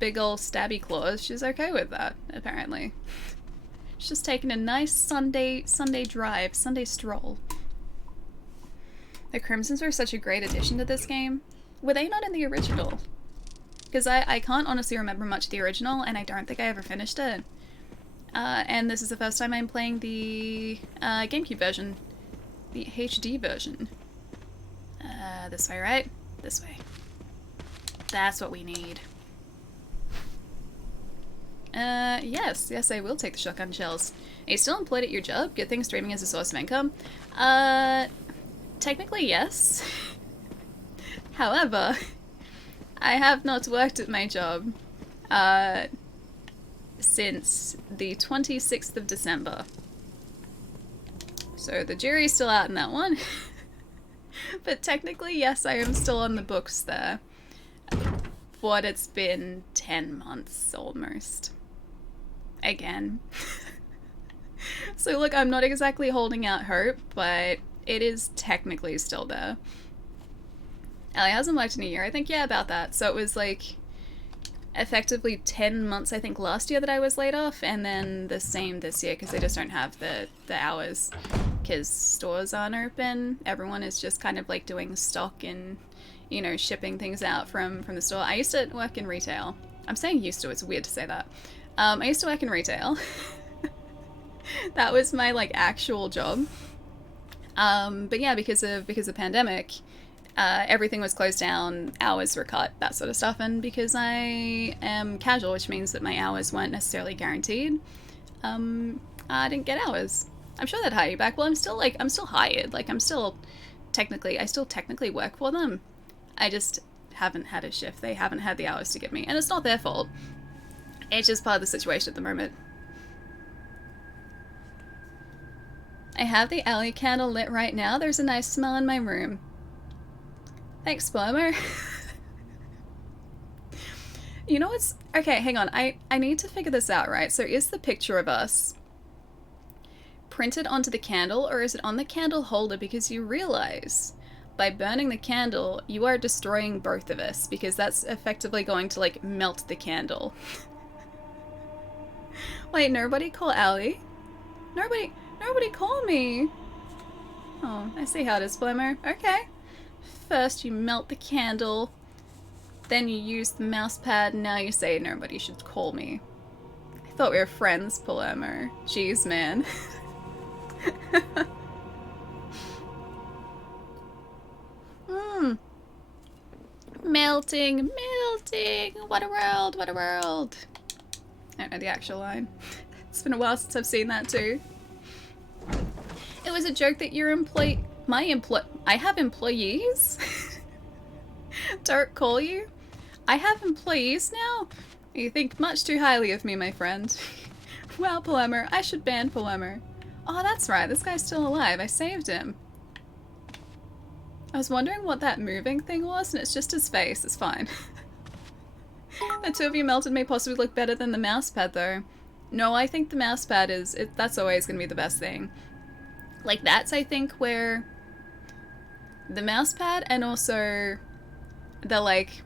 big ol' stabby claws, she's okay with that, apparently. She's just taking a nice Sunday drive, Sunday stroll. The Crimsons were such a great addition to this game. Were they not in the original? Because I can't honestly remember much of the original, and I don't think I ever finished it. And this is the first time I'm playing the GameCube version. The HD version. This way, right? This way. That's what we need. Yes, I will take the shotgun shells. Are you still employed at your job? Good thing streaming is a source of income? Technically, yes. However, I have not worked at my job, since the 26th of December. So the jury's still out in that one. But technically, yes, I am still on the books there. But it's been 10 months almost. Again. So look, I'm not exactly holding out hope, but it is technically still there. Ellie hasn't worked in a year, I think, yeah, about that. So it was like effectively 10 months, I think, last year that I was laid off, and then the same this year because they just don't have the hours because stores aren't open. Everyone is just kind of like doing stock and, you know, shipping things out from the store. I used to work in retail. I'm saying used to, it's weird to say that. I used to work in retail. That was my like actual job. But yeah, because of pandemic, everything was closed down, hours were cut, that sort of stuff, and because I am casual, which means that my hours weren't necessarily guaranteed, I didn't get hours. I'm sure they'd hire you back. Well, I'm still hired, like I still technically work for them. I just haven't had a shift. They haven't had the hours to give me, and it's not their fault. It's just part of the situation at the moment. I have the alley candle lit right now. There's a nice smell in my room. Thanks, Splomo. You know what's... Okay, hang on. I need to figure this out, right? So is the picture of us printed onto the candle, or is it on the candle holder? Because you realize by burning the candle, you are destroying both of us, because that's effectively going to, like, melt the candle. Wait, nobody call Allie? Nobody call me! Oh, I see how it is, Splomo. Okay. First you melt the candle, then you use the mouse pad, and now you say nobody should call me. I thought we were friends, Palermo. Jeez, man. Melting, what a world, what a world. I don't know the actual line. It's been a while since I've seen that too. It was a joke that your I have employees? Don't call you? I have employees now? You think much too highly of me, my friend. Well, Palermo, I should ban Palermo. Oh, that's right, this guy's still alive. I saved him. I was wondering what that moving thing was, and it's just his face. It's fine. The two of you melted may possibly look better than the mouse pad, though. No, I think the mouse pad is... that's always going to be the best thing. Like, that's, I think, where... the mouse pad and also the, like,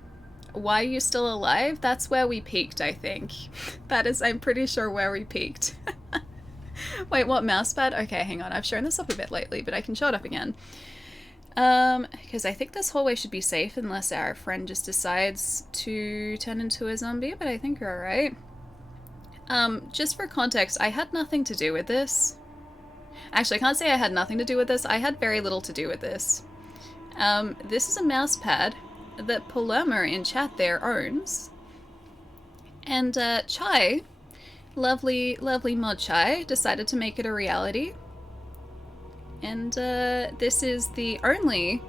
why are you still alive? That's where we peaked, I think. That is, I'm pretty sure, where we peaked. Wait, what mouse pad? Okay, hang on. I've shown this up a bit lately, but I can show it up again. Because I think this hallway should be safe unless our friend just decides to turn into a zombie, but I think you're alright. Just for context, I had nothing to do with this. Actually, I can't say I had nothing to do with this. I had very little to do with this. This is a mouse pad that Palermo in chat there owns. And, Chai, lovely mod Chai, decided to make it a reality. And, this is the only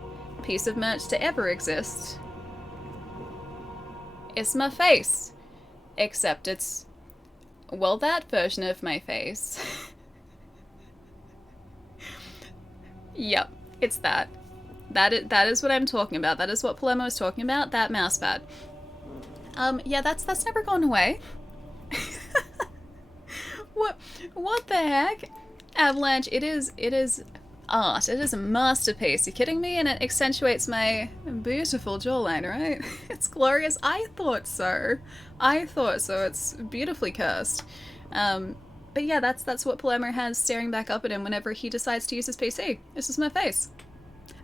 piece of merch to ever exist. It's my face. Except it's, well, that version of my face. Yep, it's that. That is what I'm talking about. That is what Palermo is talking about, that mouse pad. Yeah, that's never gone away. What the heck? Avalanche, it is art. It is a masterpiece. You kidding me? And it accentuates my beautiful jawline, right? It's glorious. I thought so. I thought so. It's beautifully cast. But yeah, that's what Palermo has staring back up at him whenever he decides to use his PC. This is my face.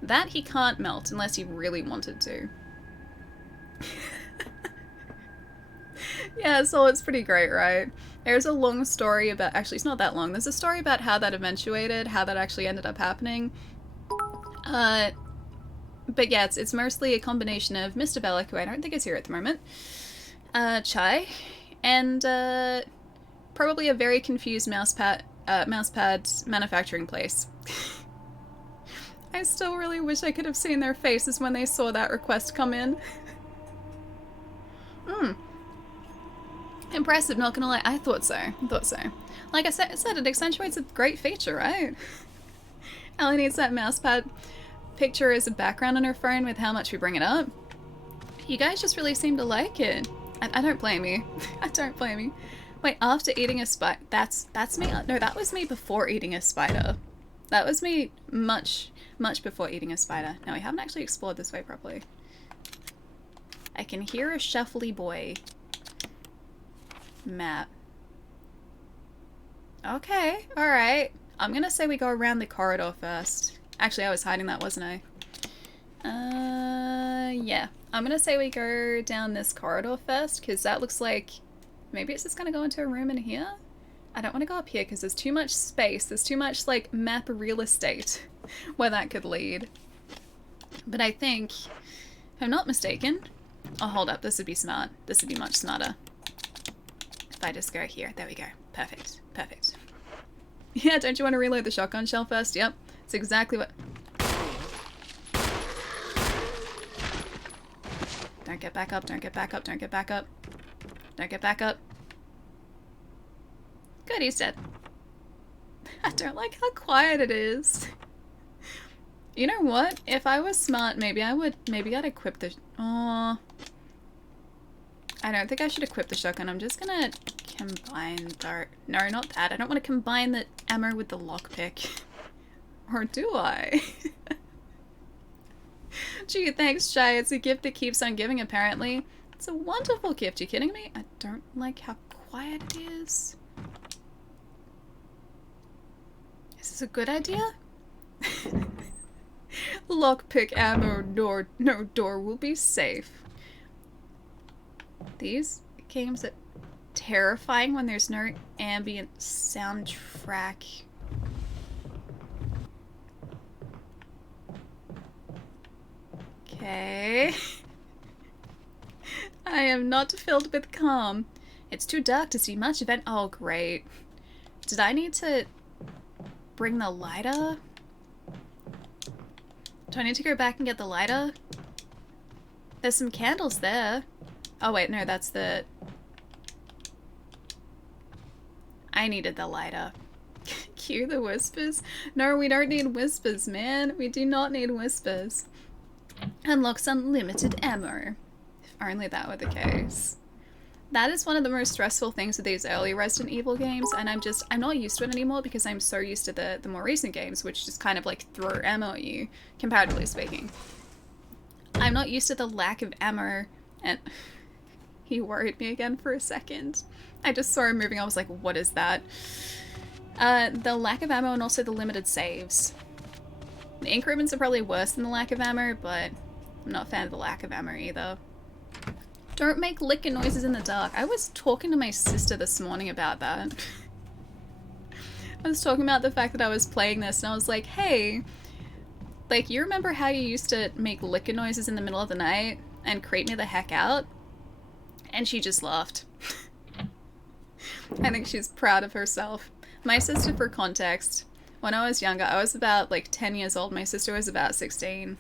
That he can't melt unless he really wanted to. Yeah, so it's pretty great, right? There's a long story about, actually it's not that long, there's a story about how that eventuated, how that actually ended up happening. But yeah, it's mostly a combination of Mr. Bellic, who I don't think is here at the moment, Chai, and probably a very confused mousepad manufacturing place. I still really wish I could have seen their faces when they saw that request come in. Impressive, not gonna lie. I thought so. Like I said, it accentuates a great feature, right? Ellie needs that mousepad picture as a background on her phone with how much we bring it up. You guys just really seem to like it. I don't blame you. I don't blame you. Wait, after eating a spider, that's me? No, that was me before eating a spider. That was me much before eating a spider. Now, we haven't actually explored this way properly. I can hear a shuffly boy. Map. Okay, alright. I'm gonna say we go around the corridor first. Actually, I was hiding that, wasn't I? Yeah. I'm gonna say we go down this corridor first, because that looks like... Maybe it's just gonna go into a room in here? I don't want to go up here, because there's too much space. There's too much, like, map real estate where that could lead. But I think, if I'm not mistaken... Oh, hold up. This would be smart. This would be much smarter. If I just go here. There we go. Perfect. Perfect. Yeah, don't you want to reload the shotgun shell first? Yep. It's exactly what... Don't get back up. Don't get back up. Don't get back up. Don't get back up. Good, he's dead. I don't like how quiet it is. You know what? If I was smart, maybe I'd equip the... Oh... I don't think I should equip the shotgun. I'm just gonna combine the... No, not that. I don't want to combine the ammo with the lockpick. Or do I? Gee, thanks, Shy. It's a gift that keeps on giving, apparently. It's a wonderful gift. You kidding me? I don't like how quiet it is. Is this a good idea? Lockpick ammo, no door will be safe. These games are terrifying when there's no ambient soundtrack. Okay. I am not filled with calm. It's too dark to see much of it. Oh, great. Did I need to bring the lighter? Do I need to go back and get the lighter? There's some candles there. Oh wait, no, that's the... I needed the lighter. Cue the whispers? No, we don't need whispers, man. We do not need whispers. Unlocks unlimited ammo. If only that were the case. That is one of the most stressful things with these early Resident Evil games, and I'm not used to it anymore because I'm so used to the more recent games, which just kind of like throw ammo at you, comparatively speaking. I'm not used to the lack of ammo, and he worried me again for a second. I just saw him moving, I was like, what is that? The lack of ammo and also the limited saves. The ink ribbons are probably worse than the lack of ammo, but I'm not a fan of the lack of ammo either. Don't make licking noises in the dark. I was talking to my sister this morning about that. I was talking about the fact that I was playing this and I was like, hey, like, you remember how you used to make licking noises in the middle of the night and creep me the heck out? And she just laughed. I think she's proud of herself. My sister, for context, when I was younger, I was about like 10 years old. My sister was about 16.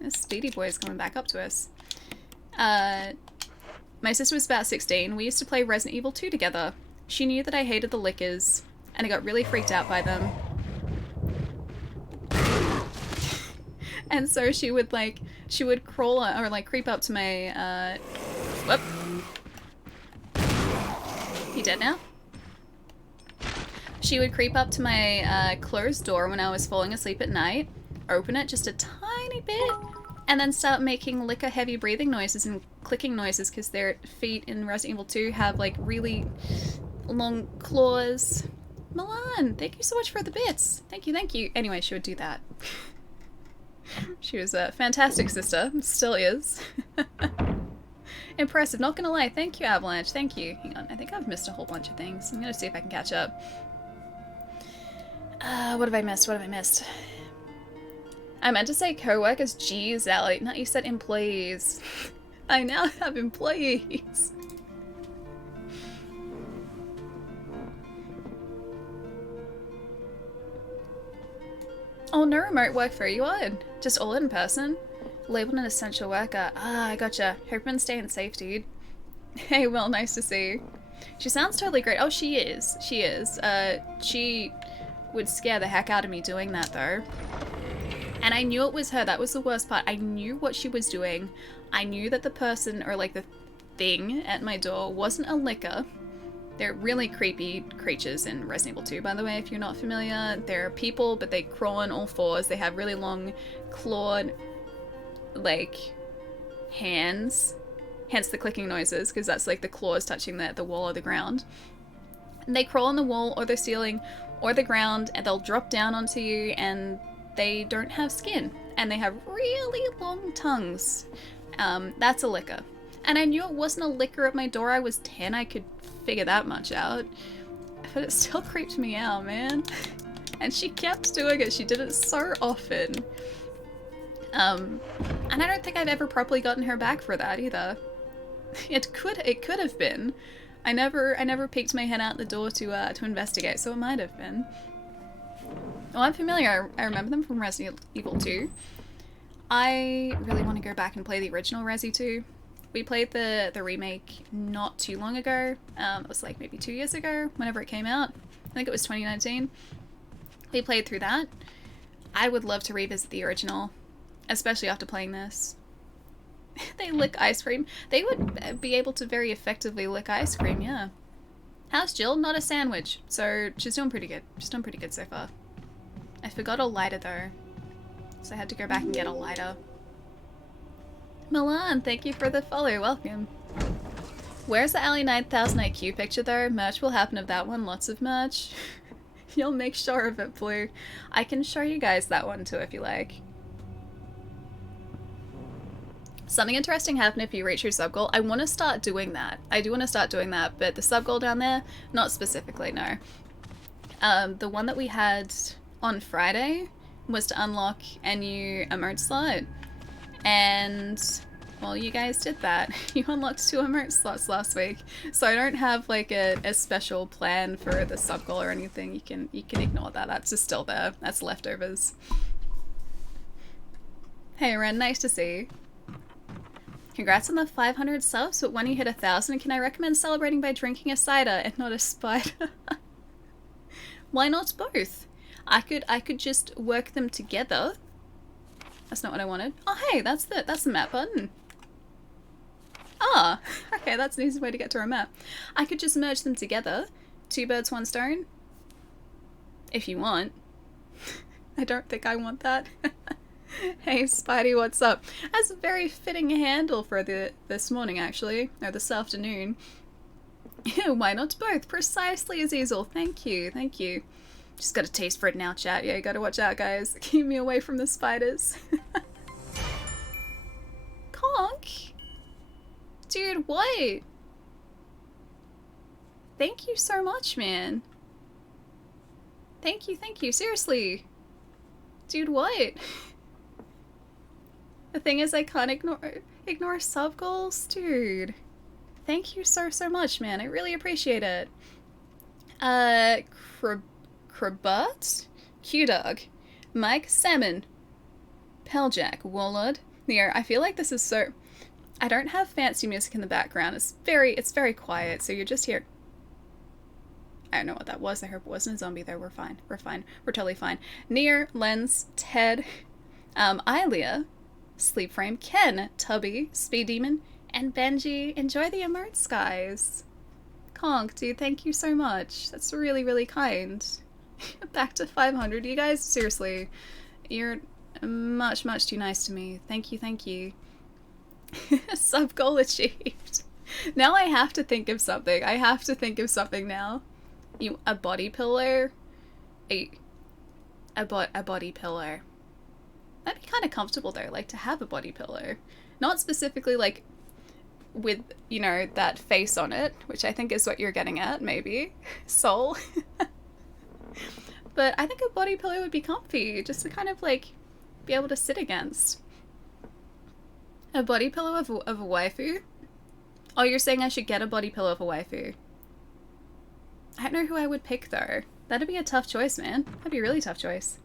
This Speedy boy is coming back up to us. My sister was about 16. We used to play Resident Evil 2 together. She knew that I hated the lickers, and I got really freaked out by them. And so she would crawl or like creep up to my, whoop. You dead now? She would creep up to my closed door when I was falling asleep at night, open it just a tiny bit, and then start making liquor heavy breathing noises and clicking noises because their feet in Resident Evil 2 have like really long claws. Milan, thank you so much for the bits. Thank you, thank you. Anyway, she would do that. She was a fantastic sister, still is. Impressive, not gonna lie. Thank you, Avalanche, thank you. Hang on, I think I've missed a whole bunch of things. I'm gonna see if I can catch up. What have I missed? What have I missed? I meant to say co-workers. Geez, Allie. No, you said employees. I now have employees. Oh, no remote work for you on. Just all in person. Labeled an essential worker. Ah, I gotcha. Hope you've been staying safe, dude. Hey, Will, nice to see you. She sounds totally great. Oh, she is. She is. She would scare the heck out of me doing that, though. And I knew it was her. That was the worst part. I knew what she was doing. I knew that the person, or like the thing at my door, wasn't a licker. They're really creepy creatures in Resident Evil 2, by the way, if you're not familiar. They're people, but they crawl on all fours. They have really long, clawed, like, hands. Hence the clicking noises, because that's like the claws touching the wall or the ground. And they crawl on the wall or the ceiling or the ground, and they'll drop down onto you, and they don't have skin. And they have really long tongues. That's a licker. And I knew it wasn't a licker at my door. I was 10. I could figure that much out. But it still creeped me out, man. And she kept doing it. She did it so often. And I don't think I've ever properly gotten her back for that either. It could have been. I never peeked my head out the door to investigate, so it might have been. Oh, I'm familiar. I remember them from Resident Evil 2. I really want to go back and play the original Resi 2. We played the remake not too long ago. It was like maybe 2 years ago, whenever it came out. I think it was 2019. We played through that. I would love to revisit the original, especially after playing this. They lick ice cream. They would be able to very effectively lick ice cream, yeah. How's Jill? Not a sandwich. So she's doing pretty good. She's doing pretty good so far. I forgot a lighter though, so I had to go back and get a lighter. Milan, thank you for the follow. Welcome. Where's the Alley 9000 IQ picture though? Merch will happen of that one. Lots of merch. You'll make sure of it, Blue. I can show you guys that one too if you like. Something interesting happened if you reach your sub goal. I want to start doing that. I do want to start doing that, but the sub goal down there, not specifically, no. The one that we had on Friday was to unlock a new emote slot. And, well, you guys did that. You unlocked 2 emote slots last week. So I don't have like a special plan for the sub goal or anything. You can ignore that. That's just still there. That's leftovers. Hey Ren, nice to see you. Congrats on the 500 subs, but when you hit 1,000, can I recommend celebrating by drinking a cider and not a spider? Why not both? I could just work them together. That's not what I wanted. Oh hey, that's the map button. Ah, okay, that's an easy way to get to our map. I could just merge them together. 2 birds, 1 stone. If you want. I don't think I want that. Hey Spidey, what's up? That's a very fitting handle for this morning actually, or this afternoon. Why not both? Precisely, Azizel. Thank you, thank you. Just got a taste for it now, chat. Yeah, you gotta watch out, guys. Keep me away from the spiders. Conk? Dude, what? Thank you so much, man. Thank you, seriously. Dude, what? The thing is, I can't ignore sub goals, dude. Thank you so much, man. I really appreciate it. Crabut, Q-Dog, Mike, Salmon, Peljack, Warlord. Neo, I feel like this is so... I don't have fancy music in the background. It's very quiet, so you just hear... I don't know what that was. I hope it wasn't a zombie though. We're fine. We're fine. We're totally fine. Nier, Lens, Ted, Ilia, Sleep Frame, Ken, Tubby, Speed Demon, and Benji. Enjoy the emote, guys. Conk, dude, thank you so much. That's really, really kind. Back to 500, you guys. Seriously, you're much, much too nice to me. Thank you, thank you. Sub goal achieved. Now I have to think of something. I have to think of something now. A body pillow? A body pillow. That'd be kind of comfortable though, like to have a body pillow. Not specifically like with, you know, that face on it, which I think is what you're getting at, maybe. Soul. But I think a body pillow would be comfy, just to kind of like be able to sit against. A body pillow of a waifu? Oh, you're saying I should get a body pillow of a waifu. I don't know who I would pick though. That'd be a tough choice, man. That'd be a really tough choice.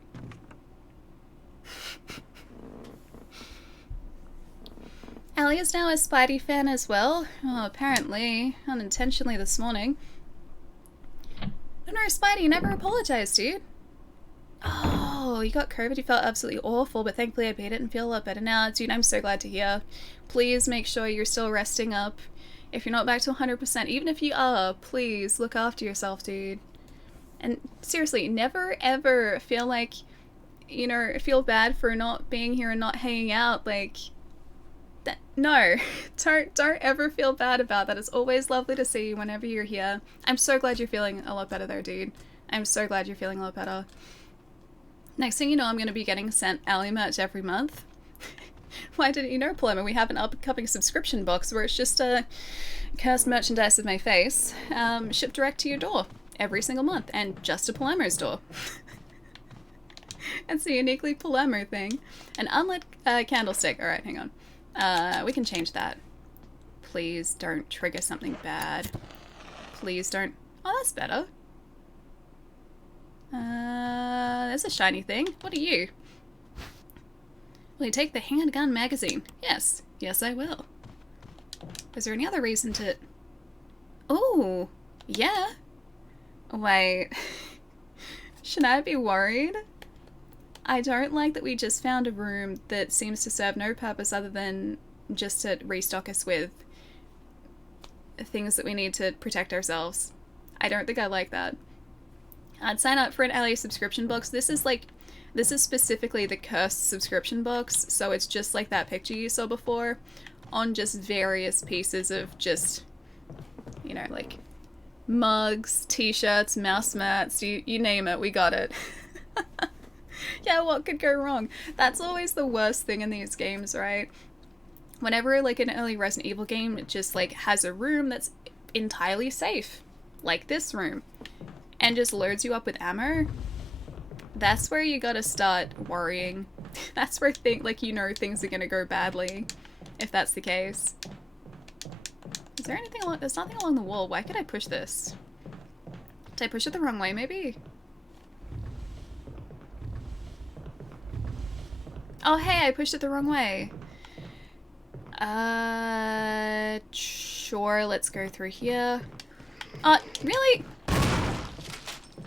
Allie is now a Spidey fan as well. Oh, apparently. Unintentionally this morning. No, Spidey, you never apologized, dude. Oh, you got COVID, you felt absolutely awful, but thankfully I beat it and feel a lot better now. Dude, I'm so glad to hear. Please make sure you're still resting up. If you're not back to 100%, even if you are, please look after yourself, dude. And seriously, never ever feel like, you know, feel bad for not being here and not hanging out, like... No, don't ever feel bad about that. It's always lovely to see you whenever you're here. I'm so glad you're feeling a lot better though, dude. I'm so glad you're feeling a lot better. Next thing you know, I'm going to be getting sent Ally merch every month. Why didn't you know, Paloma? We have an upcoming subscription box where it's just a cursed merchandise of my face shipped direct to your door every single month, and just to Palomo's door. It's a uniquely Palomo thing. An unlit candlestick. Alright, hang on. We can change that. Please don't trigger something bad. Please don't... Oh, that's better. There's a shiny thing. What are you? Will you take the handgun magazine? Yes. Yes, I will. Is there any other reason to... Oh, yeah. Wait. Should I be worried? I don't like that we just found a room that seems to serve no purpose other than just to restock us with things that we need to protect ourselves. I don't think I like that. I'd sign up for an LA subscription box. This is specifically the cursed subscription box, so it's just like that picture you saw before, on just various pieces of just, you know, like mugs, t-shirts, mouse mats, you name it, we got it. Yeah, what could go wrong? That's always the worst thing in these games, right? Whenever like an early Resident Evil game just like has a room that's entirely safe, like this room, and just loads you up with ammo, that's where you gotta start worrying. That's where things are gonna go badly, if that's the case. Is there anything along... There's nothing along the wall. Why could I push this? Did I push it the wrong way, maybe? Oh, hey, I pushed it the wrong way. Sure, let's go through here. Really?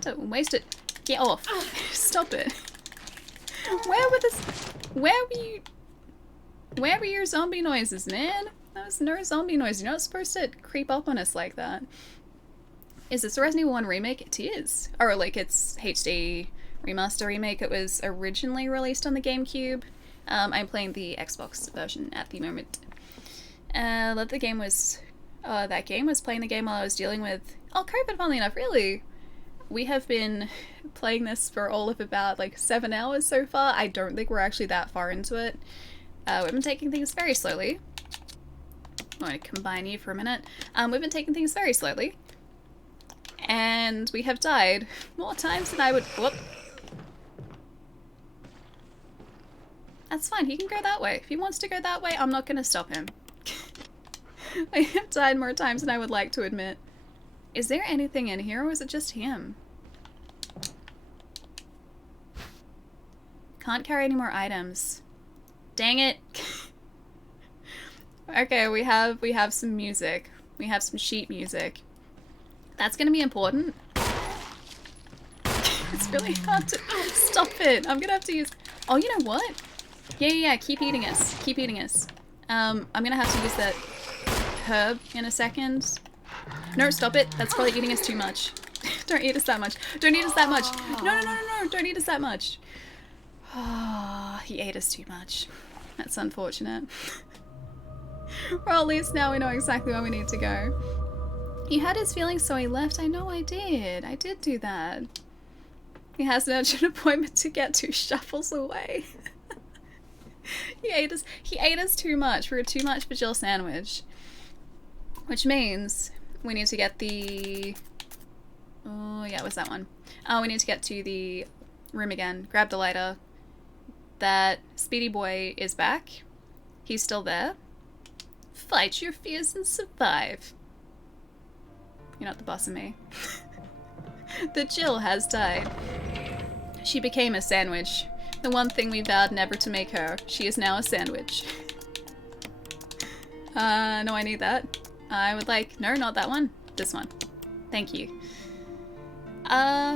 Don't waste it. Get off. Stop it. Where were your zombie noises, man? There was no zombie noise. You're not supposed to creep up on us like that. Is this a Resident Evil 1 remake? It is. Or like it's HD remaster remake. It was originally released on the GameCube. I'm playing the Xbox version at the moment. That game was playing the game while I was dealing with COVID, funnily enough, really. We have been playing this for all of about like 7 hours so far. I don't think we're actually that far into it. We've been taking things very slowly. I'm going to combine you for a minute. We've been taking things very slowly. And we have died more times than I would... Whoop. That's fine, he can go that way. If he wants to go that way, I'm not going to stop him. I have died more times than I would like to admit. Is there anything in here, or is it just him? Can't carry any more items. Dang it. Okay, we have some music. We have some sheet music. That's gonna be important. It's really hard to... Stop it! I'm gonna have to use... Oh, you know what? Yeah, keep eating us. Keep eating us. I'm gonna have to use that herb in a second. No, stop it. That's probably eating us too much. Don't eat us that much. Don't eat us that much. No. Don't eat us that much. Oh, he ate us too much. That's unfortunate. Well, at least now we know exactly where we need to go. He had his feelings, so he left. I know I did. I did do that. He has an urgent appointment to get to. Shuffles away. He ate us too much. We were too much for Jill sandwich. Which means we need to get the... Oh, yeah, what's that one? Oh, we need to get to the room again. Grab the lighter. That speedy boy is back. He's still there. Fight your fears and survive. You're not the boss of me. The Jill has died. She became a sandwich. The one thing we vowed never to make her. She is now a sandwich. No, I need that. I would like... No, not that one. This one. Thank you.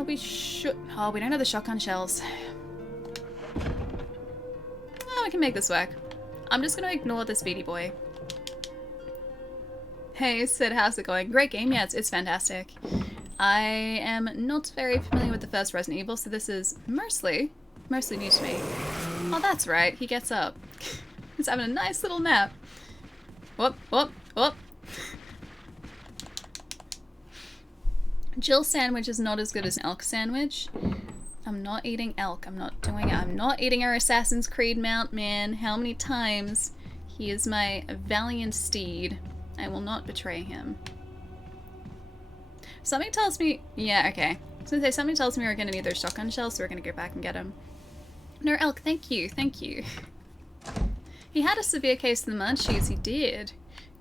We should... Oh, we don't have the shotgun shells. Oh, we can make this work. I'm just gonna ignore the speedy boy. Hey, Sid, how's it going? Great game, yeah, it's fantastic. I am not very familiar with the first Resident Evil, so this is mostly new to me. Oh, that's right, he gets up. He's having a nice little nap. Whoop, whoop, whoop. Jill sandwich is not as good as an elk sandwich. I'm not eating elk. I'm not doing it. I'm not eating our Assassin's Creed mount, man. How many times? He is my valiant steed. I will not betray him. Something tells me... Yeah, okay. I was gonna say, something tells me we're gonna need those shotgun shells, so we're gonna go back and get them. No, elk, thank you. Thank you. He had a severe case of the munchies. He did.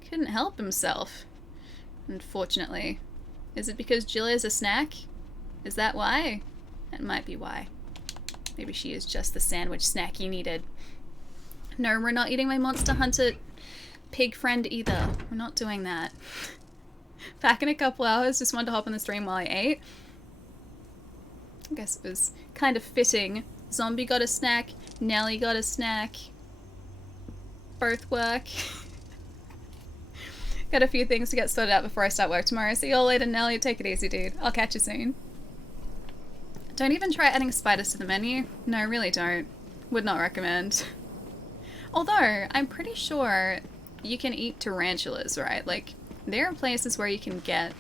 Couldn't help himself. Unfortunately. Is it because Jill is a snack? Is that why? That might be why. Maybe she is just the sandwich snack you needed. No, we're not eating my Monster Hunter pig friend either. We're not doing that. Back in a couple hours, just wanted to hop on the stream while I ate. I guess it was kind of fitting. Zombie got a snack, Nelly got a snack. Both work. Got a few things to get sorted out before I start work tomorrow. See you all later, Nelly. Take it easy, dude. I'll catch you soon. Don't even try adding spiders to the menu. No, really don't. Would not recommend. Although, I'm pretty sure you can eat tarantulas, right? Like, there are places where you can get...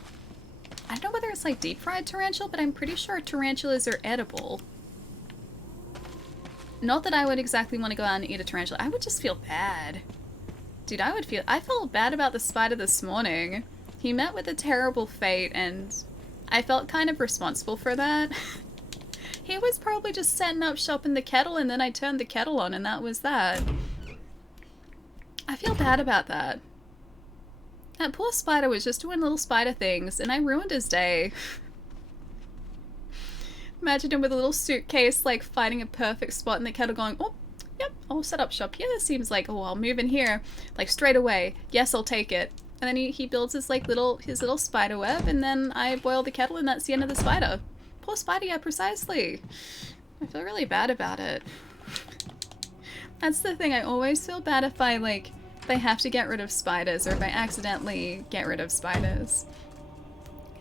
I don't know whether it's like deep fried tarantula, but I'm pretty sure tarantulas are edible. Not that I would exactly want to go out and eat a tarantula. I would just feel bad. Dude, I felt bad about the spider this morning. He met with a terrible fate, and I felt kind of responsible for that. He was probably just setting up shop in the kettle, and then I turned the kettle on, and that was that. I feel bad about that. That poor spider was just doing little spider things, and I ruined his day. Imagine him with a little suitcase, like, finding a perfect spot in the kettle going, oh, yep, I'll set up shop here. This seems like, oh, I'll move in here, like, straight away. Yes, I'll take it. And then he builds his, like, his little spider web, and then I boil the kettle, and that's the end of the spider. Poor spider, yeah, precisely. I feel really bad about it. That's the thing, I always feel bad if I, like, if I have to get rid of spiders, or if I accidentally get rid of spiders.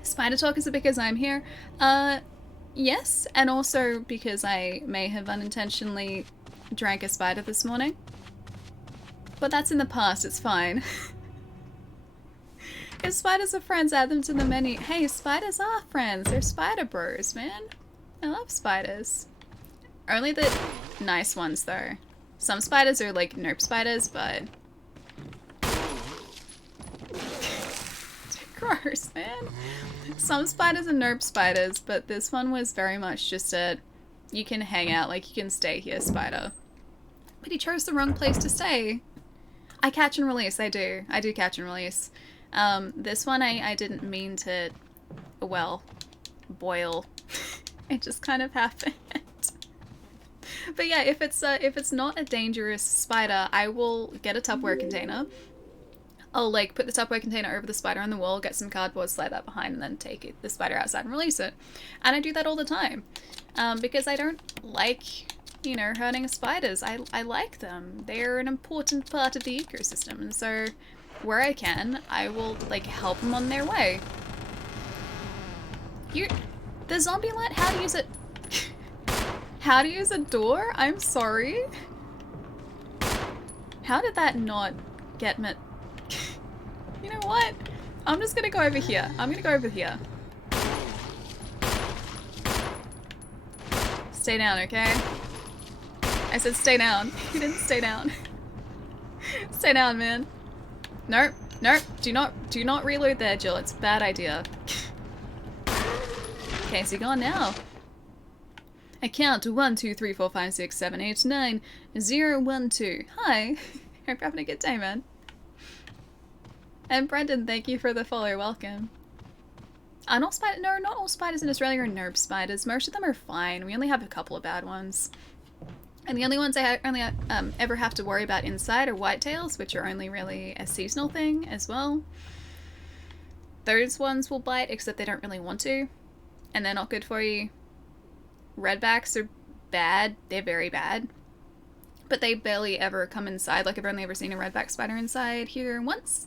Spider talk, is it because I'm here? Yes, and also because I may have unintentionally drank a spider this morning. But that's in the past, it's fine. If spiders are friends, add them to the menu. Hey, spiders are friends. They're spider bros, man. I love spiders. Only the nice ones, though. Some spiders are like nope spiders, but... Gross, man. Some spiders are nope spiders, but this one was very much just a you can hang out, like you can stay here spider. But he chose the wrong place to stay. I catch and release, I do. I do catch and release. This one I didn't mean to, well, boil. It just kind of happened. But yeah, if it's not a dangerous spider, I will get a Tupperware container. I'll like put the Tupperware container over the spider on the wall, get some cardboard, slide that behind, and then take the spider outside and release it. And I do that all the time. Because I don't like, you know, hurting spiders. I like them. They're an important part of the ecosystem, and so where I can, I will like help them on their way. You... The zombie let how to use it... How to use a door? I'm sorry. How did that not get me? You know what? I'm just gonna go over here. I'm gonna go over here. Stay down, okay? I said stay down. You didn't stay down. Stay down, man. Nope. Nope. Do not reload there, Jill. It's a bad idea. Okay, so you're gone now. I count to 1, 2, 3, 4, 5, 6, 7, 8, 9, 0, 1, 2. Hi. Hope you're having a good day, man. And Brendan, thank you for the follow. Welcome. Not all spiders in Australia are nerve spiders. Most of them are fine. We only have a couple of bad ones. And the only ones I only ever have to worry about inside are whitetails, which are only really a seasonal thing as well. Those ones will bite, except they don't really want to. And they're not good for you. Redbacks are bad. They're very bad. But they barely ever come inside. Like, I've only ever seen a redback spider inside here once.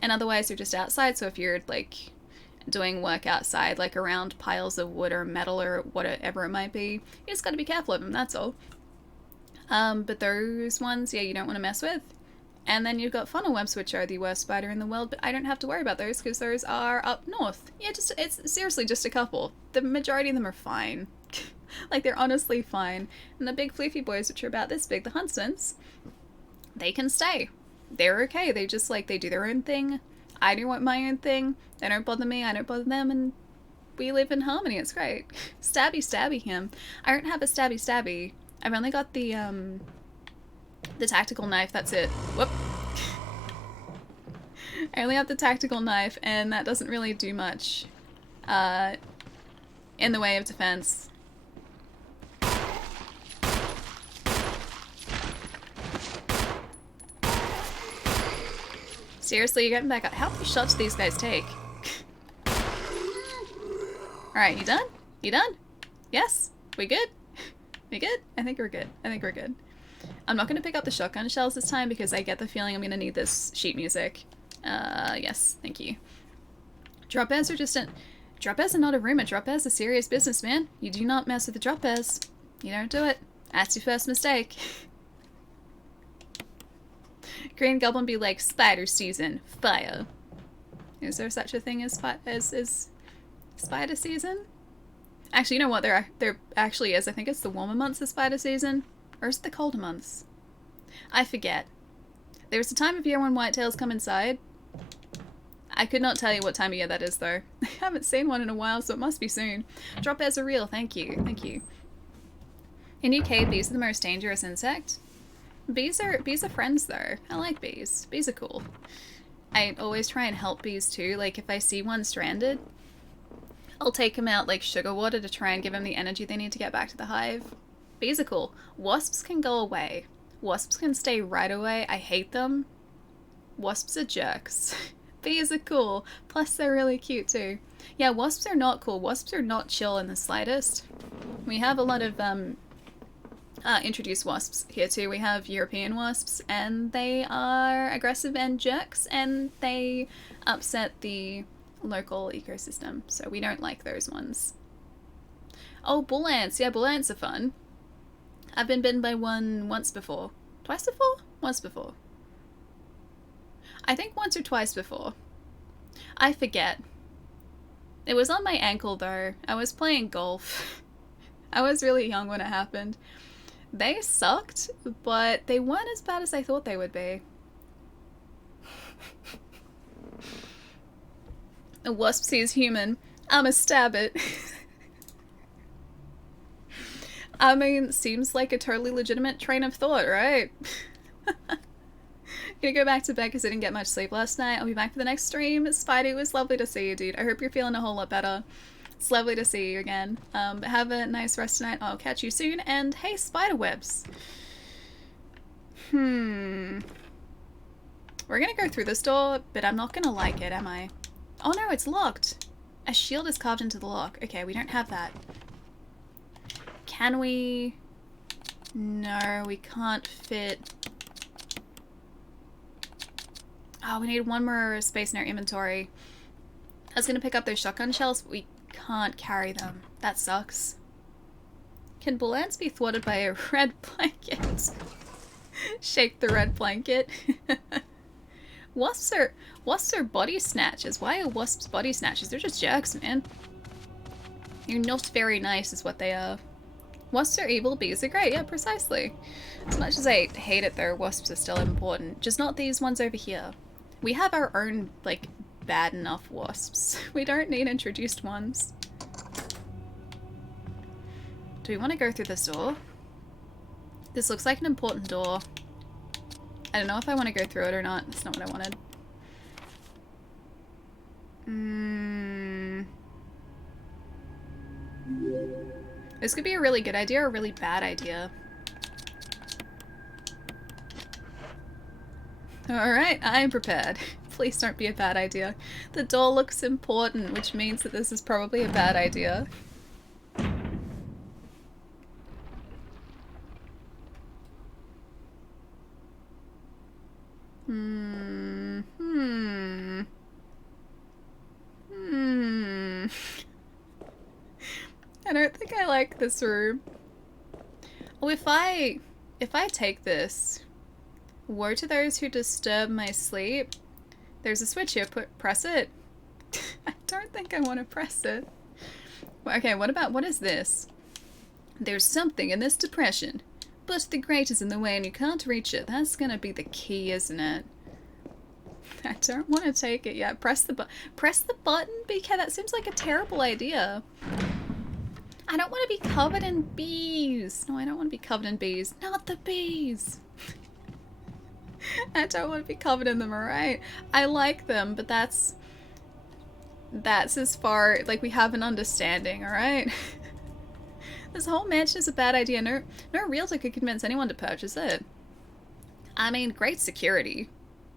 And otherwise, they're just outside. So if you're, like, doing work outside, like around piles of wood or metal or whatever it might be, you just gotta be careful of them, that's all. But those ones, yeah, you don't want to mess with. And then you've got funnel webs, which are the worst spider in the world, but I don't have to worry about those because those are up north. Yeah, it's seriously just a couple. The majority of them are fine. Like, they're honestly fine. And the big floofy boys, which are about this big, the huntsmans, they can stay. They're okay. They just, like, they do their own thing. I do my own thing. They don't bother me. I don't bother them. And we live in harmony. It's great. Stabby, stabby him. I don't have a stabby, stabby. I've only got the tactical knife. That's it. Whoop. I only have the tactical knife, and that doesn't really do much in the way of defense. Seriously, you're getting back up. How many shots do these guys take? Alright, you done? You done? Yes? We good? We good? I think we're good. I think we're good. I'm not going to pick up the shotgun shells this time because I get the feeling I'm going to need this sheet music. Yes, thank you. Drop bears are just drop bears are not a rumor. Drop bears are serious business, man. You do not mess with the drop bears. You don't do it. That's your first mistake. Green Goblin be like, spider season, fire. Is there such a thing as spider season? Actually, you know what? There actually is. I think it's the warmer months of spider season. Or is it the colder months? I forget. There's a time of year when whitetails come inside. I could not tell you what time of year that is, though. I haven't seen one in a while, so it must be soon. Drop bears are real. Thank you. Thank you. In UK, bees are the most dangerous insect. Bees are friends, though. I like bees. Bees are cool. I always try and help bees, too. Like, if I see one stranded, I'll take them out like sugar water to try and give them the energy they need to get back to the hive. Bees are cool. Wasps can go away. Wasps can stay right away. I hate them. Wasps are jerks. Bees are cool. Plus, they're really cute, too. Yeah, wasps are not cool. Wasps are not chill in the slightest. We have a lot of, introduced wasps here, too. We have European wasps, and they are aggressive and jerks, and they upset the local ecosystem, so we don't like those ones. Oh, bull ants. Yeah, bull ants are fun. I've been bitten by one once before. Twice before? Once before. I think once or twice before. I forget. It was on my ankle, though. I was playing golf. I was really young when it happened. They sucked, but they weren't as bad as I thought they would be. A wasp sees human. I'ma stab it. I mean, seems like a totally legitimate train of thought, right? Gonna go back to bed because I didn't get much sleep last night. I'll be back for the next stream. Spidey, it was lovely to see you, dude. I hope you're feeling a whole lot better. It's lovely to see you again. Have a nice rest tonight. I'll catch you soon. And hey, spider webs. We're gonna go through this door, but I'm not gonna like it, am I? Oh no, it's locked. A shield is carved into the lock. Okay, we don't have that. Can we? No, we can't fit. Oh, we need one more space in our inventory. I was gonna pick up those shotgun shells, but we can't carry them. That sucks. Can bull ants be thwarted by a red blanket? Shake the red blanket. Wasps are body snatchers. Why are wasps body snatchers? They're just jerks, man. You're not very nice is what they are. Wasps are evil, bees are great. Yeah, precisely. As much as I hate it though, wasps are still important. Just not these ones over here. We have our own, like, bad enough wasps. We don't need introduced ones. Do we want to go through this door? This looks like an important door. I don't know if I want to go through it or not. That's not what I wanted. This could be a really good idea or a really bad idea. Alright, I'm prepared. Please don't be a bad idea. The door looks important, which means that this is probably a bad idea. I don't think I like this room. Oh, if I take this, woe to those who disturb my sleep. There's a switch here, press it. I don't think I want to press it. Okay, what is this? There's something in this depression, but the grate is in the way and you can't reach it. That's gonna be the key, isn't it? I don't want to take it yet. Press the button, BK, that seems like a terrible idea. I don't want to be covered in bees. No, I don't want to be covered in bees. Not the bees. I don't want to be covered in them, alright? I like them, but that's as far, like, we have an understanding, alright? This whole mansion is a bad idea. No realtor could convince anyone to purchase it. I mean, great security.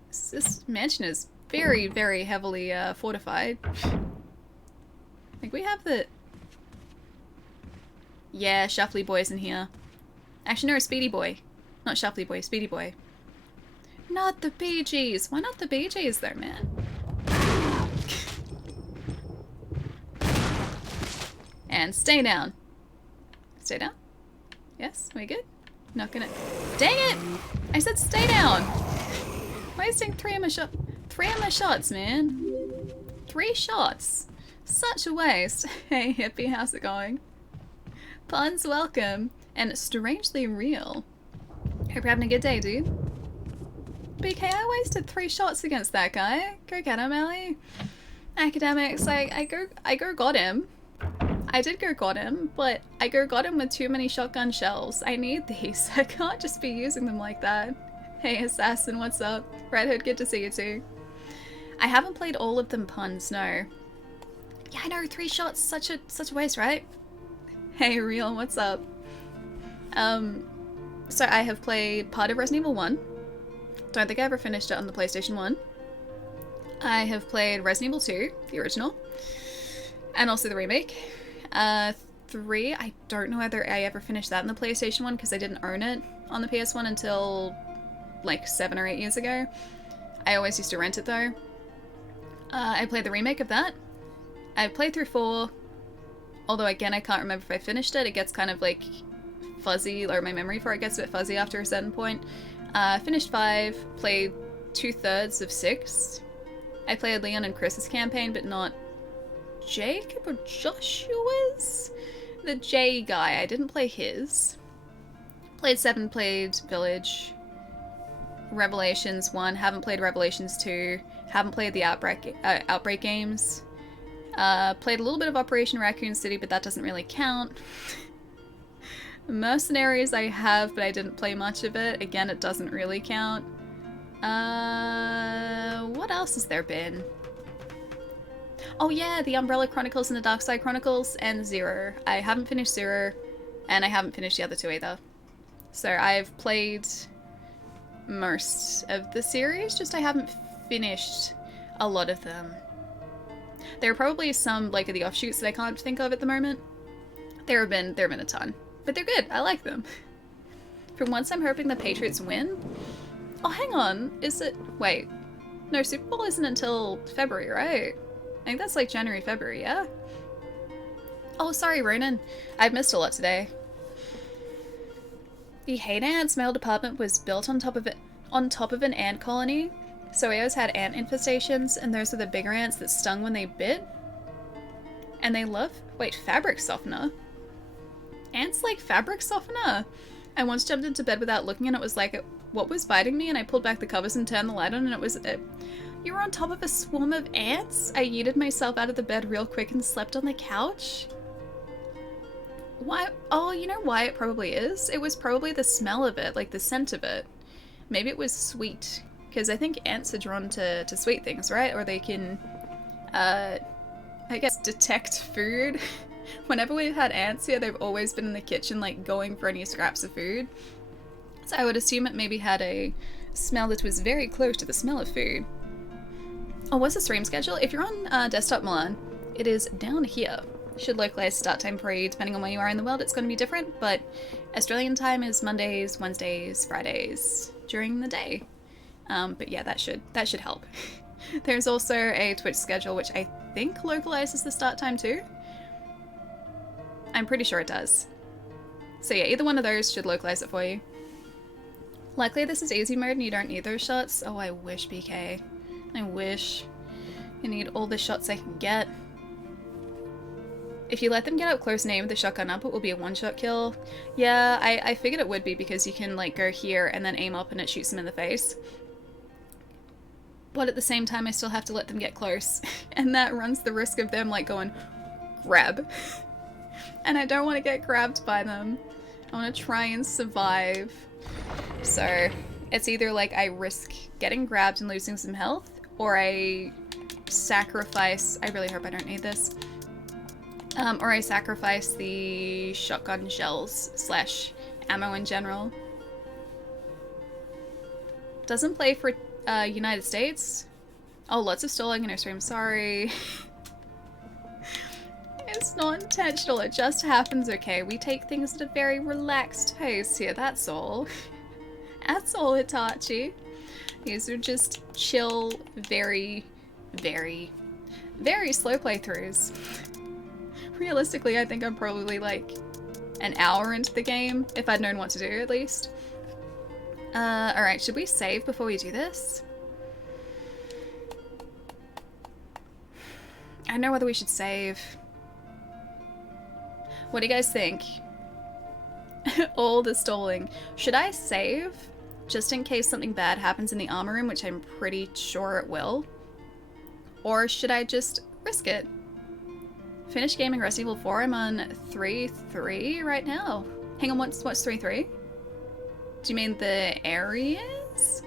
This mansion is very, very heavily fortified. Like, we have the... Yeah, Shuffly Boy's in here. Actually, no, Speedy Boy. Not Shuffly Boy, Speedy Boy. Not the Bee Gees. Why not the Bee Gees though, man? And stay down. Stay down? Yes, we good? Not gonna... Dang it! I said stay down! Wasting three of my shots, man. 3 shots. Such a waste. Hey, hippie, how's it going? Puns welcome, and strangely real. Hope you're having a good day, dude. BK, I wasted 3 shots against that guy. Go get him, Ellie. Academics, I go got him. I did go got him, but I go got him with too many shotgun shells. I need these. I can't just be using them like that. Hey, Assassin, what's up? Red Hood, good to see you too. I haven't played all of them puns, no. Yeah, I know, 3 shots, such a waste, right? Hey, Real, what's up? So I have played part of Resident Evil 1. Don't think I ever finished it on the PlayStation 1. I have played Resident Evil 2, the original, and also the remake. 3, I don't know whether I ever finished that in the PlayStation 1 because I didn't own it on the PS1 until like 7 or 8 years ago. I always used to rent it though. I played the remake of that. I played through 4, although again I can't remember if I finished it. It gets kind of like fuzzy, or my memory for it gets a bit fuzzy after a certain point. Finished 5, played 2/3 of 6. I played Leon and Chris's campaign, but not Jacob or Joshua's? The J guy, I didn't play his. Played 7, played Village. Revelations 1, haven't played Revelations 2, haven't played the Outbreak games. Played a little bit of Operation Raccoon City, but that doesn't really count. Mercenaries I have, but I didn't play much of it. Again, it doesn't really count. What else has there been? Oh yeah, the Umbrella Chronicles and the Darkside Chronicles, and 0. I haven't finished 0, and I haven't finished the other 2 either. So I've played most of the series, just I haven't finished a lot of them. There are probably some, like, of the offshoots that I can't think of at the moment. There have been a ton. But they're good, I like them. For once I'm hoping the Patriots win. Oh, hang on, is it... Wait. No, Super Bowl isn't until February, right? I think that's like January, February, yeah? Oh, sorry, Ronan. I've missed a lot today. The hate ants mail department was built on top of an ant colony. So we always had ant infestations, and those are the bigger ants that stung when they bit. And they love... Wait, fabric softener? Ants like fabric softener? I once jumped into bed without looking, and it was like, what was biting me? And I pulled back the covers and turned the light on, and it was... You were on top of a swarm of ants? I yeeted myself out of the bed real quick and slept on the couch? Why? Oh, you know why it probably is? It was probably the smell of it, like the scent of it. Maybe it was sweet. Because I think ants are drawn to sweet things, right? Or they can, I guess, detect food. Whenever we've had ants here, they've always been in the kitchen, like, going for any scraps of food. So I would assume it maybe had a smell that was very close to the smell of food. Oh, what's the stream schedule? If you're on desktop Milan, it is down here. Should localize start time for you. Depending on where you are in the world, it's going to be different, but Australian time is Mondays, Wednesdays, Fridays during the day. But yeah, that should help. There's also a Twitch schedule which I think localizes the start time too. I'm pretty sure it does. So yeah, either one of those should localize it for you. Luckily this is easy mode and you don't need those shots. Oh, I wish, BK. I wish. I need all the shots I can get. If you let them get up close and aim with the shotgun up, it will be a one-shot kill. Yeah, I figured it would be because you can like go here and then aim up and it shoots them in the face. But at the same time, I still have to let them get close. And that runs the risk of them like going, grab. And I don't want to get grabbed by them. I want to try and survive. So it's either like I risk getting grabbed and losing some health, or I sacrifice, I really hope I don't need this, or I sacrifice the shotgun shells slash ammo in general. Doesn't play for United States. Oh, lots of stalling in our stream, sorry. It's not intentional, it just happens, okay? We take things at a very relaxed pace here, that's all. That's all, Hitachi. These are just chill, very, very, very slow playthroughs. Realistically, I think I'm probably like an hour into the game, if I'd known what to do at least. Alright, should we save before we do this? I don't know whether we should save. What do you guys think? All the stalling. Should I save? Just in case something bad happens in the armor room, which I'm pretty sure it will. Or should I just risk it? Finish gaming Resident Evil 4. I'm on 3-3 right now. Hang on, what's 3-3? Do you mean the areas?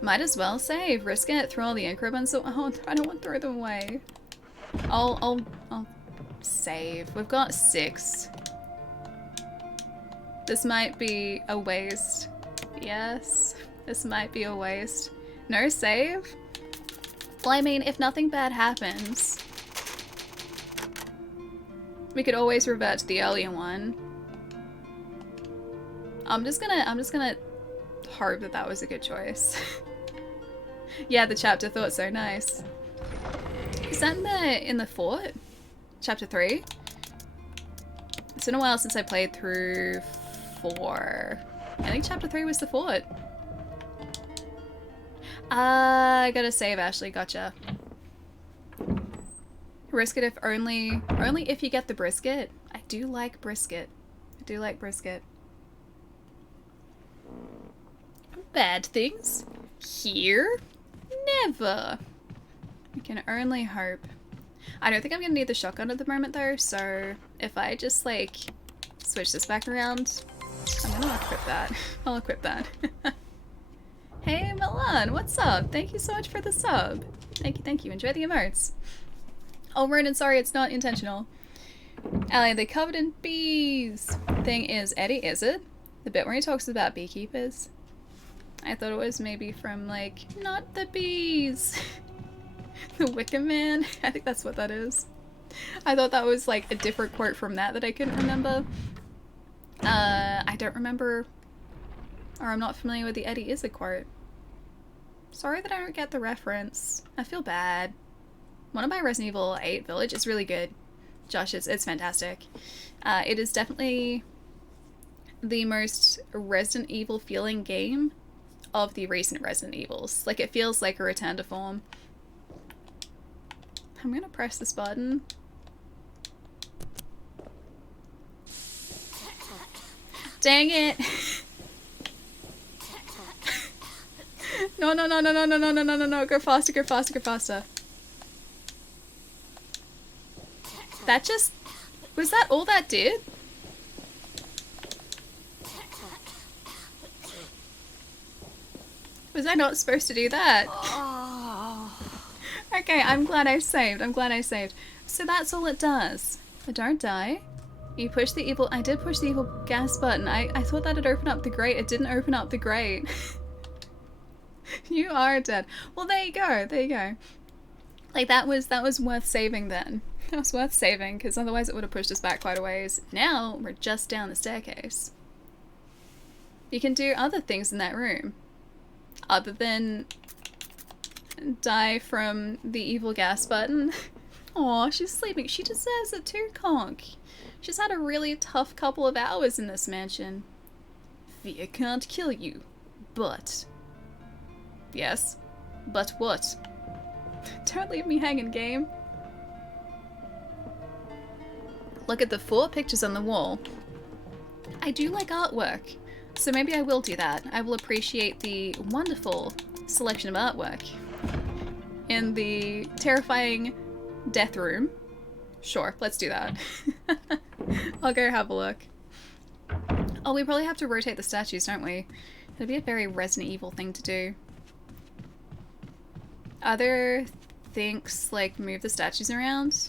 Might as well save. Risk it. Throw all the ink ribbons. Oh, I don't want to throw them away. I'll save. We've got 6. This might be a waste. Yes, this might be a waste. No save? Well, I mean, if nothing bad happens, we could always revert to the earlier one. I'm just gonna hope that that was a good choice. Yeah, the chapter thought so. Nice. Is that in the fort? Chapter 3? It's been a while since I played through 4. I think chapter 3 was the fort. I gotta save, Ashley. Gotcha. Risk it if only if you get the brisket. I do like brisket. I do like brisket. Bad things? Here? Never. I can only hope. I don't think I'm gonna need the shotgun at the moment though, so if I just like switch this back around, I'm gonna equip that. I'll equip that. Hey Milan, what's up? Thank you so much for the sub. Thank you. Enjoy the emotes. Oh, Ronan, sorry, it's not intentional. Allie, the covered in bees thing is Eddie, is it? The bit where he talks about beekeepers. I thought it was maybe from like, not the bees. The Wicker Man. I think that's what that is. I thought that was like a different quote from that I couldn't remember. I don't remember, or I'm not familiar with the Eddie Izzard quote. Sorry that I don't get the reference. I feel bad. Want to buy Resident Evil 8 Village? It's really good. Josh, it's fantastic. It is definitely the most Resident Evil feeling game of the recent Resident Evils. Like, it feels like a return to form. I'm gonna press this button. Dang it! No, no, no, no, no, no, no, no, no, no, no, go faster, go faster, go faster. That just... Was that all that did? Was I not supposed to do that? Okay, I'm glad I saved. I'm glad I saved. So that's all it does. But don't die. You push the evil... I did push the evil gas button. I thought that'd open up the grate. It didn't open up the grate. You are dead. Well, there you go. There you go. Like, that was worth saving then. That was worth saving, because otherwise it would have pushed us back quite a ways. Now, we're just down the staircase. You can do other things in that room. Other than die from the evil gas button. Aw, she's sleeping. She deserves it too, Conk. She's had a really tough couple of hours in this mansion. Fear can't kill you, but... Yes? But what? Don't leave me hanging, game. Look at the 4 pictures on the wall. I do like artwork, so maybe I will do that. I will appreciate the wonderful selection of artwork in the terrifying death room. Sure, let's do that. I'll go have a look. Oh, we probably have to rotate the statues, don't we? It'd be a very Resident Evil thing to do. Other things like move the statues around.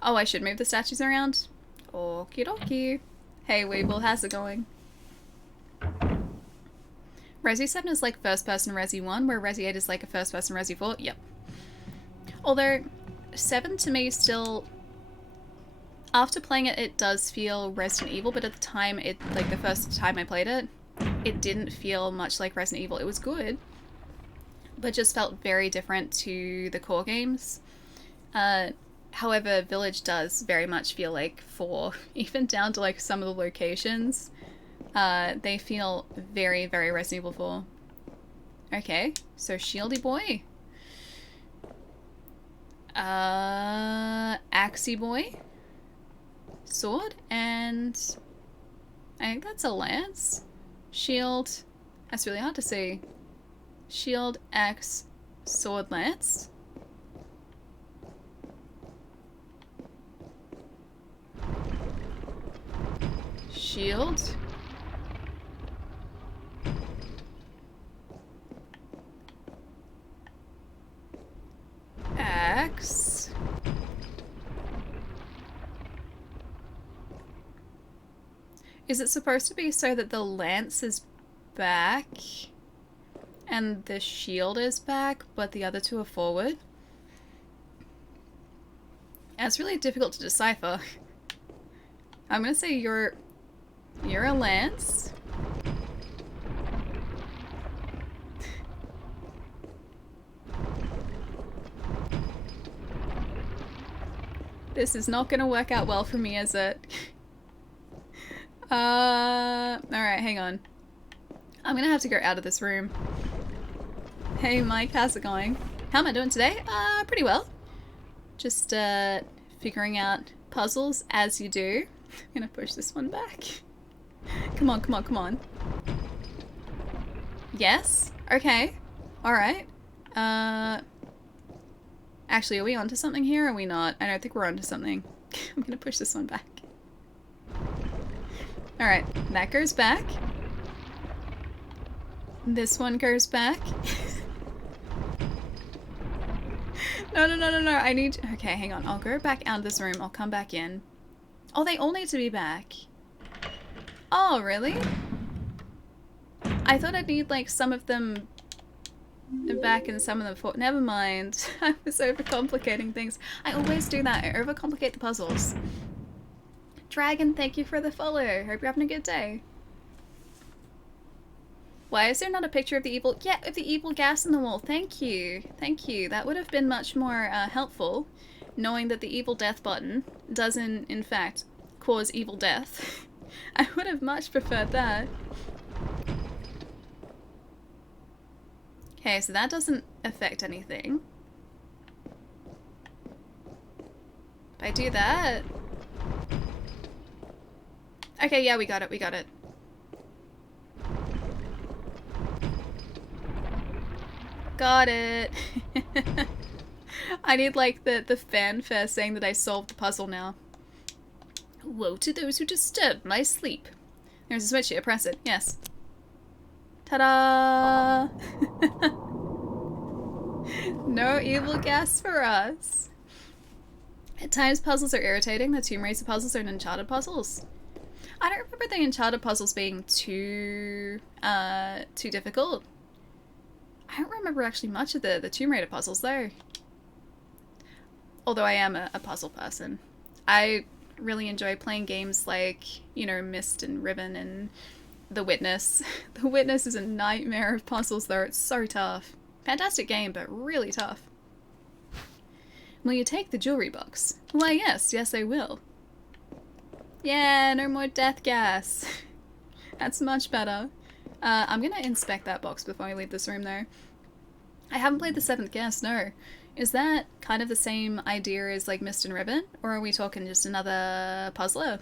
Oh, I should move the statues around? Okie dokie. Hey, Weeble, how's it going? Resi 7 is like first person Resi 1, where Resi 8 is like a first person Resi 4. Yep. Although, 7 to me still... After playing it, it does feel Resident Evil, but at the time, like the first time I played it, it didn't feel much like Resident Evil. It was good, but just felt very different to the core games. However, Village does very much feel like 4, even down to like some of the locations. They feel very, very Resident Evil 4. Okay, so Shieldy Boy. Axie Boy. Sword, and I think that's a lance. Shield. That's really hard to see. Shield, axe, sword, lance. Shield. Axe. Is it supposed to be so that the lance is back and the shield is back, but the other two are forward? And it's really difficult to decipher. I'm gonna say you're a lance. This is not gonna work out well for me, is it? Alright, hang on. I'm gonna have to go out of this room. Hey Mike, how's it going? How am I doing today? Pretty well. Just, figuring out puzzles as you do. I'm gonna push this one back. Come on, come on, come on. Yes? Okay. Alright. Actually, are we onto something here or are we not? I don't think we're onto something. I'm gonna push this one back. Alright, that goes back. This one goes back. No, no, no, no, no, I need... Okay, hang on. I'll go back out of this room. I'll come back in. Oh, they all need to be back. Oh, really? I thought I'd need, like, some of them back and some of them for... Never mind. I was overcomplicating things. I always do that. I overcomplicate the puzzles. Dragon, thank you for the follow. Hope you're having a good day. Why is there not a picture of the evil... Yeah, of the evil gas in the wall. Thank you. Thank you. That would have been much more helpful. knowing that the evil death button doesn't, in fact, cause evil death. I would have much preferred that. Okay, so that doesn't affect anything. If I do that... Okay, yeah, we got it, we got it. Got it! I need, like, the fanfare saying that I solved the puzzle now. Woe to those who disturb my sleep. There's a switch here, press it, yes. Ta-da! No evil gas for us. At times puzzles are irritating. The Tomb Raider puzzles are Uncharted puzzles. I don't remember the Uncharted puzzles being too difficult. I don't remember actually much of the Tomb Raider puzzles though. Although I am a puzzle person. I really enjoy playing games like, you know, Myst and Ribbon and The Witness. The Witness is a nightmare of puzzles though. It's so tough. Fantastic game, but really tough. Will you take the jewelry box? Why, yes, I will. Yeah, no more death gas. That's much better. I'm gonna inspect that box before I leave this room though. I haven't played the 7th Guest, no. Is that kind of the same idea as like Myst and Ribbon? Or are we talking just another puzzler?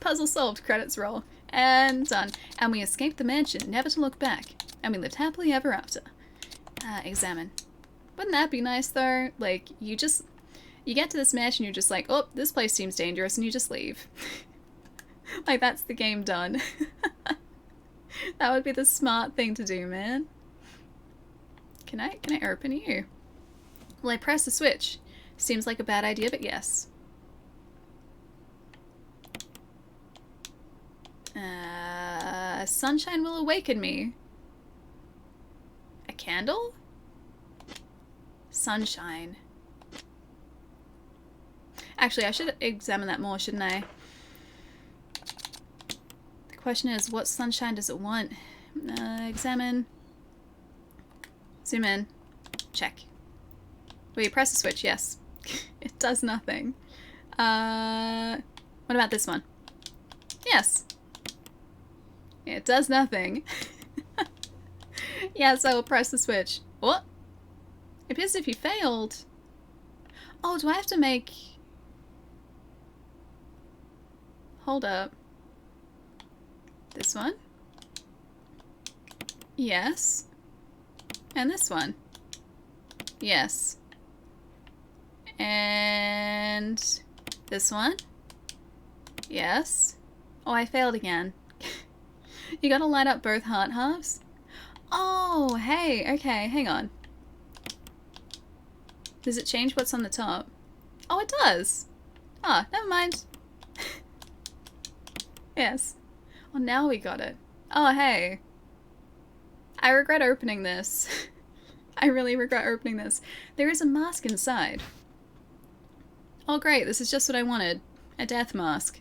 Puzzle solved, credits roll. And done. And we escaped the mansion, never to look back. And we lived happily ever after. Examine. Wouldn't that be nice though? Like, you get to this mansion, you're just like, oh, this place seems dangerous, and you just leave. Like, that's the game done. That would be the smart thing to do, man. Can I open you? Will I press the switch? Seems like a bad idea, but yes. Sunshine will awaken me. A candle? Sunshine. Actually, I should examine that more, shouldn't I? The question is, what sunshine does it want? Examine. Zoom in. Check. Wait, press the switch, yes. It does nothing. What about this one? Yes. It does nothing. Yes, I will press the switch. What? It appears if you failed. Oh, do I have to make... Hold up. This one? Yes. And this one? Yes. And this one? Yes. Oh, I failed again. You gotta light up both heart halves? Oh, hey, okay, hang on. Does it change what's on the top? Oh, it does. Ah, never mind. Yes. Oh, now we got it. Oh, hey. I regret opening this. I really regret opening this. There is a mask inside. Oh, great. This is just what I wanted. A death mask.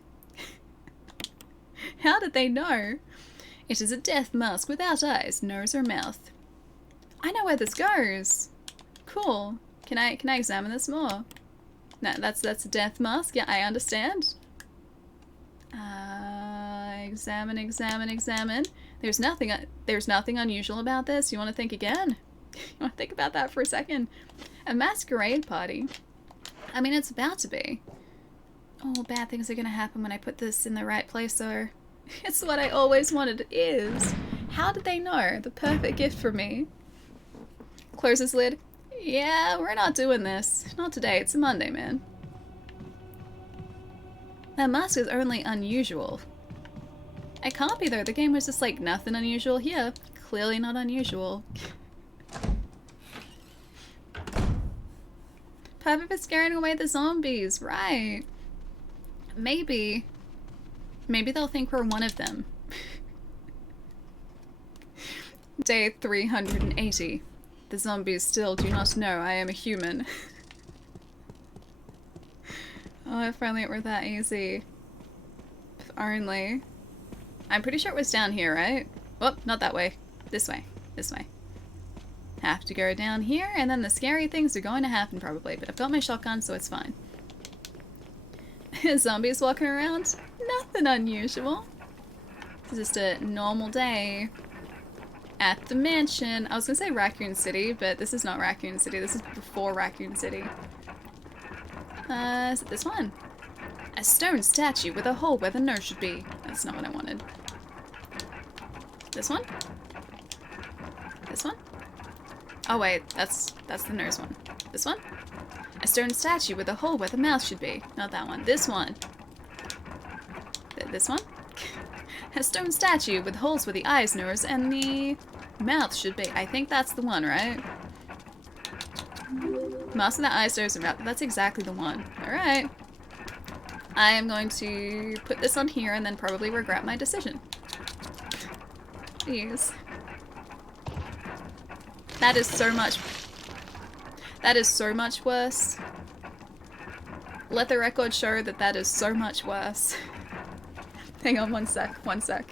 How did they know? It is a death mask without eyes, nose, or mouth. I know where this goes. Cool. Can I examine this more? No, that's a death mask. Yeah, I understand. Examine, examine, examine. There's nothing unusual about this. You want to think again? You want to think about that for a second? A masquerade party. I mean, it's about to be. Oh, bad things are gonna happen when I put this in the right place, though. It's what I always wanted. It is. How did they know? The perfect gift for me. Close this lid. Yeah, we're not doing this. Not today. It's a Monday, man. That mask is only unusual. It can't be, though. The game was just like, nothing unusual here. Clearly not unusual. Perfect for scaring away the zombies. Right. Maybe they'll think we're one of them. Day 380. The zombies still do not know I am a human. Oh, if only it were that easy. If only. I'm pretty sure it was down here, right? Oh, not that way. This way. This way. Have to go down here, and then the scary things are going to happen probably, but I've got my shotgun, so it's fine. Zombies walking around? Nothing unusual. It's just a normal day at the mansion. I was gonna say Raccoon City, but this is not Raccoon City. This is before Raccoon City. Is it this one? A stone statue with a hole where the nose should be. That's not what I wanted. This one? This one? Oh wait, that's the nose one. This one? A stone statue with a hole where the mouth should be. Not that one. This one. This one? A stone statue with holes where the eyes, nose, and the mouth should be. I think that's the one, right? Mouth and the eyes, nose, and mouth. That's exactly the one. Alright. I am going to put this on here and then probably regret my decision. Jeez. That is so much... That is so much worse. Let the record show that that is so much worse. Hang on one sec, one sec.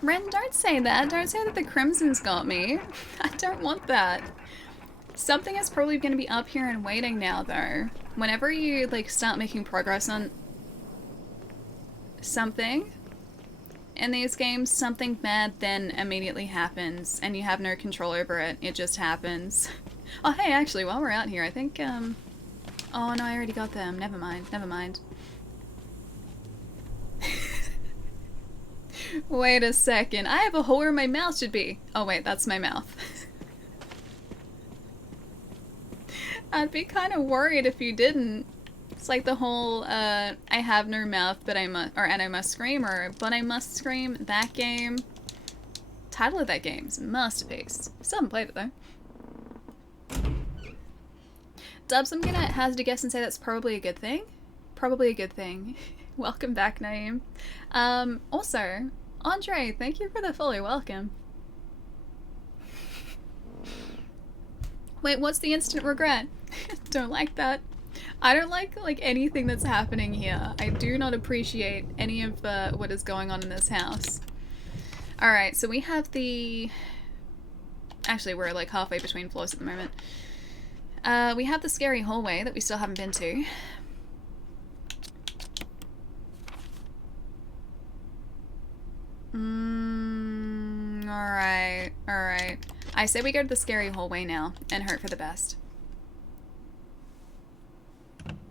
Ren, don't say that. Don't say that the Crimson's got me. I don't want that. Something is probably going to be up here and waiting now, though. Whenever you, like, start making progress on something in these games, something bad then immediately happens, and you have no control over it. It just happens. Oh, hey, actually, while we're out here, I think, oh, no, I already got them. Never mind. Never mind. Wait a second. I have a hole where my mouth should be. Oh wait, that's my mouth. I'd be kind of worried if you didn't. It's like the whole, I have no mouth, but and I must scream, or but I must scream. That game. Title of that game is a masterpiece. Still haven't played it though. Dubs, I'm gonna hazard a guess and say that's probably a good thing. Probably a good thing. Welcome back, Naeem. Also, Andre, thank you for the follow. Welcome. Wait, what's the instant regret? Don't like that. I don't like anything that's happening here. I do not appreciate any of what is going on in this house. Alright, so we have the... Actually, we're like halfway between floors at the moment. We have the scary hallway that we still haven't been to. Alright, alright. I say we go to the scary hallway now and hope for the best.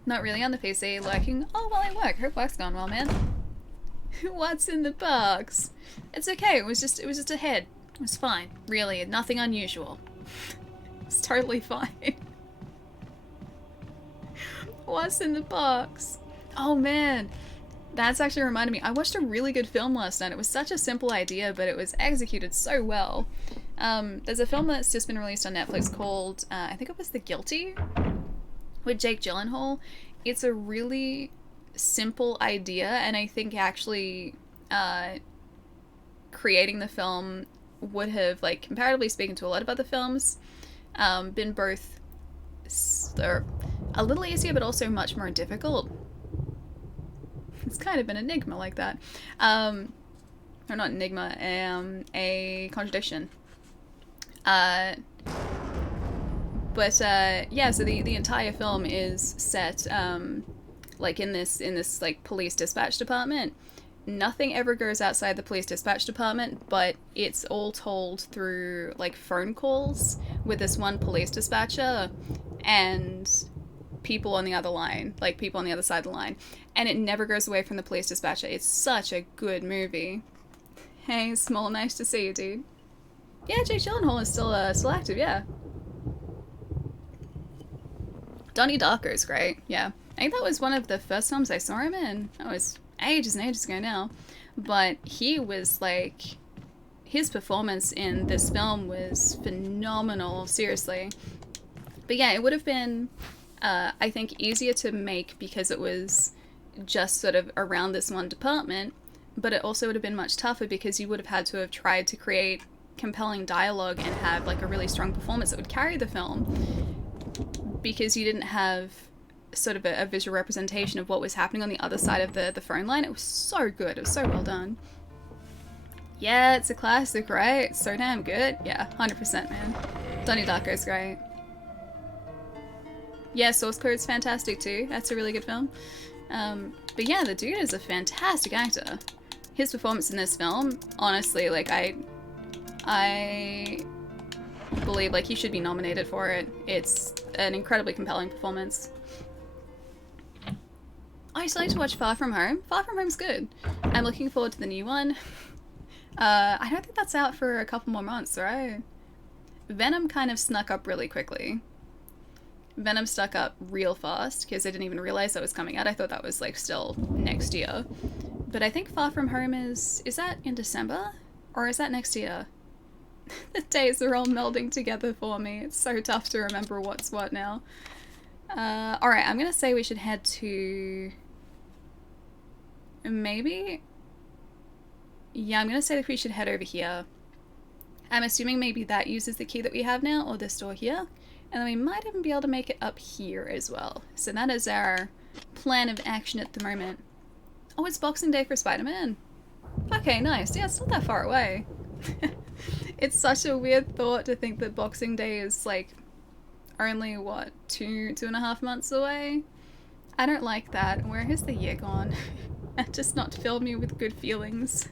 Not really on the PC, lurking. Oh, while I work. Hope work's gone well, man. What's in the box? It's okay, it was just a head. It was fine. Really, nothing unusual. It's totally fine. What's in the box? Oh man. That's actually reminded me, I watched a really good film last night. It was such a simple idea, but it was executed so well. There's a film that's just been released on Netflix called, I think it was The Guilty, with Jake Gyllenhaal. It's a really simple idea, and I think actually creating the film would have, like, comparatively speaking to a lot of other films, been both a little easier, but also much more difficult. It's kind of an enigma like that. Or not enigma, a contradiction. Yeah, so the entire film is set, like in this like police dispatch department. Nothing ever goes outside the police dispatch department, but it's all told through like phone calls with this one police dispatcher and people on the other line, like people on the other side of the line, and it never goes away from the police dispatcher. It's such a good movie. Hey, Small, nice to see you, dude. Yeah, Jake Gyllenhaal is still active, yeah. Donnie Darko's great, yeah. I think that was one of the first films I saw him in. That was ages and ages ago now. But he was like, his performance in this film was phenomenal, seriously. But yeah, it would have been, I think, easier to make because it was just sort of around this one department, but it also would have been much tougher because you would have had to have tried to create compelling dialogue and have like a really strong performance that would carry the film, because you didn't have sort of a visual representation of what was happening on the other side of the phone line. It was so good. It was so well done. Yeah, it's a classic, right? So damn good. Yeah, 100%, man. Donnie Darko's great. Yeah, Source Code's fantastic too. That's a really good film. But yeah, the dude is a fantastic actor. His performance in this film, honestly, like I believe like he should be nominated for it. It's an incredibly compelling performance. I used to like to watch Far From Home. Far From Home's good. I'm looking forward to the new one. I don't think that's out for a couple more months, right? Venom kind of snuck up really quickly. Venom stuck up real fast because I didn't even realize that was coming out. I thought that was like still next year. But I think Far From Home is that in December? Or is that next year? The days are all melding together for me. It's so tough to remember what's what now. Alright, I'm gonna say we should head to... maybe? Yeah, I'm gonna say that we should head over here. I'm assuming maybe that uses the key that we have now, or this door here. And then we might even be able to make it up here as well. So that is our plan of action at the moment. Oh, it's Boxing Day for Spider-Man. Okay, nice. Yeah, it's not that far away. It's such a weird thought to think that Boxing Day is like only, what, two and a half months away? I don't like that. Where has the year gone? That does not fill me with good feelings.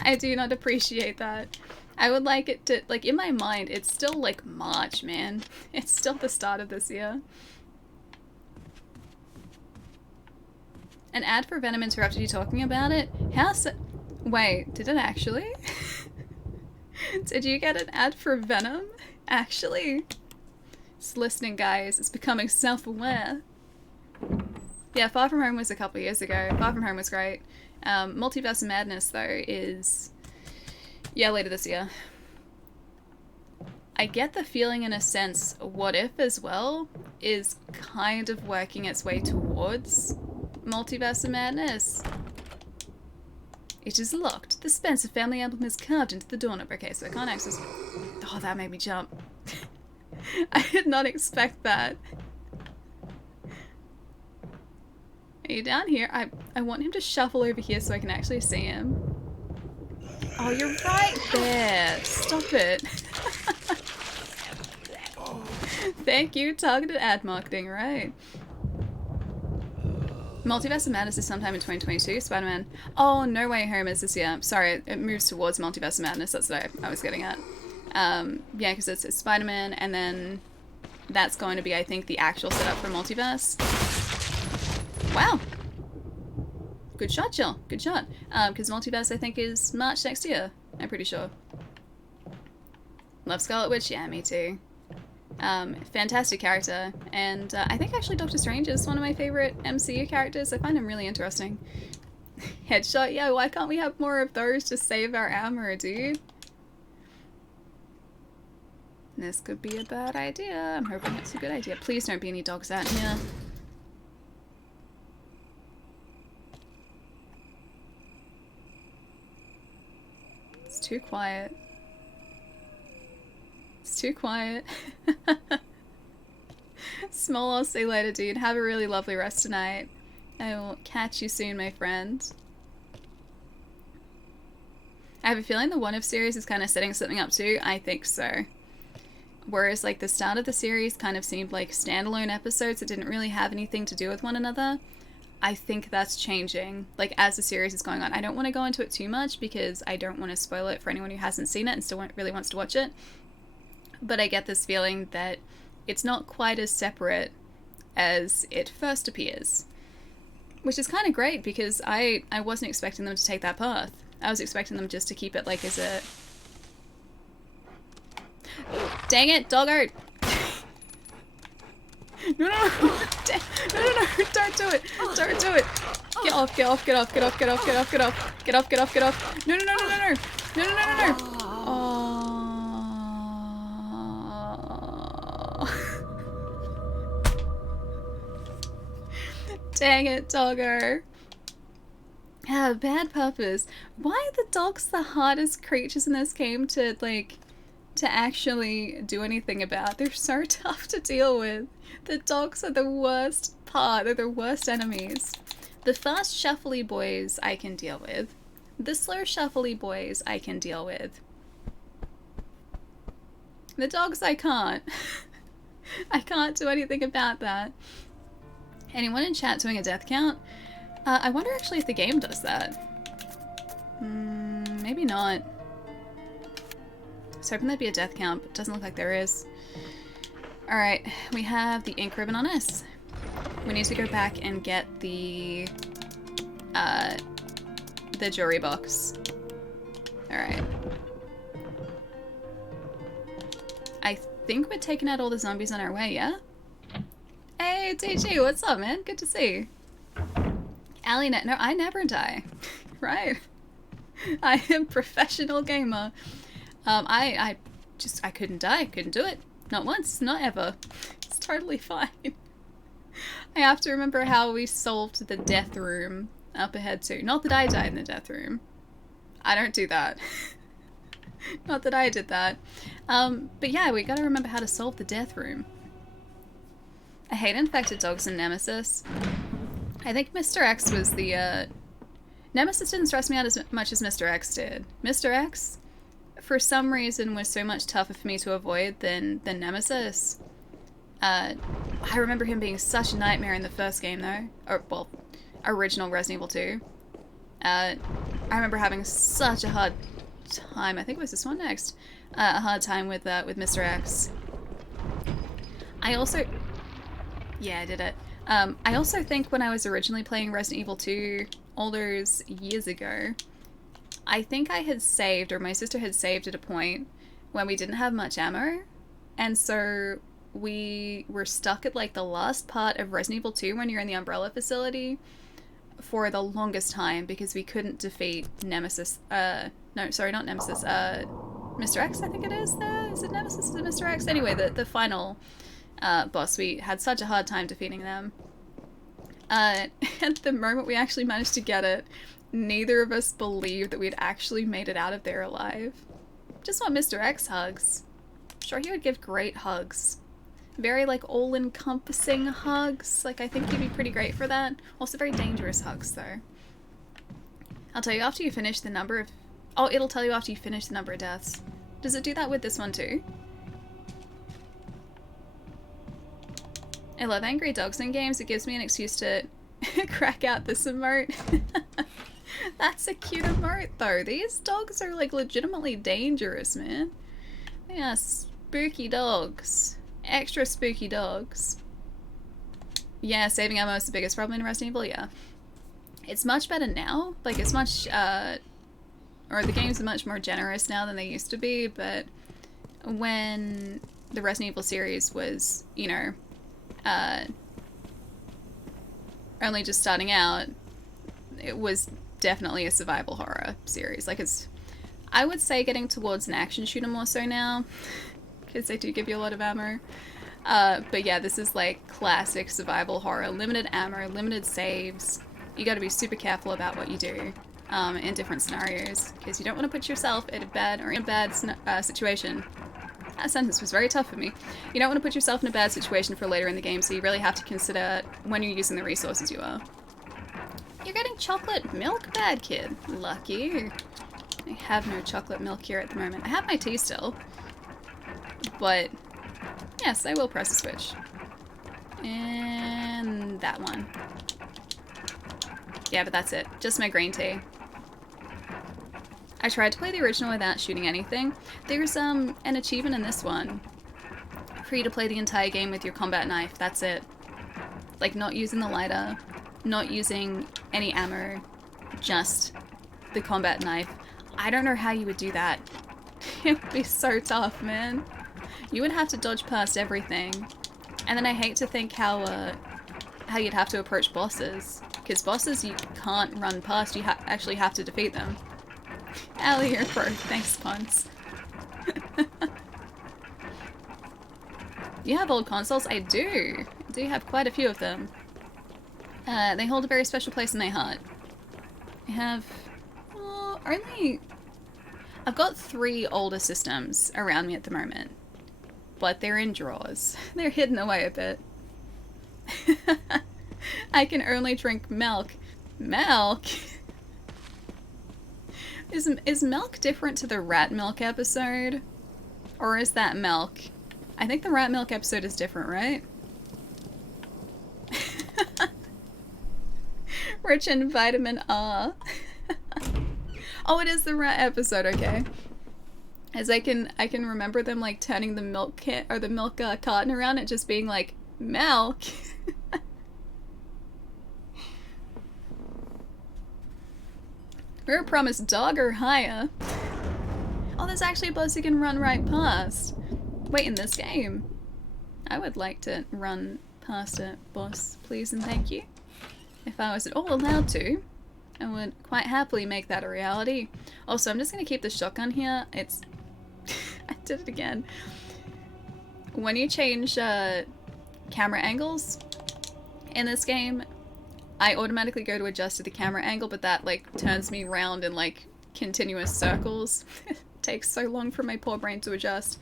I do not appreciate that. I would like it to, like, in my mind, it's still like March, man. It's still the start of this year. An ad for Venom interrupted you talking about it? Wait, did it actually? Did you get an ad for Venom? Actually? Just listening, guys. It's becoming self-aware. Yeah, Far From Home was a couple years ago. Far From Home was great. Multiverse of Madness, though, is... yeah, later this year. I get the feeling, in a sense, What If as well is kind of working its way towards Multiverse of Madness. It is locked. The Spencer family emblem is carved into the doorknob. Okay, so I can't access... oh, that made me jump. I did not expect that. Are you down here? I want him to shuffle over here so I can actually see him. Oh, you're right there. Stop it. Thank you, targeted ad marketing, right. Multiverse of Madness is sometime in 2022, Spider-Man. Oh, No Way Home is this year. Sorry, it moves towards Multiverse of Madness, that's what I was getting at. Yeah, because it's Spider-Man, and then that's going to be, I think, the actual setup for Multiverse. Wow. Good shot, Jill. Good shot. Because Multiverse, I think, is March next year. I'm pretty sure. Love Scarlet Witch? Yeah, me too. Fantastic character. And I think actually Doctor Strange is one of my favorite MCU characters. I find him really interesting. Headshot? Yeah, why can't we have more of those to save our armor, dude? This could be a bad idea. I'm hoping it's a good idea. Please don't be any dogs out here. It's too quiet. It's too quiet. Small, I'll see you later, dude. Have a really lovely rest tonight. I will catch you soon, my friend. I have a feeling the What If series is kind of setting something up too. I think so. Whereas like the start of the series kind of seemed like standalone episodes that didn't really have anything to do with one another. I think that's changing, like, as the series is going on. I don't want to go into it too much because I don't want to spoil it for anyone who hasn't seen it and still really wants to watch it. But I get this feeling that it's not quite as separate as it first appears. Which is kind of great because I wasn't expecting them to take that path. I was expecting them just to keep it, like, as a... Dang it, doggo! No, no, no, no, don't do it, Get off, get off, get off, get off, get off, get off, get off, get off, get off, get off. No, no, no, no, no, no. No, no, no, no, no. Oh. Dang it, doggo. Ah, bad purpose. Why are the dogs the hardest creatures in this game to, like, to actually do anything about? They're so tough to deal with. The dogs are the worst part. They're the worst enemies. The fast shuffly boys I can deal with. The slow shuffly boys I can deal with. The dogs I can't. I can't do anything about that. Anyone in chat doing a death count? I wonder actually if the game does that. Maybe not. I was hoping there'd be a death count, but it doesn't look like there is. Alright, we have the ink ribbon on us. We need to go back and get the jewelry box. Alright. I think we're taking out all the zombies on our way, yeah? Hey, TG, what's up, man? Good to see you. Allie, no, I never die. Right? I am professional gamer. I couldn't die. I couldn't do it. Not once, not ever. It's totally fine. I have to remember how we solved the death room up ahead too. Not that I died in the death room. I don't do that. Not that I did that. But yeah, we gotta remember how to solve the death room. I hate infected dogs in Nemesis. I think Mr. X was the, Nemesis didn't stress me out as much as Mr. X did. Mr. X, for some reason, was so much tougher for me to avoid than Nemesis. I remember him being such a nightmare in the first game, though. Or, well, original Resident Evil 2. I remember having such a hard time. I think it was this one next. A hard time with Mr. X. I also... Yeah, I did it. I also think when I was originally playing Resident Evil 2 all those years ago, I think I had saved, or my sister had saved at a point when we didn't have much ammo, and so we were stuck at like the last part of Resident Evil 2 when you're in the Umbrella facility for the longest time because we couldn't defeat Nemesis, no, sorry, not Nemesis, Mr. X, I think it is there? Is it Nemesis? Is it Mr. X? Anyway, the final boss, we had such a hard time defeating them. At the moment we actually managed to get it, neither of us believed that we'd actually made it out of there alive. Just want Mr. X hugs. I'm sure he would give great hugs. Very, like, all-encompassing hugs. Like, I think he'd be pretty great for that. Also very dangerous hugs, though. I'll tell you after you finish the number of... Oh, it'll tell you after you finish the number of deaths. Does it do that with this one, too? I love angry dogs in games. It gives me an excuse to crack out this emote. That's a cute emote, though. These dogs are, like, legitimately dangerous, man. They are spooky dogs. Extra spooky dogs. Yeah, saving ammo is the biggest problem in Resident Evil, yeah. It's much better now. Like, it's much, or the games are much more generous now than they used to be, but when the Resident Evil series was, you know, only just starting out, it was definitely a survival horror series. Like, it's, I would say, getting towards an action shooter more so now, because they do give you a lot of ammo. But yeah, this is like classic survival horror. Limited ammo, limited saves. You gotta be super careful about what you do in different scenarios, because you don't want to put yourself in a bad situation. That sentence was very tough for me. You don't want to put yourself in a bad situation for later in the game, so you really have to consider when you're using the resources you are. You're getting chocolate milk, bad kid. Lucky. I have no chocolate milk here at the moment. I have my tea still. But, yes, I will press the switch. And that one. Yeah, but that's it. Just my green tea. I tried to play the original without shooting anything. There's an achievement in this one for you to play the entire game with your combat knife. That's it. Like, not using the lighter, not using any ammo, just the combat knife. I don't know how you would do that. It would be so tough, man. You would have to dodge past everything. And then I hate to think how you'd have to approach bosses. Because bosses you can't run past, you actually have to defeat them. Allie, you're pro. Thanks, Pons. You have old consoles? I do. I do have quite a few of them. They hold a very special place in my heart. I have only... I've got 3 older systems around me at the moment. But they're in drawers. They're hidden away a bit. I can only drink milk. Milk? Is milk different to the rat milk episode? Or is that milk? I think the rat milk episode is different, right? Rich in vitamin R. Oh, it is the rat episode, okay. As I can remember them like turning the milk kit or the milk carton around, it just being like, milk. We were promised dog or higher. Oh, there's actually a boss you can run right past. Wait, in this game? I would like to run past it, boss, please and thank you. If I was at all allowed to, I would quite happily make that a reality. Also, I'm just going to keep the shotgun here. It's... I did it again. When you change camera angles in this game, I automatically go to adjust to the camera angle, but that like turns me round in like continuous circles. It takes so long for my poor brain to adjust.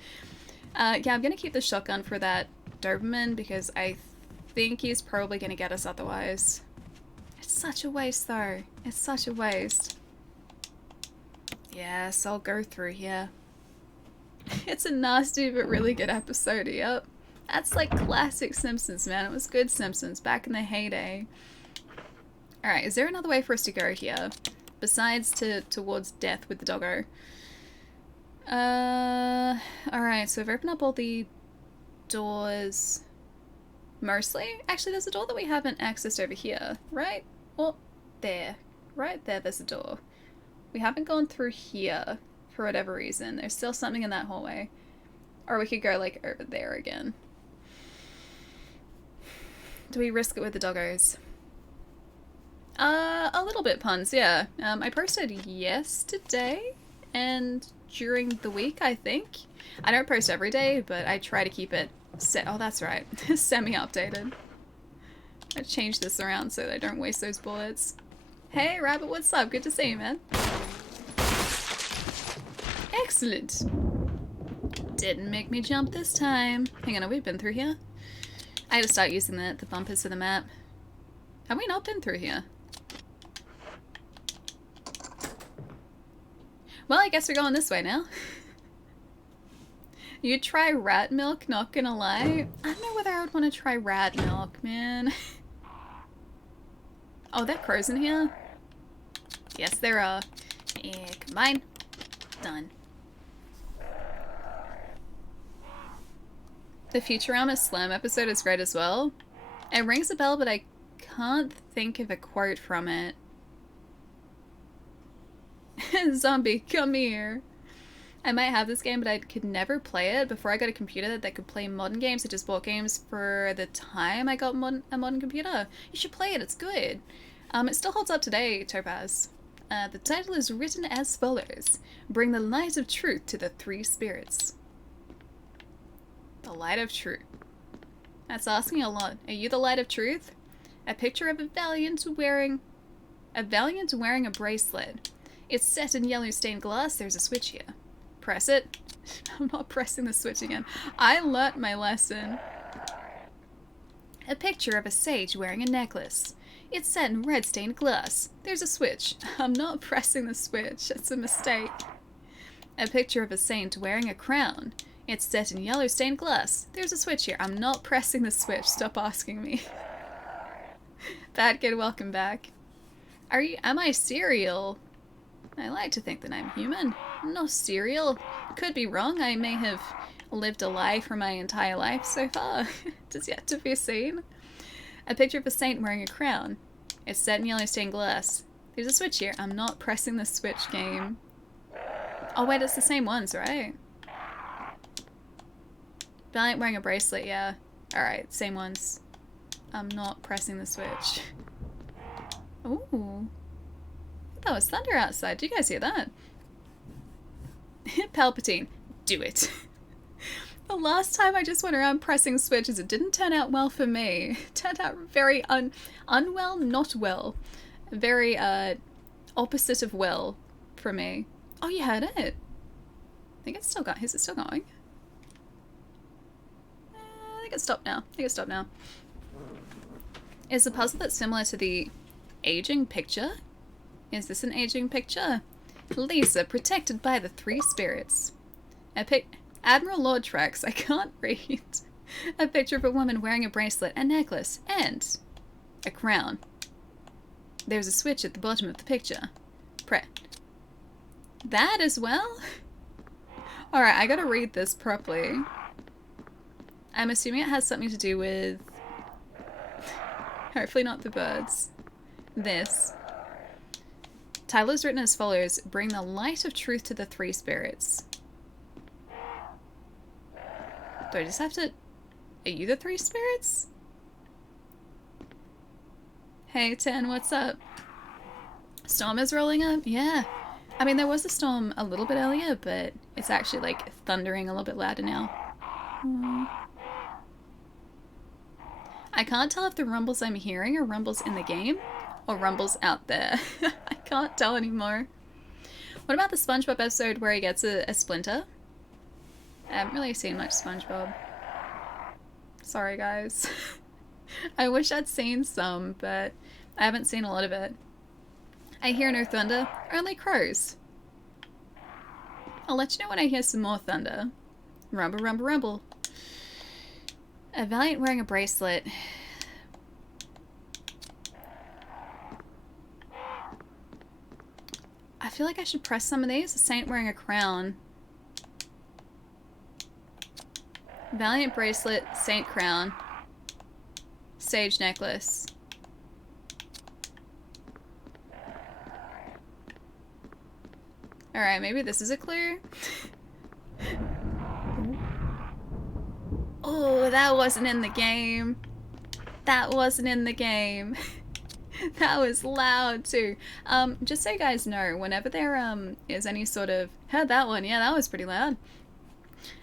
Yeah, I'm gonna keep the shotgun for that Doberman because I think he's probably gonna get us otherwise. It's such a waste though. It's such a waste. Yes, I'll go through here. It's a nasty but really good episode, yep. That's like classic Simpsons, man. It was good Simpsons back in the heyday. Alright, is there another way for us to go here? Besides towards death with the doggo. Alright, so I've opened up all the doors. Mostly? Actually, there's a door that we haven't accessed over here, right? Well, there. Right there, there's a door. We haven't gone through here for whatever reason. There's still something in that hallway. Or we could go, like, over there again. Do we risk it with the doggos? A little bit, Puns, yeah. I posted yesterday and during the week, I think. I don't post every day, but I try to keep it set. Oh, that's right. Semi-updated. I changed this around so that I don't waste those bullets. Hey, Rabbit, what's up? Good to see you, man. Excellent. Didn't make me jump this time. Hang on, have we been through here? I had to start using the bumpers for the map. Have we not been through here? Well, I guess we're going this way now. You try rat milk, not gonna lie. I don't know whether I would want to try rat milk, man. Oh, there are crows in here? Yes, there are. Yeah, combine. Done. The Futurama Slam episode is great as well. It rings a bell, but I can't think of a quote from it. Zombie, come here. I might have this game, but I could never play it before I got a computer that could play modern games. I just bought games for the time I got a modern computer. You should play it, it's good. It still holds up today, Topaz. The title is written as follows. Bring the light of truth to the 3 spirits. The light of truth. That's asking a lot. Are you the light of truth? A picture of a valiant wearing a bracelet. It's set in yellow stained glass. There's a switch here. Press it. I'm not pressing the switch again. I learnt my lesson. A picture of a sage wearing a necklace. It's set in red stained glass. There's a switch. I'm not pressing the switch. It's a mistake. A picture of a saint wearing a crown. It's set in yellow stained glass. There's a switch here. I'm not pressing the switch. Stop asking me. Bad kid, welcome back. Am I cereal? I like to think that I'm human. No cereal. Could be wrong. I may have lived a lie for my entire life so far. It's yet to be seen. A picture of a saint wearing a crown. It's set in yellow stained glass. There's a switch here. I'm not pressing the switch game. Oh wait, it's the same ones, right? Valiant wearing a bracelet, yeah. Alright, same ones. I'm not pressing the switch. Ooh. That was thunder outside. Do you guys hear that? Palpatine, do it. The last time I just went around pressing switches, it didn't turn out well for me. It turned out very unwell, not well. Very, opposite of well for me. Oh, you heard it? I think it's still going. Is it still going? I think it's stopped now. I think it's stopped now. Is the puzzle that's similar to the aging picture? Is this an aging picture? Lisa, protected by the three spirits. Admiral Lord Trex, I can't read. A picture of a woman wearing a bracelet, a necklace, and a crown. There's a switch at the bottom of the picture. That as well? Alright, I gotta read this properly. I'm assuming it has something to do with... hopefully not the birds. This. Tyler's written as follows: bring the light of truth to the three spirits. Do I just have to... Are you the three spirits? Hey, Ten, what's up? Storm is rolling up? Yeah. I mean, there was a storm a little bit earlier, but it's actually, like, thundering a little bit louder now. I can't tell if the rumbles I'm hearing are rumbles in the game or rumbles out there. I can't tell anymore. What about the SpongeBob episode where he gets a splinter? I haven't really seen much SpongeBob. Sorry, guys. I wish I'd seen some, but I haven't seen a lot of it. I hear no thunder, only crows. I'll let you know when I hear some more thunder. Rumble, rumble, rumble. A Valiant wearing a bracelet. I feel like I should press some of these. A Saint wearing a crown. Valiant bracelet, Saint crown, Sage necklace. Alright, maybe this is a clue. Oh, that wasn't in the game. That wasn't in the game. That was loud too. Just so you guys know, whenever there is any sort of... Heard that one, yeah, that was pretty loud.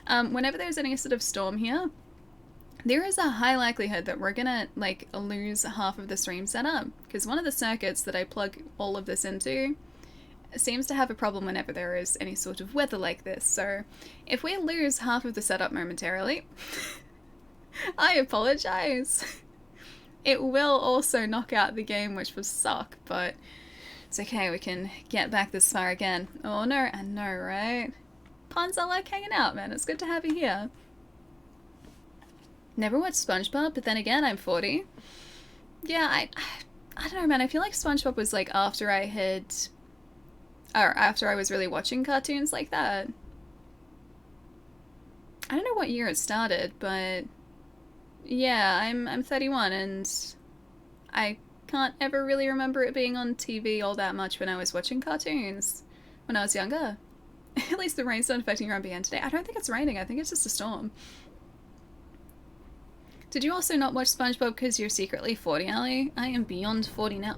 Whenever there's any sort of storm here, there is a high likelihood that we're gonna, like, lose half of the stream setup. Because one of the circuits that I plug all of this into seems to have a problem whenever there is any sort of weather like this. So, if we lose half of the setup momentarily, I apologize. It will also knock out the game, which will suck, but it's okay, we can get back this far again. Oh no, I know, right? Pons, I like hanging out, man. It's good to have you here. Never watched SpongeBob, but then again, I'm 40. Yeah, I don't know, man. I feel like SpongeBob was like after I had... Or after I was really watching cartoons like that. I don't know what year it started, but... Yeah, I'm 31 and I can't ever really remember it being on TV all that much when I was watching cartoons when I was younger. At least the rain's not affecting your MBN today. I don't think it's raining. I think it's just a storm. Did you also not watch SpongeBob because you're secretly 40, Ali? I am beyond 40 now.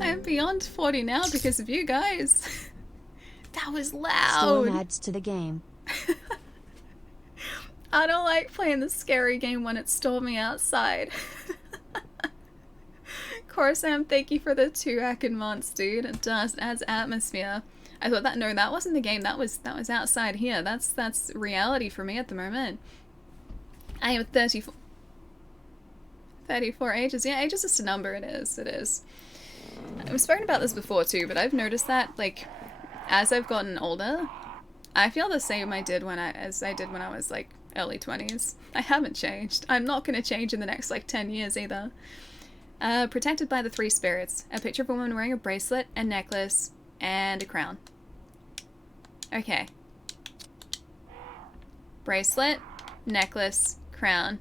I am beyond 40 now because of you guys. That was loud. Storm adds to the game. I don't like playing the scary game when it's stormy outside. Corsam, thank you for the 2 Akin months, dude. It does, it adds atmosphere. I thought that, no, that wasn't the game, that was outside here. That's reality for me at the moment. I am 34 ages. Yeah, age is just a number, it is. I've spoken about this before too, but I've noticed that, like, as I've gotten older, I feel the same as I did when I was, like, early 20s. I haven't changed. I'm not gonna change in the next, like, 10 years either. Protected by the 3 spirits. A picture of a woman wearing a bracelet, a necklace, and a crown. Okay. Bracelet, necklace, crown.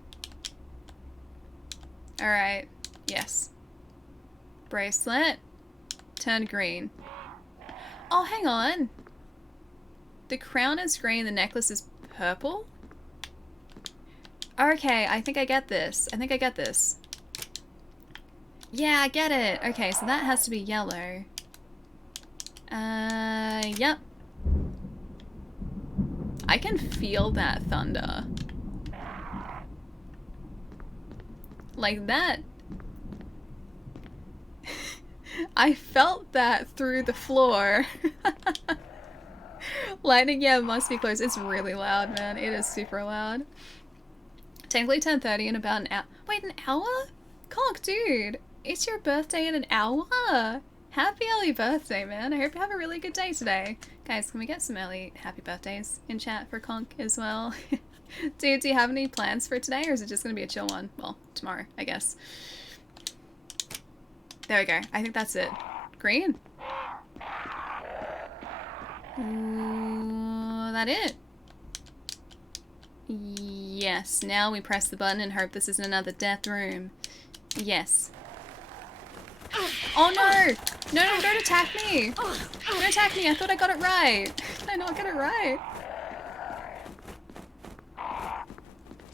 Alright. Yes. Bracelet. Turn green. Oh, hang on. The crown is green, the necklace is purple? Okay, I think I get this. Yeah, I get it. Okay, so that has to be yellow. Yep. I can feel that thunder. Like that. I felt that through the floor. Lightning, yeah, must be close. It's really loud, man. It is super loud. Technically 10:30 in about an hour. Wait, an hour? Conk, dude. It's your birthday in an hour. Happy early birthday, man. I hope you have a really good day today. Guys, can we get some early happy birthdays in chat for Conk as well? Dude, do you have any plans for today, or is it just going to be a chill one? Well, tomorrow, I guess. There we go. I think that's it. Green. Ooh, that it? Yes. Now we press the button and hope this isn't another death room. Yes. Oh no! No, no, don't attack me! Don't attack me! I thought I got it right! Did I not get it right?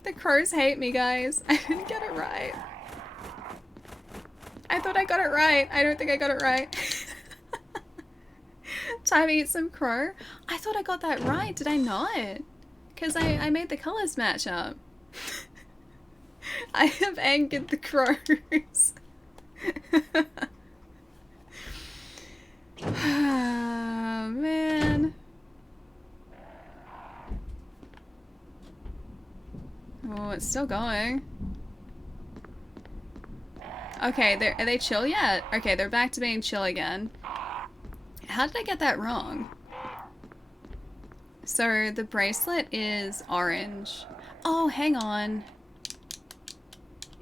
The crows hate me, guys. I didn't get it right. I thought I got it right. I don't think I got it right. Time to eat some crow. I thought I got that right. Did I not? Because I made the colors match up. I have angered the crows. Oh, man. Oh, it's still going. Okay, are they chill yet? Okay, they're back to being chill again. How did I get that wrong? So the bracelet is orange. Oh, hang on.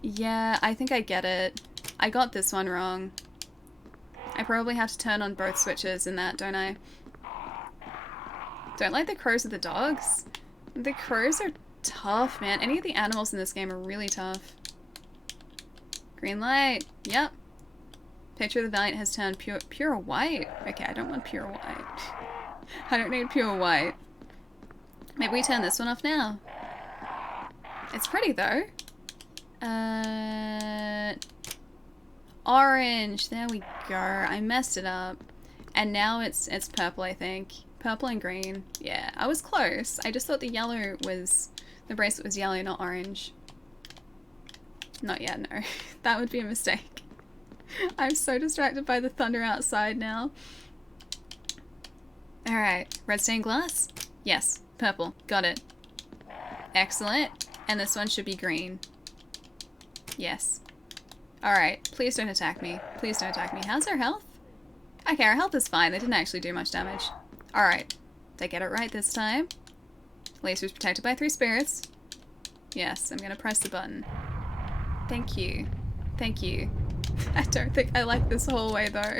Yeah, I think I get it. I got this one wrong. I probably have to turn on both switches in that, don't I? Don't like the crows or the dogs. The crows are tough, man. Any of the animals in this game are really tough. Green light. Yep. Picture of the Valiant has turned pure white. Okay, I don't want pure white. I don't need pure white. Maybe we turn this one off now. It's pretty though. Orange. There we go. I messed it up. And now it's purple, I think. Purple and green. Yeah, I was close. I just thought the bracelet was yellow, not orange. Not yet, no. That would be a mistake. I'm so distracted by the thunder outside now. Alright, red stained glass? Yes, purple. Got it. Excellent. And this one should be green. Yes. Alright, please don't attack me. Please don't attack me. How's our health? Okay, our health is fine. They didn't actually do much damage. Alright. Did I get it right this time? Lacey was protected by 3 spirits. Yes, I'm gonna press the button. Thank you. Thank you. I don't think I like this hallway though.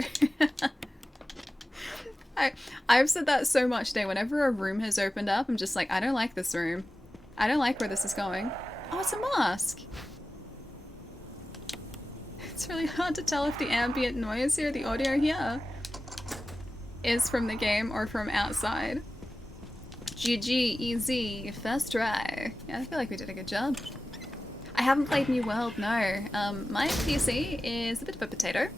I've said that so much today. Whenever a room has opened up, I'm just like, I don't like this room. I don't like where this is going. Oh, it's a mask. It's really hard to tell if the ambient noise here, the audio here, is from the game or from outside. GG, easy, first try. Yeah, I feel like we did a good job. I haven't played New World, no. My PC is a bit of a potato.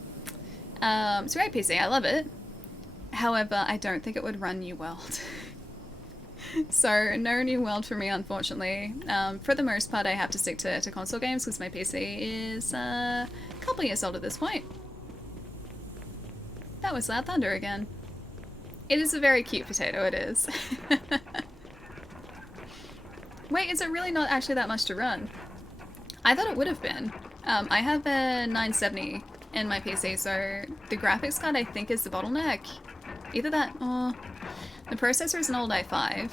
It's a great PC, I love it. However, I don't think it would run New World. So, no New World for me, unfortunately. For the most part, I have to stick to console games because my PC is a couple years old at this point. That was loud thunder again. It is a very cute potato, it is. Wait, is it really not actually that much to run? I thought it would have been. I have a 970 in my PC, so the graphics card I think is the bottleneck. Either that or... The processor is an old i5.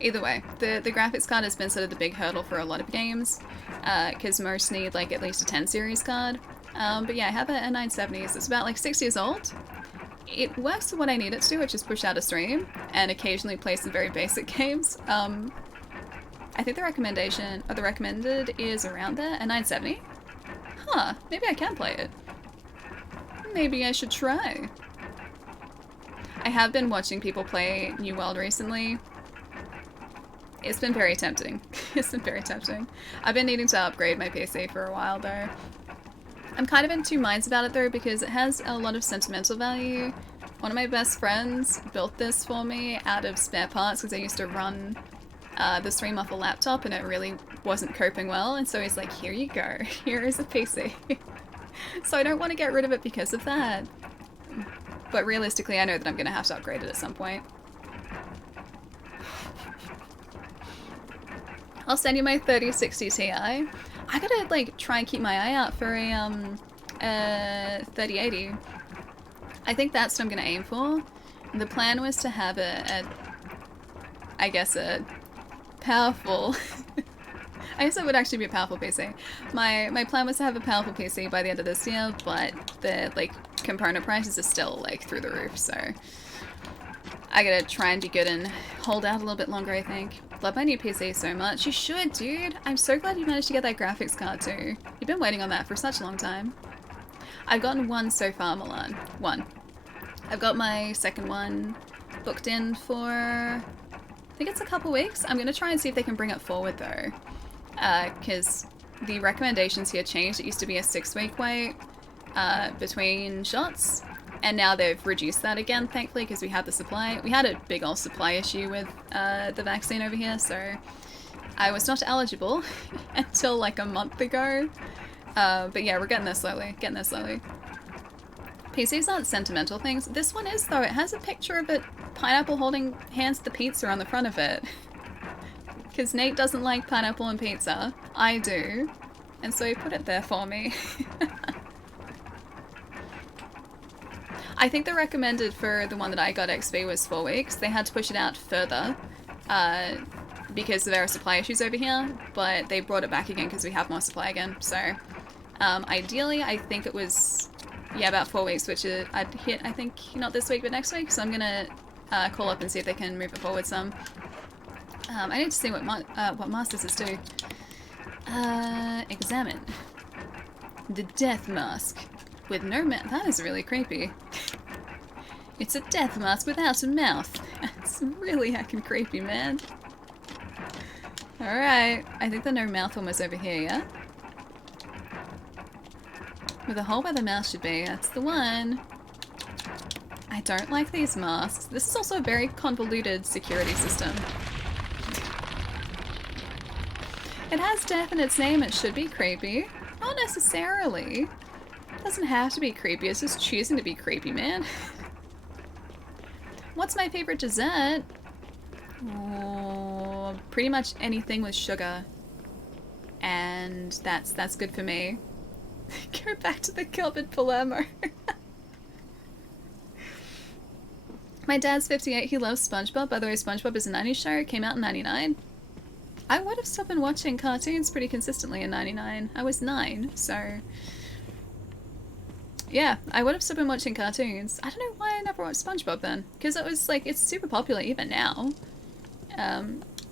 Either way, the graphics card has been sort of the big hurdle for a lot of games, because most need like at least a 10 series card. But yeah, I have a 970, so it's about like 6 years old. It works for what I need it to do, which is push out a stream, and occasionally play some very basic games. I think the recommended is around there, a 970. Huh, maybe I can play it. Maybe I should try. I have been watching people play New World recently. It's been very tempting. It's been very tempting. I've been needing to upgrade my PC for a while though. I'm kind of in two minds about it though, because it has a lot of sentimental value. One of my best friends built this for me out of spare parts because I used to run the stream off a laptop and it really wasn't coping well, and so he's like, here you go, here is a PC. So I don't want to get rid of it because of that. But realistically, I know that I'm going to have to upgrade it at some point. I'll send you my 3060 Ti. I gotta like try and keep my eye out for a 3080. I think that's what I'm gonna aim for. The plan was to have I guess a powerful I guess it would actually be a powerful PC. My plan was to have a powerful PC by the end of this year, but the like component prices are still like through the roof, so I gotta try and be good and hold out a little bit longer, I think. Love my new PC so much. You should, dude. I'm so glad you managed to get that graphics card too. You've been waiting on that for such a long time. I've gotten one so far, Milan. One. I've got my second one booked in for, I think it's a couple weeks. I'm gonna try and see if they can bring it forward though. Because the recommendations here changed. It used to be a 6-week wait between shots. And now they've reduced that again, thankfully, because we had the supply. We had a big old supply issue with the vaccine over here, so I was not eligible until like a month ago. But yeah, we're getting there slowly, PCs aren't sentimental things. This one is, though. It has a picture of a pineapple holding hands to the pizza on the front of it. Because Nate doesn't like pineapple and pizza. I do. And so he put it there for me. I think the recommended for the one that I got XP was 4 weeks. They had to push it out further because there are supply issues over here, but they brought it back again because we have more supply again. So ideally, I think it was, yeah, about 4 weeks, which I'd hit, I think, not this week, but next week. So I'm going to call up and see if they can move it forward some. I need to see what masters is do. Examine. The death mask. With no mouth. That is really creepy. It's a death mask without a mouth. It's really heckin' creepy, man. Alright. I think the no mouth one was over here, yeah? With a hole where the mouth should be. That's the one. I don't like these masks. This is also a very convoluted security system. It has death in its name. It should be creepy. Not necessarily. Doesn't have to be creepy, it's just choosing to be creepy, man. What's my favorite dessert? Oh, pretty much anything with sugar. And that's good for me. Go back to the Gilbert Palermo. My dad's 58, he loves SpongeBob. By the way, SpongeBob is a 90s show, it came out in 99. I would have stopped watching cartoons pretty consistently in 99. I was 9, so... yeah, I would have still been watching cartoons. I don't know why I never watched SpongeBob then. Because it was like, it's super popular even now.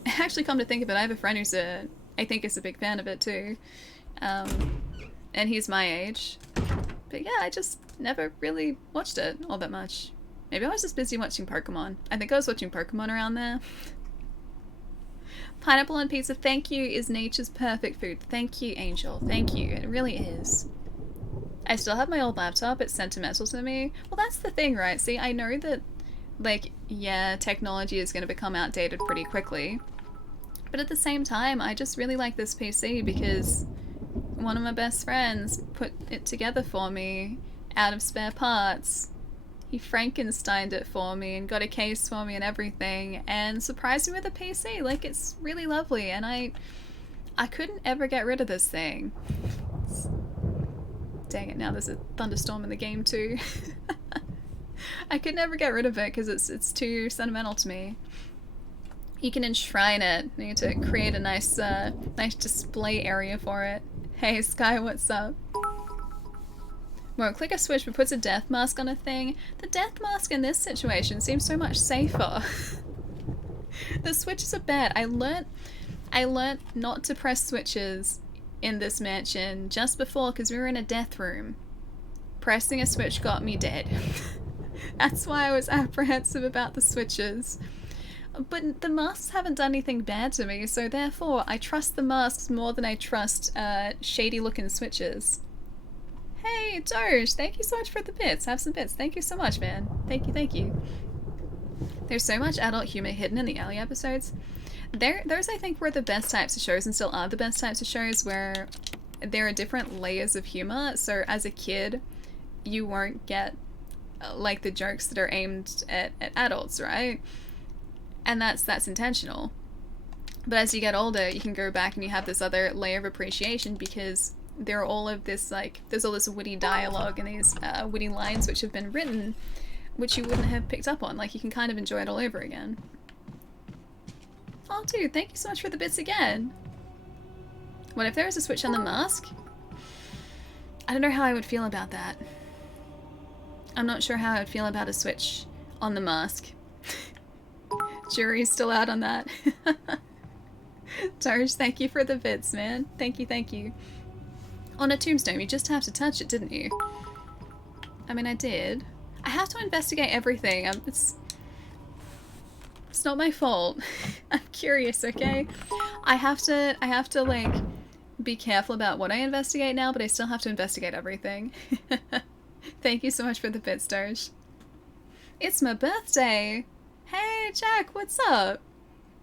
Actually, come to think of it, I have a friend who's I think is a big fan of it too. And he's my age. But yeah, I just never really watched it all that much. Maybe I was just busy watching Pokemon. I think I was watching Pokemon around there. Pineapple on pizza, thank you, is nature's perfect food. Thank you, Angel. Thank you. It really is. I still have my old laptop, it's sentimental to me. Well, that's the thing, right? See, I know that, like, yeah, technology is going to become outdated pretty quickly. But at the same time, I just really like this PC because one of my best friends put it together for me out of spare parts. He Frankensteined it for me and got a case for me and everything and surprised me with a PC. Like, it's really lovely and I couldn't ever get rid of this thing. Dang it, now there's a thunderstorm in the game too. I could never get rid of it because it's too sentimental to me. You can enshrine it. I need to create a nice display area for it. Hey Sky, what's up? Won't click a switch but puts a death mask on a thing. The death mask in this situation seems so much safer. The switches are bad. I learnt not to press switches in this mansion just before because we were in a death room. Pressing a switch got me dead. That's why I was apprehensive about the switches. But the masks haven't done anything bad to me, so therefore I trust the masks more than I trust shady looking switches. Hey, Doge, thank you so much for the bits. Have some bits. Thank you so much, man. Thank you, thank you. There's so much adult humor hidden in the early episodes. Those I think were the best types of shows and still are the best types of shows where there are different layers of humor. So as a kid, you won't get like the jokes that are aimed at adults, right? And that's intentional. But as you get older, you can go back and you have this other layer of appreciation because there are all of this, like, there's all this witty dialogue and these witty lines which have been written which you wouldn't have picked up on. Like, you can kind of enjoy it all over again. Oh, dude, thank you so much for the bits again. What if there was a switch on the mask? I don't know how I would feel about that. I'm not sure how I would feel about a switch on the mask. Jury's still out on that. Doge, thank you for the bits, man. Thank you, thank you. On a tombstone, you just have to touch it, didn't you? I mean, I did. I have to investigate everything. It's not my fault. I'm curious, okay? I have to like be careful about what I investigate now, but I still have to investigate everything. Thank you so much for the bits, Doge. It's my birthday. Hey, Jack, what's up?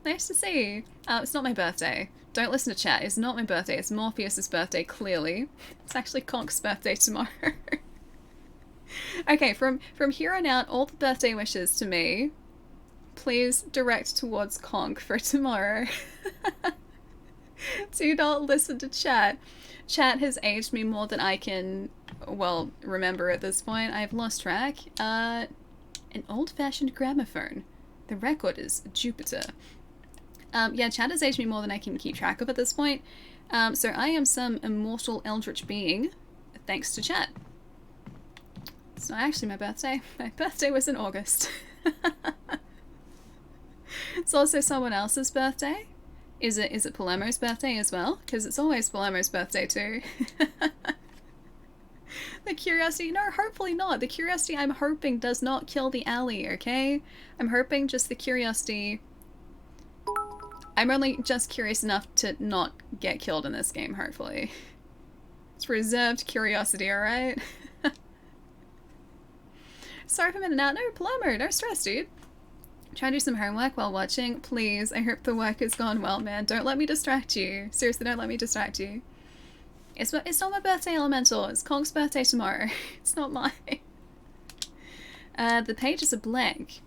Nice to see you. It's not my birthday. Don't listen to chat. It's not my birthday. It's Morpheus's birthday, clearly. It's actually Conk's birthday tomorrow. Okay, from here on out, all the birthday wishes to me, please direct towards Conk for tomorrow. Do not listen to chat. Chat has aged me more than I can, well, remember at this point. I've lost track. An old-fashioned gramophone. The record is Jupiter. Yeah, chat has aged me more than I can keep track of at this point. So I am some immortal eldritch being, thanks to chat. It's not actually my birthday. My birthday was in August. It's also someone else's birthday. Is it Palermo's birthday as well? Because it's always Palermo's birthday too. The curiosity, no, hopefully not. The curiosity I'm hoping does not kill the alley, okay? I'm hoping just the curiosity... I'm only just curious enough to not get killed in this game, hopefully. It's reserved curiosity, alright? Sorry if I'm in and out. No, Palermo, no stress, dude. Try and do some homework while watching. Please, I hope the work has gone well, man. Don't let me distract you. Seriously, don't let me distract you. It's not my birthday, Elemental. It's Conk's birthday tomorrow. It's not mine. The pages are blank.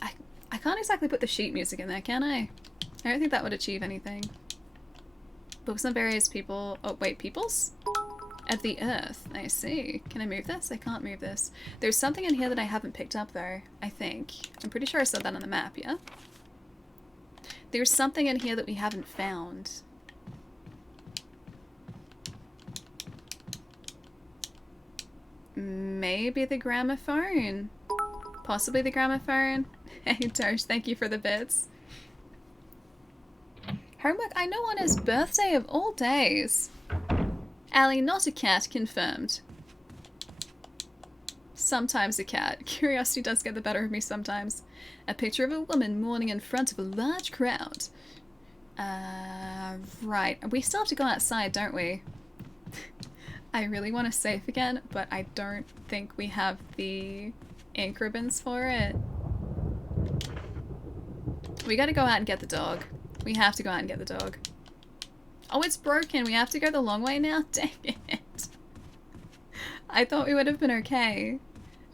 I can't exactly put the sheet music in there, can I? I don't think that would achieve anything. Books on various people... Oh, wait, peoples? Of the earth. I see. Can I move this? I can't move this. There's something in here that I haven't picked up, though. I think. I'm pretty sure I saw that on the map, yeah? There's something in here that we haven't found. Maybe the gramophone. Possibly the gramophone. Hey, Tosh, thank you for the bits. Homework, I know on his birthday of all days. Allie, not a cat, confirmed. Sometimes a cat. Curiosity does get the better of me sometimes. A picture of a woman mourning in front of a large crowd. Right. We still have to go outside, don't we? I really want to save again, but I don't think we have the ink ribbons for it. We gotta go out and get the dog. We have to go out and get the dog. Oh, it's broken. We have to go the long way now? Dang it. I thought we would have been okay.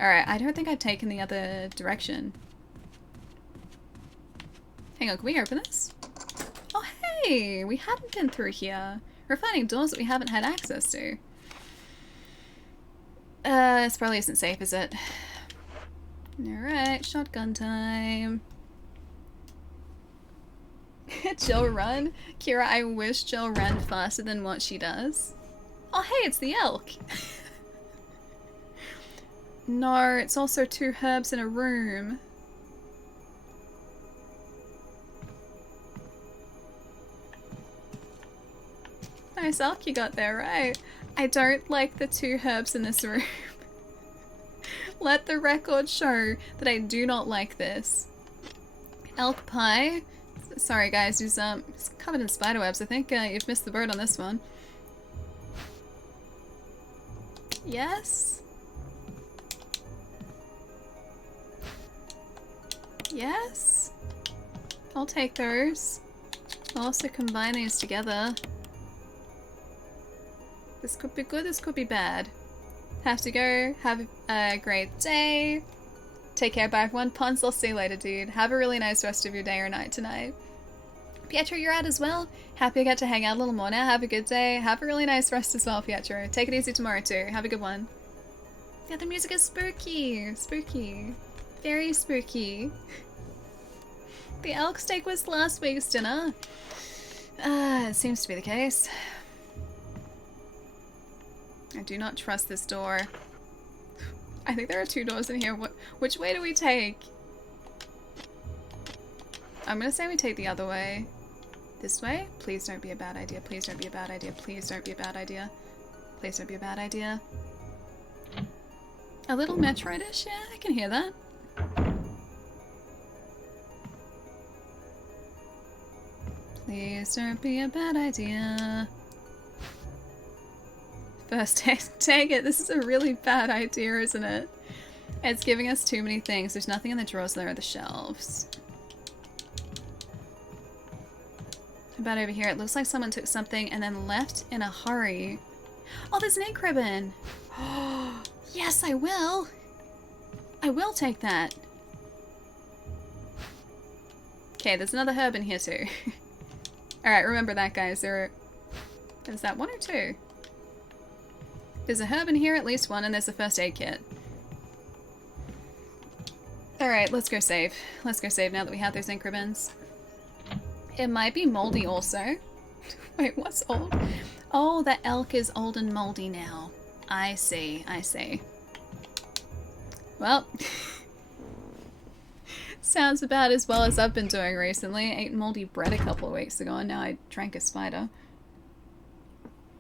Alright, I don't think I've taken the other direction. Hang on, can we open this? Oh, hey! We hadn't been through here. We're finding doors that we haven't had access to. This probably isn't safe, is it? Alright, shotgun time. Jill run? Kira, I wish Jill ran faster than what she does. Oh hey, it's the elk! No, it's also 2 herbs in a room. Nice elk you got there, right? I don't like the 2 herbs in this room. Let the record show that I do not like this. Elk pie? Sorry guys, he's covered in spiderwebs. I think you've missed the boat on this one. Yes. Yes. I'll take those. I'll also combine these together. This could be good, this could be bad. Have to go. Have a great day. Take care, bye everyone. Pons, I'll see you later, dude. Have a really nice rest of your day or night tonight. Pietro, you're out as well. Happy I got to hang out a little more now. Have a good day. Have a really nice rest as well, Pietro. Take it easy tomorrow too. Have a good one. Yeah, the music is spooky. Spooky. Very spooky. The elk steak was last week's dinner. It seems to be the case. I do not trust this door. I think there are 2 doors in here. Which way do we take? I'm gonna say we take the other way. This way? Please don't be a bad idea. Please don't be a bad idea. Please don't be a bad idea. Please don't be a bad idea. A little Metroid-ish? Yeah, I can hear that. Please don't be a bad idea. First take it. This is a really bad idea, isn't it? It's giving us too many things. There's nothing in the drawers, there are the shelves. How about over here? It looks like someone took something and then left in a hurry. Oh, there's an ink ribbon! Oh, yes, I will! I will take that. Okay, there's another herb in here too. Alright, remember that, guys. Is that 1 or 2? There's a herb in here, at least 1, and there's a first aid kit. Alright, let's go save. Let's go save now that we have those ink ribbons. It might be moldy also. Wait, what's old? Oh, that elk is old and moldy now. I see, I see. Well, sounds about as well as I've been doing recently. I ate moldy bread a couple of weeks ago and now I drank a spider.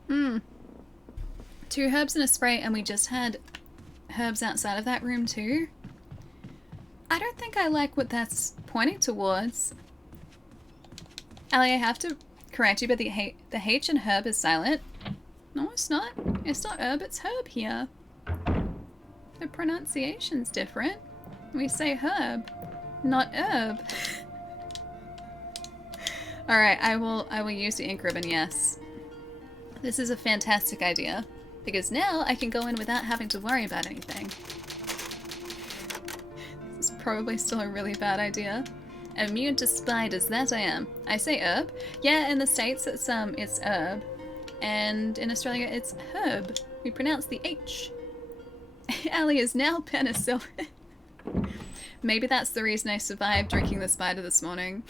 2 herbs and a spray, and we just had herbs outside of that room too. I don't think I like what that's pointing towards. Allie, I have to correct you, but the H in herb is silent. No, it's not. It's not herb, it's herb here. The pronunciation's different. We say herb, not herb. Alright, I will use the ink ribbon, yes. This is a fantastic idea. Because now I can go in without having to worry about anything. This is probably still a really bad idea. Immune to spiders, that I am. I say herb. Yeah, in the States it's herb. And in Australia it's herb. We pronounce the H. Allie is now penicillin. Maybe that's the reason I survived drinking the spider this morning.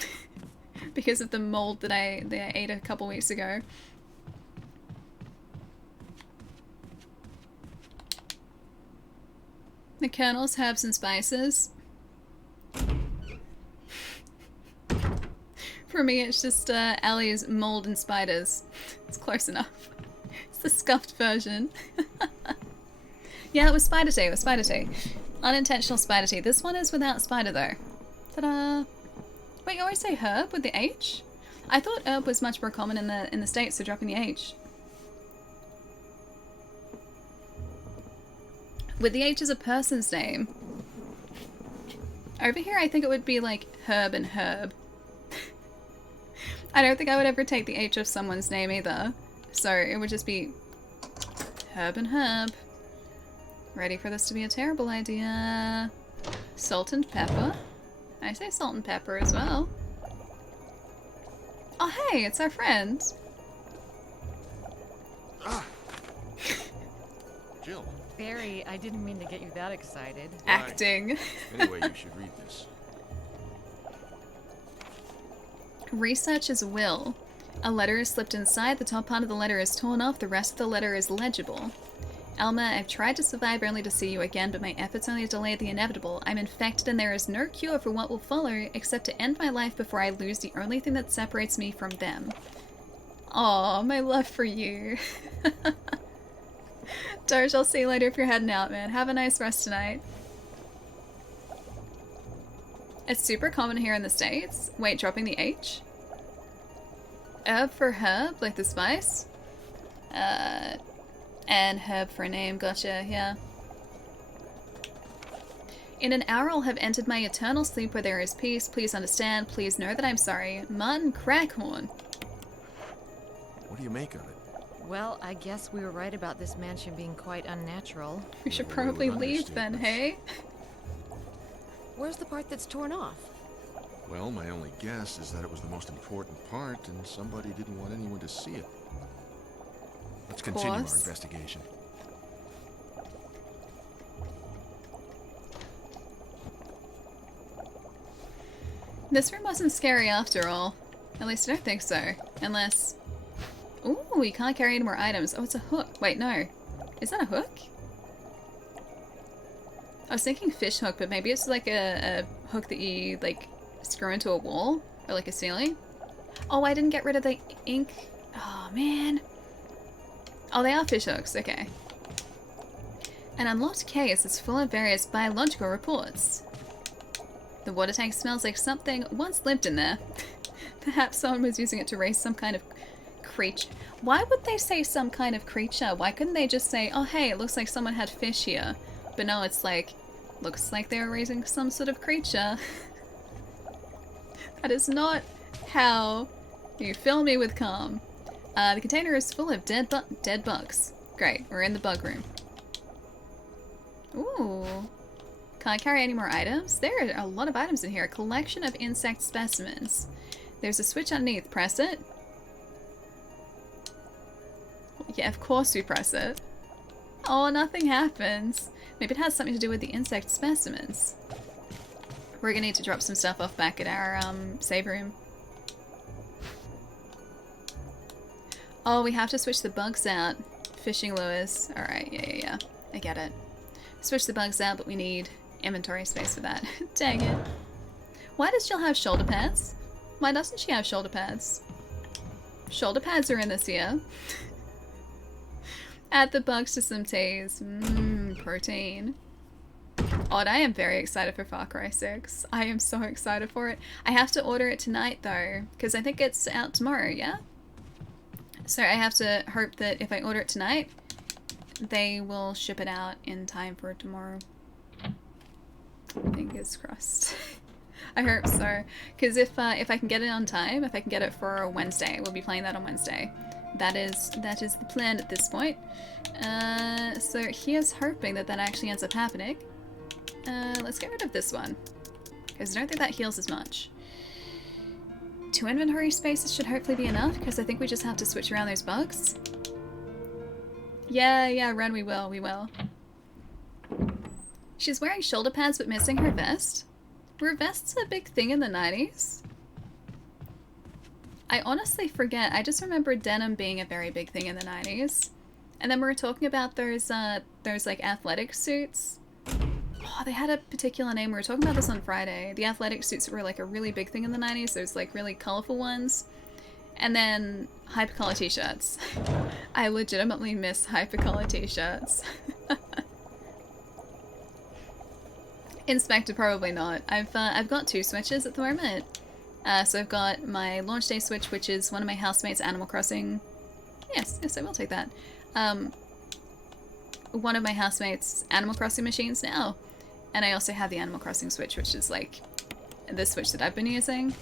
Because of the mold that I ate a couple weeks ago. The kernels, herbs, and spices. For me, it's just Allie's mold and spiders. It's close enough. It's the scuffed version. Yeah, it was spider tea. It was spider tea. Unintentional spider tea. This one is without spider, though. Ta-da! Wait, you always say herb with the H? I thought herb was much more common in the States, so dropping the H. With the H as a person's name. Over here, I think it would be like herb and herb. I don't think I would ever take the H of someone's name either. So it would just be herb and herb. Ready for this to be a terrible idea. Salt and pepper. I say salt and pepper as well. Oh hey, it's our friend. Ah. Jill. Barry, I didn't mean to get you that excited. Acting. Anyway, you should read this. Research is will. A letter is slipped inside, the top part of the letter is torn off, the rest of the letter is legible. Alma, I've tried to survive only to see you again, but my efforts only delayed the inevitable. I'm infected and there is no cure for what will follow, except to end my life before I lose the only thing that separates me from them. Aw, my love for you. Doge, I'll see you later if you're heading out, man. Have a nice rest tonight. It's super common here in the States. Wait, dropping the H? Herb for herb, like the spice? And herb for a name, gotcha, yeah. In an hour I'll have entered my eternal sleep where there is peace. Please understand. Please know that I'm sorry. Martin Crackhorn. What do you make of it? Well, I guess we were right about this mansion being quite unnatural. We should Yeah, probably with leave then, understatements. hey? Where's the part that's torn off? Well, my only guess is that it was the most important part, and somebody didn't want anyone to see it. Let's continue our Course. investigation. This room wasn't scary after all. At least I don't think so. Unless... Ooh, we can't carry any more items. Oh, it's a hook. Wait, no. Is that a hook? I was thinking fish hook, but maybe it's like a hook that you, like, screw into a wall? Or like a ceiling? Oh, I didn't get rid of the ink. Oh, man. Oh, they are fish hooks. Okay. An unlocked case is full of various biological reports. The water tank smells like something once lived in there. Perhaps someone was using it to raise some kind of creature. Why would they say some kind of creature? Why couldn't they just say, oh hey, it looks like someone had fish here. But no, it's like, looks like they were raising some sort of creature. That is not how you fill me with calm. The container is full of dead bugs. Great, we're in the bug room. Ooh. Can't carry any more items? There are a lot of items in here. A collection of insect specimens. There's a switch underneath. Press it. Yeah, of course we press it. Oh, nothing happens. Maybe it has something to do with the insect specimens. We're gonna need to drop some stuff off back at our save room. Oh, we have to switch the bugs out. Fishing lures. Alright, yeah. I get it. Switch the bugs out, but we need inventory space for that. Dang it. Why does Jill have shoulder pads? Why doesn't she have shoulder pads? Shoulder pads are in this here. Add the bugs to some teas. Protein. Odd, I am very excited for Far Cry 6. I am so excited for it. I have to order it tonight though, because I think it's out tomorrow, yeah? So I have to hope that if I order it tonight, they will ship it out in time for tomorrow. Fingers crossed. I hope so. Because if I can get it on time, if I can get it for Wednesday, we'll be playing that on Wednesday. That is the plan at this point. So here's hoping that actually ends up happening. Let's get rid of this one. Because I don't think that heals as much. 2 inventory spaces should hopefully be enough, because I think we just have to switch around those bugs. Yeah, Ren, we will. She's wearing shoulder pads but missing her vest. Were vests a big thing in the 90s? I honestly forget. I just remember denim being a very big thing in the 90s. And then we were talking about those like athletic suits. Oh, they had a particular name. We were talking about this on Friday. The athletic suits were like a really big thing in the 90s. Those like really colorful ones. And then hypercollar t-shirts. I legitimately miss hypercollar t-shirts. Inspector, probably not. I've got 2 switches at the moment. So I've got my launch day switch, which is one of my housemates' Animal Crossing. Yes, I will take that. One of my housemates' Animal Crossing machines now. And I also have the Animal Crossing switch, which is like the switch that I've been using.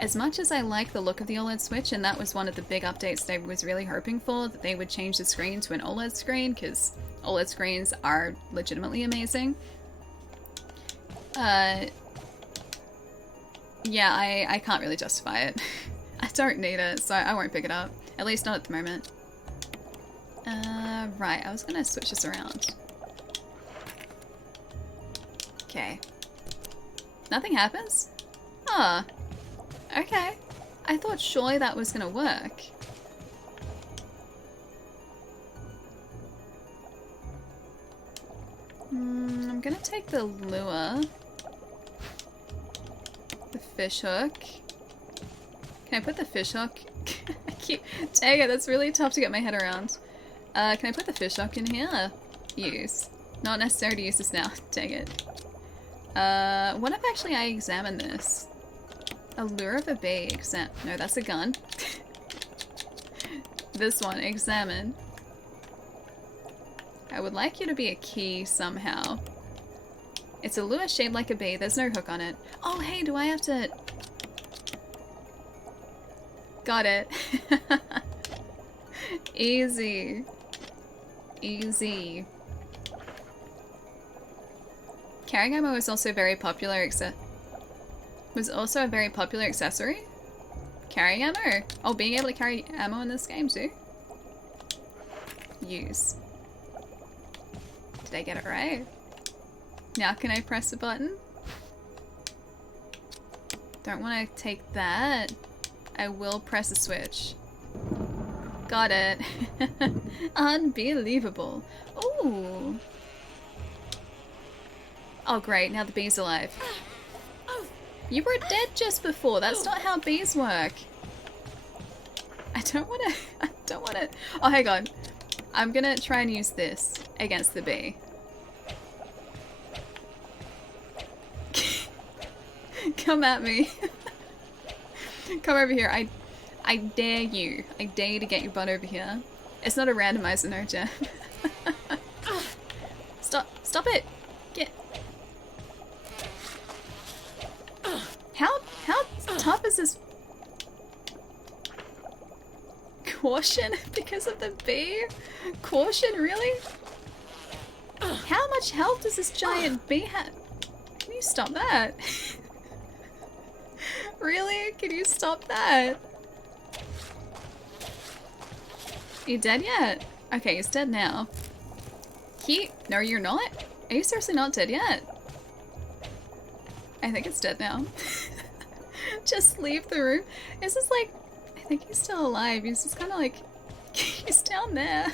As much as I like the look of the OLED switch, and that was one of the big updates that I was really hoping for, that they would change the screen to an OLED screen, because OLED screens are legitimately amazing. Yeah, I can't really justify it. I don't need it, so I won't pick it up. At least not at the moment. Right, I was gonna switch this around. Okay. Nothing happens? Ah. Okay. I thought surely that was gonna work. I'm gonna take the lure. The fish hook. Can I put the fish hook? Dang it, that's really tough to get my head around. Can I put the fish hook in here? Use. Not necessary to use this now. Dang it. What if actually I examine this? A lure of a bee. No, that's a gun. This one. Examine. I would like you to be a key somehow. It's a lure shaped like a bee. There's no hook on it. Oh, hey, do I have to... Got it. Easy. Easy. Carrying ammo is also very popular was also a very popular accessory. Carrying ammo. Oh, being able to carry ammo in this game too. Use. Did I get it right? Now can I press the button? Don't want to take that. I will press a switch. Got it. Unbelievable. Ooh. Oh great, now the bee's alive. You were dead just before. That's not how bees work. I don't want to. Oh, hang on. I'm gonna try and use this against the bee. Come at me. Come over here. I dare you. I dare you to get your butt over here. It's not a randomizer, no, Jeff. Stop it. Get. How tough is this? Caution because of the bee? Caution, really? How much health does this giant bee have? Can you stop that? Really? Can you stop that? You dead yet? Okay, he's dead now. No, you're not? Are you seriously not dead yet? I think it's dead now. Just leave the room. It's just like, I think he's still alive. He's just kind of like, he's down there.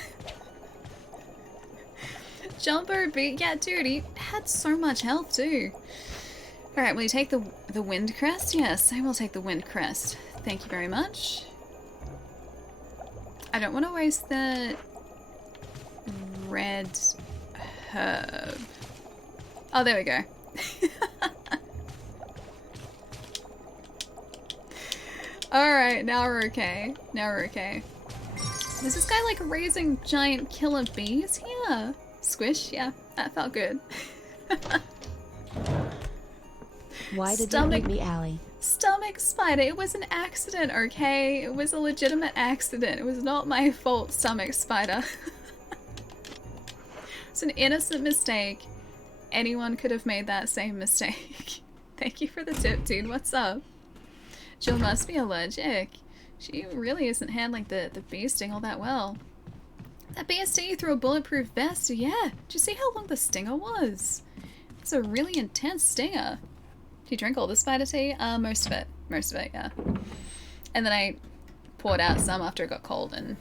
Jumper beat. Yeah, dude, he had so much health too. Alright, will you take the wind crest? Yes, I will take the wind crest. Thank you very much. I don't want to waste the red herb. Oh, there we go. Alright, now we're okay. Now we're okay. Is this guy like raising giant killer bees here? Squish? Yeah, that felt good. Why did you leave me, Allie? Stomach spider. It was an accident, okay? It was a legitimate accident. It was not my fault, stomach spider. It's an innocent mistake. Anyone could have made that same mistake. Thank you for the tip, dude. What's up? Jill must be allergic. She really isn't handling the bee sting all that well. That bee sting you through a bulletproof vest? Yeah. Did you see how long the stinger was? It's a really intense stinger. Do you drink all the spider tea? Most of it. Most of it, yeah. And then I poured out some after it got cold and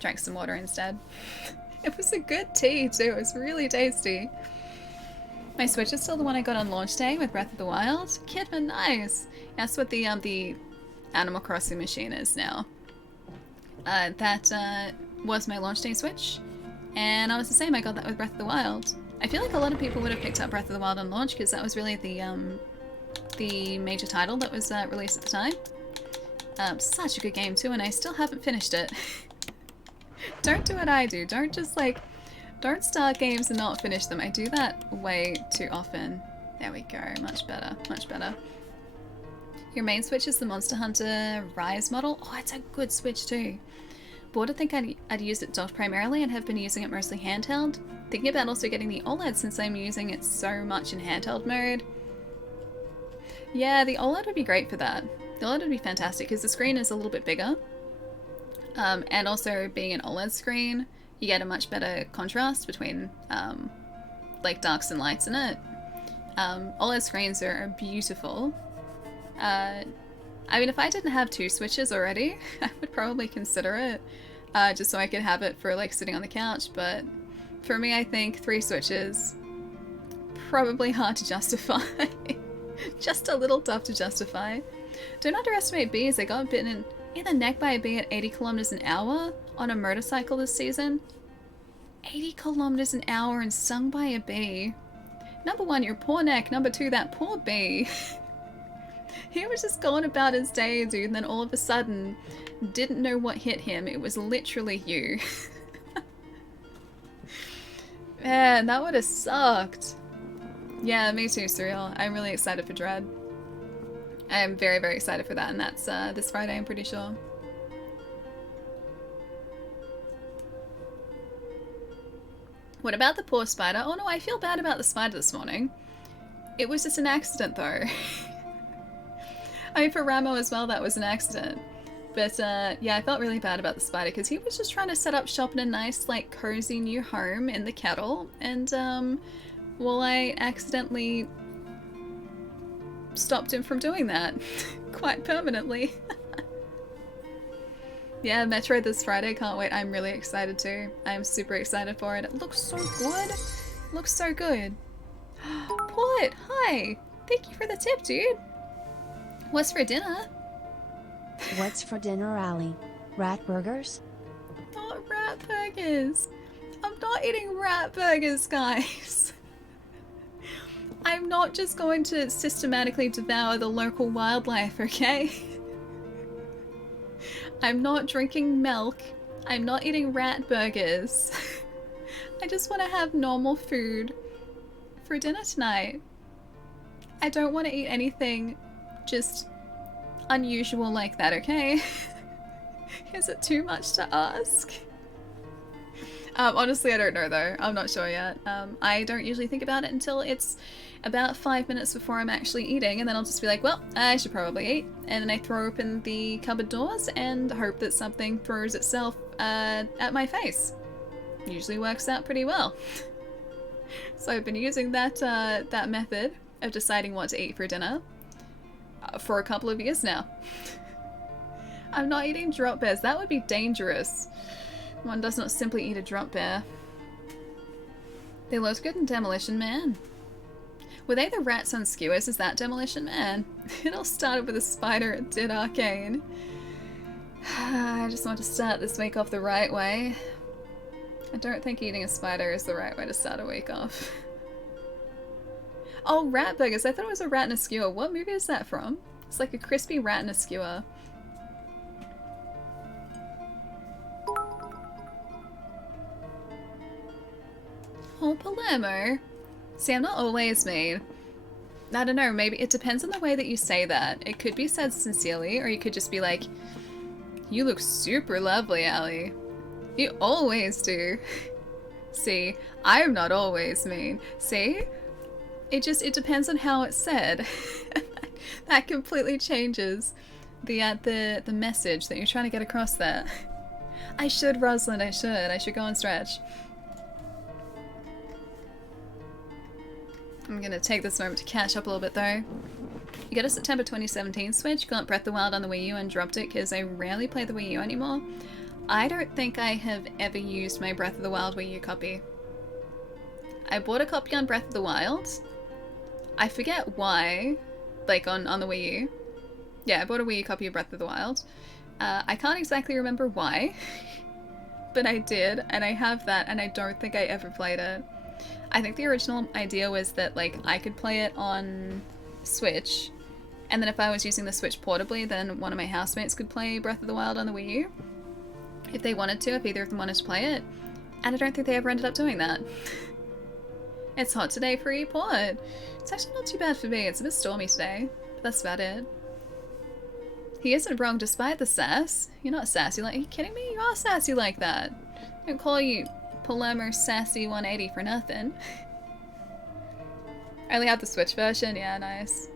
drank some water instead. It was a good tea too. It was really tasty. My Switch is still the one I got on launch day with Breath of the Wild. Kidman, nice. That's what the Animal Crossing machine is now. That was my launch day Switch, and I was the same. I got that with Breath of the Wild. I feel like a lot of people would have picked up Breath of the Wild on launch because that was really the major title that was released at the time. Such a good game too, and I still haven't finished it. Don't do what I do. Don't just like, don't start games and not finish them. I do that way too often. There we go. Much better. Much better. Your main Switch is the Monster Hunter Rise model. Oh, it's a good Switch too. Bored to think I'd use it docked primarily and have been using it mostly handheld. Thinking about also getting the OLED since I'm using it so much in handheld mode. Yeah, the OLED would be great for that. The OLED would be fantastic because the screen is a little bit bigger. And also being an OLED screen, you get a much better contrast between like darks and lights in it. OLED screens are beautiful. I mean, if I didn't have two Switches already, I would probably consider it, just so I could have it for like sitting on the couch, but for me, I think 3 Switches, probably hard to justify. Just a little tough to justify. Don't underestimate bees. I got bitten in the neck by a bee at 80 kilometers an hour on a motorcycle this season. 80 kilometers an hour and stung by a bee. Number 1, your poor neck. Number 2, that poor bee. He was just going about his day, dude, and then all of a sudden, didn't know what hit him. It was literally you. Man, that would have sucked. Yeah, me too, Surreal. I'm really excited for Dread. I am very, very excited for that, and that's this Friday, I'm pretty sure. What about the poor spider? Oh no, I feel bad about the spider this morning. It was just an accident, though. I mean, for Ramo as well, that was an accident. But yeah, I felt really bad about the spider because he was just trying to set up shop in a nice, like, cozy new home in the kettle, and well, I accidentally stopped him from doing that quite permanently. Yeah, Metro this Friday, can't wait. I'm really excited too. I'm super excited for it. It looks so good. Looks so good. Port, hi. Thank you for the tip, dude. What's for dinner? What's for dinner, Allie? Rat burgers? Not rat burgers. I'm not eating rat burgers, guys. I'm not just going to systematically devour the local wildlife, okay? I'm not drinking milk. I'm not eating rat burgers. I just want to have normal food for dinner tonight. I don't want to eat anything just unusual like that, okay? Is it too much to ask? Honestly, I don't know though. I'm not sure yet. I don't usually think about it until it's about 5 minutes before I'm actually eating, and then I'll just be like, well, I should probably eat. And then I throw open the cupboard doors and hope that something throws itself at my face. Usually works out pretty well. So I've been using that that method of deciding what to eat for dinner for a couple of years now. I'm not eating drop bears. That would be dangerous. One does not simply eat a drop bear. They looked good in Demolition Man. Were they the rats on skewers? Is that Demolition Man? It all started with a spider, it did Arcane. I just want to start this week off the right way. I don't think eating a spider is the right way to start a week off. Oh, rat burgers. I thought it was a rat and a skewer. What movie is that from? It's like a crispy rat and a skewer. Oh, Palermo. See, I'm not always mean. I don't know, maybe it depends on the way that you say that. It could be said sincerely, or you could just be like, you look super lovely, Allie. You always do. See, I'm not always mean. See? It depends on how it's said. That completely changes the message that you're trying to get across there. I should, Rosalind, I should go and stretch. I'm gonna take this moment to catch up a little bit though. You got a September 2017 Switch, got Breath of the Wild on the Wii U and dropped it because I rarely play the Wii U anymore. I don't think I have ever used my Breath of the Wild Wii U copy. I bought a copy on Breath of the Wild. I forget why, like on the Wii U. Yeah, I bought a Wii U copy of Breath of the Wild. I can't exactly remember why, but I did, and I have that, and I don't think I ever played it. I think the original idea was that, like, I could play it on Switch, and then if I was using the Switch portably, then one of my housemates could play Breath of the Wild on the Wii U. If they wanted to, if either of them wanted to play it. And I don't think they ever ended up doing that. It's hot today for E-Port. It's actually not too bad for me. It's a bit stormy today, but that's about it. He isn't wrong despite the sass. You're not sassy like— are you kidding me? You are sassy like that. I don't call you Palermo Sassy 180 for nothing. I only have the Switch version. Yeah, nice.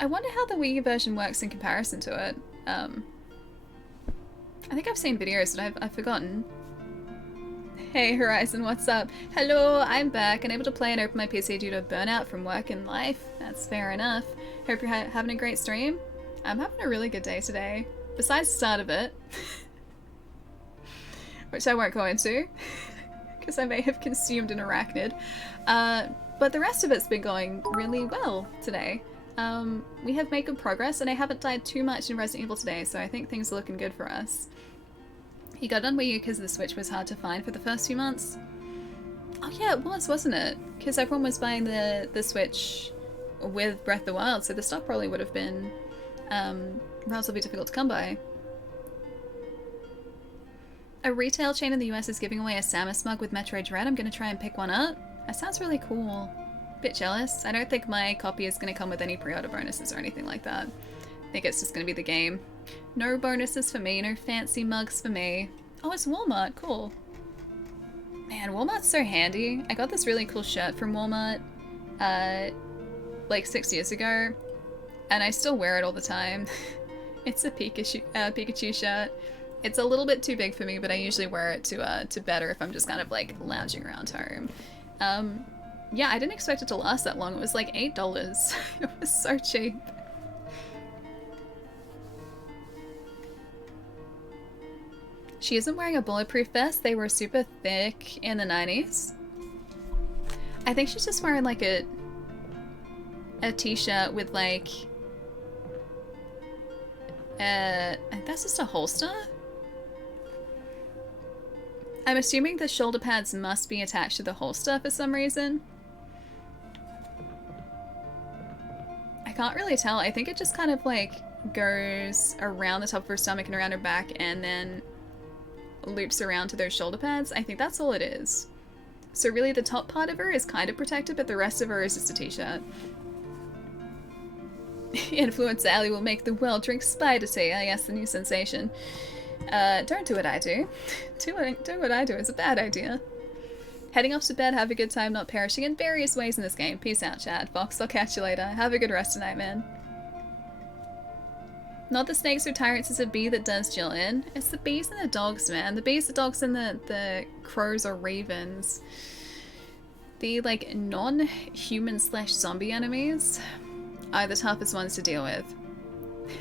I wonder how the Wii U version works in comparison to it. I think I've seen videos, but I've forgotten. Hey Horizon, what's up? Hello, I'm back, unable to play and open my PC due to burnout from work and life. That's fair enough. Hope you're having a great stream. I'm having a really good day today. Besides the start of it. Which I won't go into. Because I may have consumed an arachnid. But the rest of it's been going really well today. We have made good progress, and I haven't died too much in Resident Evil today, so I think things are looking good for us. You got it on Wii U because the Switch was hard to find for the first few months? Oh yeah, it was, wasn't it? Because everyone was buying the Switch with Breath of the Wild, so the stock probably would have been relatively difficult to come by. A retail chain in the US is giving away a Samus mug with Metroid Dread. I'm gonna try and pick one up. That sounds really cool. Bit jealous. I don't think my copy is gonna come with any pre-order bonuses or anything like that. I think it's just gonna be the game. No bonuses for me, no fancy mugs for me. Oh, it's Walmart, cool. Man, Walmart's so handy. I got this really cool shirt from Walmart, like 6 years ago, and I still wear it all the time. It's a Pikachu shirt. It's a little bit too big for me, but I usually wear it to better if I'm just kind of like lounging around home. Yeah, I didn't expect it to last that long. It was like $8. It was so cheap. She isn't wearing a bulletproof vest. They were super thick in the 90s. I think she's just wearing like a t-shirt with like that's just a holster? I'm assuming the shoulder pads must be attached to the holster for some reason. I can't really tell. I think it just kind of like goes around the top of her stomach and around her back and then loops around to those shoulder pads. I think that's all it is. So really the top part of her is kind of protected, but the rest of her is just a t-shirt. Influencer Alley will make the world drink spider tea. I guess the new sensation. Don't do what I do. Do what I do. It's a bad idea. Heading off to bed. Have a good time not perishing in various ways in this game. Peace out, Chad. Fox, I'll catch you later. Have a good rest tonight, man. Not the snakes or tyrants, it's a bee that does Jill in. It's the bees and the dogs, man. The bees, the dogs, and the crows or ravens. The, like, non-human / zombie enemies are the toughest ones to deal with.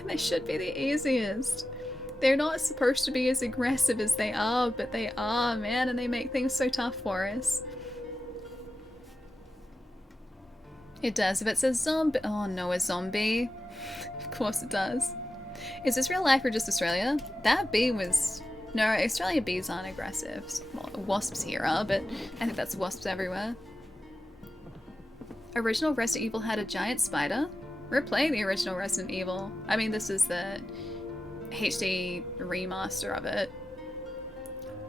They should be the easiest. They're not supposed to be as aggressive as they are, but they are, man, and they make things so tough for us. It does. If it says zombie... Oh no, a zombie. Of course it does. Is this real life or just Australia? That bee was... No, Australia bees aren't aggressive. Well, wasps here are, but I think that's wasps everywhere. Original Resident Evil had a giant spider. We're playing the original Resident Evil. I mean, this is the HD remaster of it.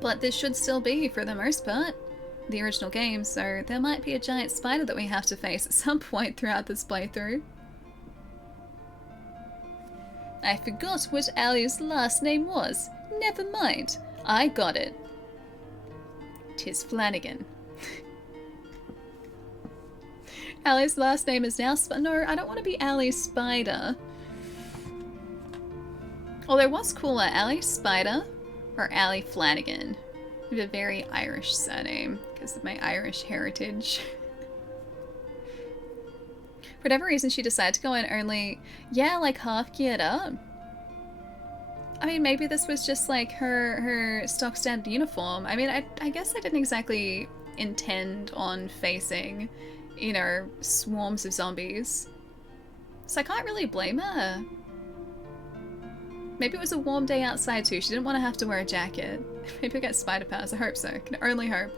But this should still be, for the most part, the original game, so there might be a giant spider that we have to face at some point throughout this playthrough. I forgot what Ali's last name was. Never mind. I got it. 'Tis Flanagan. Ali's last name is now No, I don't want to be Ali Spider. Although what's cooler, Ali Spider or Ali Flanagan? I have a very Irish surname because of my Irish heritage. For whatever reason, she decided to go in only, yeah, like half geared up. I mean, maybe this was just like her stock standard uniform. I mean, I guess I didn't exactly intend on facing, you know, swarms of zombies. So I can't really blame her. Maybe it was a warm day outside too. She didn't want to have to wear a jacket. Maybe we'll get spider powers. I hope so. Can only hope.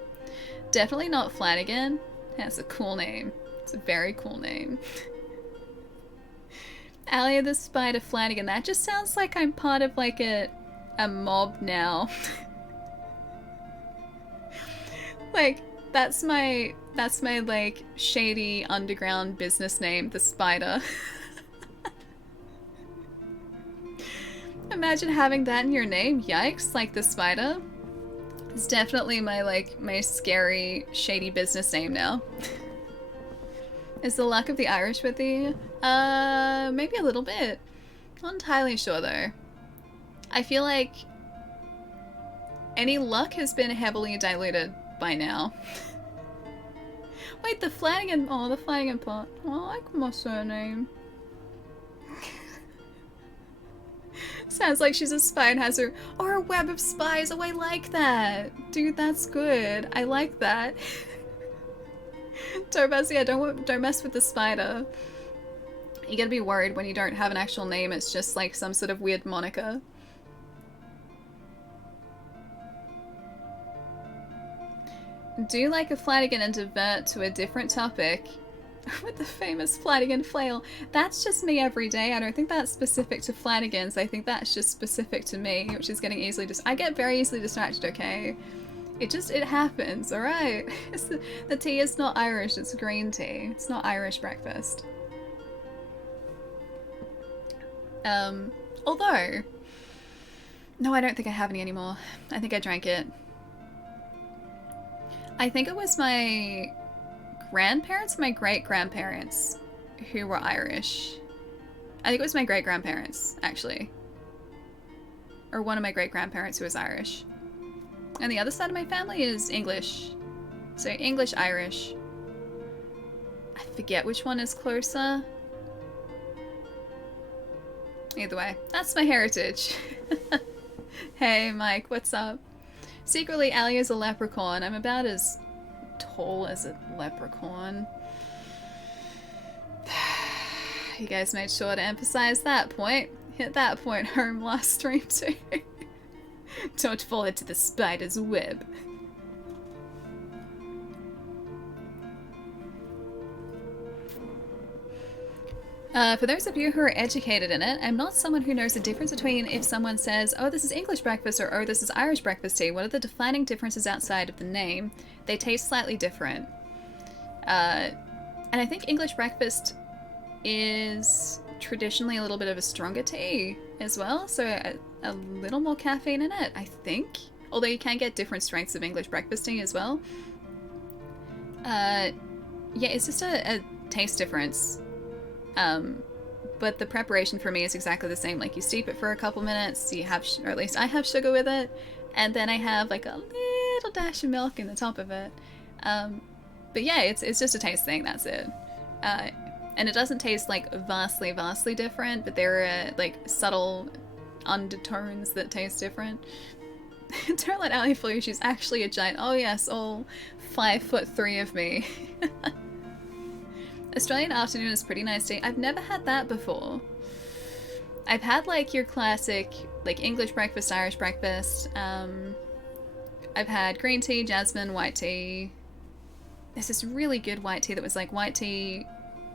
Definitely not Flanagan. That's a cool name. It's a very cool name. Alia the Spider Flanagan. That just sounds like I'm part of like a mob now. Like that's my like shady underground business name, the Spider. Imagine having that in your name. Yikes, like the Spider. It's definitely my scary shady business name now. Is the luck of the Irish with you? Maybe a little bit. Not entirely sure though. I feel like any luck has been heavily diluted by now. Wait, the Flanagan, oh, the Flanagan part. Oh, I like my surname. Sounds like she's a spy and has her, or a web of spies. Oh, I like that. Dude, that's good. I like that. Don't mess with the spider. You gotta be worried when you don't have an actual name, it's just like some sort of weird moniker. Do like a Flanagan and divert to a different topic. With the famous Flanagan flail. That's just me every day. I don't think that's specific to Flanagans. I think that's just specific to me, which is getting easily I get very easily distracted, okay? It happens, alright? The tea is not Irish, it's green tea. It's not Irish breakfast. Although... No, I don't think I have any anymore. I think I drank it. I think it was my grandparents, my great-grandparents who were Irish. I think it was my great-grandparents, actually. Or one of my great-grandparents who was Irish. And the other side of my family is English. So English-Irish. I forget which one is closer. Either way, that's my heritage. Hey Mike, what's up? Secretly, Allie is a leprechaun. I'm about as tall as a leprechaun. You guys made sure to emphasize that point. Hit that point home last stream too. Don't fall into the spider's web. For those of you who are educated in it, I'm not someone who knows the difference between if someone says, oh, this is English breakfast, or oh, this is Irish breakfast tea. What are the defining differences outside of the name? They taste slightly different. And I think English breakfast is traditionally a little bit of a stronger tea as well, so a little more caffeine in it, I think. Although you can get different strengths of English breakfast tea as well. Yeah, it's just a taste difference. But the preparation for me is exactly the same. Like, you steep it for a couple minutes, you have, or at least I have sugar with it, and then I have like a little dash of milk in the top of it. But yeah, it's just a taste thing, that's it. And it doesn't taste like vastly different, but there are like subtle undertones that taste different. Don't let Ali fool you, she's actually a giant. Oh yes, all 5'3" of me. Australian afternoon is pretty nice tea. I've never had that before. I've had like your classic, like English breakfast, Irish breakfast. I've had green tea, jasmine, white tea. There's this really good white tea that was like white tea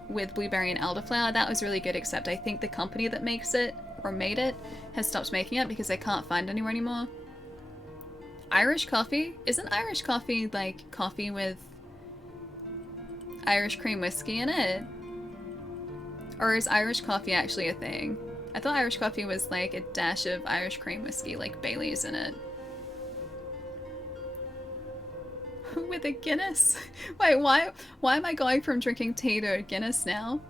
with blueberry and elderflower. That was really good, except I think the company that makes it, or made it, has stopped making it because they can't find it anywhere anymore. Irish coffee? Isn't Irish coffee like coffee with Irish cream whiskey in it? Or is Irish coffee actually a thing? I thought Irish coffee was like a dash of Irish cream whiskey, like Bailey's in it. With a Guinness? Wait, why am I going from drinking tea to Guinness now?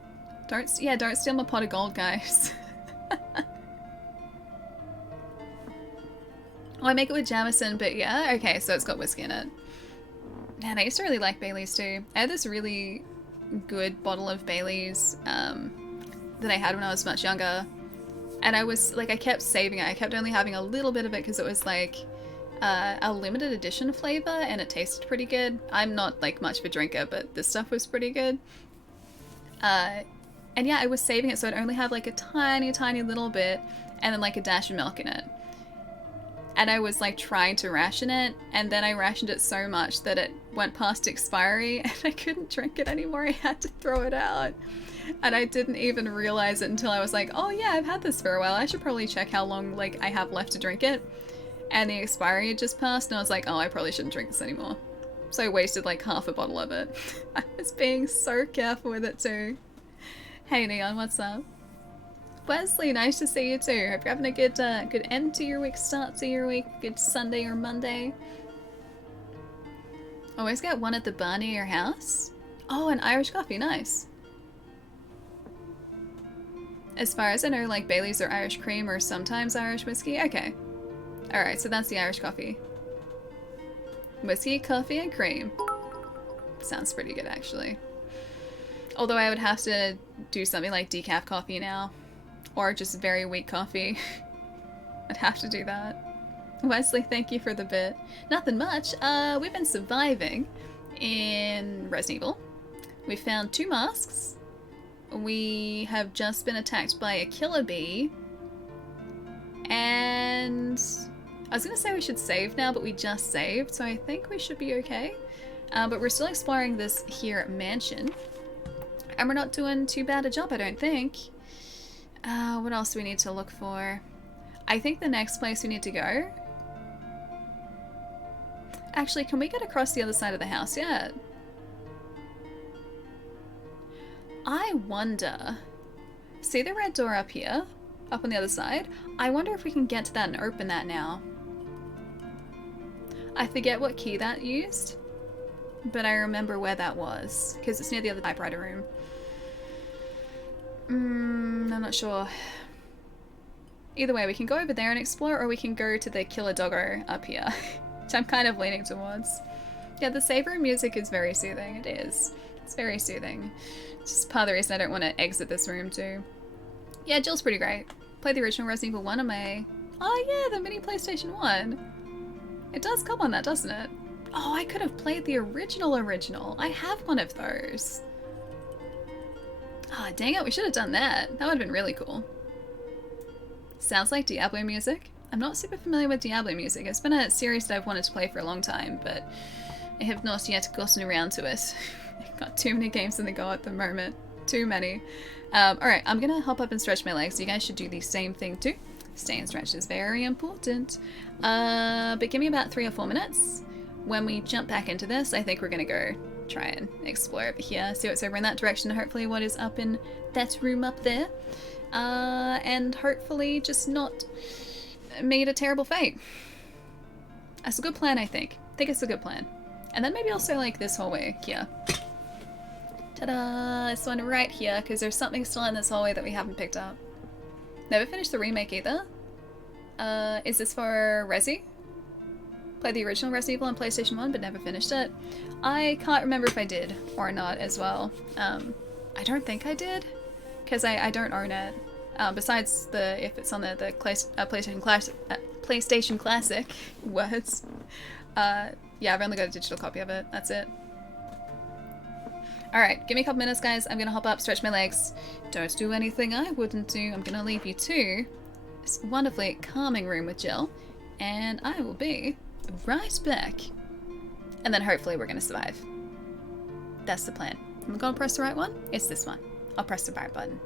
Don't steal my pot of gold, guys. Oh, I make it with Jameson, but yeah, okay, so it's got whiskey in it. Man, I used to really like Bailey's too. I had this really good bottle of Bailey's that I had when I was much younger. And I was, like, I kept saving it. I kept only having a little bit of it because it was, like, a limited edition flavor and it tasted pretty good. I'm not, like, much of a drinker, but this stuff was pretty good. And yeah, I was saving it so I'd only have, like, a tiny little bit and then, like, a dash of milk in it. And I was like trying to ration it, and then I rationed it so much that it went past expiry and I couldn't drink it anymore. I had to throw it out. And I didn't even realize it until I was like, oh yeah, I've had this for a while. I should probably check how long like I have left to drink it. And the expiry had just passed and I was like, oh, I probably shouldn't drink this anymore. So I wasted like half a bottle of it. I was being so careful with it too. Hey Neon, what's up? Wesley, nice to see you too. Hope you're having a good end to your week, start to your week, good Sunday or Monday. Always get one at the bar near your house. Oh, an Irish coffee, nice. As far as I know, like Bailey's or Irish cream or sometimes Irish whiskey. Okay. Alright, so that's the Irish coffee. Whiskey, coffee, and cream. Sounds pretty good actually. Although I would have to do something like decaf coffee now. Or just very weak coffee. I'd have to do that. Wesley, thank you for the bit. Nothing much. We've been surviving in Resident Evil. We found 2 masks. We have just been attacked by a killer bee. And I was gonna say we should save now, but we just saved, so I think we should be okay. But we're still exploring this here mansion. And we're not doing too bad a job, I don't think. What else do we need to look for? I think the next place we need to go... Actually, can we get across the other side of the house yet? I wonder... See the red door up here? Up on the other side? I wonder if we can get to that and open that now. I forget what key that used, but I remember where that was, because it's near the other typewriter room. I'm not sure. Either way, we can go over there and explore, or we can go to the killer doggo up here, which I'm kind of leaning towards. Yeah, the save room music is very soothing. It is. It's very soothing. It's just part of the reason I don't want to exit this room too. Yeah, Jill's pretty great. Played the original Resident Evil 1 on my... Oh yeah, the mini PlayStation 1. It does come on that, doesn't it? Oh, I could have played the original. I have one of those. Ah, oh, dang it, we should have done that. That would have been really cool. Sounds like Diablo music. I'm not super familiar with Diablo music. It's been a series that I've wanted to play for a long time, but I have not yet gotten around to it. I've got too many games in the go at the moment. Too many. Alright, I'm gonna hop up and stretch my legs. You guys should do the same thing too. Staying stretched is very important. But give me about 3 or 4 minutes. When we jump back into this, I think we're gonna go try and explore over here, see what's over in that direction, hopefully what is up in that room up there. And hopefully just not meet a terrible fate. That's a good plan, I think. I think it's a good plan. And then maybe also like this hallway here. Ta-da! This one right here, because there's something still in this hallway that we haven't picked up. Never finished the remake either. Is this for Resi? Played the original Resident Evil on PlayStation 1, but never finished it. I can't remember if I did or not as well. I don't think I did, because I don't own it. Besides if it's on the PlayStation Classic words. Yeah, I've only got a digital copy of it. That's it. Alright, give me a couple minutes, guys. I'm gonna hop up, stretch my legs. Don't do anything I wouldn't do. I'm gonna leave you to this wonderfully calming room with Jill, and I will be right back. And then hopefully we're gonna survive. That's the plan. I'm gonna press the right one. It's this one. I'll press the right button.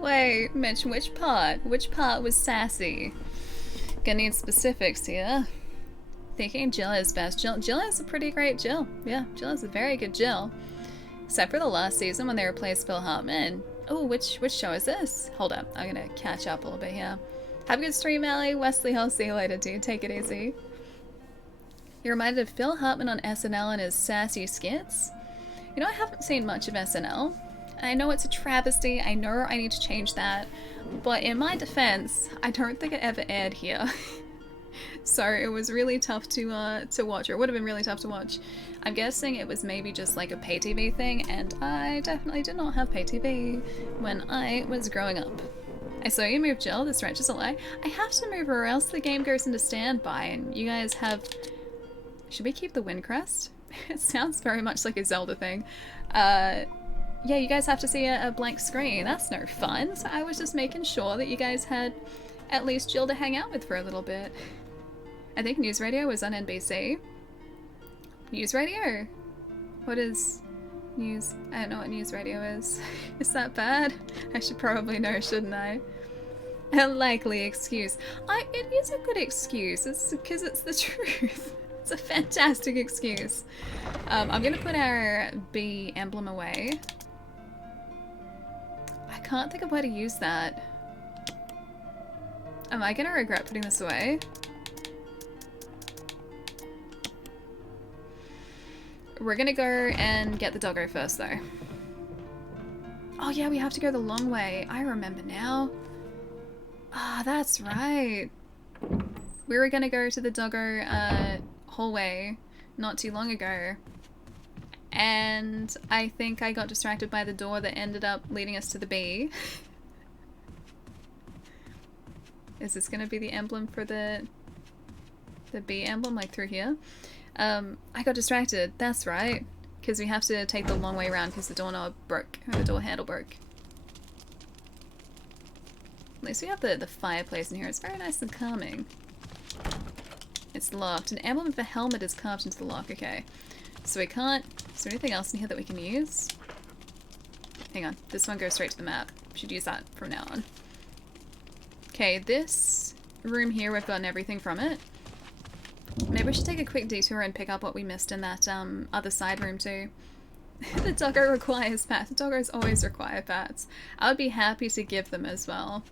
Wait, Mitch, which part? Which part was sassy? Gonna need specifics here. Thinking Jill is best. Jill is a pretty great Jill. Yeah, Jill is a very good Jill. Except for the last season when they replaced Phil Hartman. Oh, which show is this? Hold up, I'm gonna catch up a little bit here. Have a good stream, Allie. Wesley, I'll see you later, dude. Take it easy. You're reminded of Phil Hartman on SNL and his sassy skits? You know, I haven't seen much of SNL. I know it's a travesty. I know I need to change that. But in my defense, I don't think it ever aired here. So it was really tough to watch, or it would have been really tough to watch. I'm guessing it was maybe just like a pay TV thing, and I definitely did not have pay TV when I was growing up. I saw you move Jill, the stretch is a lie. I have to move her or else the game goes into standby, and you guys have... Should we keep the wind crest? It sounds very much like a Zelda thing. Yeah, you guys have to see a blank screen. That's no fun. So I was just making sure that you guys had at least Jill to hang out with for a little bit. I think News Radio was on NBC. News Radio? What is news? I don't know what News Radio is. Is that bad? I should probably know, shouldn't I? A likely excuse. It is a good excuse. It's because it's the truth. It's a fantastic excuse. I'm gonna put our bee emblem away. I can't think of where to use that. Am I gonna regret putting this away? We're gonna go and get the doggo first though. Oh yeah, we have to go the long way. I remember now. Ah, that's right. We were gonna go to the doggo hallway not too long ago. And I think I got distracted by the door that ended up leading us to the bee. Is this gonna be the emblem for the bee emblem, like through here? I got distracted, that's right. Because we have to take the long way around because the doorknob broke, or the door handle broke. At least we have the fireplace in here, it's very nice and calming. It's locked. An emblem of a helmet is carved into the lock, okay. So we can't... Is there anything else in here that we can use? Hang on, this one goes straight to the map. Should use that from now on. Okay, this room here, we've gotten everything from it. Maybe we should take a quick detour and pick up what we missed in that other side room too. The doggo requires pats. Doggos always require pats. I would be happy to give them as well.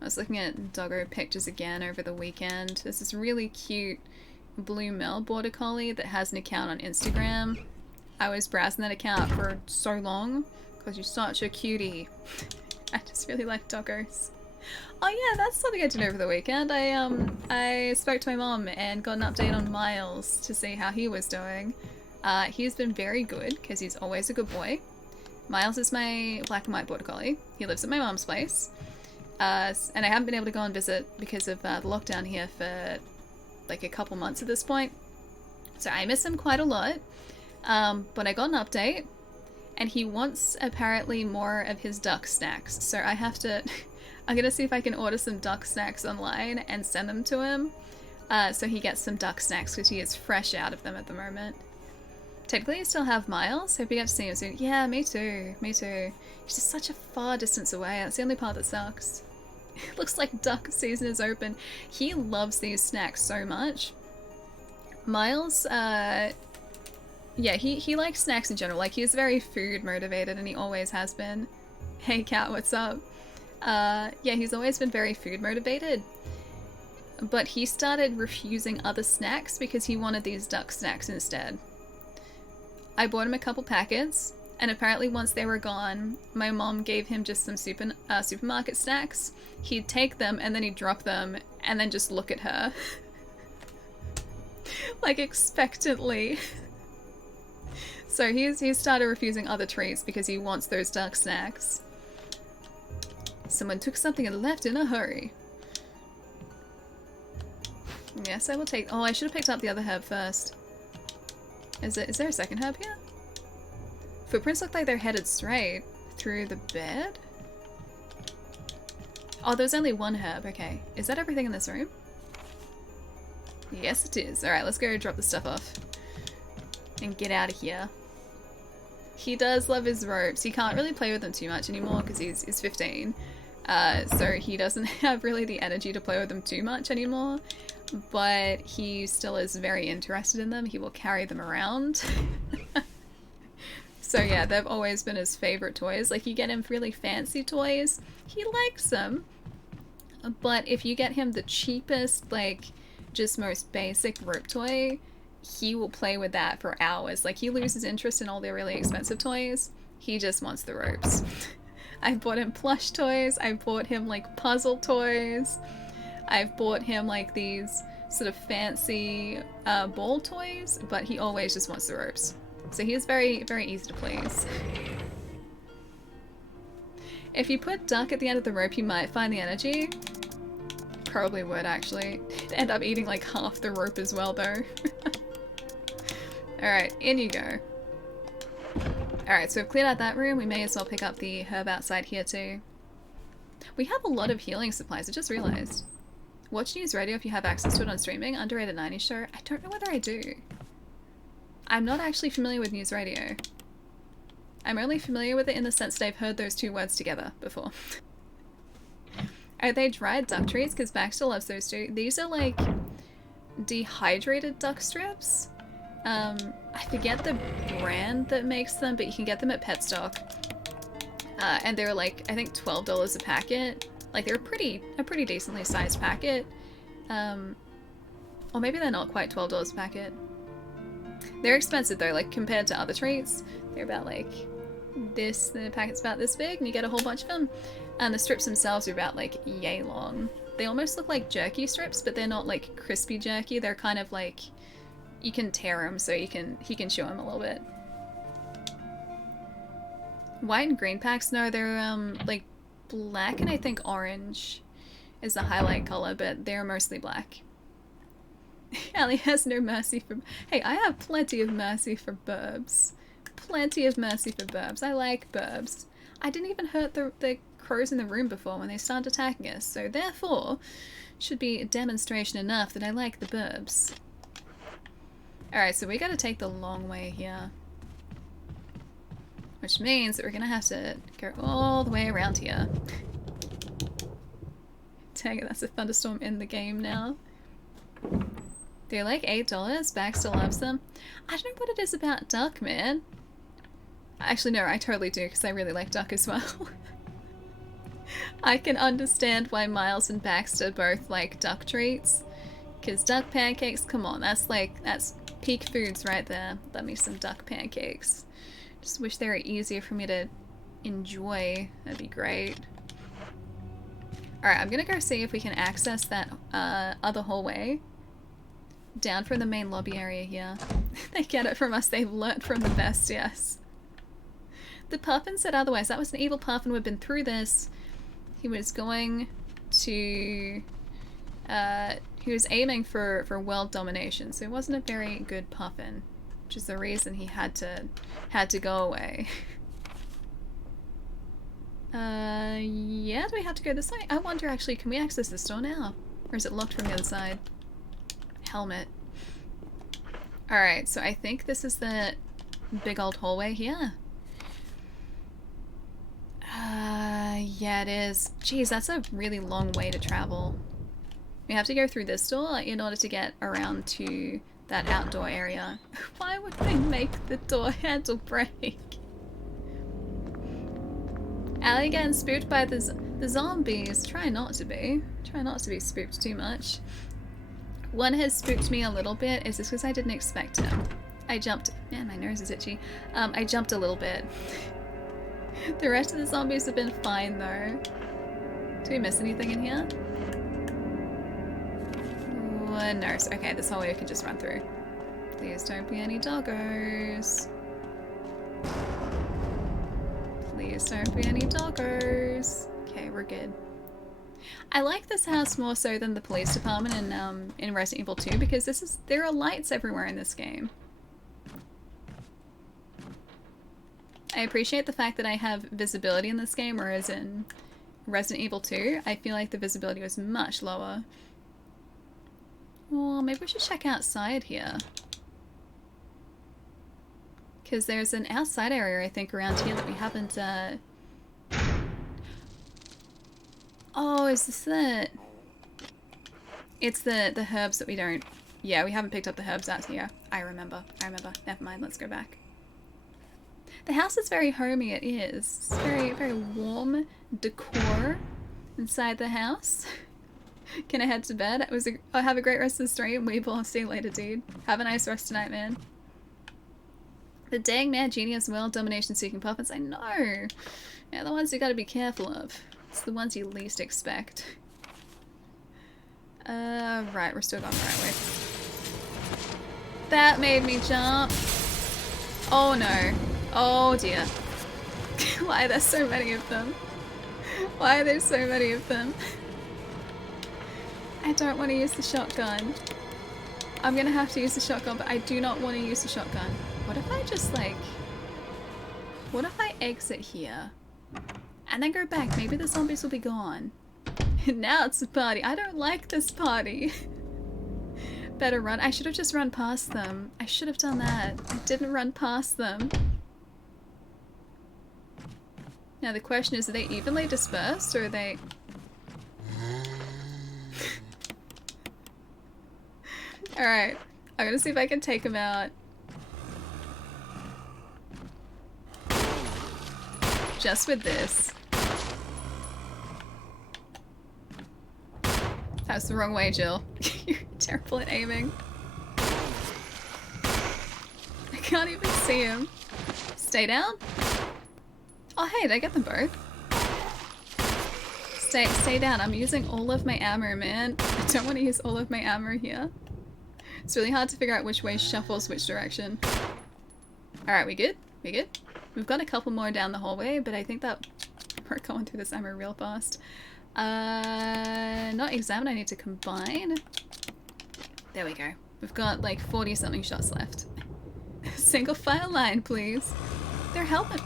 I was looking at doggo pictures again over the weekend. There's this really cute blue male border collie that has an account on Instagram. I was browsing that account for so long because you're such a cutie. I just really like doggos. Oh yeah, that's something I did over the weekend. I spoke to my mom and got an update on Miles to see how he was doing. He's been very good because he's always a good boy. Miles is my black and white border collie. He lives at my mom's place. And I haven't been able to go and visit because of the lockdown here for like a couple months at this point. So I miss him quite a lot. But I got an update and he wants apparently more of his duck snacks. So I have to... I'm gonna see if I can order some duck snacks online and send them to him. So he gets some duck snacks because he is fresh out of them at the moment. Technically I still have Miles. Hope you get to see him soon. Yeah, me too. Me too. He's just such a far distance away. That's the only part that sucks. It looks like duck season is open. He loves these snacks so much. Miles, yeah, he likes snacks in general. Like, he's very food motivated and he always has been. Hey cat, what's up? Yeah, he's always been very food motivated. But he started refusing other snacks because he wanted these duck snacks instead. I bought him a couple packets, and apparently once they were gone, my mom gave him just some supermarket snacks. He'd take them, and then he'd drop them, and then just look at her. Like, expectantly. So he's started refusing other treats because he wants those duck snacks. Someone took something and left in a hurry. Yes, I will take... Oh, I should have picked up the other herb first. Is there a second herb here? Footprints look like they're headed straight through the bed? Oh, there's only one herb. Okay. Is that everything in this room? Yes, it is. Alright, let's go drop the stuff off. And get out of here. He does love his ropes. He can't really play with them too much anymore because he's 15. So he doesn't have really the energy to play with them too much anymore, but he still is very interested in them. He will carry them around. So yeah, they've always been his favorite toys. Like, you get him really fancy toys, he likes them. But if you get him the cheapest, like, just most basic rope toy, he will play with that for hours. Like, he loses interest in all the really expensive toys. He just wants the ropes. I bought him plush toys. I bought him, like, puzzle toys. I've bought him, like, these sort of fancy ball toys, but he always just wants the ropes. So he is very, very easy to please. If you put duck at the end of the rope, you might find the energy. Probably would, actually. End up eating like half the rope as well, though. Alright, in you go. Alright, so we've cleared out that room. We may as well pick up the herb outside here too. We have a lot of healing supplies, I just realized. Watch news radio if you have access to it on streaming. Underrated 90s show. I don't know whether I do. I'm not actually familiar with news radio. I'm only familiar with it in the sense that I've heard those two words together before. Are they dried duck treats? Because Baxter loves those too. These are like dehydrated duck strips. I forget the brand that makes them, but you can get them at Petstock. And they're like, I think $12 a packet. Like, they're a pretty decently sized packet. Or maybe they're not quite $12 a packet. They're expensive though, like compared to other treats. They're about like this, the packet's about this big and you get a whole bunch of them. And the strips themselves are about like yay long. They almost look like jerky strips, but they're not like crispy jerky. They're kind of like, you can tear them so he can chew them a little bit. White and green packs, no, they're like black and I think orange is the highlight color, but they're mostly black. Allie has no mercy for... Hey, I have plenty of mercy for burbs. Plenty of mercy for burbs. I like burbs. I didn't even hurt the crows in the room before when they started attacking us, so therefore, should be a demonstration enough that I like the burbs. Alright, so we gotta take the long way here. Which means that we're gonna have to go all the way around here. Dang it, that's a thunderstorm in the game now. They're like $8. Baxter loves them. I don't know what it is about duck, man. Actually, no, I totally do, because I really like duck as well. I can understand why Miles and Baxter both like duck treats. Because duck pancakes, come on, that's peak foods right there. Love me some duck pancakes. Just wish they were easier for me to enjoy. That'd be great. Alright, I'm gonna go see if we can access that other hallway. Down from the main lobby area here. They get it from us. They've learnt from the best, yes. The puffin said otherwise. That was an evil puffin. We've been through this. He was going to... he was aiming for world domination, so it wasn't a very good puffin. Which is the reason he had to go away. Yeah, do we have to go this way? I wonder actually, can we access this door now? Or is it locked from the other side? Helmet. Alright, so I think this is the big old hallway here. Yeah it is. Jeez, that's a really long way to travel. We have to go through this door in order to get around to that outdoor area. Why would they make the door handle break? Allie getting spooked by the zombies. Try not to be. Try not to be spooked too much. One has spooked me a little bit. Is this because I didn't expect him? I jumped. Man, my nose is itchy. I jumped a little bit. The rest of the zombies have been fine though. Do we miss anything in here? One nurse. Okay, this hallway we can just run through. Please don't be any doggos. Please don't be any doggos. Okay, we're good. I like this house more so than the police department in Resident Evil 2 because there are lights everywhere in this game. I appreciate the fact that I have visibility in this game, whereas in Resident Evil 2, I feel like the visibility was much lower. Well, maybe we should check outside here. Because there's an outside area, I think, around here that we haven't, Oh, is this it? It's the herbs that we don't... Yeah, we haven't picked up the herbs out here. I remember. Never mind, let's go back. The house is very homey, it is. It's very, very warm decor inside the house. Can I head to bed? I'll have a great rest of the stream. Weeble, see you later, dude. Have a nice rest tonight, man. The dang mad genius world domination seeking puppets. I know. Yeah, the ones you gotta be careful of. It's the ones you least expect. Right, we're still going the right way. That made me jump. Oh no. Oh dear. Why are there so many of them? Why are there so many of them? I don't want to use the shotgun. I'm gonna have to use the shotgun, but I do not want to use the shotgun. What if I just like... What if I exit here? And then go back. Maybe the zombies will be gone. Now it's a party. I don't like this party. Better run. I should have just run past them. I should have done that. I didn't run past them. Now the question is, are they evenly dispersed or are they... Alright. I'm gonna see if I can take them out. Just with this. That's the wrong way, Jill. You're terrible at aiming. I can't even see him. Stay down? Oh hey, did I get them both? Stay down. I'm using all of my ammo, man. I don't want to use all of my ammo here. It's really hard to figure out which way shuffles which direction. Alright, we good? We good? We've got a couple more down the hallway, but I think that we're going through this ammo real fast. Not examine, I need to combine. There we go. We've got like 40 something shots left. Single file line, please. They're helping.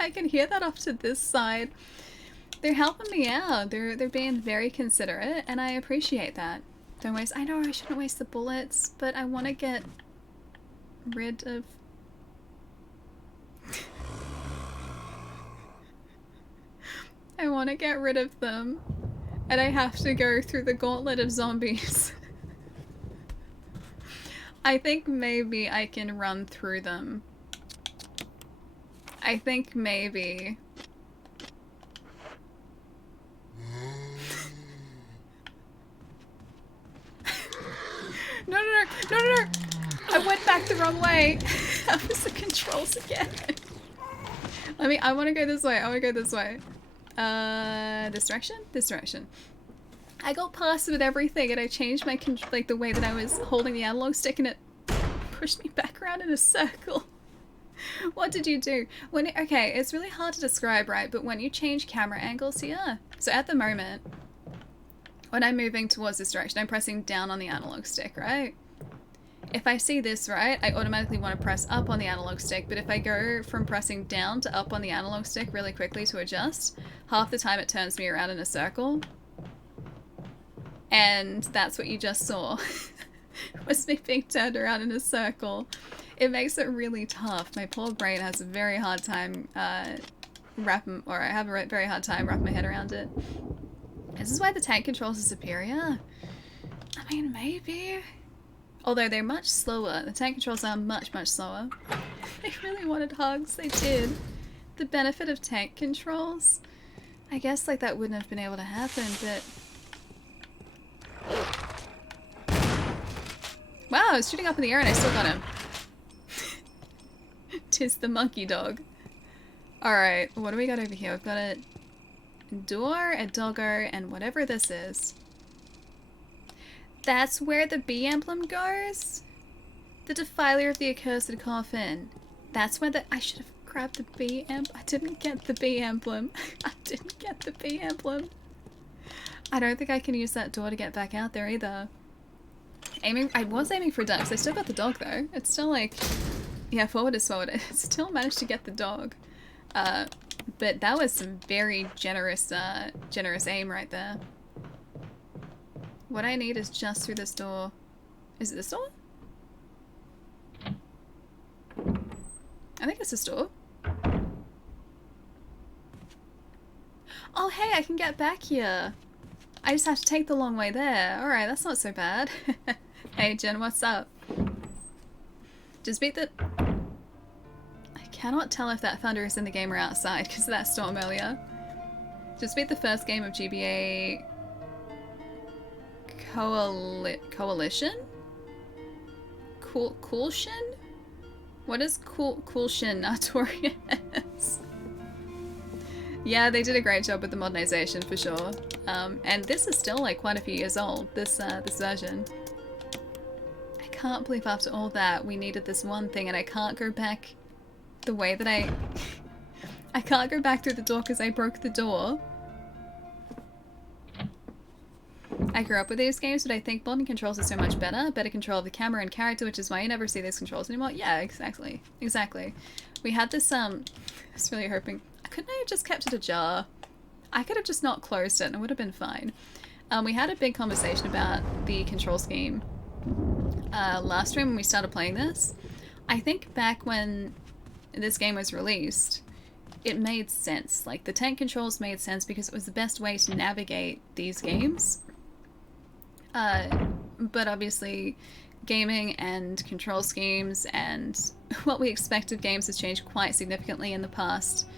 I can hear that off to this side. They're helping me out. They're being very considerate, and I appreciate that. Don't waste. I know I shouldn't waste the bullets, but I want to get rid of. I want to get rid of them, and I have to go through the gauntlet of zombies. I think maybe I can run through them. I think maybe. No. I went back the wrong way. That was the controls again. I want to go this way. This direction? This direction. I got past with everything and I changed my the way that I was holding the analog stick and it pushed me back around in a circle. What did you do? Okay, it's really hard to describe, right? But when you change camera angles here, so at the moment, when I'm moving towards this direction, I'm pressing down on the analog stick, right? If I see this, right, I automatically want to press up on the analog stick, but if I go from pressing down to up on the analog stick really quickly to adjust, half the time it turns me around in a circle. And that's what you just saw, was me being turned around in a circle. It makes it really tough. My poor brain has a very hard time I have a very hard time wrapping my head around it. This is why the tank controls are superior? I mean, maybe. Although they're much slower. The tank controls are much, much slower. They really wanted hugs. They did. The benefit of tank controls? I guess like that wouldn't have been able to happen, but... Wow, I was shooting up in the air and I still got him. 'Tis the monkey dog. Alright, what do we got over here? We've got a door, a doggo, and whatever this is. That's where the bee emblem goes? The defiler of the accursed coffin. That's where I should have grabbed the bee emblem. I didn't get the bee emblem. I didn't get the bee emblem. I don't think I can use that door to get back out there either. I was aiming for ducks. I still got the dog though. It's still like, yeah, forward is forward. I still managed to get the dog. But that was some very generous aim right there. What I need is just through this door. Is it this door? I think it's this door. Oh, hey, I can get back here. I just have to take the long way there. Alright, that's not so bad. Hey, Jen, what's up? Just beat the... I cannot tell if that thunder is in the game or outside because of that storm earlier. Just beat the first game of GBA... Coalition? Coolshin? What is Coolshin Artorias? Yeah, they did a great job with the modernization for sure. And this is still like quite a few years old, this version. I can't believe after all that we needed this one thing and I can't go back the way that I can't go back through the door because I broke the door. I grew up with these games, but I think modern controls are so much better. Better control of the camera and character, which is why you never see these controls anymore. Yeah, exactly. Exactly. We had this, I was really hoping... Couldn't I have just kept it ajar? I could have just not closed it and it would have been fine. We had a big conversation about the control scheme last time when we started playing this. I think back when this game was released, it made sense. Like, the tank controls made sense because it was the best way to navigate these games. But obviously, gaming and control schemes and what we expect of games has changed quite significantly in the past.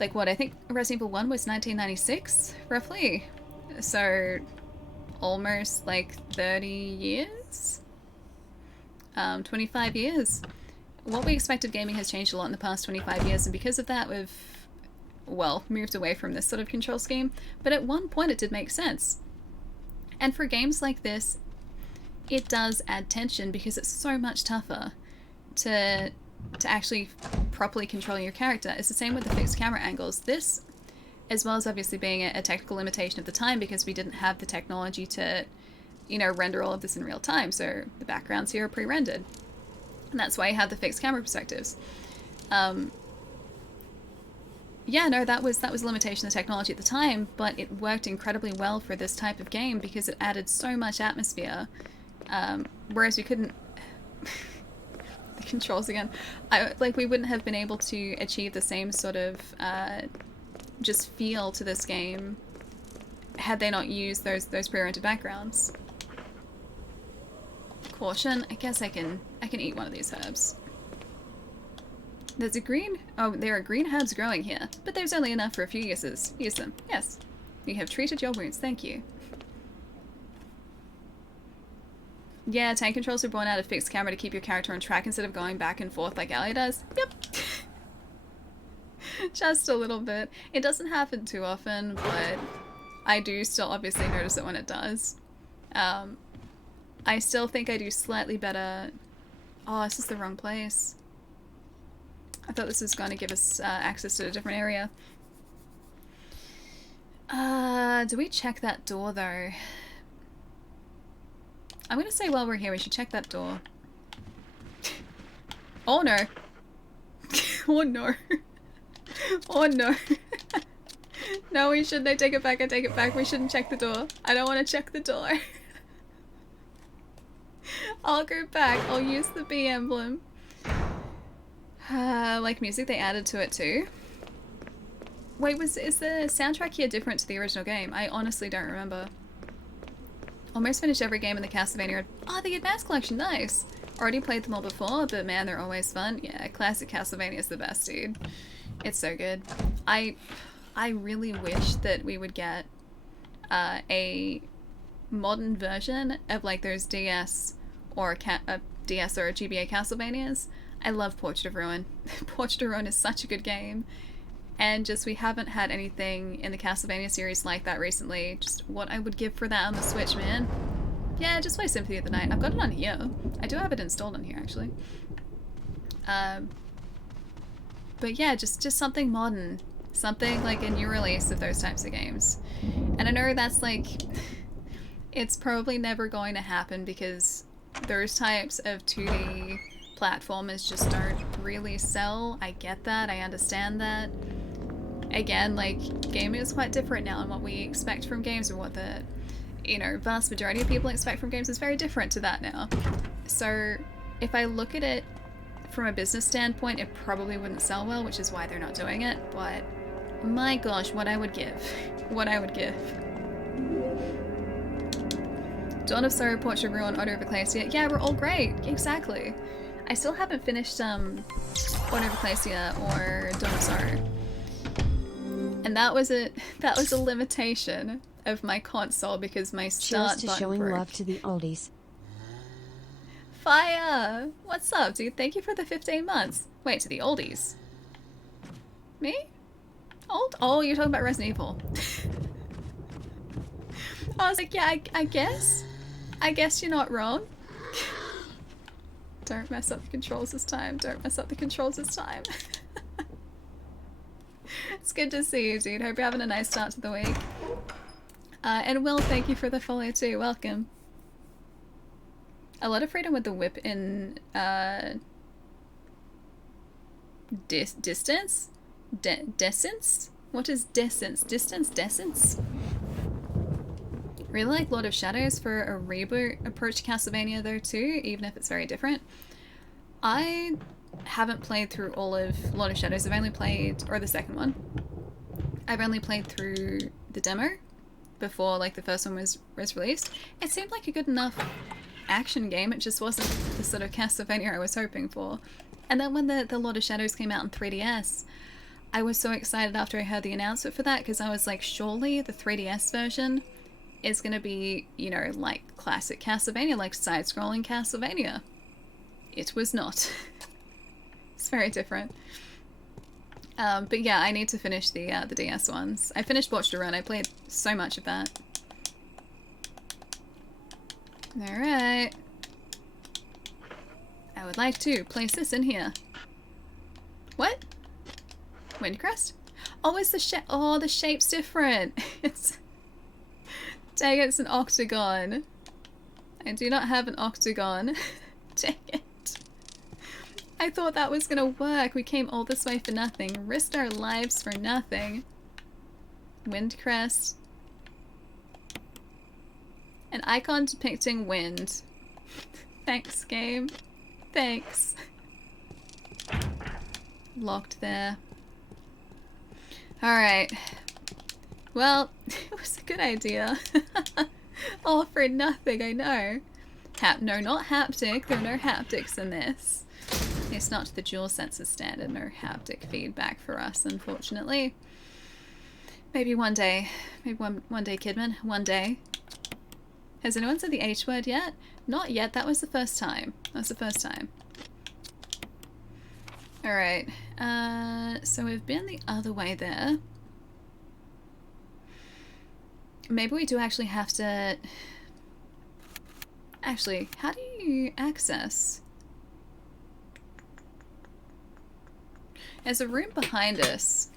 Like what, I think Resident Evil 1 was 1996, roughly. So, almost like 30 years? 25 years. What we expect of gaming has changed a lot in the past 25 years, and because of that we've, well, moved away from this sort of control scheme. But at one point it did make sense. And for games like this, it does add tension because it's so much tougher to actually properly control your character. It's the same with the fixed camera angles. This, as well as obviously being a technical limitation at the time because we didn't have the technology to, you know, render all of this in real time, so the backgrounds here are pre-rendered. And that's why you have the fixed camera perspectives. Yeah, no, that was a limitation of technology at the time, but it worked incredibly well for this type of game because it added so much atmosphere. Whereas we couldn't... the controls again. We wouldn't have been able to achieve the same sort of just feel to this game had they not used those pre-rendered backgrounds. Caution, I guess I can eat one of these herbs. There's a green... Oh, there are green herbs growing here, but there's only enough for a few uses. Use them. Yes. You have treated your wounds. Thank you. Yeah, tank controls are born out of fixed camera to keep your character on track instead of going back and forth like Ellie does. Yep. Just a little bit. It doesn't happen too often, but I do still obviously notice it when it does. I still think I do slightly better... Oh, this is the wrong place. I thought this was going to give us access to a different area. Do we check that door, though? I'm going to say while we're here, we should check that door. Oh, no. Oh, no. Oh, no. No, we shouldn't. I take it back. I take it back. We shouldn't check the door. I don't want to check the door. I'll go back. I'll use the bee emblem. Like music they added to it too. Wait, is the soundtrack here different to the original game? I honestly don't remember. Almost finished every game in the Castlevania. Oh, the Advanced Collection, nice! Already played them all before, but man, they're always fun. Yeah, classic Castlevania is the best, dude. It's so good. I really wish that we would get a modern version of like those DS or a DS or a GBA Castlevanias. I love Portrait of Ruin. Portrait of Ruin is such a good game. And just we haven't had anything in the Castlevania series like that recently. Just what I would give for that on the Switch, man. Yeah, just play Symphony of the Night. I've got it on here. I do have it installed on here, actually. But yeah, just something modern. Something like a new release of those types of games. And I know that's like... it's probably never going to happen because those types of 2D... platformers just don't really sell. I get that. I understand that. Again, like, gaming is quite different now, and what we expect from games and what the, you know, vast majority of people expect from games is very different to that now. So, if I look at it from a business standpoint, it probably wouldn't sell well, which is why they're not doing it, but My gosh, what I would give. What I would give. Dawn of Sorrow, Portrait Ruin, Order of Ecclesia. Yeah, we're all great. Exactly. I still haven't finished Order of Ecclesia or Dawn of Sorrow. And that was a limitation of my console because my start Cheers to button showing broke. love to the oldies. Fire! What's up, dude? Thank you for the 15 months. Wait, to the oldies. Me? Old? Oh, you're talking about Resident Evil. I was like, yeah, I guess. I guess you're not wrong. Don't mess up the controls this time. Don't mess up the controls this time. It's good to see you, dude. Hope you're having a nice start to the week. And Will, thank you for the follow too. Welcome. A lot of freedom with the whip in distance? Distance? What is distance? Distance? Distance? Really like Lord of Shadows for a reboot approach to Castlevania though too, even if it's very different. I haven't played through all of Lord of Shadows. I've only played, or the second one. I've only played through the demo before like the first one was released. It seemed like a good enough action game. It just wasn't the sort of Castlevania I was hoping for. And then when the Lord of Shadows came out in 3DS, I was so excited after I heard the announcement for that because I was like, surely the 3DS version is going to be, you know, like classic Castlevania, like side-scrolling Castlevania. It was not. It's very different. But yeah, I need to finish the DS ones. I finished Watch the Run. I played so much of that. Alright. I would like to place this in here. What? Windcrest? Oh, it's the shape. Oh, the shape's different. It's... Dang, it's an octagon. I do not have an octagon. Dang it. I thought that was gonna work. We came all this way for nothing. Risked our lives for nothing. Windcrest. An icon depicting wind. Thanks, game. Thanks. Locked there. Alright. Well, it was a good idea. All for nothing, I know. No, not haptic. There are no haptics in this. It's not the DualSense standard. No haptic feedback for us, unfortunately. Maybe one day. Maybe one day, Kidman. One day. Has anyone said the H word yet? Not yet. That was the first time. That was the first time. Alright. So we've been the other way there. Maybe we do actually have to... Actually, how do you access? There's a room behind us.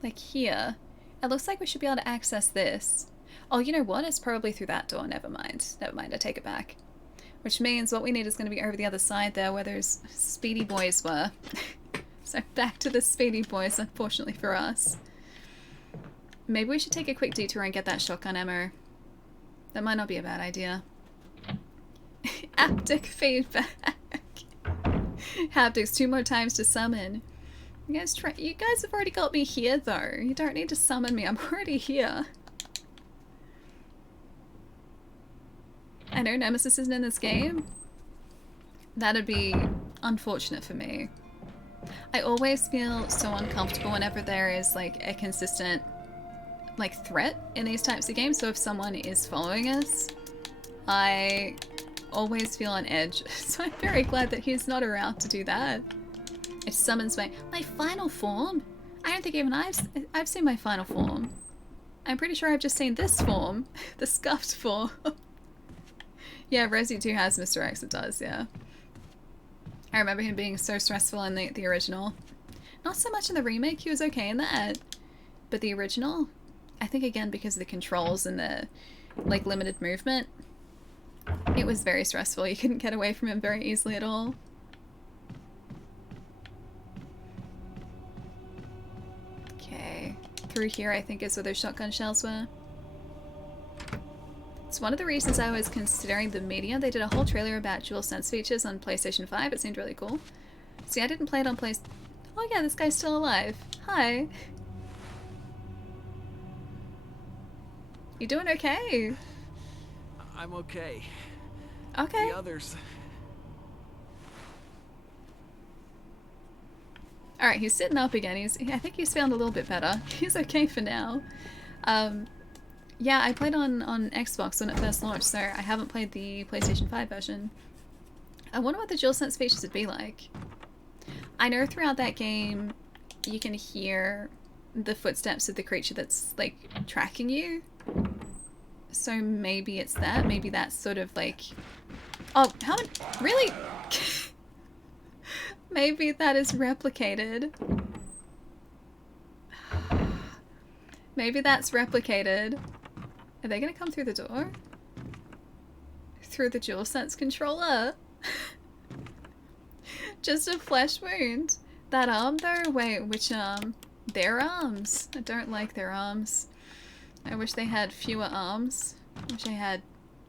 Like here. It looks like we should be able to access this. Oh, you know what? It's probably through that door. Never mind. Never mind. I take it back. Which means what we need is going to be over the other side there where those speedy boys were. So back to the speedy boys, unfortunately for us. Maybe we should take a quick detour and get that shotgun ammo. That might not be a bad idea. Haptic feedback. Haptics 2 more times to summon. You guys have already got me here though. You don't need to summon me. I'm already here. I know Nemesis isn't in this game. That'd be unfortunate for me. I always feel so uncomfortable whenever there is like a consistent like threat in these types of games. So if someone is following us, I always feel on edge. So I'm very glad that he's not around to do that. It summons my final form. I don't think even I've seen my final form. I'm pretty sure I've just seen this form, the scuffed form. Yeah, Resi 2 has Mr. X, it does, yeah. I remember him being so stressful in the original. Not so much in the remake, he was okay in that. But the original, I think again because of the controls and the like limited movement, it was very stressful. You couldn't get away from him very easily at all. Okay, through here I think is where those shotgun shells were. It's one of the reasons I was considering the media. They did a whole trailer about DualSense features on PlayStation 5. It seemed really cool. See, I didn't play it on Oh yeah, this guy's still alive. Hi. You doing okay? I'm okay. Okay. The others. Alright, he's sitting up again. I think he's found a little bit better. He's okay for now. Yeah, I played on Xbox when it first launched, so I haven't played the PlayStation 5 version. I wonder what the DualSense features would be like. I know throughout that game you can hear the footsteps of the creature that's, like, tracking you. So maybe it's that. Maybe that's sort of like... Oh, how many... Really? Maybe that is replicated. Maybe that's replicated. Are they gonna come through the door? Through the DualSense controller? Just a flesh wound. That arm though? Wait, which arm? Their arms. I don't like their arms. I wish they had fewer arms. I wish I had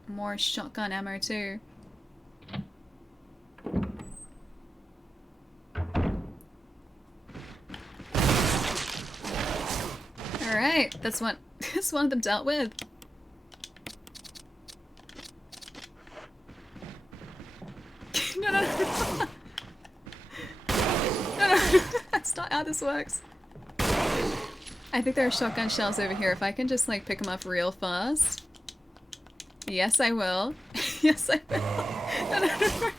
more shotgun ammo too. Alright, that's one of them dealt with. No, no, no. No, that's not how this works. I think there are shotgun shells over here. If I can just like pick them up real fast. Yes, I will. Yes, I will. No, no, no.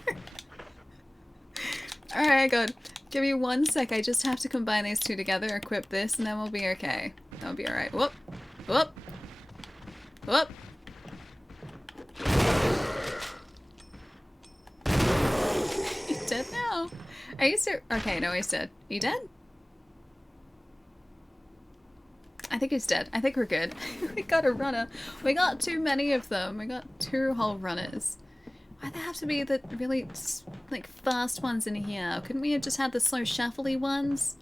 Alright, good. Give me 1 sec. I just have to combine these two together, equip this, and then we'll be okay. That'll be alright. Whoop. Whoop. Whoop. He's dead now. Are you serious? Okay, no, he's dead. Are you dead? I think he's dead. I think we're good. We got a runner. We got too many of them. We got 2 whole runners. Why'd there have to be the really, like, fast ones in here? Couldn't we have just had the slow shuffly ones?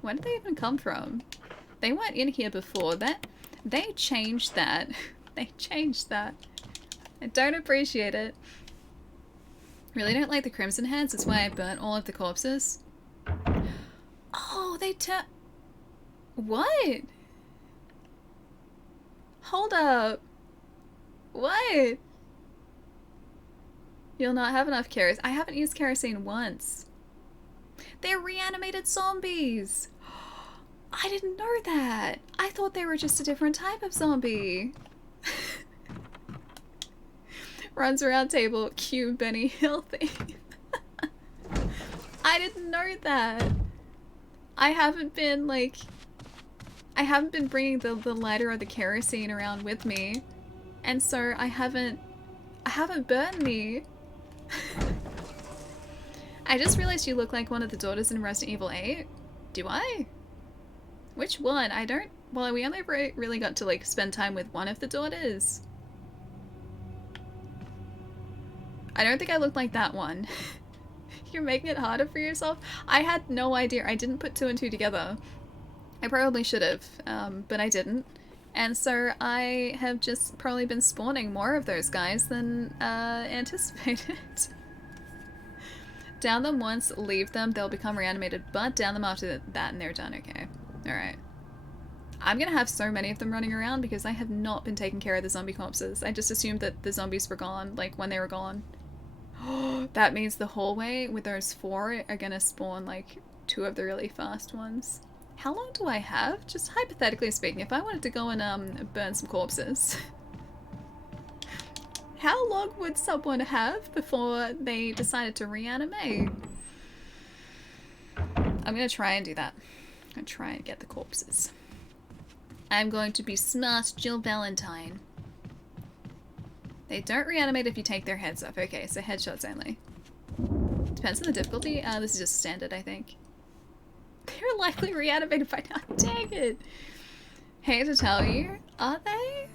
Where did they even come from? They weren't in here before. They changed that. They changed that. I don't appreciate it. Really don't like the crimson heads. That's why I burnt all of the corpses. Oh, they What? Hold up. What? You'll not have enough kerosene. I haven't used kerosene once. They're reanimated zombies. I didn't know that. I thought they were just a different type of zombie. Runs around table, cute Benny healthy. I didn't know that. I haven't been bringing the lighter or the kerosene around with me. And so I haven't burned me. I just realized you look like one of the daughters in Resident Evil 8. Do I? Which one? I don't... Well, we only really got to, like, spend time with one of the daughters. I don't think I look like that one. You're making it harder for yourself? I had no idea. I didn't put 2 and 2 together. I probably should have, but I didn't. And so I have just probably been spawning more of those guys than anticipated. Down them once, leave them, they'll become reanimated, but down them after that and they're done. Okay. Alright. I'm gonna have so many of them running around because I have not been taking care of the zombie corpses. I just assumed that the zombies were gone, like, when they were gone. That means the hallway with those 4 are gonna spawn, like, 2 of the really fast ones. How long do I have? Just hypothetically speaking, if I wanted to go and burn some corpses. How long would someone have before they decided to reanimate? I'm gonna try and do that. I'm gonna try and get the corpses. I'm going to be smart Jill Valentine. They don't reanimate if you take their heads off. Okay, so headshots only. Depends on the difficulty. This is just standard, I think. They're likely reanimated by now. Dang it. Hate to tell you. Are they?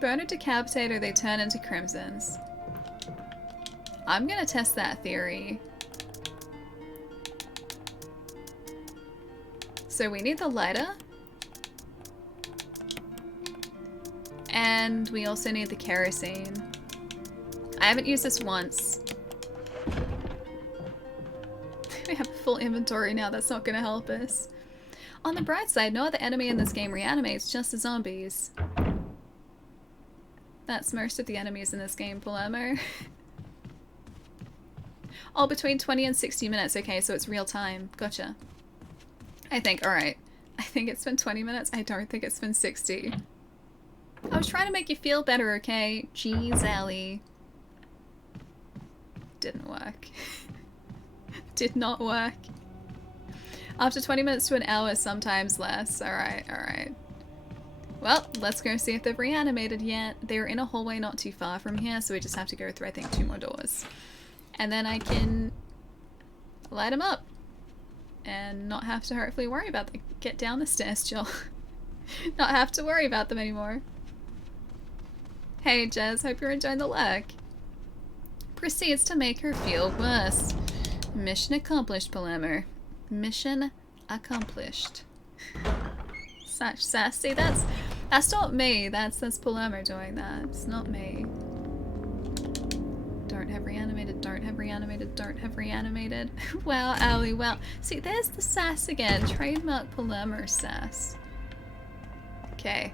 Burn or decapitate or they turn into crimsons. I'm gonna test that theory. So we need the lighter. And we also need the kerosene. I haven't used this once. We have a full inventory now, that's not gonna help us. On the bright side, no other enemy in this game reanimates, just the zombies. That's most of the enemies in this game, Palermo. Oh, between 20 and 60 minutes, okay, so it's real time. Gotcha. I think, alright. I think it's been 20 minutes, I don't think it's been 60. I was trying to make you feel better, okay? Jeez, Allie. Didn't work. Did not work. After 20 minutes to an hour, sometimes less. Alright, alright. Well, let's go see if they've reanimated yet. They're in a hallway not too far from here, so we just have to go through, I think, 2 more doors. And then I can light them up. And not have to hopefully worry about them. Get down the stairs, Jill. Not have to worry about them anymore. Hey, Jez, hope you're enjoying the lurk. Proceeds to make her feel worse. Mission accomplished, Palermo. Mission accomplished. Such sassy. That's not me. That's Palermo doing that. It's not me. Don't have reanimated, don't have reanimated, don't have reanimated. Wow, Allie, wow. See, there's the sass again. Trademark Palermo sass. Okay.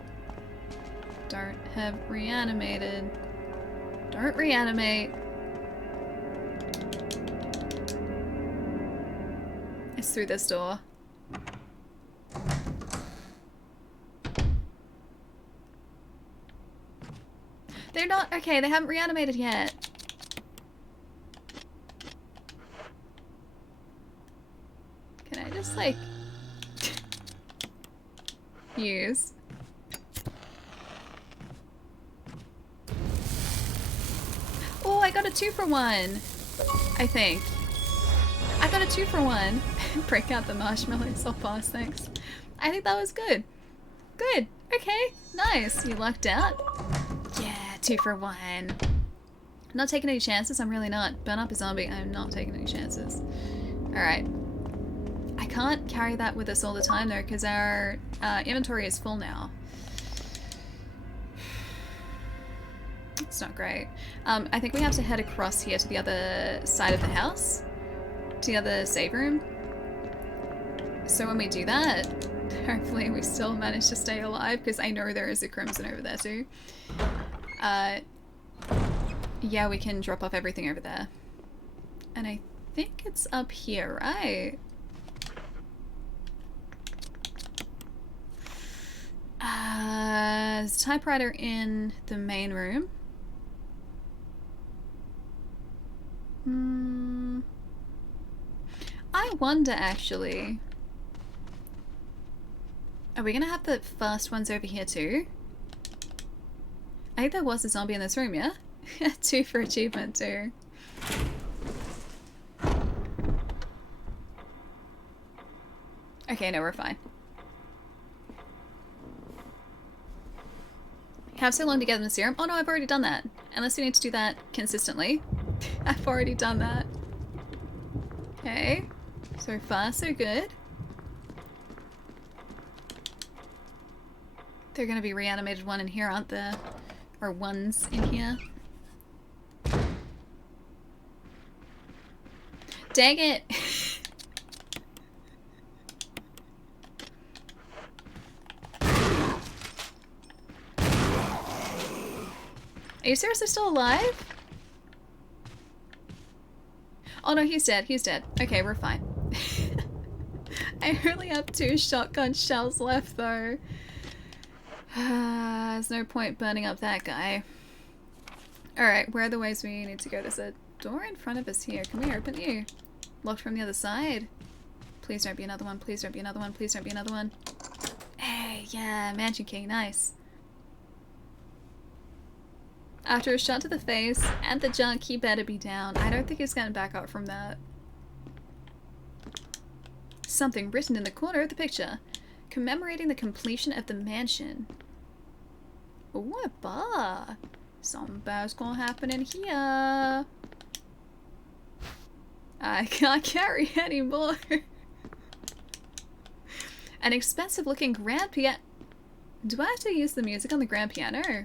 Don't have reanimated. Don't reanimate. It's through this door. They're not- okay, they haven't reanimated yet. Can I just, like... use? Oh, I got a 2-for-1! I think. I got a 2-for-1. Break out the marshmallows. I'll pass, thanks. I think that was good. Good. Okay. Nice. You lucked out? Yeah, 2-for-1. Not taking any chances. I'm really not. Burn up a zombie. I'm not taking any chances. Alright. I can't carry that with us all the time though, because our inventory is full now. It's not great. I think we have to head across here to the other side of the house. To the other save room. So when we do that, hopefully we still manage to stay alive, because I know there is a crimson over there too. Yeah, we can drop off everything over there. And I think it's up here, right? There's a typewriter in the main room. I wonder, actually. Are we gonna have the fast ones over here too? I think there was a zombie in this room, yeah? 2 for achievement too. Okay, no, we're fine. Have so long to get in the serum? Oh no, I've already done that. Unless we need to do that consistently. I've already done that. Okay. So far, so good. They're gonna be reanimated one in here, aren't there? Or ones in here. Dang it! Are you seriously still alive? Oh no, he's dead. He's dead. Okay, we're fine. I only have 2 shotgun shells left though. There's no point burning up that guy. Alright, where are the ways we need to go? There's a door in front of us here. Can we open you? Locked from the other side. Please don't be another one. Please don't be another one. Please don't be another one. Hey, yeah, mansion key. Nice. After a shot to the face and the junk, he better be down. I don't think he's gonna back up from that. Something written in the corner of the picture. Commemorating the completion of the mansion. Ooh, a bar. Something bad's gonna happen in here. I can't carry anymore. An expensive looking grand piano. Do I have to use the music on the grand piano?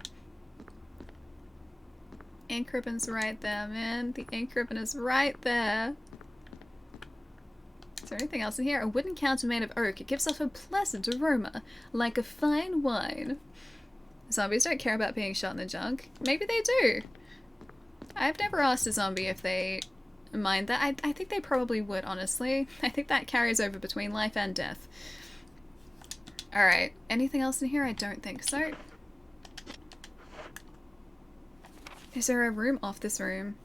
Ink ribbon's right there, man. The ink ribbon is right there. Is there anything else in here? A wooden counter made of oak. It gives off a pleasant aroma, like a fine wine. Zombies don't care about being shot in the junk. Maybe they do. I've never asked a zombie if they mind that. I think they probably would, honestly. I think that carries over between life and death. Alright, anything else in here? I don't think so. Is there a room off this room?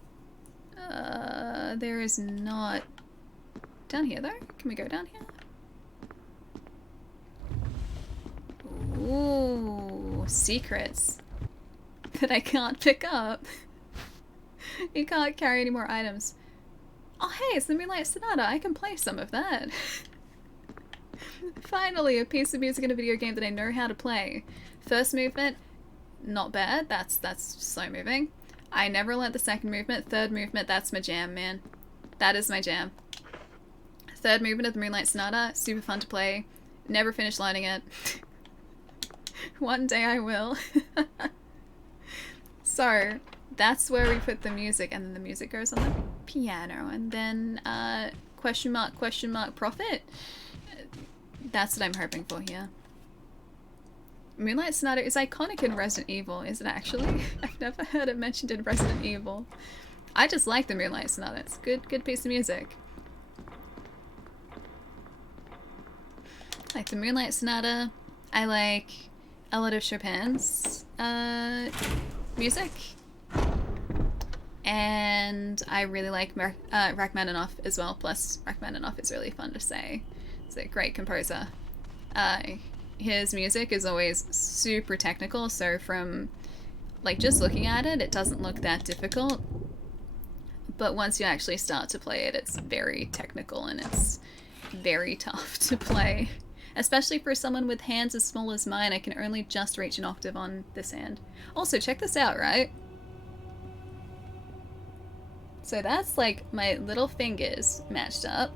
There is not. Down here, though? Can we go down here? Ooh, secrets that I can't pick up. You can't carry any more items. Oh hey, it's the Moonlight Sonata. I can play some of that. Finally, a piece of music in a video game that I know how to play. First movement, not bad. That's slow moving. I never learnt the second movement. Third movement, that's my jam, man. That is my jam. Third movement of the Moonlight Sonata, super fun to play. Never finished learning it. One day I will. So, that's where we put the music, and then the music goes on the piano, and then question mark, profit. That's what I'm hoping for here. Moonlight Sonata is iconic in Resident Evil, is it actually? I've never heard it mentioned in Resident Evil. I just like the Moonlight Sonata. It's a good piece of music. I like the Moonlight Sonata. I like a lot of Chopin's music. And I really like Rachmaninoff as well. Plus, Rachmaninoff is really fun to say. He's a great composer. His music is always super technical, so from like just looking at it, it doesn't look that difficult. But once you actually start to play it, it's very technical and it's very tough to play. Especially for someone with hands as small as mine, I can only just reach an octave on this hand. Also, check this out, right? So that's like my little fingers matched up.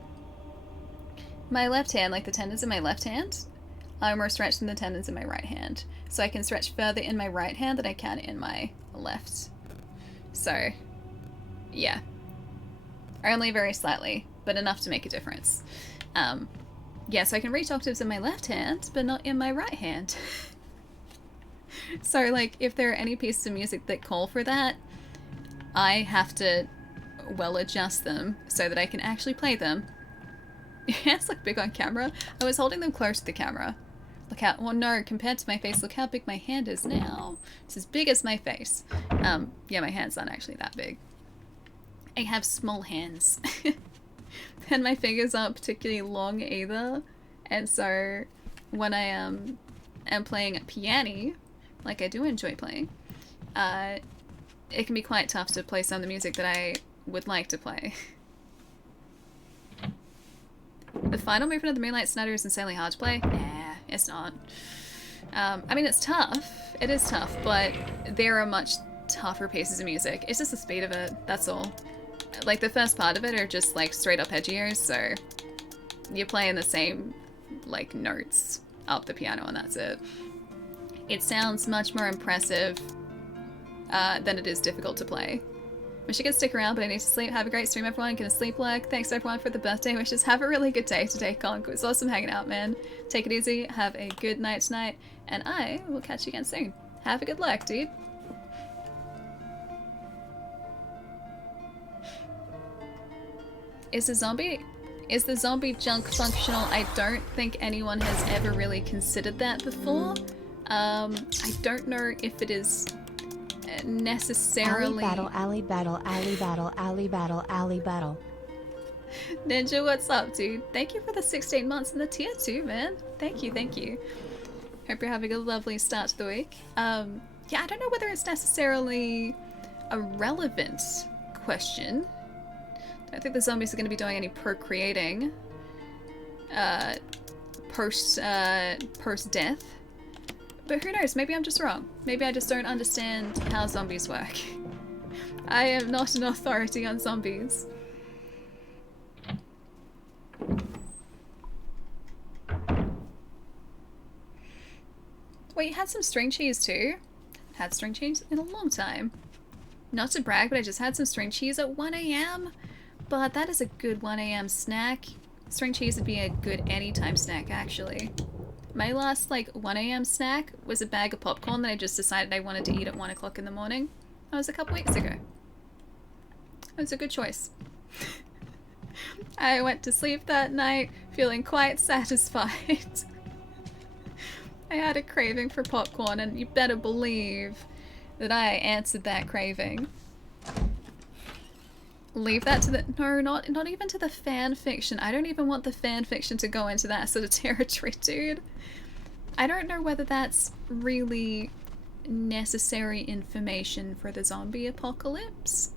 My left hand, like the tendons in my left hand, are more stretched than the tendons in my right hand. So I can stretch further in my right hand than I can in my left. So, yeah. Only very slightly, but enough to make a difference. Yeah, so I can reach octaves in my left hand, but not in my right hand. So, like, if there are any pieces of music that call for that, I have to well adjust them so that I can actually play them. Your hands look big on camera. I was holding them close to the camera. Look how, well no, compared to my face, look how big my hand is now. It's as big as my face. Yeah, my hands aren't actually that big. I have small hands. And my fingers aren't particularly long either. And so when I am playing piano, like I do enjoy playing, it can be quite tough to play some of the music that I would like to play. The final movement of the Moonlight Sonata is insanely hard to play. Nah, it's not. I mean, it's tough. It is tough, but there are much tougher pieces of music. It's just the speed of it, that's all. Like, the first part of it are just, like, straight up edgier, so you're playing the same, like, notes up the piano and that's it. It sounds much more impressive than it is difficult to play. Wish I could stick around, but I need to sleep. Have a great stream, everyone. Gonna sleep like. Thanks, everyone, for the birthday wishes. Have a really good day today, Conk. It was awesome hanging out, man. Take it easy. Have a good night tonight. And I will catch you again soon. Have a good luck, dude. Is the zombie junk functional? I don't think anyone has ever really considered that before. I don't know if it is necessarily... Alley battle. Ninja, what's up, dude? Thank you for the 16 months and the tier 2, man. Thank you. Hope you're having a lovely start to the week. Yeah, I don't know whether it's necessarily a relevant question. I don't think the zombies are going to be doing any procreating post-death. But who knows, maybe I'm just wrong. Maybe I just don't understand how zombies work. I am not an authority on zombies. Wait, you had some string cheese too? Had string cheese in a long time. Not to brag, but I just had some string cheese at 1 AM. But that is a good 1 AM snack. String cheese would be a good anytime snack, actually. My last, like, 1 a.m. snack was a bag of popcorn that I just decided I wanted to eat at 1 o'clock in the morning. That was a couple weeks ago. It was a good choice. I went to sleep that night feeling quite satisfied. I had a craving for popcorn, and you better believe that I answered that craving. Leave that to the— no, not even to the fan fiction. I don't even want the fan fiction to go into that sort of territory, dude. I don't know whether that's really necessary information for the zombie apocalypse.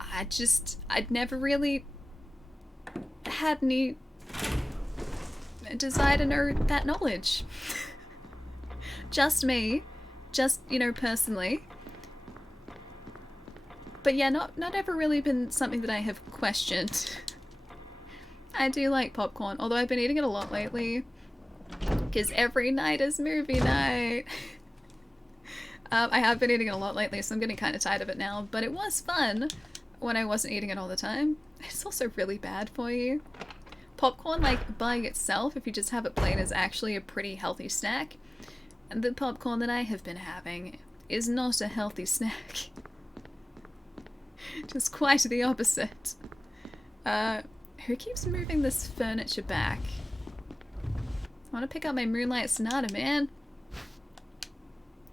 I'd never really had any desire to know that knowledge. Just me. Just, you know, personally. But yeah, not ever really been something that I have questioned. I do like popcorn, although I've been eating it a lot lately. Because every night is movie night. I have been eating it a lot lately, so I'm getting kind of tired of it now. But it was fun when I wasn't eating it all the time. It's also really bad for you. Popcorn, like, by itself, if you just have it plain, is actually a pretty healthy snack. And the popcorn that I have been having is not a healthy snack. Just quite the opposite. Who keeps moving this furniture back? I want to pick up my Moonlight Sonata, man.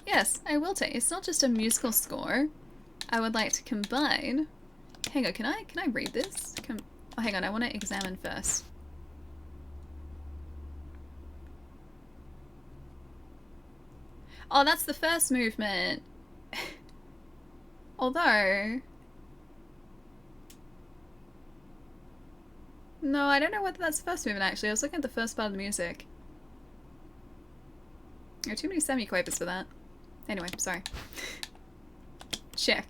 Yes, I will take. It's not just a musical score. I would like to combine. Hang on, can I read this? Oh, hang on, I want to examine first. Oh, that's the first movement. Although... no, I don't know whether that's the first movement, actually. I was looking at the first part of the music. There are too many semiquavers for that. Anyway, sorry. Check.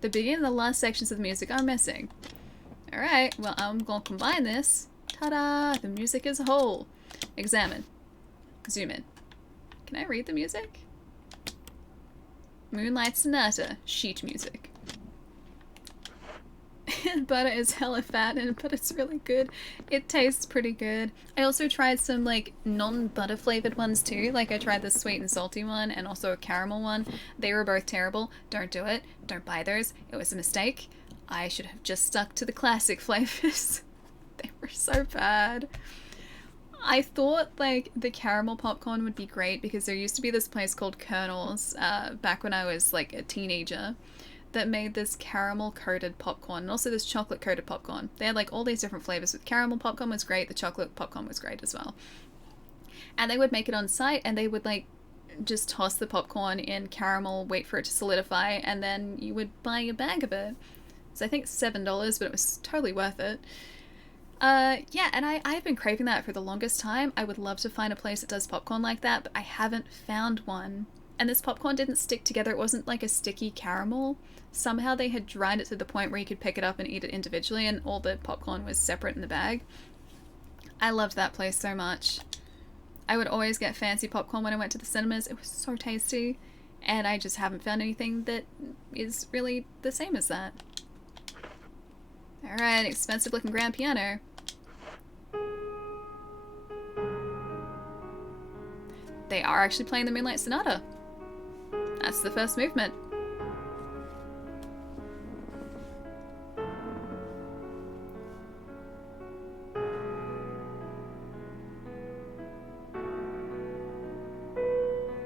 The beginning and the last sections of the music are missing. Alright, well, I'm gonna combine this. Ta-da! The music as a whole. Examine. Zoom in. Can I read the music? Moonlight Sonata. Sheet music. Butter is hella fat, but it's really good. It tastes pretty good. I also tried some like non-butter flavored ones too. Like I tried the sweet and salty one and also a caramel one. They were both terrible. Don't do it. Don't buy those. It was a mistake. I should have just stuck to the classic flavors. They were so bad. I thought like the caramel popcorn would be great because there used to be this place called Colonel's back when I was like a teenager that made this caramel coated popcorn and also this chocolate coated popcorn. They had like all these different flavors. With caramel popcorn was great, the chocolate popcorn was great as well. And they would make it on site and they would like just toss the popcorn in caramel, wait for it to solidify, and then you would buy a bag of it. So I think $7, but it was totally worth it. Yeah, and I've been craving that for the longest time. I would love to find a place that does popcorn like that, but I haven't found one. And this popcorn didn't stick together. It wasn't like a sticky caramel. Somehow they had dried it to the point where you could pick it up and eat it individually and all the popcorn was separate in the bag. I loved that place so much. I would always get fancy popcorn when I went to the cinemas. It was so tasty. And I just haven't found anything that is really the same as that. Alright, expensive looking grand piano. They are actually playing the Moonlight Sonata. That's the first movement.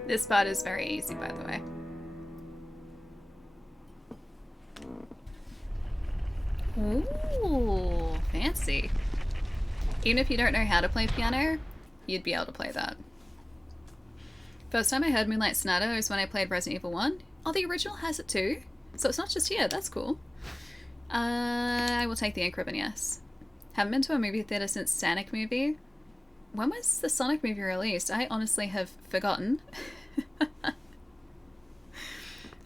This part is very easy, by the way. Ooh, fancy. Even if you don't know how to play piano, you'd be able to play that. First time I heard Moonlight Sonata was when I played Resident Evil 1. Oh, the original has it too? So it's not just here, that's cool. I will take the ink ribbon, yes. Haven't been to a movie theater since Sonic movie. When was the Sonic movie released? I honestly have forgotten.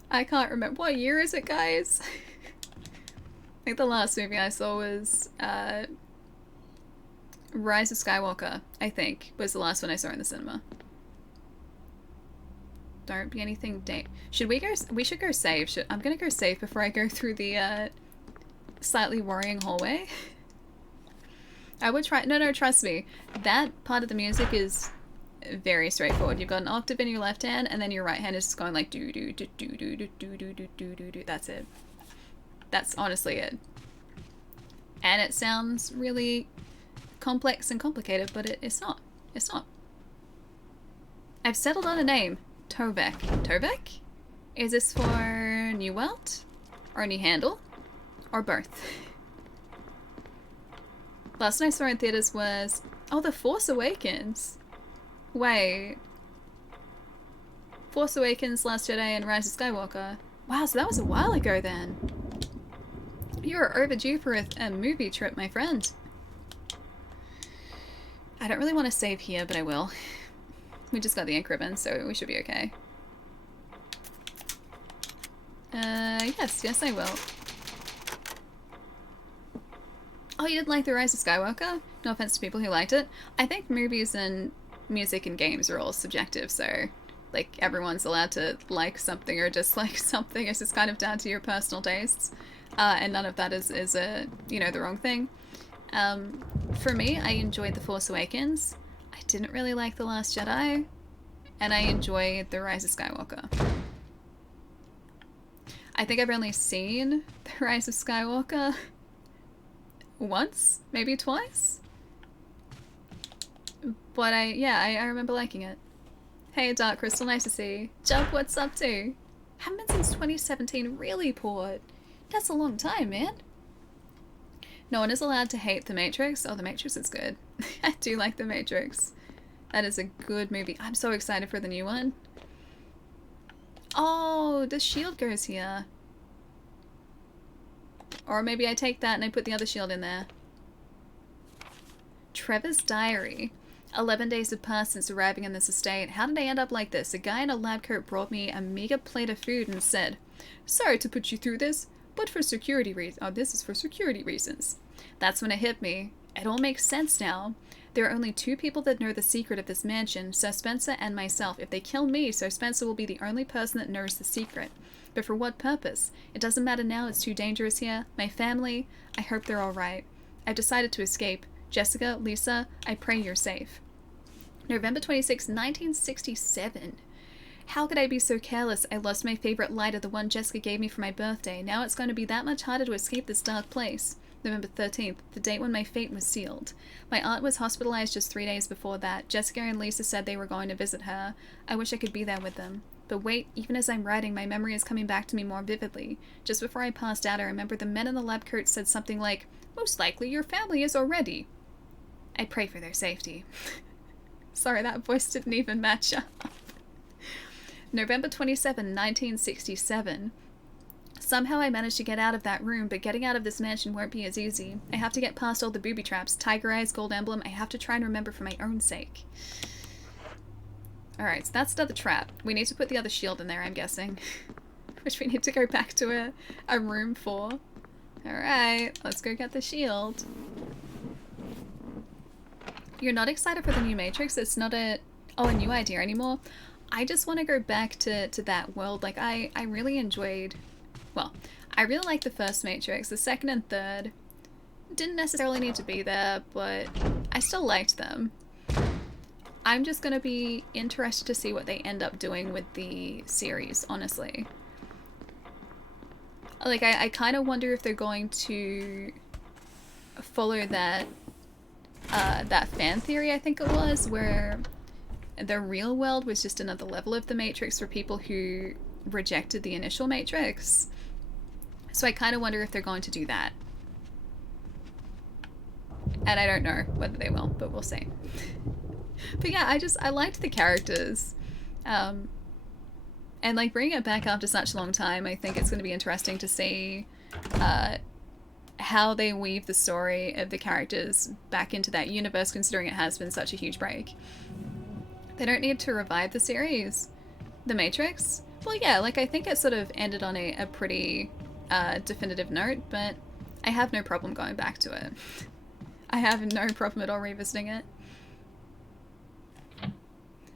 I can't remember. What year is it, guys? I think the last movie I saw was Rise of Skywalker, I think, was the last one I saw in the cinema. Don't be anything should we go? We should go save. I'm gonna go save before I go through the slightly worrying hallway. I would try. No, trust me. That part of the music is very straightforward. You've got an octave in your left hand, and then your right hand is just going like do do do do do do do do do do do do. That's it. That's honestly it. And it sounds really complex and complicated, but it's not. It's not. I've settled on a name. Tovek. Tovek? Is this for New World? Or New Handle? Or both? Last one I saw in theaters was... Oh, The Force Awakens. Wait. Force Awakens, Last Jedi, and Rise of Skywalker. Wow, so that was a while ago then. You're overdue for a movie trip, my friend. I don't really want to save here, but I will. We just got the ink ribbon, so we should be okay. Yes, I will. Oh, you didn't like The Rise of Skywalker? No offense to people who liked it. I think movies and music and games are all subjective, so like everyone's allowed to like something or dislike something. It's just kind of down to your personal tastes, and none of that is a the wrong thing. For me, I enjoyed The Force Awakens. I didn't really like The Last Jedi, and I enjoyed The Rise of Skywalker. I think I've only seen The Rise of Skywalker once, maybe twice. But I remember liking it. Hey, Dark Crystal, nice to see you. Jump, what's up too? Haven't been since 2017, really, Port? That's a long time, man. No one is allowed to hate The Matrix. Oh, The Matrix is good. I do like The Matrix. That is a good movie. I'm so excited for the new one. Oh, the shield goes here. Or maybe I take that and I put the other shield in there. Trevor's diary. 11 days have passed since arriving in this estate. How did I end up like this? A guy in a lab coat brought me a meager plate of food and said, "Sorry to put you through this, but for security reasons." Oh, this is for security reasons. That's when it hit me. It all makes sense now. There are only 2 people that know the secret of this mansion, Sir Spencer and myself. If they kill me, Sir Spencer will be the only person that knows the secret. But for what purpose? It doesn't matter now, it's too dangerous here. My family, I hope they're alright. I've decided to escape. Jessica, Lisa, I pray you're safe. November 26, 1967. How could I be so careless? I lost my favorite lighter, the one Jessica gave me for my birthday. Now it's going to be that much harder to escape this dark place. November 13th, the date when my fate was sealed. My aunt was hospitalized just 3 days before that. Jessica and Lisa said they were going to visit her. I wish I could be there with them. But wait, even as I'm writing, my memory is coming back to me more vividly. Just before I passed out, I remember the men in the lab coats said something like, "Most likely your family is already." I pray for their safety. Sorry, that voice didn't even match up. November 27, 1967. Somehow I managed to get out of that room, but getting out of this mansion won't be as easy. I have to get past all the booby traps, tiger eyes, gold emblem. I have to try and remember for my own sake. Alright, so that's another trap. We need to put the other shield in there, I'm guessing. Which we need to go back to a room for. Alright, let's go get the shield. You're not excited for the new Matrix? It's not a new idea anymore. I just want to go back to that world. Like, I really enjoyed... Well, I really liked the first Matrix. The second and third didn't necessarily need to be there, but I still liked them. I'm just going to be interested to see what they end up doing with the series, honestly. Like, I kind of wonder if they're going to follow that fan theory, I think it was, where the real world was just another level of the Matrix for people who rejected the initial Matrix. So I kind of wonder if they're going to do that. And I don't know whether they will, but we'll see. But yeah, I liked the characters. And like bringing it back after such a long time, I think it's going to be interesting to see how they weave the story of the characters back into that universe, considering it has been such a huge break. They don't need to revive the series. The Matrix? Well, yeah, like I think it sort of ended on a pretty definitive note, but I have no problem going back to it. I have no problem at all revisiting it.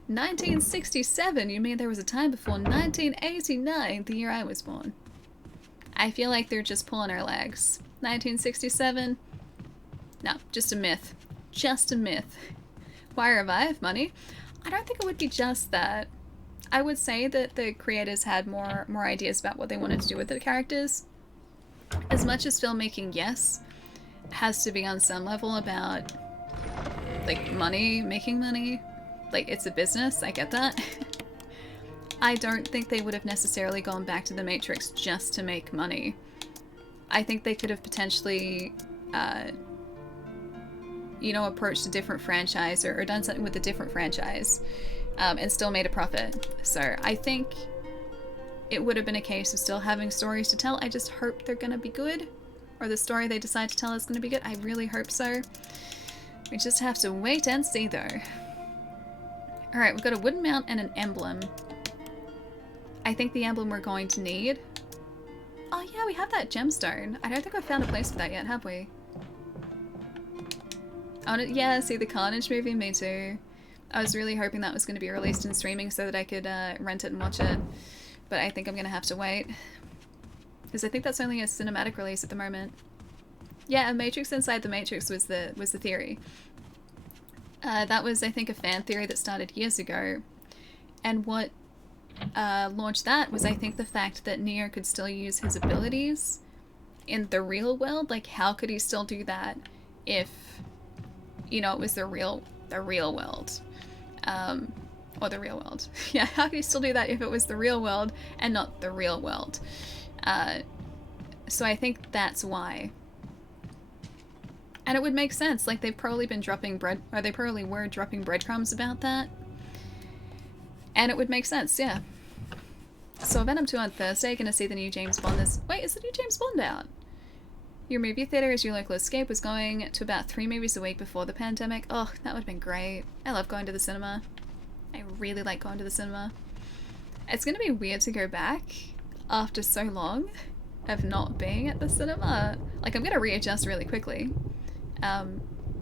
1967? You mean there was a time before 1989, the year I was born? I feel like they're just pulling our legs. 1967? No, just a myth. Just a myth. Why revive? Money? I don't think it would be just that. I would say that the creators had more ideas about what they wanted to do with the characters. As much as filmmaking, yes, has to be on some level about, like, money, making money. Like, it's a business, I get that. I don't think they would have necessarily gone back to the Matrix just to make money. I think they could have potentially, you know, approached a different franchise or done something with a different franchise and still made a profit. So I think it would have been a case of still having stories to tell. I just hope they're gonna be good, or the story they decide to tell is gonna be good. I really hope so. We just have to wait and see though. Alright, we've got a wooden mount and an emblem. I think the emblem we're going to need. Oh yeah, we have that gemstone. I don't think we've found a place for that yet, have we? Oh, yeah, see the Carnage movie? Me too. I was really hoping that was going to be released in streaming so that I could rent it and watch it. But I think I'm going to have to wait. Because I think that's only a cinematic release at the moment. Yeah, a Matrix inside the Matrix was the theory. That was, I think, a fan theory that started years ago. And what launched that was, I think, the fact that Neo could still use his abilities in the real world. Like, how could he still do that if, you know, it was the real world? Or the real world. Yeah, how could he still do that if it was the real world and not the real world? So I think that's why. And it would make sense. Like, they've probably been dropping they probably were dropping breadcrumbs about that. And it would make sense, yeah. So Venom 2 on Thursday, gonna see the new James Bond wait, is the new James Bond out? Your movie theater as your local escape was going to about 3 movies a week before the pandemic. Oh, that would have been great. I love going to the cinema. I really like going to the cinema. It's gonna be weird to go back after so long of not being at the cinema. Like, I'm gonna readjust really quickly.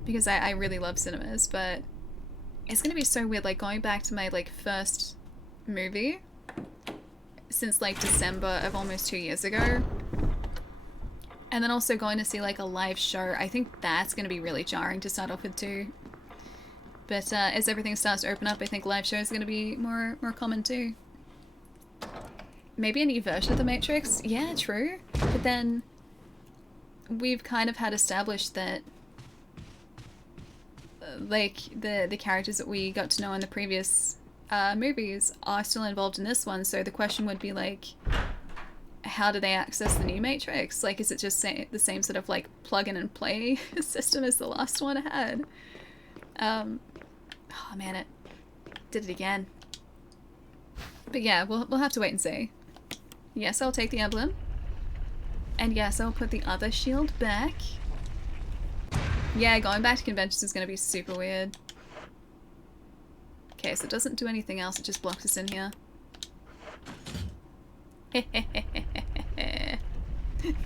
Because I really love cinemas, but it's gonna be so weird, like, going back to my, like, first movie since, like, December of almost 2 years ago. And then also going to see, like, a live show. I think that's gonna be really jarring to start off with too. But as everything starts to open up, I think live shows are gonna be more common too. Maybe a new version of The Matrix? Yeah, true. But then we've kind of had established that like the characters that we got to know in the previous movies are still involved in this one, so the question would be like, how do they access the new Matrix? Like, is it just the same sort of like plug in and play system as the last one had? Oh man, it did it again. But yeah, we'll have to wait and see. Yes, I'll take the emblem. And yes, I'll put the other shield back. Yeah, going back to conventions is going to be super weird. Okay, so it doesn't do anything else, it just blocks us in here.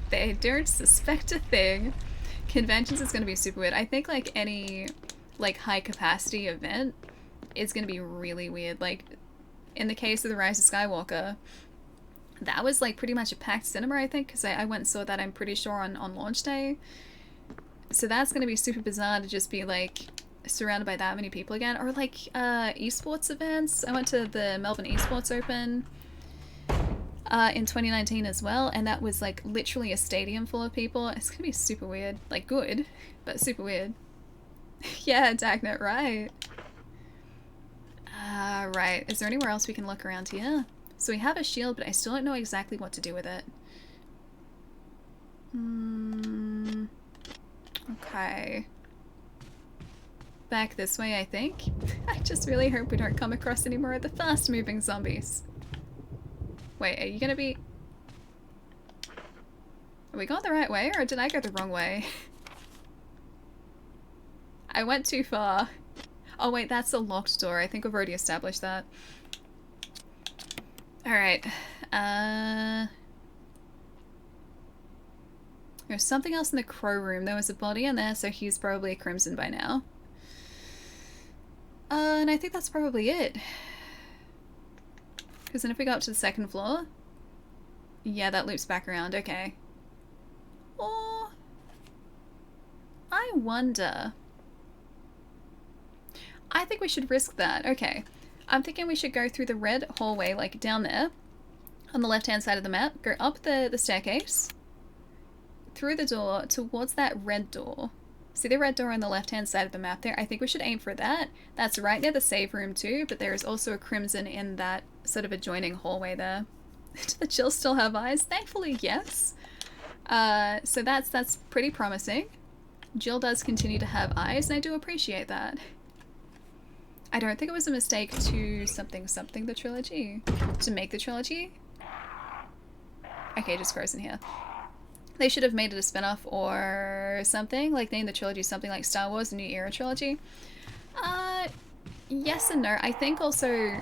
They don't suspect a thing. Conventions is going to be super weird. I think like any like high capacity event is going to be really weird. Like in the case of The Rise of Skywalker, that was like pretty much a packed cinema, I think, because I went and saw that, I'm pretty sure, on launch day. So that's going to be super bizarre to just be like surrounded by that many people again. Or like esports events. I went to the Melbourne Esports Open in 2019 as well, and that was like literally a stadium full of people. It's going to be super weird. Like good, but super weird. Yeah, Dagnet, right. Right. Is there anywhere else we can look around here? So we have a shield, but I still don't know exactly what to do with it. Okay. Back this way, I think. I just really hope we don't come across any more of the fast-moving zombies. Wait, are you gonna be... Are we going the right way, or did I go the wrong way? I went too far. Oh wait, that's a locked door. I think we've already established that. Alright. There's something else in the crow room. There was a body in there, so he's probably a crimson by now. And I think that's probably it. Because then if we go up to the second floor... Yeah, that loops back around. Okay. Oh, I wonder. I think we should risk that. Okay. I'm thinking we should go through the red hallway, like down there, on the left-hand side of the map, go up the staircase, through the door, towards that red door. See the red door on the left-hand side of the map there? I think we should aim for that. That's right near the save room too, but there is also a crimson in that sort of adjoining hallway there. Do the Jill still have eyes? Thankfully, yes. So that's pretty promising. Jill does continue to have eyes, and I do appreciate that. I don't think it was a mistake to something the trilogy. To make the trilogy? Okay, just frozen here. They should have made it a spin-off or something, like name the trilogy something like Star Wars, the New Era trilogy. Yes and no. I think also...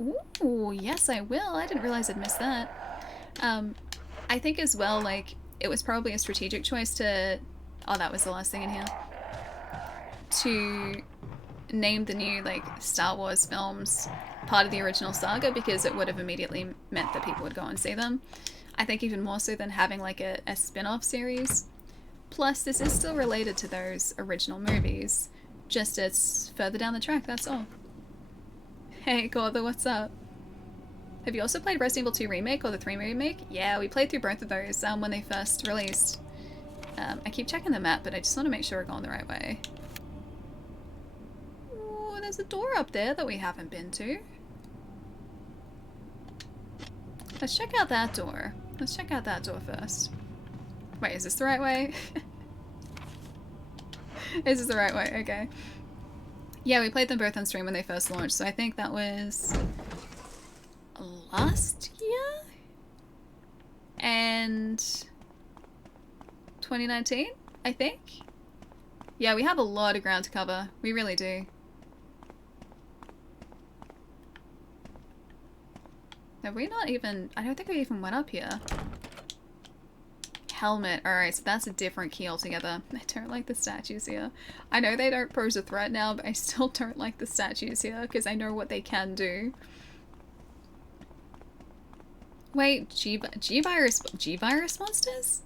Ooh, yes I will. I didn't realize I'd missed that. I think as well, like, it was probably a strategic choice to... Oh, that was the last thing in here. To name the new, like, Star Wars films part of the original saga, because it would have immediately meant that people would go and see them. I think even more so than having, like, a spin-off series. Plus, this is still related to those original movies, just it's further down the track, that's all. Hey, Gortha, what's up? Have you also played Resident Evil 2 Remake or the 3 Remake? Yeah, we played through both of those when they first released. I keep checking the map, but I just want to make sure we're going the right way. Ooh, there's a door up there that we haven't been to. Let's check out that door. Let's check out that door first. Wait, is this the right way? Is this the right way? Okay. Yeah, we played them both on stream when they first launched, so I think that was last year? And 2019, I think? Yeah, we have a lot of ground to cover. We really do. Have we not even... I don't think we even went up here. Helmet. Alright, so that's a different key altogether. I don't like the statues here. I know they don't pose a threat now, but I still don't like the statues here, because I know what they can do. Wait, G-Virus monsters?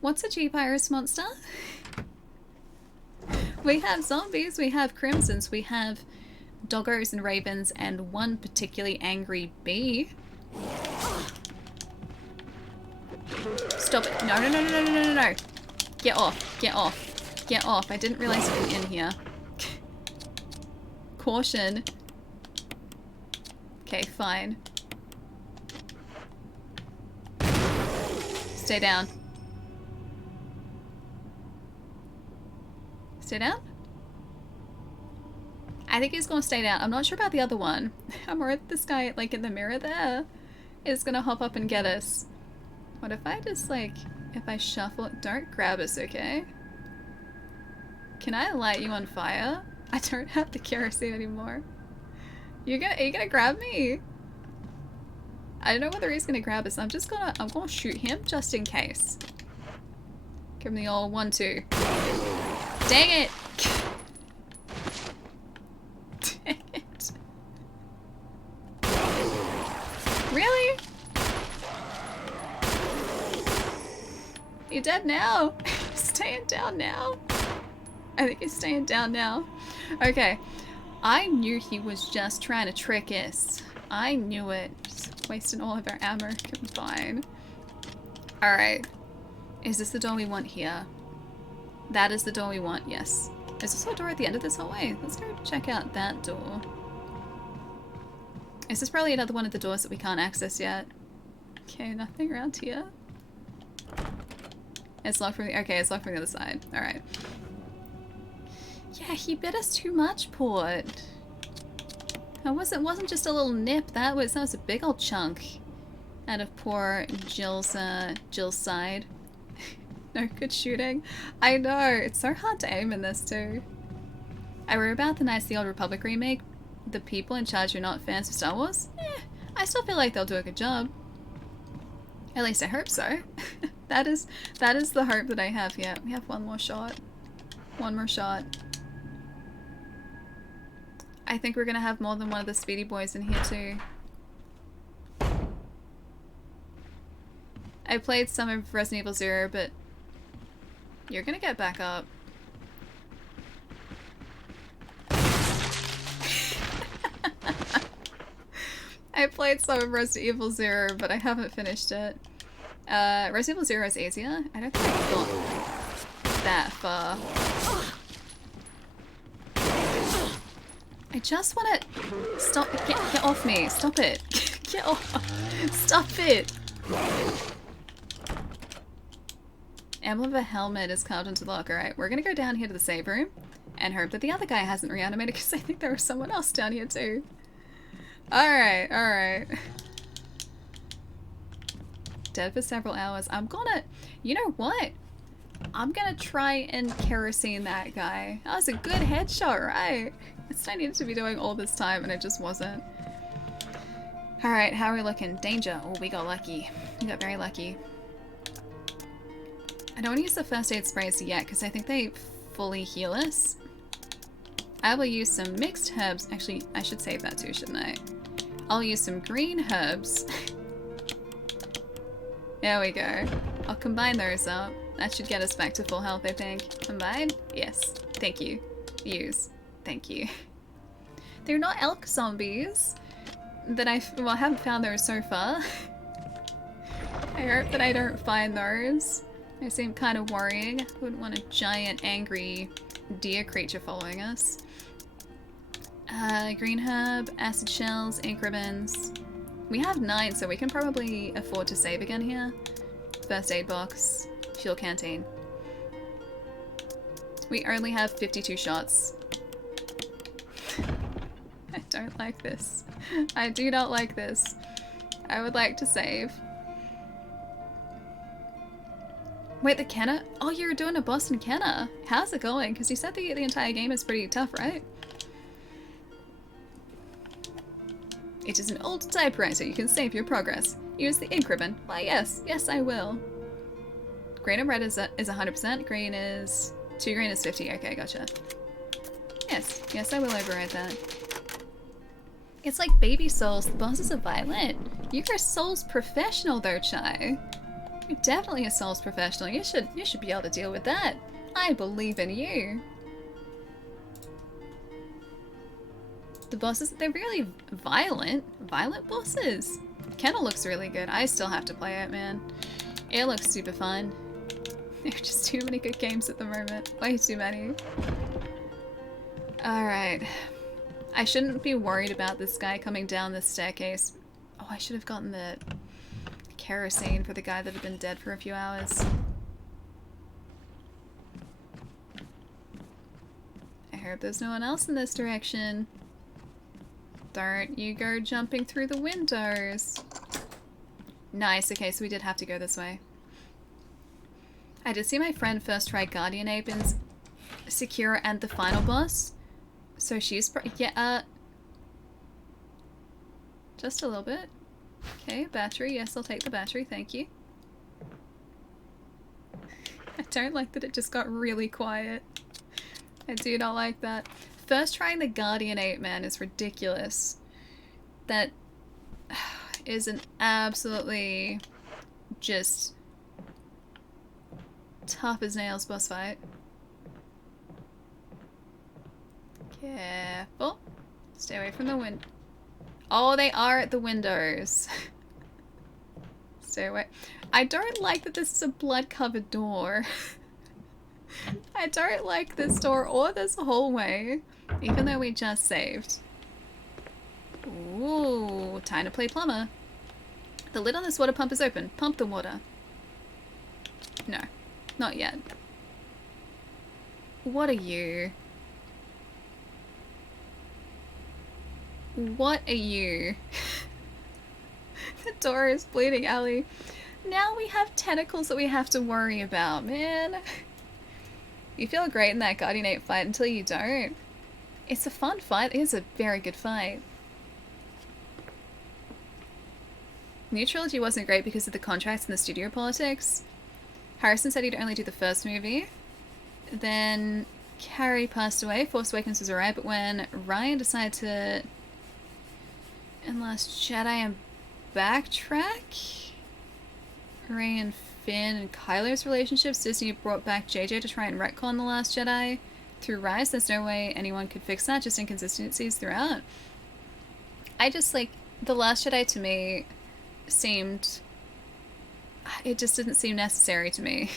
What's a G-Virus monster? We have zombies, we have crimsons, we have doggos and ravens, and one particularly angry bee. Stop it. No, no, no, no, no, no, no, no. Get off. Get off. Get off. I didn't realize it was in here. Caution. Okay, fine. Stay down. Stay down? I think he's gonna stay down. I'm not sure about the other one. I'm worried this guy, like, in the mirror there is gonna hop up and get us. What if I just, like, if I shuffle it? Don't grab us, okay? Can I light you on fire? I don't have the kerosene anymore. Are you gonna grab me? I don't know whether he's gonna grab us. I'm gonna shoot him just in case. Give him the old 1-2. Dang it! Dang it. Really? You're dead now. He's staying down now. I think he's staying down now. Okay. I knew he was just trying to trick us. I knew it. Just wasting all of our ammo. Fine. Alright. Is this the door we want here? That is the door we want, yes. Is this a door at the end of this hallway? Let's go check out that door. Is this probably another one of the doors that we can't access yet? Okay, nothing around here. It's locked from the... Okay, it's locked from the other side. Alright. Yeah, he bit us too much, Port. It wasn't just a little nip. That was a big old chunk out of poor Jill's side. No good shooting. I know, it's so hard to aim in this too. I wrote about the Knights of the Old Republic remake. The people in charge are not fans of Star Wars? I still feel like they'll do a good job. At least I hope so. That is the hope that I have here. We have one more shot. One more shot. I think we're gonna have more than one of the Speedy Boys in here too. I played some of Resident Evil 0, but You're gonna get back up. I played some of Resident Evil 0, but I haven't finished it. Resident Evil 0 is easier? I don't think I've got that far. I just wanna... Stop. Get off me. Stop it. Get off. Stop it. Emblem of a helmet is carved into the lock. Alright, we're gonna go down here to the save room and hope that the other guy hasn't reanimated because I think there was someone else down here too. Alright, alright. Dead for several hours. I'm gonna... You know what? I'm gonna try and kerosene that guy. That was a good headshot, right? That's what I needed to be doing all this time and it just wasn't. Alright, how are we looking? Danger. Oh, we got lucky. We got very lucky. I don't want to use the first aid sprays yet because I think they fully heal us. I will use some mixed herbs. Actually, I should save that too, shouldn't I? I'll use some green herbs. There we go. I'll combine those up. That should get us back to full health, I think. Combine? Yes. Thank you. Use. Thank you. They're not elk zombies that I haven't found those so far. I hope that I don't find those. They seem kind of worrying. I wouldn't want a giant, angry deer creature following us. Green herb, acid shells, ink ribbons. We have 9, so we can probably afford to save again here. First aid box, fuel canteen. We only have 52 shots. I don't like this. I do not like this. I would like to save. Wait, the Kenner? Oh, you're doing a boss in Kenner. How's it going? Because you said the entire game is pretty tough, right? It is an old typewriter. You can save your progress. Use the ink ribbon. Why, yes. Yes, I will. Green and red is 100%. Green is... 2 green is 50. Okay, gotcha. Yes. Yes, I will override that. It's like baby souls. The bosses are violent. You're a souls professional, though, Chai. You're definitely a souls professional. You should be able to deal with that. I believe in you. The bosses, they're really violent. Violent bosses. Kenna looks really good. I still have to play it, man. It looks super fun. There are just too many good games at the moment. Way too many. Alright. I shouldn't be worried about this guy coming down this staircase. Oh, I should have gotten the kerosene for the guy that had been dead for a few hours. I hope there's no one else in this direction. Don't you go jumping through the windows. Nice, okay, so we did have to go this way. I did see my friend first try Guardian Ape in Secure and the final boss. So she's just a little bit. Okay, battery. Yes, I'll take the battery. Thank you. I don't like that it just got really quiet. I do not like that. First trying the Guardian Ape, man, is ridiculous. That is an absolutely just tough as nails boss fight. Careful. Stay away from the wind. Oh, they are at the windows. Stay away. I don't like that this is a blood-covered door. I don't like this door or this hallway, even though we just saved. Ooh, time to play plumber. The lid on this water pump is open. Pump the water. No, not yet. What are you? What are you? The door is bleeding, Ellie. Now we have tentacles that we have to worry about, man. You feel great in that Guardian Ape fight until you don't. It's a fun fight. It is a very good fight. New Trilogy wasn't great because of the contracts and the studio politics. Harrison said he'd only do the first movie. Then Carrie passed away. Force Awakens was alright, but when Ryan decided to... in Last Jedi and backtrack? Rey and Finn and Kylo's relationships, Disney brought back JJ to try and retcon The Last Jedi through Rise. There's no way anyone could fix that, just inconsistencies throughout. I just, like, The Last Jedi to me seemed... It just didn't seem necessary to me.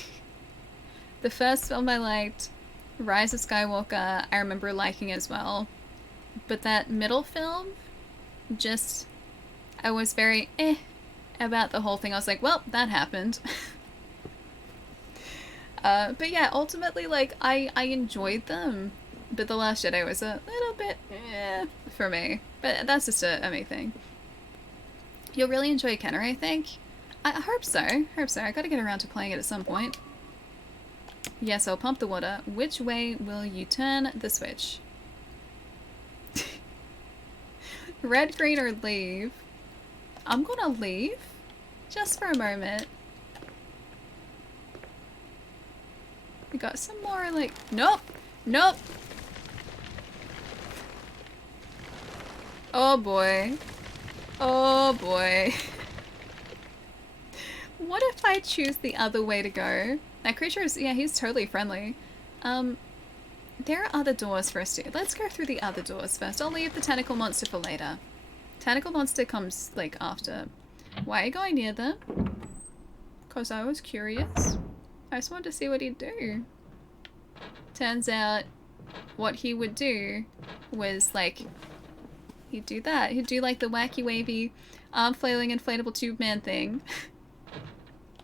The first film I liked, Rise of Skywalker, I remember liking as well. But that middle film, just... I was very about the whole thing. I was like, well, that happened. But yeah, ultimately, like, I enjoyed them. But The Last Jedi was a little bit for me. But that's just a me thing. You'll really enjoy Kenner, I think. I hope so. I gotta get around to playing it at some point. Yes, I'll pump the water. Which way will you turn the switch? Red, green, or leave? I'm gonna leave. Just for a moment. We got some more, like... Nope! Nope! Oh boy. Oh boy. What if I choose the other way to go? That creature is... Yeah, he's totally friendly. There are other doors for us to... Let's go through the other doors first. I'll leave the tentacle monster for later. Tentacle monster comes, like, after. Why are you going near them? Because I was curious. I just wanted to see what he'd do. Turns out what he would do was, like... He'd do that. He'd do, like, the wacky wavy arm flailing inflatable tube man thing.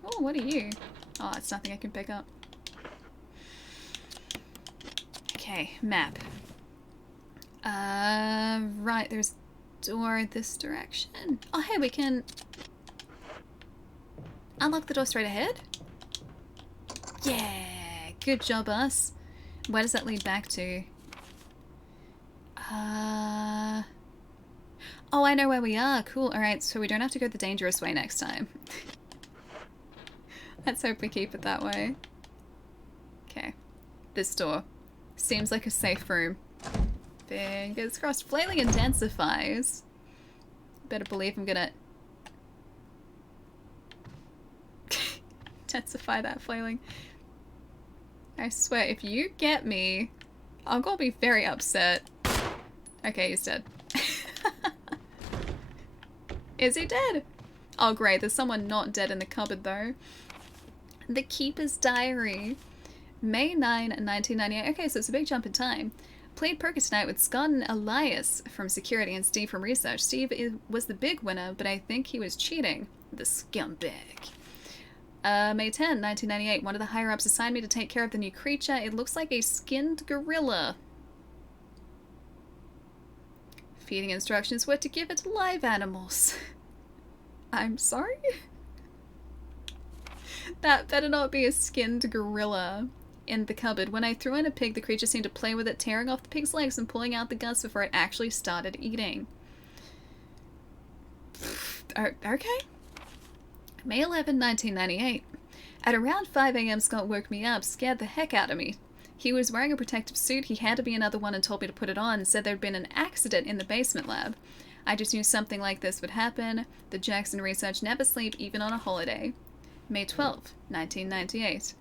Oh, what are you? Oh, it's nothing I can pick up. Okay, map. Right, there's door this direction. Oh, hey, we can unlock the door straight ahead. Yeah, good job, us. Where does that lead back to? Oh, I know where we are. Cool. Alright, so we don't have to go the dangerous way next time. Let's hope we keep it that way. Okay. This door. Seems like a safe room. Fingers crossed. Flailing intensifies. Better believe I'm gonna... intensify that flailing. I swear, if you get me, I'm gonna be very upset. Okay, he's dead. Is he dead? Oh great, there's someone not dead in the cupboard though. The Keeper's Diary. May 9, 1998. Okay, so it's a big jump in time. Played poker tonight with Scott and Elias from security and Steve from research. Steve was the big winner, but I think he was cheating. The scumbag. May 10, 1998. One of the higher-ups assigned me to take care of the new creature. It looks like a skinned gorilla. Feeding instructions were to give it live animals. I'm sorry? That better not be a skinned gorilla in the cupboard. When I threw in a pig, the creature seemed to play with it, tearing off the pig's legs and pulling out the guts before it actually started eating. Okay. May 11, 1998. At around 5 a.m, Scott woke me up, scared the heck out of me. He was wearing a protective suit, he handed me another one and told me to put it on, and said there'd been an accident in the basement lab. I just knew something like this would happen. The Jackson research never sleep, even on a holiday. May 12, 1998.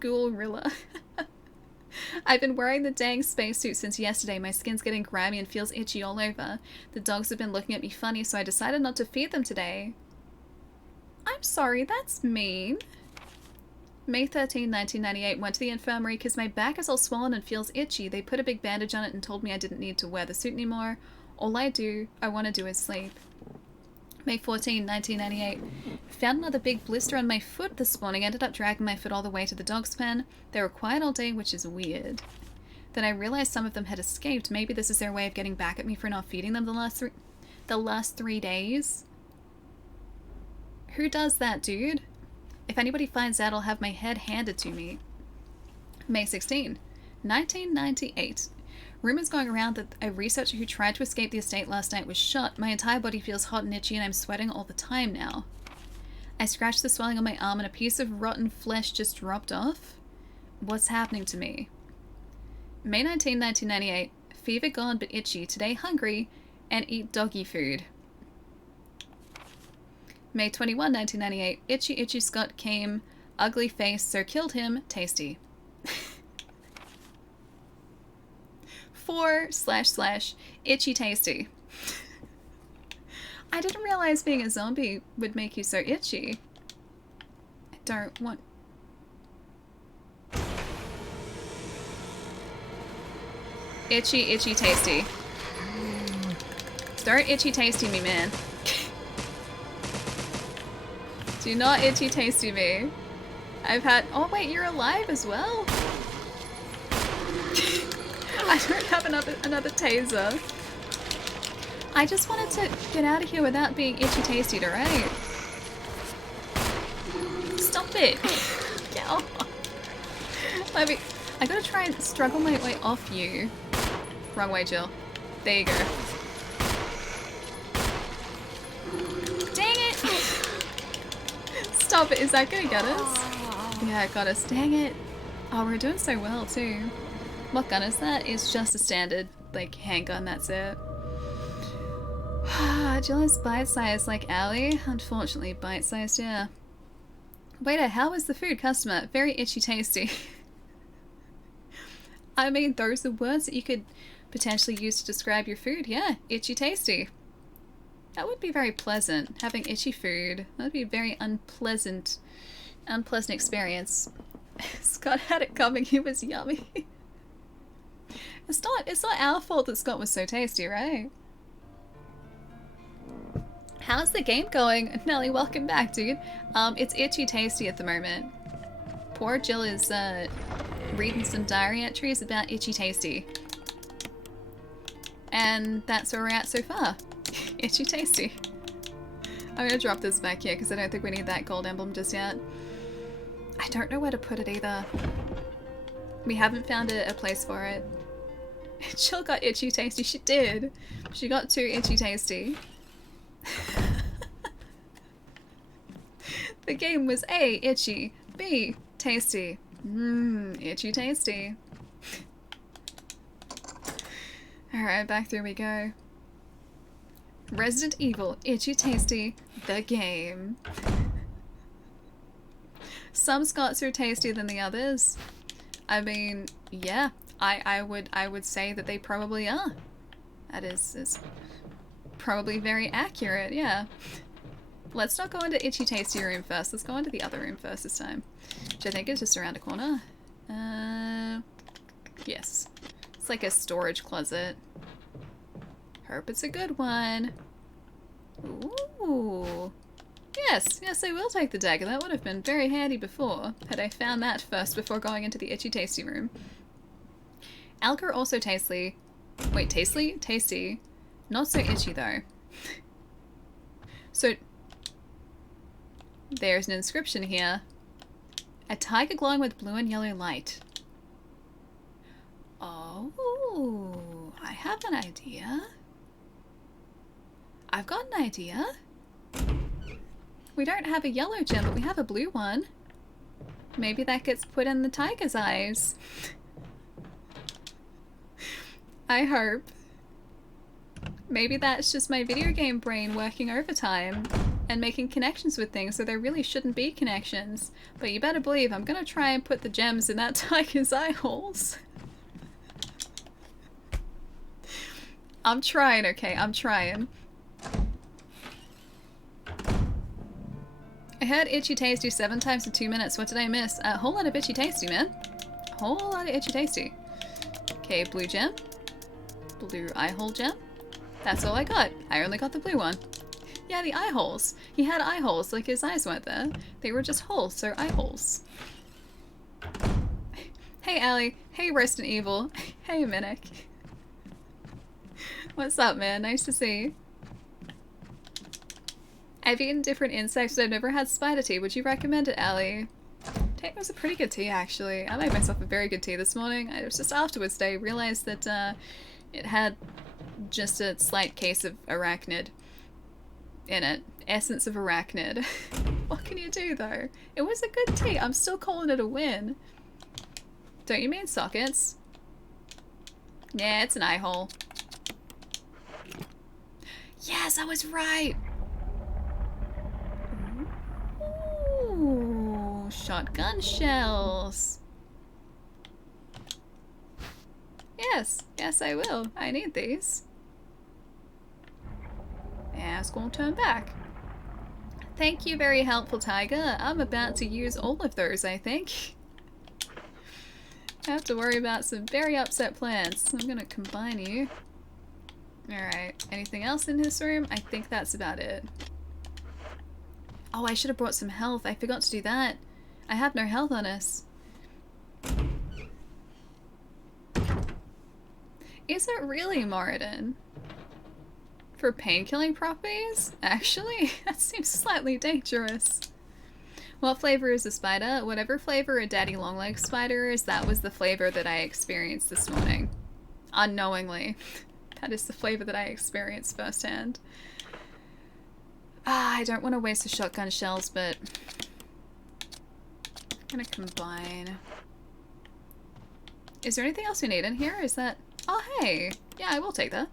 Ghoul-rilla. I've been wearing the dang spacesuit since yesterday. My skin's getting grimy and feels itchy all over. The dogs have been looking at me funny, so I decided not to feed them today. I'm sorry, that's mean. May 13, 1998. Went to the infirmary because my back is all swollen and feels itchy. They put a big bandage on it and told me I didn't need to wear the suit anymore. All I want to do is sleep. May 14, 1998. Found another big blister on my foot this morning. Ended up dragging my foot all the way to the dog's pen. They were quiet all day, which is weird. Then I realized some of them had escaped. Maybe this is their way of getting back at me for not feeding them the last 3 days. Who does that, dude? If anybody finds out, I'll have my head handed to me. May 16, 1998. Rumors going around that a researcher who tried to escape the estate last night was shot. My entire body feels hot and itchy and I'm sweating all the time now. I scratched the swelling on my arm and a piece of rotten flesh just dropped off. What's happening to me? May 19, 1998. Fever gone but itchy. Today hungry and eat doggy food. May 21, 1998. Itchy Scott came ugly face, so killed him. Tasty. 4// itchy tasty. I didn't realize being a zombie would make you so itchy. I don't want... Itchy, itchy, tasty. Don't itchy tasty me, man. Do not itchy tasty me. I've had... Oh wait, you're alive as well? I don't have another taser. I just wanted to get out of here without being itchy tasty, alright? Stop it! Get off! I gotta try and struggle my way off you. Wrong way, Jill. There you go. Dang it! Stop it, is that gonna get us? Yeah, it got us. Dang it. Oh, we're doing so well too. What gun is that? It's just a standard, like, handgun, that's it. Jill is bite-sized like Allie. Unfortunately, bite-sized, yeah. Waiter, how was the food, customer? Very itchy tasty. I mean, those are words that you could potentially use to describe your food. Yeah, itchy tasty. That would be very pleasant, having itchy food. That would be a very unpleasant experience. Scott had it coming, he was yummy. It's not our fault that Scott was so tasty, right? How's the game going? Nelly, welcome back, dude. It's itchy tasty at the moment. Poor Jill is reading some diary entries about itchy tasty. And that's where we're at so far. Itchy tasty. I'm gonna drop this back here because I don't think we need that gold emblem just yet. I don't know where to put it either. We haven't found a place for it. Jill got itchy tasty. She did. She got too itchy tasty. The game was A, itchy, B, tasty. Itchy tasty. Alright, back through we go. Resident Evil, itchy tasty, the game. Some Scots are tastier than the others. I mean, yeah, I would say that they probably are. That is probably very accurate, yeah. Let's not go into itchy tasty room first. Let's go into the other room first this time. Which I think is just around a corner. Yes. It's like a storage closet. Hope it's a good one. Ooh. Yes, yes, I will take the dagger. That would have been very handy before, had I found that first before going into the itchy tasty room. Alka also tasty. Wait, tasty? Tasty. Not so itchy though. So, there's an inscription here. A tiger glowing with blue and yellow light. Oh, I have an idea. I've got an idea. We don't have a yellow gem, but we have a blue one. Maybe that gets put in the tiger's eyes. I hope. Maybe that's just my video game brain working overtime and making connections with things, so there really shouldn't be connections. But you better believe I'm gonna try and put the gems in that tiger's eye holes. I'm trying, okay? I'm trying. I heard itchy tasty 7 times in 2 minutes. What did I miss? A whole lot of itchy tasty, man. A whole lot of itchy tasty. Okay, blue gem. Blue eye hole gem. That's all I got. I only got the blue one. Yeah, the eye holes. He had eye holes, like his eyes weren't there. They were just holes, so eye holes. Hey, Allie. Hey, Resident Evil. Hey, Minnick. What's up, man? Nice to see you. I've eaten different insects, but I've never had spider tea. Would you recommend it, Allie? It was a pretty good tea, actually. I made myself a very good tea this morning. I was just afterwards I realized that it had just a slight case of arachnid in it. Essence of arachnid. What can you do, though? It was a good tea. I'm still calling it a win. Don't you mean sockets? Yeah, it's an eye hole. Yes, I was right! Ooh, shotgun shells. Yes, yes I will. I need these. Yeah, it's gonna turn back. Thank you, very helpful Tiger. I'm about to use all of those, I think. I have to worry about some very upset plants. I'm gonna combine you. Alright, anything else in this room? I think that's about it. Oh, I should have brought some health. I forgot to do that. I have no health on us. Is it really Moradin? For pain-killing properties? Actually, that seems slightly dangerous. What flavor is the spider? Whatever flavor a daddy longleg spider is, that was the flavor that I experienced this morning. Unknowingly. That is the flavor that I experienced firsthand. I don't want to waste the shotgun shells, but I'm gonna combine. Is there anything else we need in here? Is that... Oh, hey! Yeah, I will take that.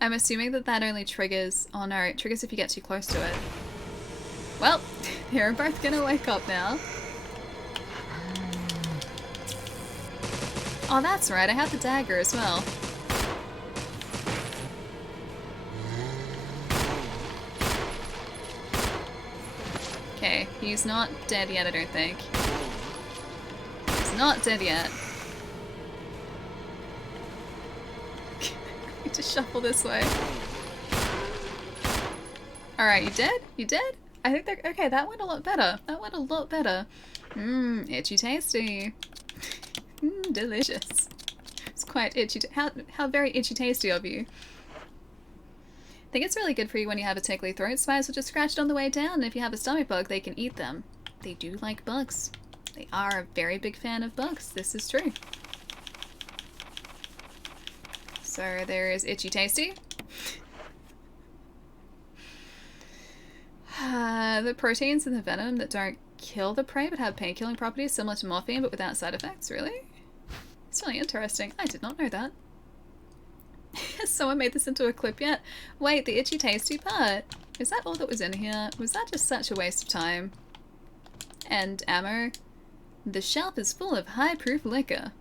I'm assuming that that only triggers... Oh no, it triggers if you get too close to it. Well, they're both gonna wake up now. Oh, that's right, I have the dagger as well. Okay, he's not dead yet, I don't think. He's not dead yet. I need to shuffle this way. Alright, you dead? You dead? I think they're... Okay, that went a lot better. That went a lot better. Mmm, itchy tasty. Mmm, delicious. It's quite itchy. How very itchy tasty of you. I think it's really good for you when you have a tickly throat. Spiders will just scratch it on the way down, and if you have a stomach bug, they can eat them. They do like bugs. They are a very big fan of bugs. This is true. So there is itchy tasty. The proteins in the venom that don't kill the prey but have pain-killing properties similar to morphine but without side effects. Really? It's really interesting. I did not know that. Has someone made this into a clip yet? Wait, the itchy tasty part. Is that all that was in here? Was that just such a waste of time? And ammo? The shelf is full of high-proof liquor.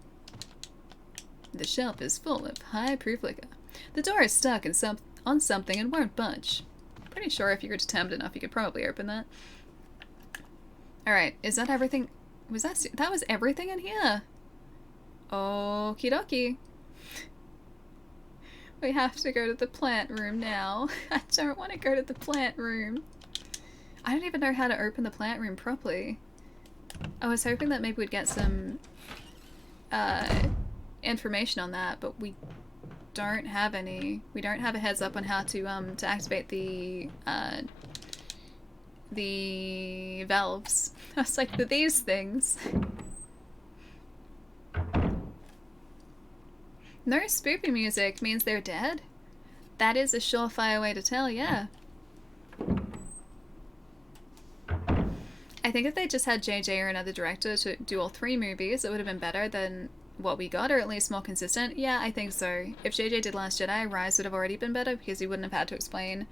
The shelf is full of high-proof liquor. The door is stuck in on something and won't budge. Pretty sure if you were determined enough, you could probably open that. Alright, is that everything? Was that was everything in here? Okie dokie. We have to go to the plant room now. I don't want to go to the plant room. I don't even know how to open the plant room properly. I was hoping that maybe we'd get some information on that, but we don't have any. We don't have a heads up on how to activate the valves. I was like, these things. No spoopy music means they're dead? That is a surefire way to tell, yeah. I think if they just had JJ or another director to do all 3 movies, it would have been better than what we got, or at least more consistent. Yeah, I think so. If JJ did Last Jedi, Rise would have already been better because he wouldn't have had to explain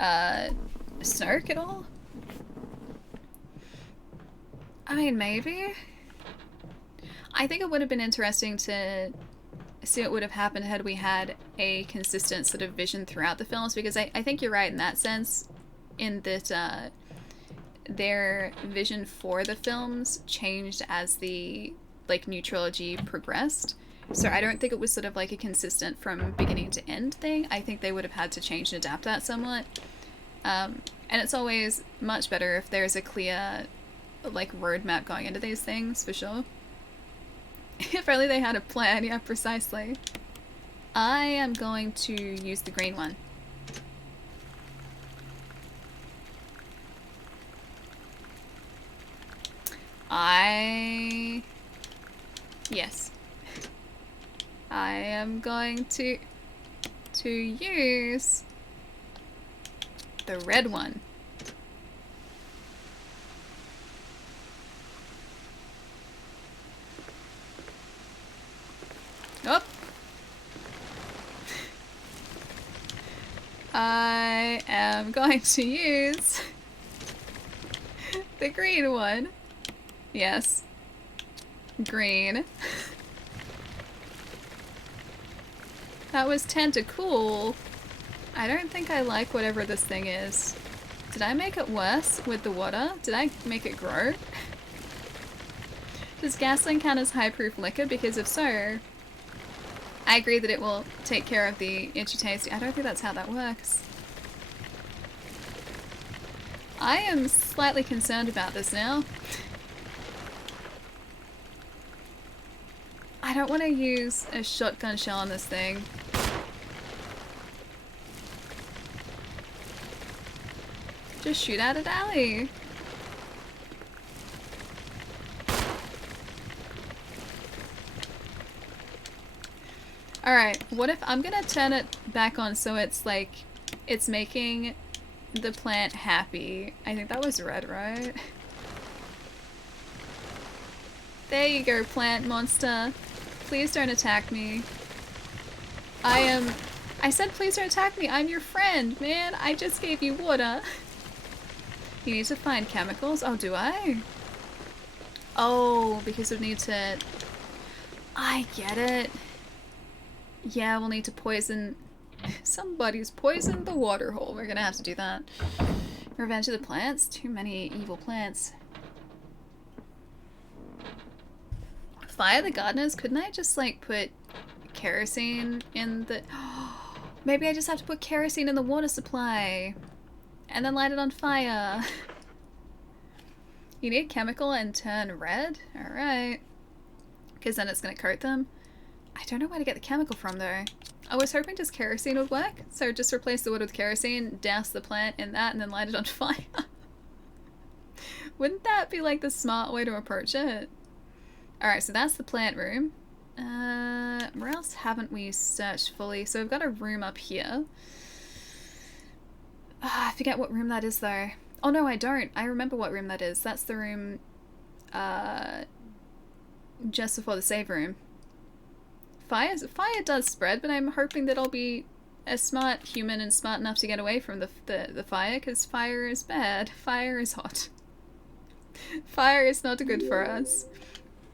Snoke at all. I mean, maybe. I think it would have been interesting to see what would have happened had we had a consistent sort of vision throughout the films, because I think you're right in that sense, in that their vision for the films changed as the new trilogy progressed. So I don't think it was sort of like a consistent from beginning to end thing. I think they would have had to change and adapt that somewhat. And it's always much better if there's a clear roadmap going into these things, for sure. If only they had a plan, yeah, precisely. I am going to use the green one. Yes. I am going to use the red one. Oh. I am going to use the green one. Yes. Green. That was tentacool. I don't think I like whatever this thing is. Did I make it worse with the water? Did I make it grow? Does gasoline count as high-proof liquor? Because if so, I agree that it will take care of the itchy tasty. I don't think that's how that works. I am slightly concerned about this now. I don't want to use a shotgun shell on this thing. Just shoot at it, Allie. Alright, what if I'm gonna turn it back on so it's like, it's making the plant happy. I think that was red, right? There you go, plant monster. Please don't attack me. I said please don't attack me. I'm your friend, man. I just gave you water. You need to find chemicals? Oh, do I? Oh, because we need to... I get it. Yeah, we'll need to poison... Somebody's poisoned the water hole. We're gonna have to do that. Revenge of the plants? Too many evil plants. Fire the gardeners? Couldn't I just, like, put kerosene in the... Maybe I just have to put kerosene in the water supply. And then light it on fire. You need chemical and turn red? Alright. Because then it's going to coat them. I don't know where to get the chemical from though. I was hoping just kerosene would work. So just replace the wood with kerosene, douse the plant in that, and then light it on fire. Wouldn't that be like the smart way to approach it? Alright, so that's the plant room. Where else haven't we searched fully? So we've got a room up here. I forget what room that is though. Oh no, I don't. I remember what room that is. That's the room just before the save room. Fire does spread, but I'm hoping that I'll be a smart human and smart enough to get away from the fire, because fire is bad. Fire is hot. Fire is not good for us.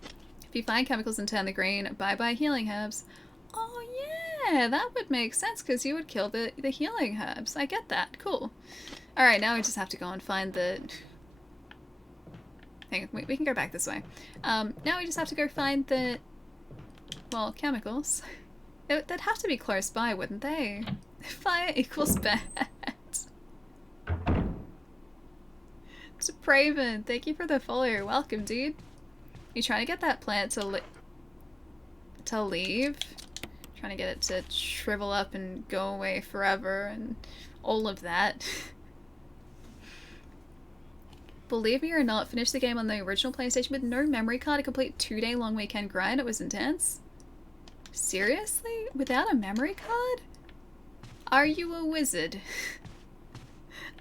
If you find chemicals and turn the green, bye-bye healing herbs. Oh yeah, that would make sense because you would kill the healing herbs. I get that. Cool. Alright, now we just have to go and find the... Hang on, we can go back this way. Now we just have to go find the... Well, chemicals. They'd have to be close by, wouldn't they? Fire equals bad. To Praven, thank you for the follow. Welcome, dude. You trying to get that plant to leave? Trying to get it to shrivel up and go away forever and all of that. Believe me or not, finished the game on the original PlayStation with no memory card, a complete 2-day long weekend grind. It was intense. Seriously? Without a memory card? Are you a wizard?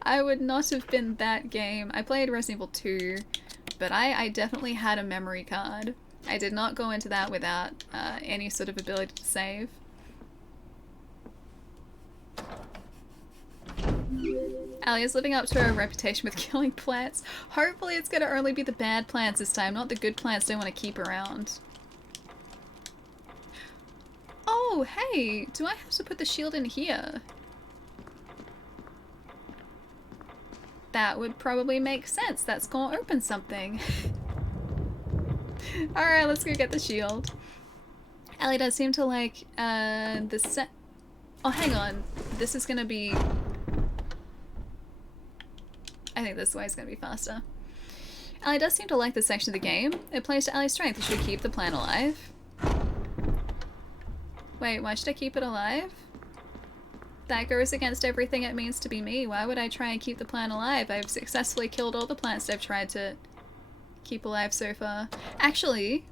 I would not have been that game. I played Resident Evil 2, but I definitely had a memory card. I did not go into that without any sort of ability to save. Ali is living up to her reputation with killing plants. Hopefully it's going to only be the bad plants this time, not the good plants they want to keep around. Oh, hey! Do I have to put the shield in here? That would probably make sense. That's going to open something. Alright, let's go get the shield. Ellie does seem to like the set. Oh, hang on. This is going to be... I think this way is going to be faster. Ellie does seem to like this section of the game. It plays to Ellie's strength. You should keep the plant alive. Wait, why should I keep it alive? That goes against everything it means to be me. Why would I try and keep the plant alive? I've successfully killed all the plants I've tried to keep alive so far. Actually,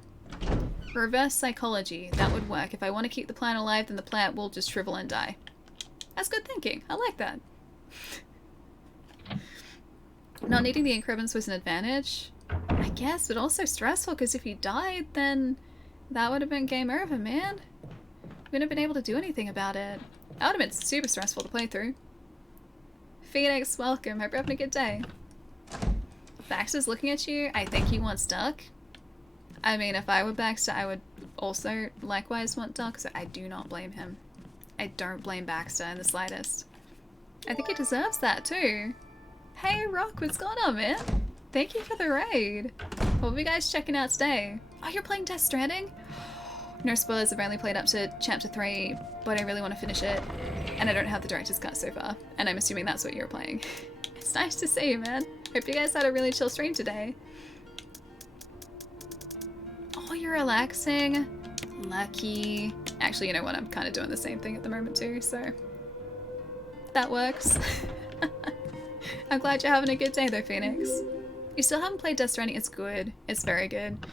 reverse psychology. That would work. If I want to keep the plant alive, then the plant will just shrivel and die. That's good thinking. I like that. Not needing the ink ribbons was an advantage, I guess, but also stressful because if you died, then that would have been game over, man. Wouldn't have been able to do anything about it. That would have been super stressful to play through. Phoenix, welcome. Hope you're having a good day. Baxter's looking at you. I think he wants duck. I mean, if I were Baxter, I would also likewise want duck, so I do not blame him. I don't blame Baxter in the slightest. I think he deserves that too. Hey Rock, what's going on, man? Thank you for the raid. What were you guys checking out today? Oh, you're playing Death Stranding? No spoilers, I've only played up to chapter 3, but I really want to finish it. And I don't have the director's cut so far. And I'm assuming that's what you're playing. It's nice to see you, man. Hope you guys had a really chill stream today. Oh, you're relaxing. Lucky. Actually, you know what? I'm kind of doing the same thing at the moment too, so that works. I'm glad you're having a good day though, Phoenix. You still haven't played Death Stranding? It's good. It's very good.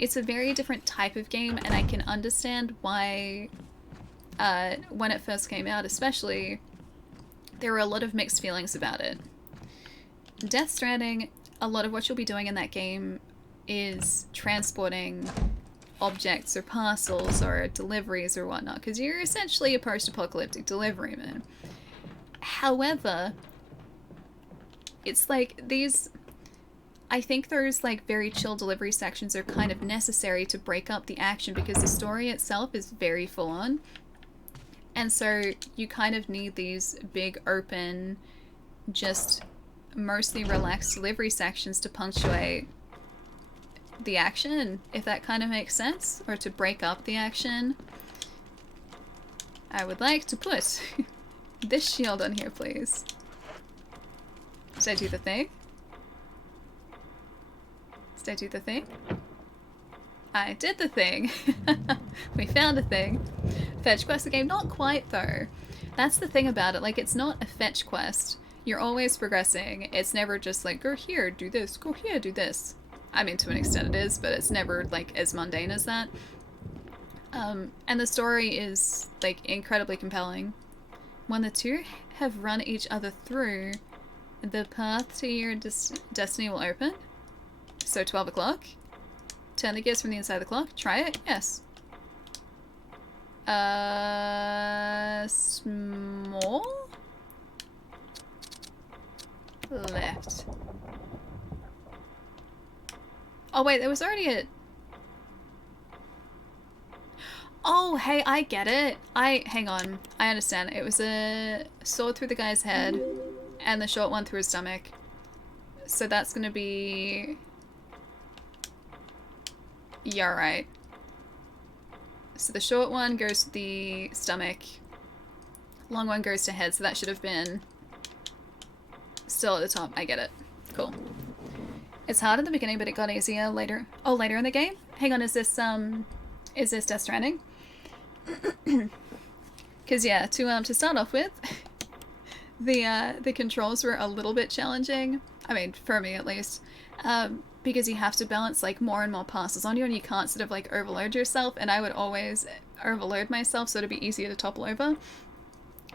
It's a very different type of game, and I can understand why when it first came out especially, there were a lot of mixed feelings about it. Death Stranding, a lot of what you'll be doing in that game is transporting objects or parcels or deliveries or whatnot, because you're essentially a post-apocalyptic delivery man. However, it's like these... I think those like very chill delivery sections are kind of necessary to break up the action because the story itself is very full on. And so you kind of need these big open, just mostly relaxed delivery sections to punctuate the action, if that kind of makes sense, or to break up the action. I would like to put this shield on here, please. Did I do the thing? Did I do the thing? I did the thing. We found a thing. Fetch quest the game? Not quite though. That's the thing about it. Like, it's not a fetch quest. You're always progressing. It's never just like, go here, do this, go here, do this. I mean, to an extent it is, but it's never like as mundane as that. And the story is like incredibly compelling. When the two have run each other through, the path to your destiny will open. So 12 o'clock. Turn the gears from the inside of the clock. Try it. Yes. Small? Left. Oh wait, there was already a... Oh, hey, I get it. Hang on. I understand. It was a sword through the guy's head and the short one through his stomach. So that's gonna be... Yeah, right. So the short one goes to the stomach. Long one goes to head, so that should have been still at the top. I get it. Cool. It's hard at the beginning, but it got easier later. Oh, later in the game? Hang on, is this Death Stranding? Because yeah, to start off with, the controls were a little bit challenging. I mean, for me at least. Because you have to balance like more and more parcels on you, and you can't sort of like overload yourself, and I would always overload myself so it'd be easier to topple over.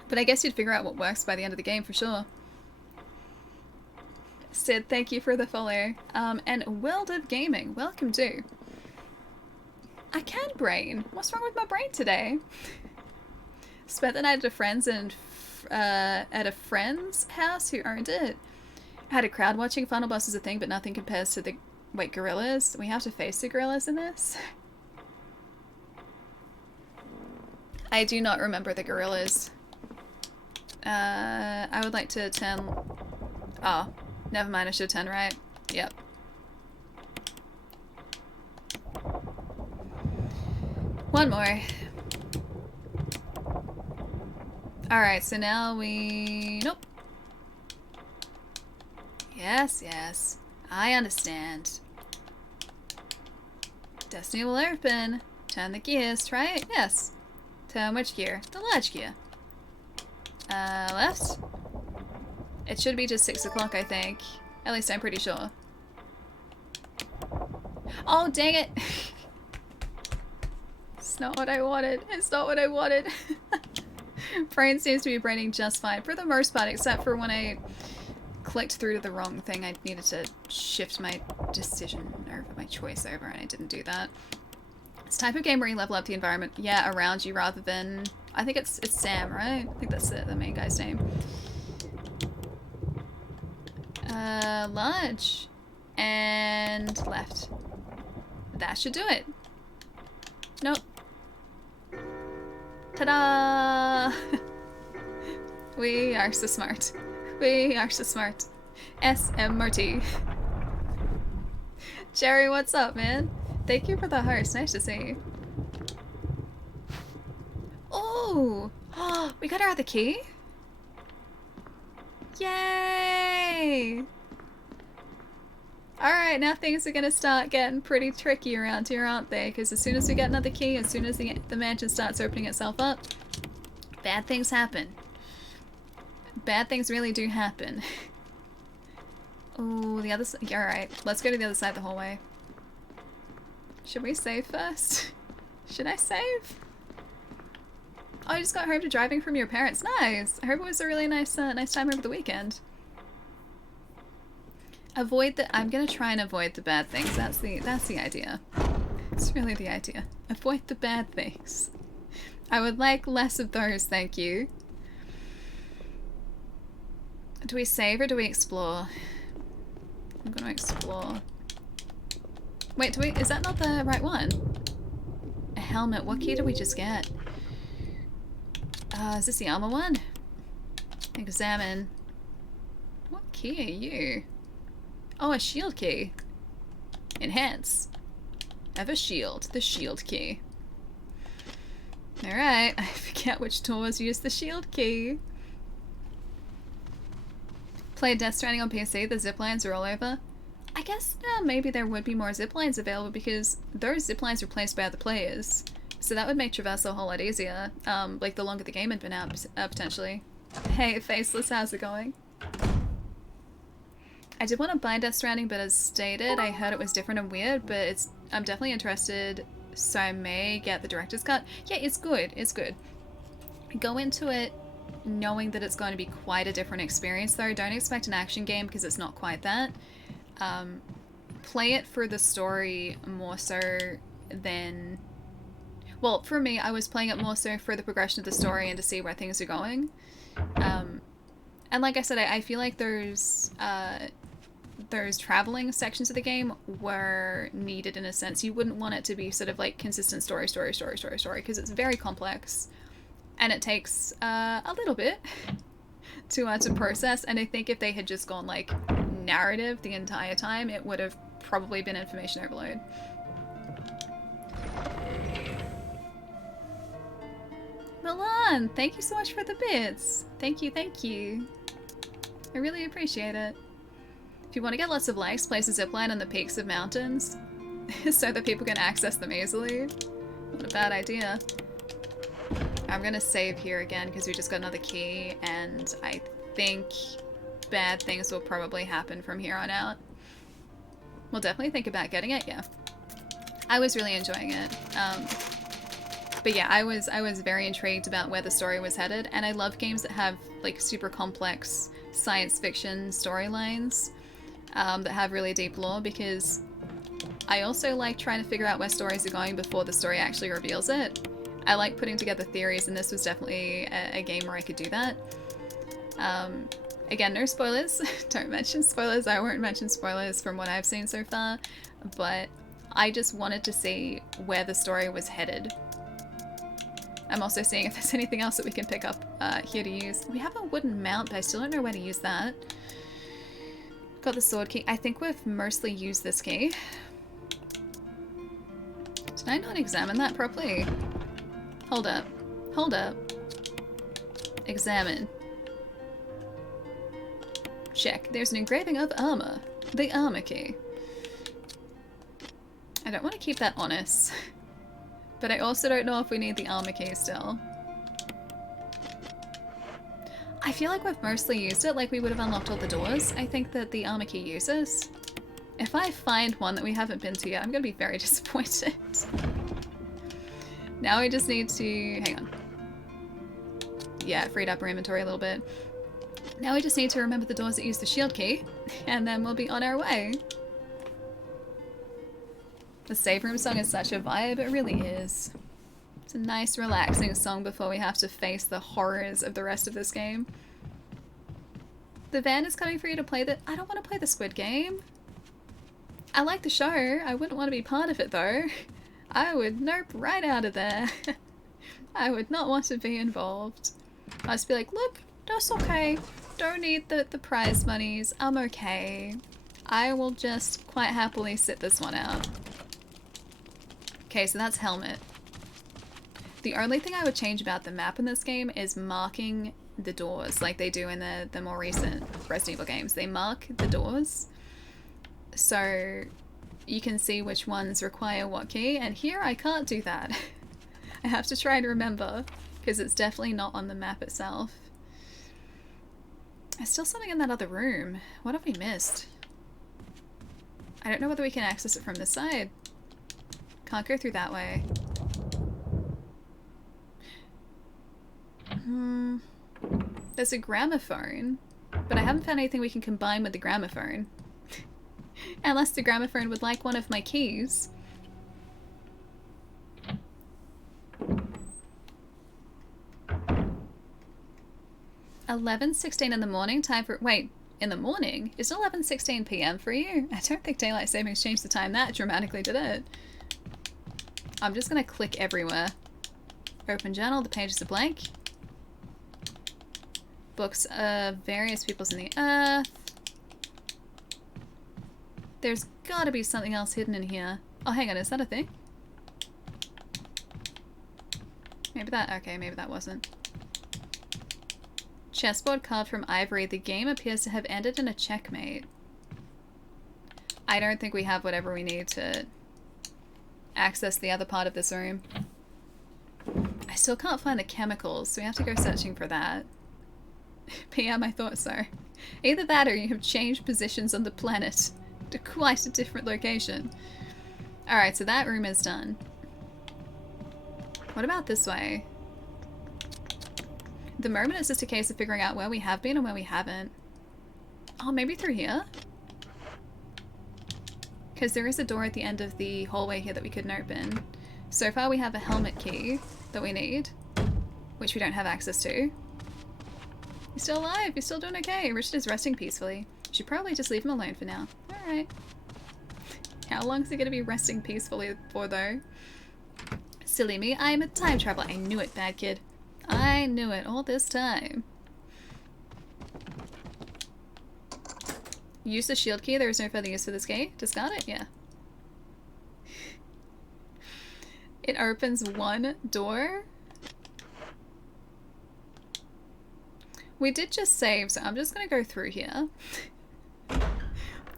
But I guess you'd figure out what works by the end of the game for sure. Sid, thank you for the follow. And World of Gaming, welcome to. I can't brain. What's wrong with my brain today? Spent the night at a friend's house who owned it. Had a crowd watching. Final boss is a thing, but nothing compares to the... Wait, gorillas? We have to face the gorillas in this? I do not remember the gorillas. I would like to turn... Oh, never mind, I should turn right. Yep. One more. Alright, so now we... Nope. Yes, yes. I understand. Destiny will open. Turn the gears. Try it? Yes. Turn which gear? The large gear. Left? It should be just 6 o'clock, I think. At least I'm pretty sure. Oh, dang it! It's not what I wanted. It's not what I wanted. Brain seems to be braining just fine for the most part, except for when I clicked through to the wrong thing. I needed to shift my decision over, my choice over, and I didn't do that. It's type of game where you level up the environment, yeah, around you rather than... I think it's Sam, right? I think that's the main guy's name. Large. And left. That should do it. Nope. Ta-da! We are so smart. We are so smart. SMRT. Jerry, what's up, man? Thank you for the hearts. Nice to see you. Oh! We got our other key? Yay! Alright, now things are gonna start getting pretty tricky around here, aren't they? Because as soon as we get another key, as soon as the mansion starts opening itself up, bad things happen. Bad things really do happen. Oh, the other side. Alright, let's go to the other side of the hallway. Should we save first? Should I save? Oh, you just got home to driving from your parents. Nice! I hope it was a really nice nice time over the weekend. Avoid the- I'm gonna try and avoid the bad things. That's the idea. It's really the idea. Avoid the bad things. I would like less of those, thank you. Do we save or do we explore? I'm gonna explore. Wait, do we- is that not the right one? A helmet. What key did we just get? Is this the armor one? Examine. What key are you? Oh, a shield key. Enhance. Have a shield. The shield key. Alright, I forget which doors use the shield key. Played Death Stranding on PC, the ziplines are all over. I guess maybe there would be more ziplines available because those ziplines were placed by other players. So that would make traversal a whole lot easier, like the longer the game had been out, potentially. Hey, Faceless, how's it going? I did want to buy Death Stranding, but as stated, I heard it was different and weird, but I'm definitely interested, so I may get the director's cut. Yeah, it's good, it's good. Go into it knowing that it's going to be quite a different experience, though. Don't expect an action game, because it's not quite that. Play it for the story more so than... Well, for me, I was playing it more so for the progression of the story and to see where things are going. And like I said, I feel like there's traveling sections of the game were needed in a sense. You wouldn't want it to be sort of like consistent story, because it's very complex. And it takes a little bit to process. And I think if they had just gone like narrative the entire time, it would have probably been information overload. Milan, thank you so much for the bits. Thank you, thank you. I really appreciate it. If you want to get lots of likes, place a zipline on the peaks of mountains so that people can access them easily. What a bad idea. I'm gonna save here again because we just got another key and I think bad things will probably happen from here on out. We'll definitely think about getting it, yeah. I was really enjoying it. But yeah, I was very intrigued about where the story was headed, and I love games that have like super complex science fiction storylines that have really deep lore, because I also like trying to figure out where stories are going before the story actually reveals it. I like putting together theories, and this was definitely a game where I could do that. Again, no spoilers. Don't mention spoilers. I won't mention spoilers from what I've seen so far, but I just wanted to see where the story was headed. I'm also seeing if there's anything else that we can pick up here to use. We have a wooden mount, but I still don't know where to use that. Got the sword key. I think we've mostly used this key. Did I not examine that properly? Hold up. Hold up. Examine. Check. There's an engraving of armor. The armor key. I don't want to keep that on us. But I also don't know if we need the armor key still. I feel like we've mostly used it, like we would have unlocked all the doors. I think that the armor key uses. If I find one that we haven't been to yet, I'm gonna be very disappointed. Now we just need to... hang on. Yeah, it freed up our inventory a little bit. Now we just need to remember the doors that use the shield key, and then we'll be on our way. The save room song is such a vibe, it really is. It's a nice, relaxing song before we have to face the horrors of the rest of this game. The van is coming for you to play the- I don't want to play the Squid Game. I like the show. I wouldn't want to be part of it though. I would nope right out of there. I would not want to be involved. I'd just be like, look, that's okay. Don't need the prize monies. I'm okay. I will just quite happily sit this one out. Okay, so that's helmet. The only thing I would change about the map in this game is marking the doors like they do in the more recent Resident Evil games. They mark the doors so you can see which ones require what key, and here I can't do that. I have to try and remember because it's definitely not on the map itself. There's still something in that other room. What have we missed? I don't know whether we can access it from this side. Can't go through that way. There's a gramophone, but I haven't found anything we can combine with the gramophone. Unless the gramophone would like one of my keys. $11:16 in the morning, time for- wait, in the morning? Is it 11:16 p.m. for you? I don't think daylight savings changed the time that dramatically, did it? I'm just gonna click everywhere. Open journal, the pages are blank. Books of various peoples in the earth. There's gotta be something else hidden in here. Oh, hang on, is that a thing? Maybe that- okay, maybe that wasn't. Chessboard carved from ivory. The game appears to have ended in a checkmate. I don't think we have whatever we need to access the other part of this room. I still can't find the chemicals, so we have to go searching for that. PM, I thought so. Either that or you have changed positions on the planet to quite a different location. Alright, so that room is done. What about this way? At the moment it's just a case of figuring out where we have been and where we haven't. Oh, maybe through here? Because there is a door at the end of the hallway here that we couldn't open. So far we have a helmet key that we need, which we don't have access to. You're still alive, you're still doing okay. Richard is resting peacefully. You should probably just leave him alone for now. Alright. How long is he going to be resting peacefully for though? Silly me, I am a time traveler. I knew it, bad kid. I knew it all this time. Use the shield key. There is no further use for this key. Discard it? Yeah. It opens one door. We did just save, so I'm just gonna go through here.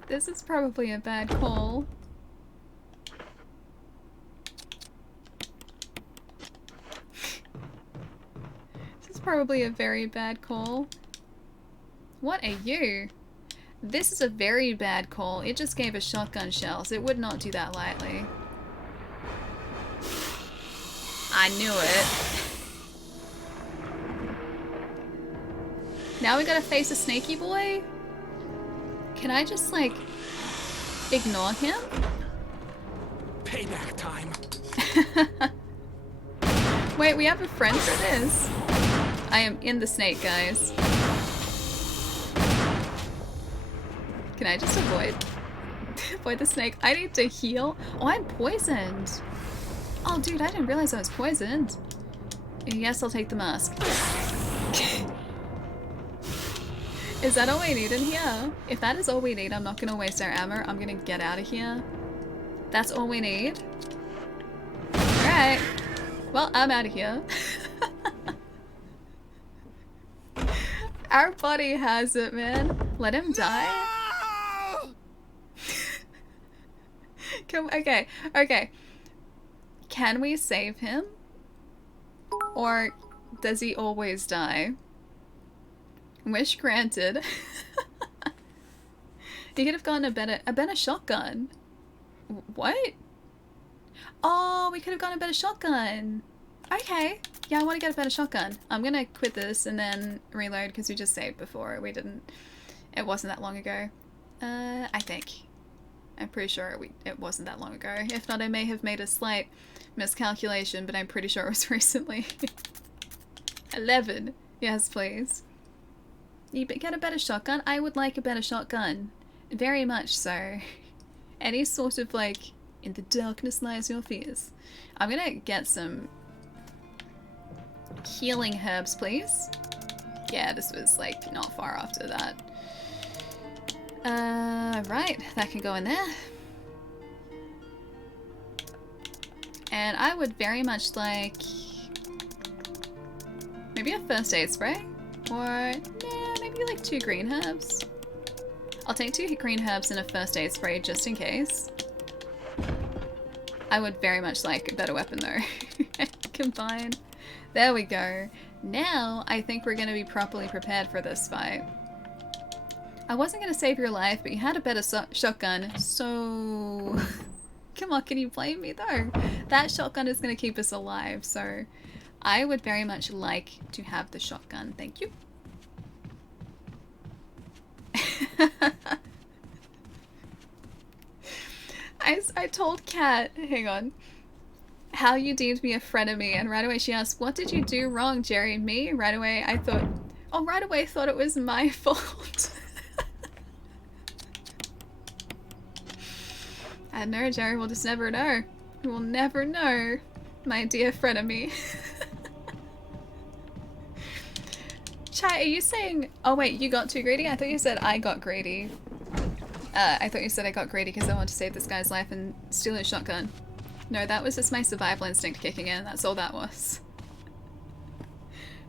This is probably a bad call. Probably a very bad call. What are you? This is a very bad call. It just gave us shotgun shells. It would not do that lightly. I knew it. Now we gotta face a snaky boy? Can I just, like, ignore him? Payback time. Wait, we have a friend for this. I am in the snake, guys. Can I just avoid the snake? I need to heal. Oh, I'm poisoned. Oh, dude, I didn't realize I was poisoned. Yes, I'll take the mask. Is that all we need in here? If that is all we need, I'm not gonna waste our ammo. I'm gonna get out of here. That's all we need? Alright. Well, I'm out of here. Our buddy has it, man. Let him die. Okay. Can we save him? Or does he always die? Wish granted. He could have gotten a better shotgun. What? Oh, we could have gotten a better shotgun. Okay. Yeah, I want to get a better shotgun. I'm gonna quit this and then reload because we just saved before. We didn't. It wasn't that long ago. I think. I'm pretty sure it wasn't that long ago. If not, I may have made a slight miscalculation, but I'm pretty sure it was recently. 11. Yes, please. You get a better shotgun? I would like a better shotgun. Very much so. Any sort of like, in the darkness lies your fears. I'm gonna get some healing herbs, please. Yeah, this was like not far after that. Right, that can go in there. And I would very much like maybe a first aid spray, or yeah, maybe like 2 green herbs. I'll take 2 green herbs and a first aid spray just in case. I would very much like a better weapon though. Combine. There we go. Now I think we're going to be properly prepared for this fight. I wasn't going to save your life, but you had a better shotgun, so... Come on, can you blame me though? That shotgun is going to keep us alive, so I would very much like to have the shotgun. Thank you. I told Kat, hang on, how you deemed me a frenemy, and right away she asked, what did you do wrong, Jerry? Me? Right away I thought, oh, right away I thought it was my fault. I know, Jerry, we'll just never know. We will never know, my dear frenemy. Chai, are you saying, oh wait, you got too greedy? I thought you said I got greedy. I thought you said I got greedy because I wanted to save this guy's life and steal his shotgun. No, that was just my survival instinct kicking in. That's all that was.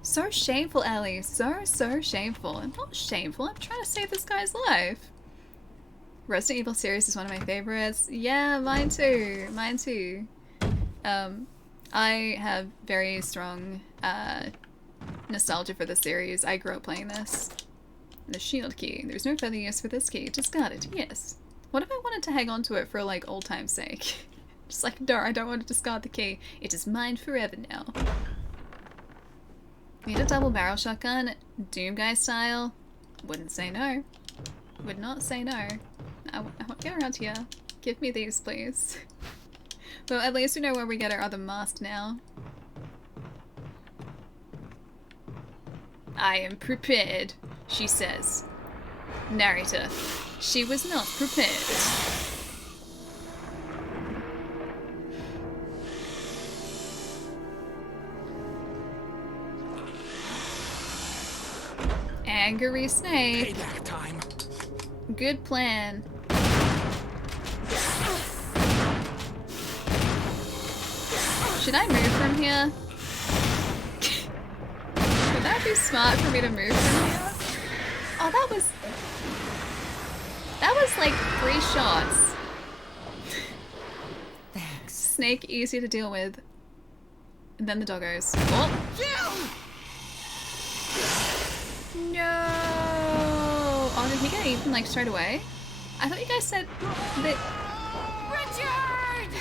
So shameful, Ellie. So shameful. I'm not shameful. I'm trying to save this guy's life. Resident Evil series is one of my favorites. Yeah, mine too. Mine too. I have very strong nostalgia for the series. I grew up playing this. The shield key. There's no further use for this key. Discard it. Yes. What if I wanted to hang on to it for like old time's sake? Just like, no, I don't want to discard the key. It is mine forever now. Need a double barrel shotgun? Doom guy style? Wouldn't say no. Would not say no. I won't get around here. Give me these, please. Well, at least we know where we get our other mask now. I am prepared, she says. Narrator. She was not prepared. Angry snake. Payback time. Good plan. Should I move from here? Would that be smart for me to move from here? Oh, that was like 3 shots. Thanks. Snake easy to deal with. And then the doggos. Oh. No. Oh, did he get eaten like straight away? I thought you guys said that. Richard!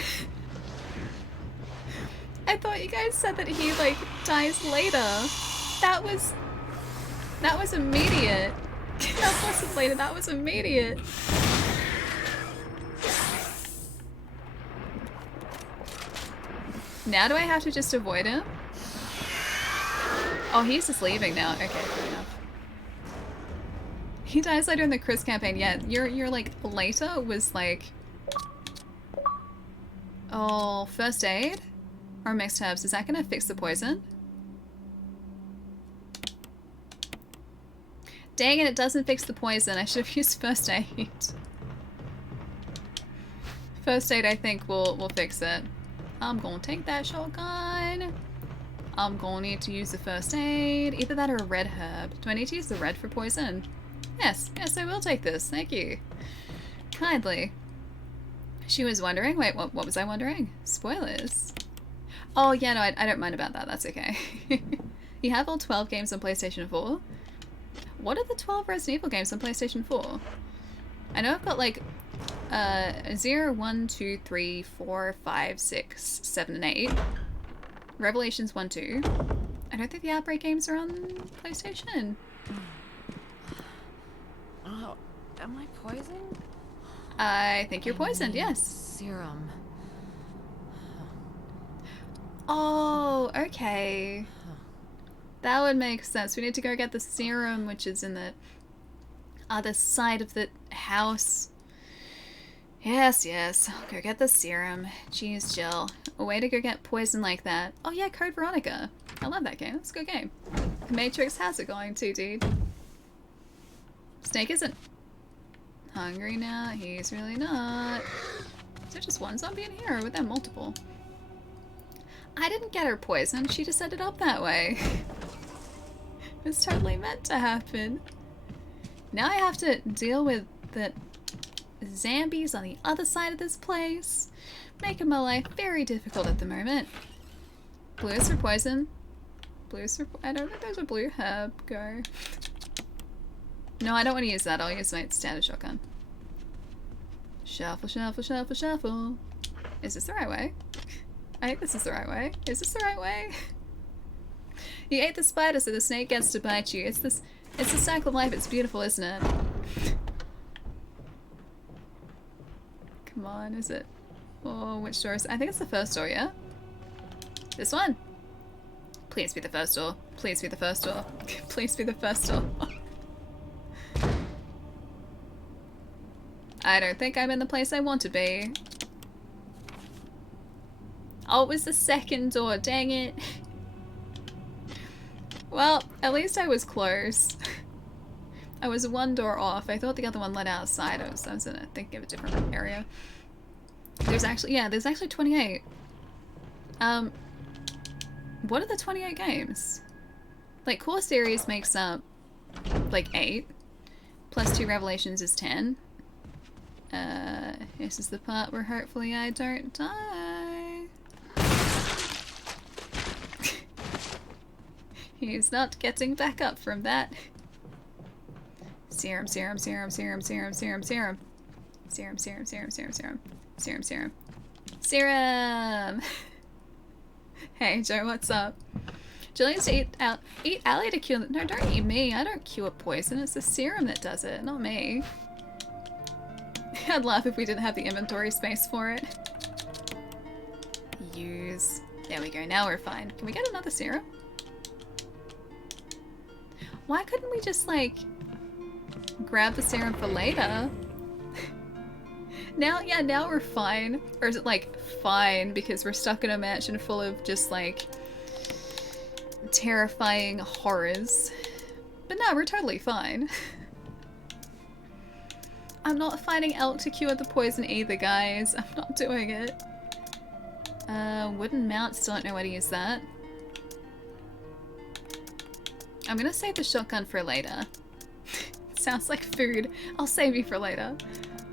I thought you guys said that he like dies later. That was immediate. That wasn't later, that was immediate. Now do I have to just avoid him? Oh, he's just leaving now. Okay, fair enough. He dies later in the Chris campaign. Yeah, your like later was like, oh, first aid or mixed herbs. Is that gonna fix the poison? Dang it, it doesn't fix the poison. I should have used first aid. First aid, I think, will fix it. I'm gonna take that shotgun. I'm gonna need to use the first aid. Either that or a red herb. Do I need to use the red for poison? Yes, I will take this. Thank you. Kindly. She was wondering. Wait, what was I wondering? Spoilers. Oh, yeah, no, I don't mind about that. That's okay. You have all 12 games on PlayStation 4? What are the 12 Resident Evil games on PlayStation 4? I know I've got like 0, 1, 2, 3, 4, 5, 6, 7, and 8. Revelations 1, 2. I don't think the Outbreak games are on PlayStation. Oh, am I poisoned? I think you're I poisoned, need yes. Serum. Oh, okay. That would make sense. We need to go get the serum, which is in the other side of the house. Yes, yes. I'll go get the serum. Jeez, Jill. A way to go get poison like that. Oh yeah, Code Veronica. I love that game. That's a good game. The Matrix, how's it going too, dude? Snake isn't hungry now. He's really not. Is there just one zombie in here, or were there multiple? I didn't get her poisoned. She just ended up that way. It was totally meant to happen. Now I have to deal with the zombies on the other side of this place, making my life very difficult at the moment. Blue is for poison. Blue is for... I don't think there's a blue herb. Go. No, I don't want to use that. I'll use my standard shotgun. Shuffle, shuffle, shuffle, shuffle. Is this the right way? I think this is the right way. Is this the right way? You ate the spider, so the snake gets to bite you. It's the cycle of life. It's beautiful, isn't it? Come on, is it? Oh, which door is it? I think it's the first door, yeah? This one? Please be the first door. Please be the first door. Please be the first door. I don't think I'm in the place I want to be. Oh, it was the second door. Dang it. Well, at least I was close. I was one door off. I thought the other one led outside. I was gonna think of a different area. There's actually 28. What are the 28 games? Like, Core Series makes up, like, 8. Plus 2 Revelations is 10. This is the part where hopefully I don't die. He's not getting back up from that. Serum, serum, serum, serum, serum, serum, serum. Serum, serum, serum, serum, serum. Serum, serum. Serum! Hey, Joe, what's up? Jill needs to eat Allie to cure... No, don't eat me. I don't cure poison. It's the serum that does it, not me. I'd laugh if we didn't have the inventory space for it. Use. There we go. Now we're fine. Can we get another serum? Why couldn't we just, like, grab the serum for later? Now, yeah, now we're fine. Or is it, like, fine because we're stuck in a mansion full of just, like, terrifying horrors. But no, we're totally fine. I'm not finding elk to cure the poison either, guys. I'm not doing it. Wooden mount, still don't know how to use that. I'm gonna save the shotgun for later. Sounds like food. I'll save you for later.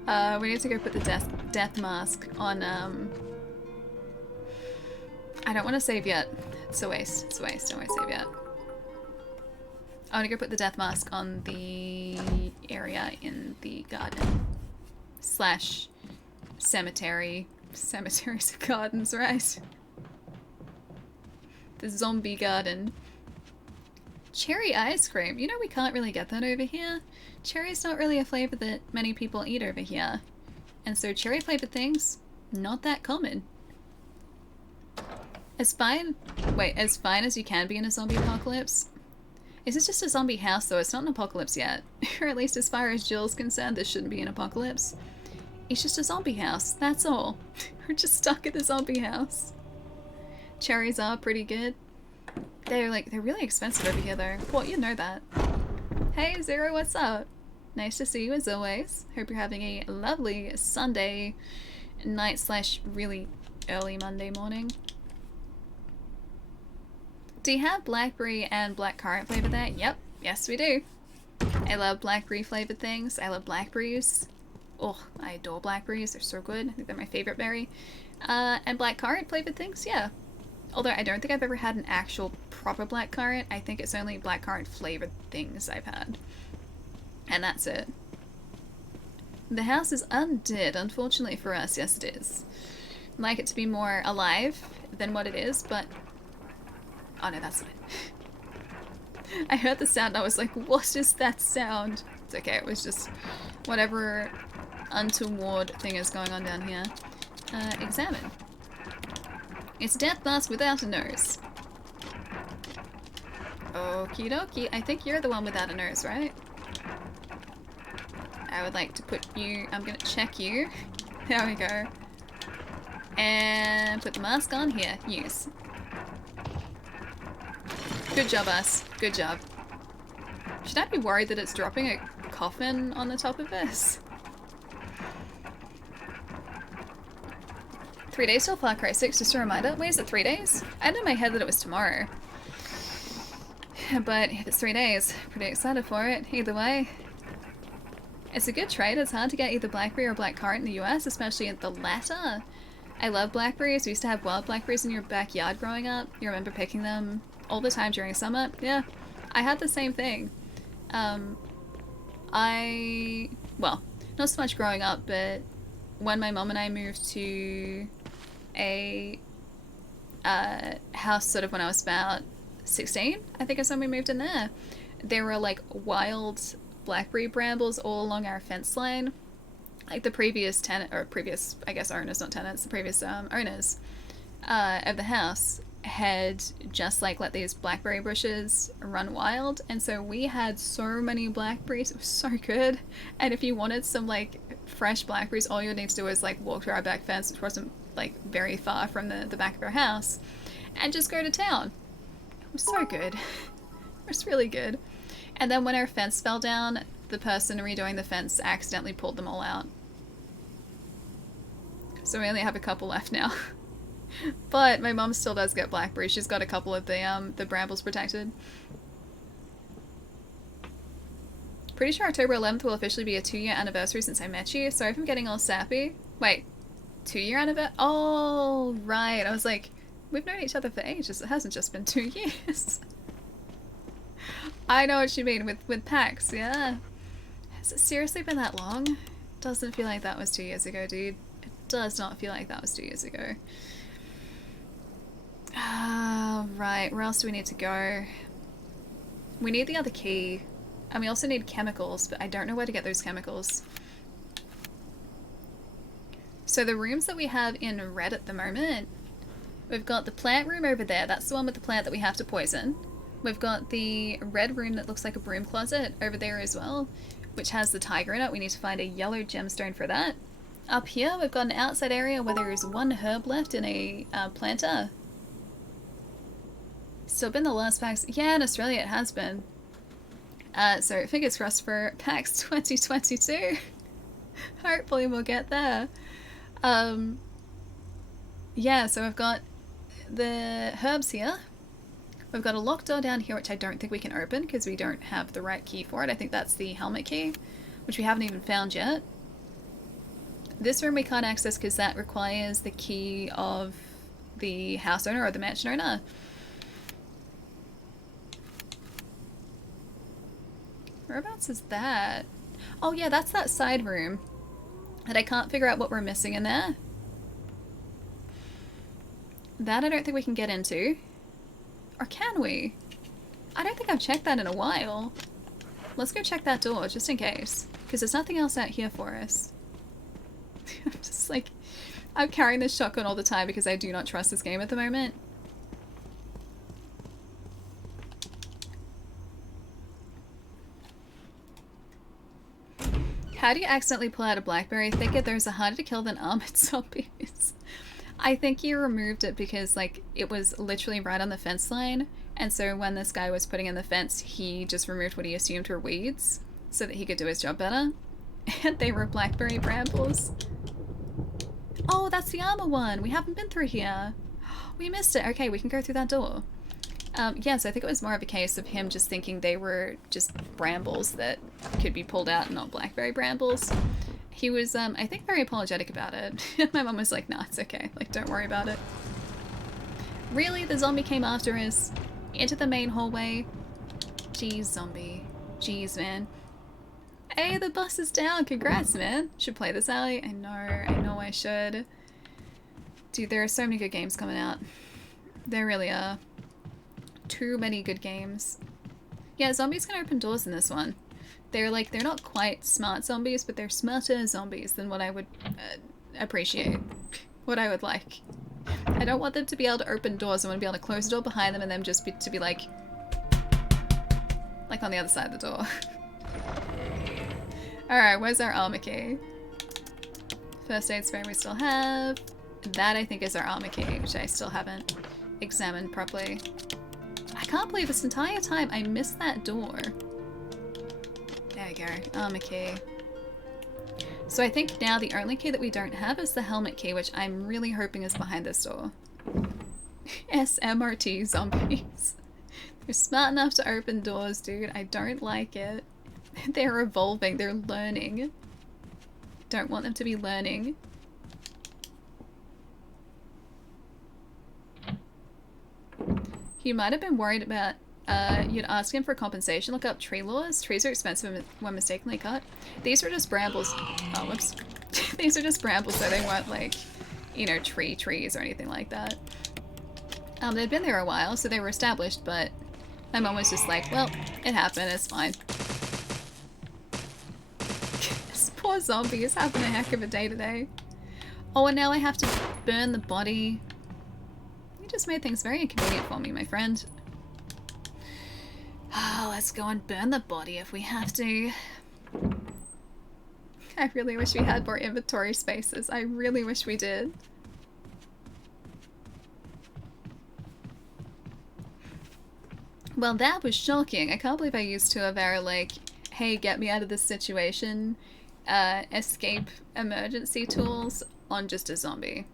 We need to go put the death mask on, I don't want to save yet. It's a waste. It's a waste. Don't want to save yet. I want to go put the death mask on the area in the garden. Slash cemetery. Cemeteries of gardens, right? The zombie garden. Cherry ice cream. You know we can't really get that over here. Cherry's not really a flavor that many people eat over here. And so cherry flavored things, not that common. As fine as you can be in a zombie apocalypse. Is this just a zombie house though? It's not an apocalypse yet. Or at least as far as Jill's concerned, this shouldn't be an apocalypse. It's just a zombie house, that's all. We're just stuck in a zombie house. Cherries are pretty good. They're really expensive over here though. Well, you know that. Hey Zero, what's up? Nice to see you as always. Hope you're having a lovely Sunday night slash really early Monday morning. Do you have blackberry and blackcurrant flavor there? Yep, yes we do. I love blackberry flavored things. I love blackberries. Oh, I adore blackberries. They're so good. I think they're my favorite berry. And blackcurrant flavored things, yeah. Although I don't think I've ever had an actual proper blackcurrant. I think it's only blackcurrant flavored things I've had. And that's it. The house is undead, unfortunately for us. Yes, it is. I'd like it to be more alive than what it is, but... Oh no, that's fine. I heard the sound, I was like, what is that sound? It's okay, it was just whatever untoward thing is going on down here. Examine. It's a death mask without a nose. Okie dokie. I think you're the one without a nose, right? I would like to put you... I'm gonna check you. There we go. And put the mask on here. Use. Good job, us. Good job. Should I be worried that it's dropping a coffin on the top of this? 3 days till Far Cry 6, just a reminder. Wait, is it 3 days? I had in my head that it was tomorrow. But if it's 3 days, pretty excited for it. Either way. It's a good trade. It's hard to get either blackberry or black currant in the US, especially at the latter. I love blackberries. We used to have wild blackberries in your backyard growing up. You remember picking them all the time during summer? Yeah, I had the same thing. Well, not so much growing up, but when my mom and I moved to a house sort of when I was about 16, I think is when we moved in there. There were like wild blackberry brambles all along our fence line. Like the previous tenant, or previous, I guess owners, not tenants, the previous owners of the house had just like let these blackberry bushes run wild, and so we had so many blackberries. It was so good. And if you wanted some like fresh blackberries, all you would need to do was like walk to our back fence, which wasn't like very far from the back of our house, and just go to town. It was so good. It was really good. And then when our fence fell down, the person redoing the fence accidentally pulled them all out. So we only have a couple left now. But my mom still does get blackberries. She's got a couple of the brambles protected. Pretty sure October 11th will officially be a 2-year anniversary since I met you. Sorry if I'm getting all sappy. Wait, 2-year anniversary? Oh, right. I was like, we've known each other for ages. It hasn't just been 2 years. I know what you mean with PAX, yeah. Has it seriously been that long? Doesn't feel like that was 2 years ago, dude. It does not feel like that was 2 years ago. Right, where else do we need to go? We need the other key. And we also need chemicals, but I don't know where to get those chemicals. So the rooms that we have in red at the moment, we've got the plant room over there. That's the one with the plant that we have to poison. We've got the red room that looks like a broom closet over there as well, which has the tiger in it. We need to find a yellow gemstone for that. Up here, we've got an outside area where there is 1 herb left in a planter. Still been the last PAX. Yeah, in Australia it has been. So fingers crossed for PAX 2022. Hopefully we'll get there. Yeah, so we've got the herbs here. We've got a locked door down here, which I don't think we can open because we don't have the right key for it. I think that's the helmet key, which we haven't even found yet. This room we can't access because that requires the key of the house owner or the mansion owner. Whereabouts is that? Oh yeah, that's that side room. And I can't figure out what we're missing in there. That I don't think we can get into. Or can we? I don't think I've checked that in a while. Let's go check that door, just in case. Because there's nothing else out here for us. I'm just like... I'm carrying this shotgun all the time because I do not trust this game at the moment. How do you accidentally pull out a blackberry thicket? There's a harder to kill than armored zombies. I think you removed it because like it was literally right on the fence line, and so when this guy was putting in the fence, he just removed what he assumed were weeds so that he could do his job better. And they were blackberry brambles. Oh, that's the armor one. We haven't been through here. We missed it. Okay, we can go through that door. Yeah, so I think it was more of a case of him just thinking they were just brambles that could be pulled out and not blackberry brambles. He was, I think, very apologetic about it. My mum was like, nah, it's okay. Like, don't worry about it. Really? The zombie came after us? Into the main hallway? Jeez, zombie. Jeez, man. Hey, the bus is down. Congrats, man. Should play this, Allie. I know I should. Dude, there are so many good games coming out. There really are. Too many good games. Yeah, zombies can open doors in this one. They're not quite smart zombies, but they're smarter zombies than what I would appreciate. What I would like. I don't want them to be able to open doors. I want to be able to close the door behind them and then just to be like, Like on the other side of the door. Alright, where's our armor key? First aid spray we still have. That I think is our armor key, which I still haven't examined properly. I can't believe this entire time I missed that door. There we go, armor key. So I think now the only key that we don't have is the helmet key, which I'm really hoping is behind this door. SMRT zombies. They're smart enough to open doors, dude. I don't like it. They're evolving, they're learning. Don't want them to be learning. You might have been worried about, you'd ask him for compensation. Look up tree laws. Trees are expensive when mistakenly cut. These were just brambles. Oh, whoops. These are just brambles, so they weren't like, you know, trees or anything like that. They'd been there a while, so they were established, but my mom was just like, well, it happened, it's fine. This poor zombie is having a heck of a day today. Oh, and now I have to burn the body. You just made things very inconvenient for me, my friend. Oh, let's go and burn the body if we have to. I really wish we had more inventory spaces. I really wish we did. Well, that was shocking. I can't believe I used two of our, like, hey, get me out of this situation, escape emergency tools on just a zombie.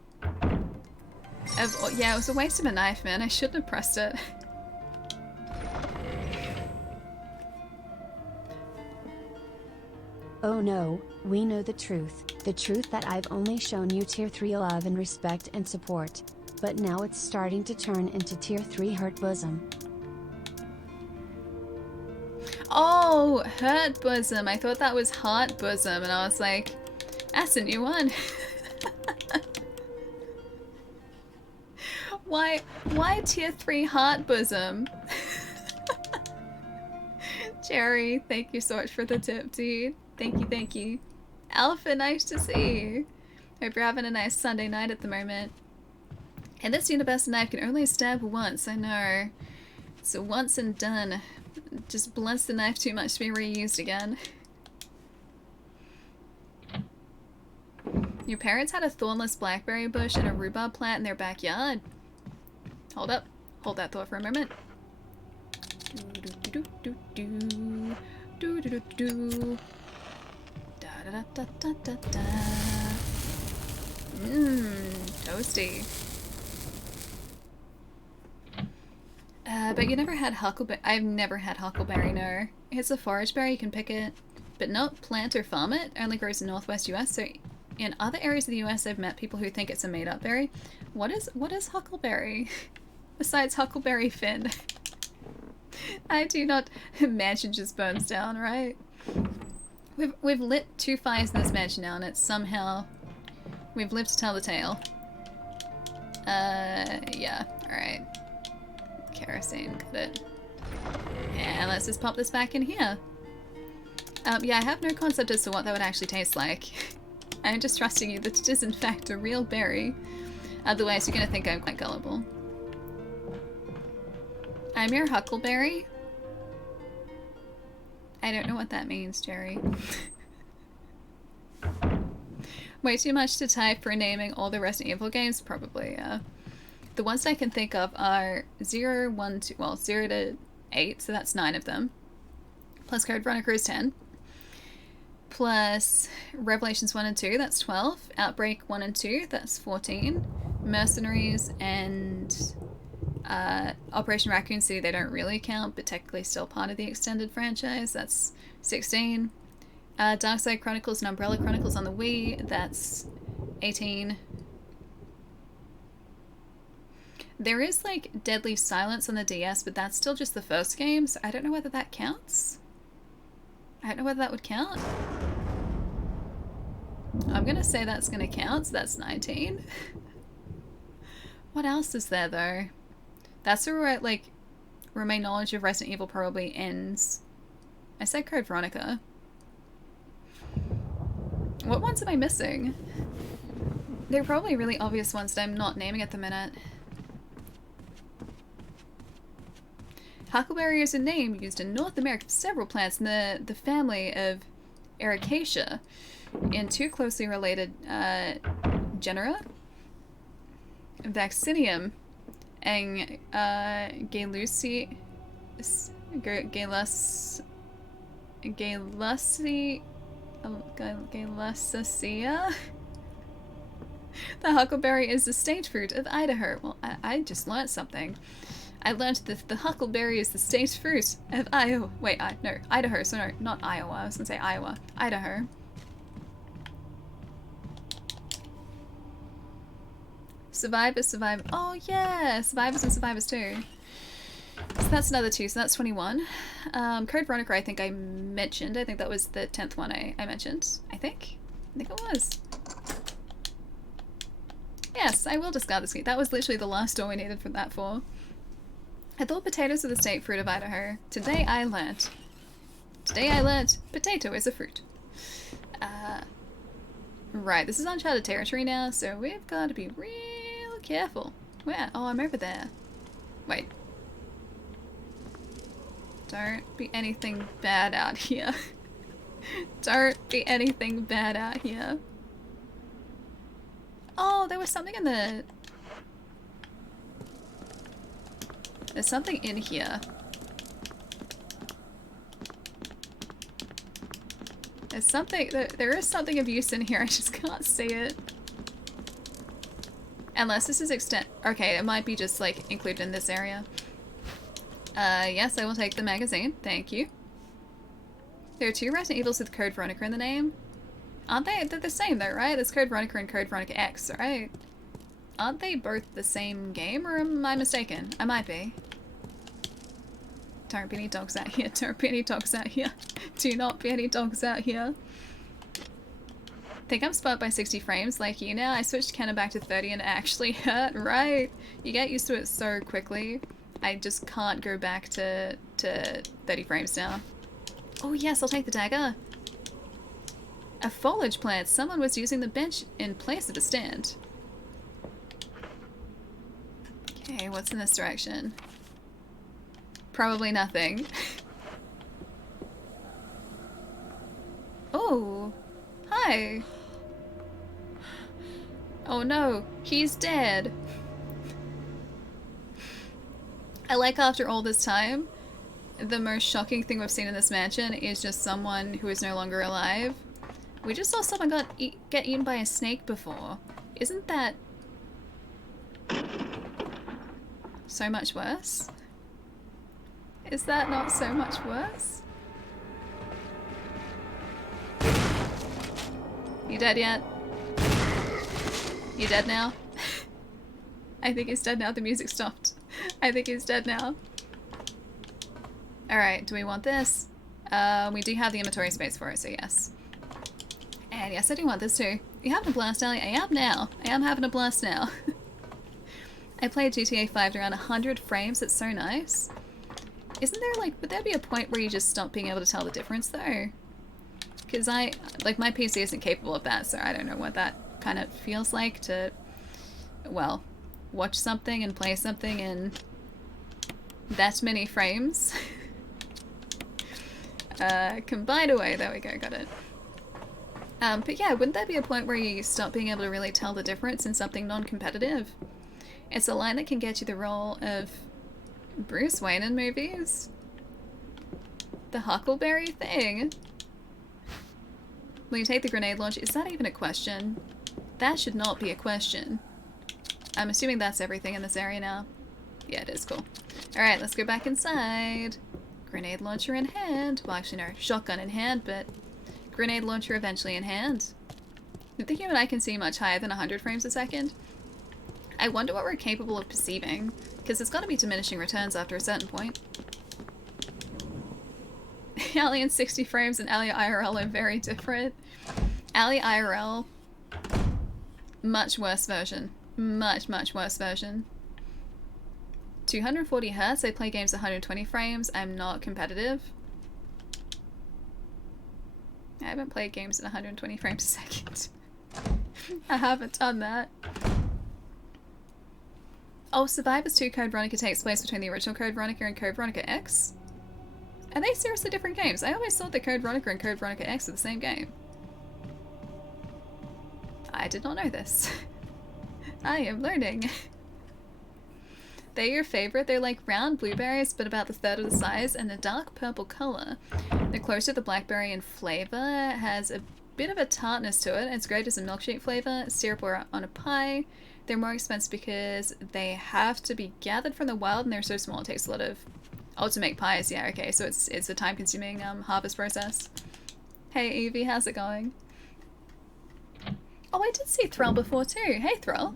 Yeah, it was a waste of a knife, man. I shouldn't have pressed it. Oh no, we know the truth. The truth that I've only shown you tier 3 love and respect and support. But now it's starting to turn into tier 3 hurt bosom. Oh, hurt bosom. I thought that was heart bosom, and I was like, that's a new one. Why tier 3 heart bosom? Jerry, thank you so much for the tip, dude. Thank you, thank you. Alpha, nice to see you. Hope you're having a nice Sunday night at the moment. And this universe knife can only stab once, I know. So once and done. Just blunts the knife too much to be reused again. Your parents had a thornless blackberry bush and a rhubarb plant in their backyard. Hold up. Hold that thought for a moment. Toasty. But you never had huckleberry. I've never had huckleberry, no. It's a forage berry, you can pick it, but not plant or farm it. Only grows in northwest US, so in other areas of the US I've met people who think it's a made-up berry. What is huckleberry? Besides Huckleberry Finn. I do not... Mansion just burns down, right? We've lit 2 fires in this mansion now, and it's somehow... We've lived to tell the tale. Yeah, alright. Kerosene, got it. And let's just pop this back in here. Yeah, I have no concept as to what that would actually taste like. I'm just trusting you that it is in fact a real berry. Otherwise you're gonna think I'm quite gullible. I'm your huckleberry? I don't know what that means, Jerry. Way too much to type for naming all the Resident Evil games? Probably, yeah. The ones I can think of are 0, 1, 2, well, 0 to 8, so that's 9 of them. Plus Code Veronica is 10. Plus Revelations 1 and 2, that's 12. Outbreak 1 and 2, that's 14. Mercenaries and Operation Raccoon City, they don't really count, but technically still part of the extended franchise, that's 16. Darkside Chronicles and Umbrella Chronicles on the Wii, that's 18. There is like Deadly Silence on the DS, but that's still just the first game, so I don't know whether that counts. I don't know whether that would count. I'm gonna say that's gonna count, so that's 19. What else is there though? That's where like where my knowledge of Resident Evil probably ends. I said Code Veronica. What ones am I missing? They're probably really obvious ones that I'm not naming at the minute. Huckleberry is a name used in North America for several plants in the family of Ericaceae in two closely related genera, Vaccinium and Galucea. The huckleberry is the state fruit of Idaho. Well, I just learned something. I learned that the huckleberry is the state fruit of Iowa. Wait, no, Idaho. So no, not Iowa. I was gonna say Iowa. Idaho. Survivors. Oh yeah, Survivors and Survivors 2. So that's another 2, so that's 21. Code Veronica I think I mentioned. I think that was the 10th one I mentioned. I think it was. Yes, I will discard this week. That was literally the last door we needed for that for. I thought potatoes were the state fruit of Idaho. Today I learnt potato is a fruit. Right, this is uncharted territory now, so we've got to be real careful. Where? Oh, I'm over there. Wait. Don't be anything bad out here. Don't be anything bad out here. Oh, there was something in the... There's something in here. There's something... There is something of use in here, I just can't see it. Unless this is okay, it might be just, like, included in this area. Yes, I will take the magazine. Thank you. There are 2 Resident Evils with Code Veronica in the name. Aren't they? They're the same though, right? There's Code Veronica and Code Veronica X, right? Aren't they both the same game, or am I mistaken? I might be. Don't be any dogs out here. Don't be any dogs out here. Do not be any dogs out here. Think I'm spot by 60 frames like you now? I switched Kenna back to 30 and it actually hurt, right? You get used to it so quickly. I just can't go back to 30 frames now. Oh yes, I'll take the dagger. A foliage plant. Someone was using the bench in place of a stand. Okay, what's in this direction? Probably nothing. Oh, hi. Oh no, he's dead. I like after all this time, the most shocking thing we've seen in this mansion is just someone who is no longer alive. We just saw someone get eaten by a snake before. Isn't that so much worse? Is that not so much worse? You dead yet? You dead now? I think he's dead now. The music stopped. I think he's dead now. Alright, do we want this? We do have the inventory space for it, so yes. And yes, I do want this too. You having a blast, Ellie? I am now. I am having a blast now. I played GTA 5 around 100 frames. It's so nice. Isn't there, like, would there be a point where you just stop being able to tell the difference, though? Because my PC isn't capable of that, so I don't know what that kind of feels like to, well, watch something and play something in that many frames. Combine away. There we go, got it. But yeah, wouldn't there be a point where you stop being able to really tell the difference in something non-competitive? It's a line that can get you the role of Bruce Wayne in movies. The Huckleberry thing. Will you take the grenade launch? Is that even a question? That should not be a question. I'm assuming that's everything in this area now. Yeah, it is. Cool. Alright, let's go back inside. Grenade launcher in hand. Well, actually no, shotgun in hand, but grenade launcher eventually in hand. I think you and I can see much higher than 100 frames a second. I wonder what we're capable of perceiving, because there's got to be diminishing returns after a certain point. Ali in 60 frames and Ali IRL are very different. Ali IRL, much worse version. Much, much worse version. 240 Hz, I play games 120 frames. I'm not competitive. I haven't played games at 120 frames a second. I haven't done that. Oh, Survivors 2 Code Veronica takes place between the original Code Veronica and Code Veronica X? Are they seriously different games? I always thought that Code Veronica and Code Veronica X are the same game. I did not know this. I am learning. They're your favorite. They're like round blueberries, but about the third of the size and a dark purple color. They're close to the blackberry in flavor, has a bit of a tartness to it. It's great as a milkshake flavor, syrup or on a pie. They're more expensive because they have to be gathered from the wild and they're so small. It takes a lot of... Oh, to make pies. Yeah, okay. So it's a time-consuming harvest process. Hey, Evie, how's it going? Oh, I did see Thrall before too. Hey, Thrall.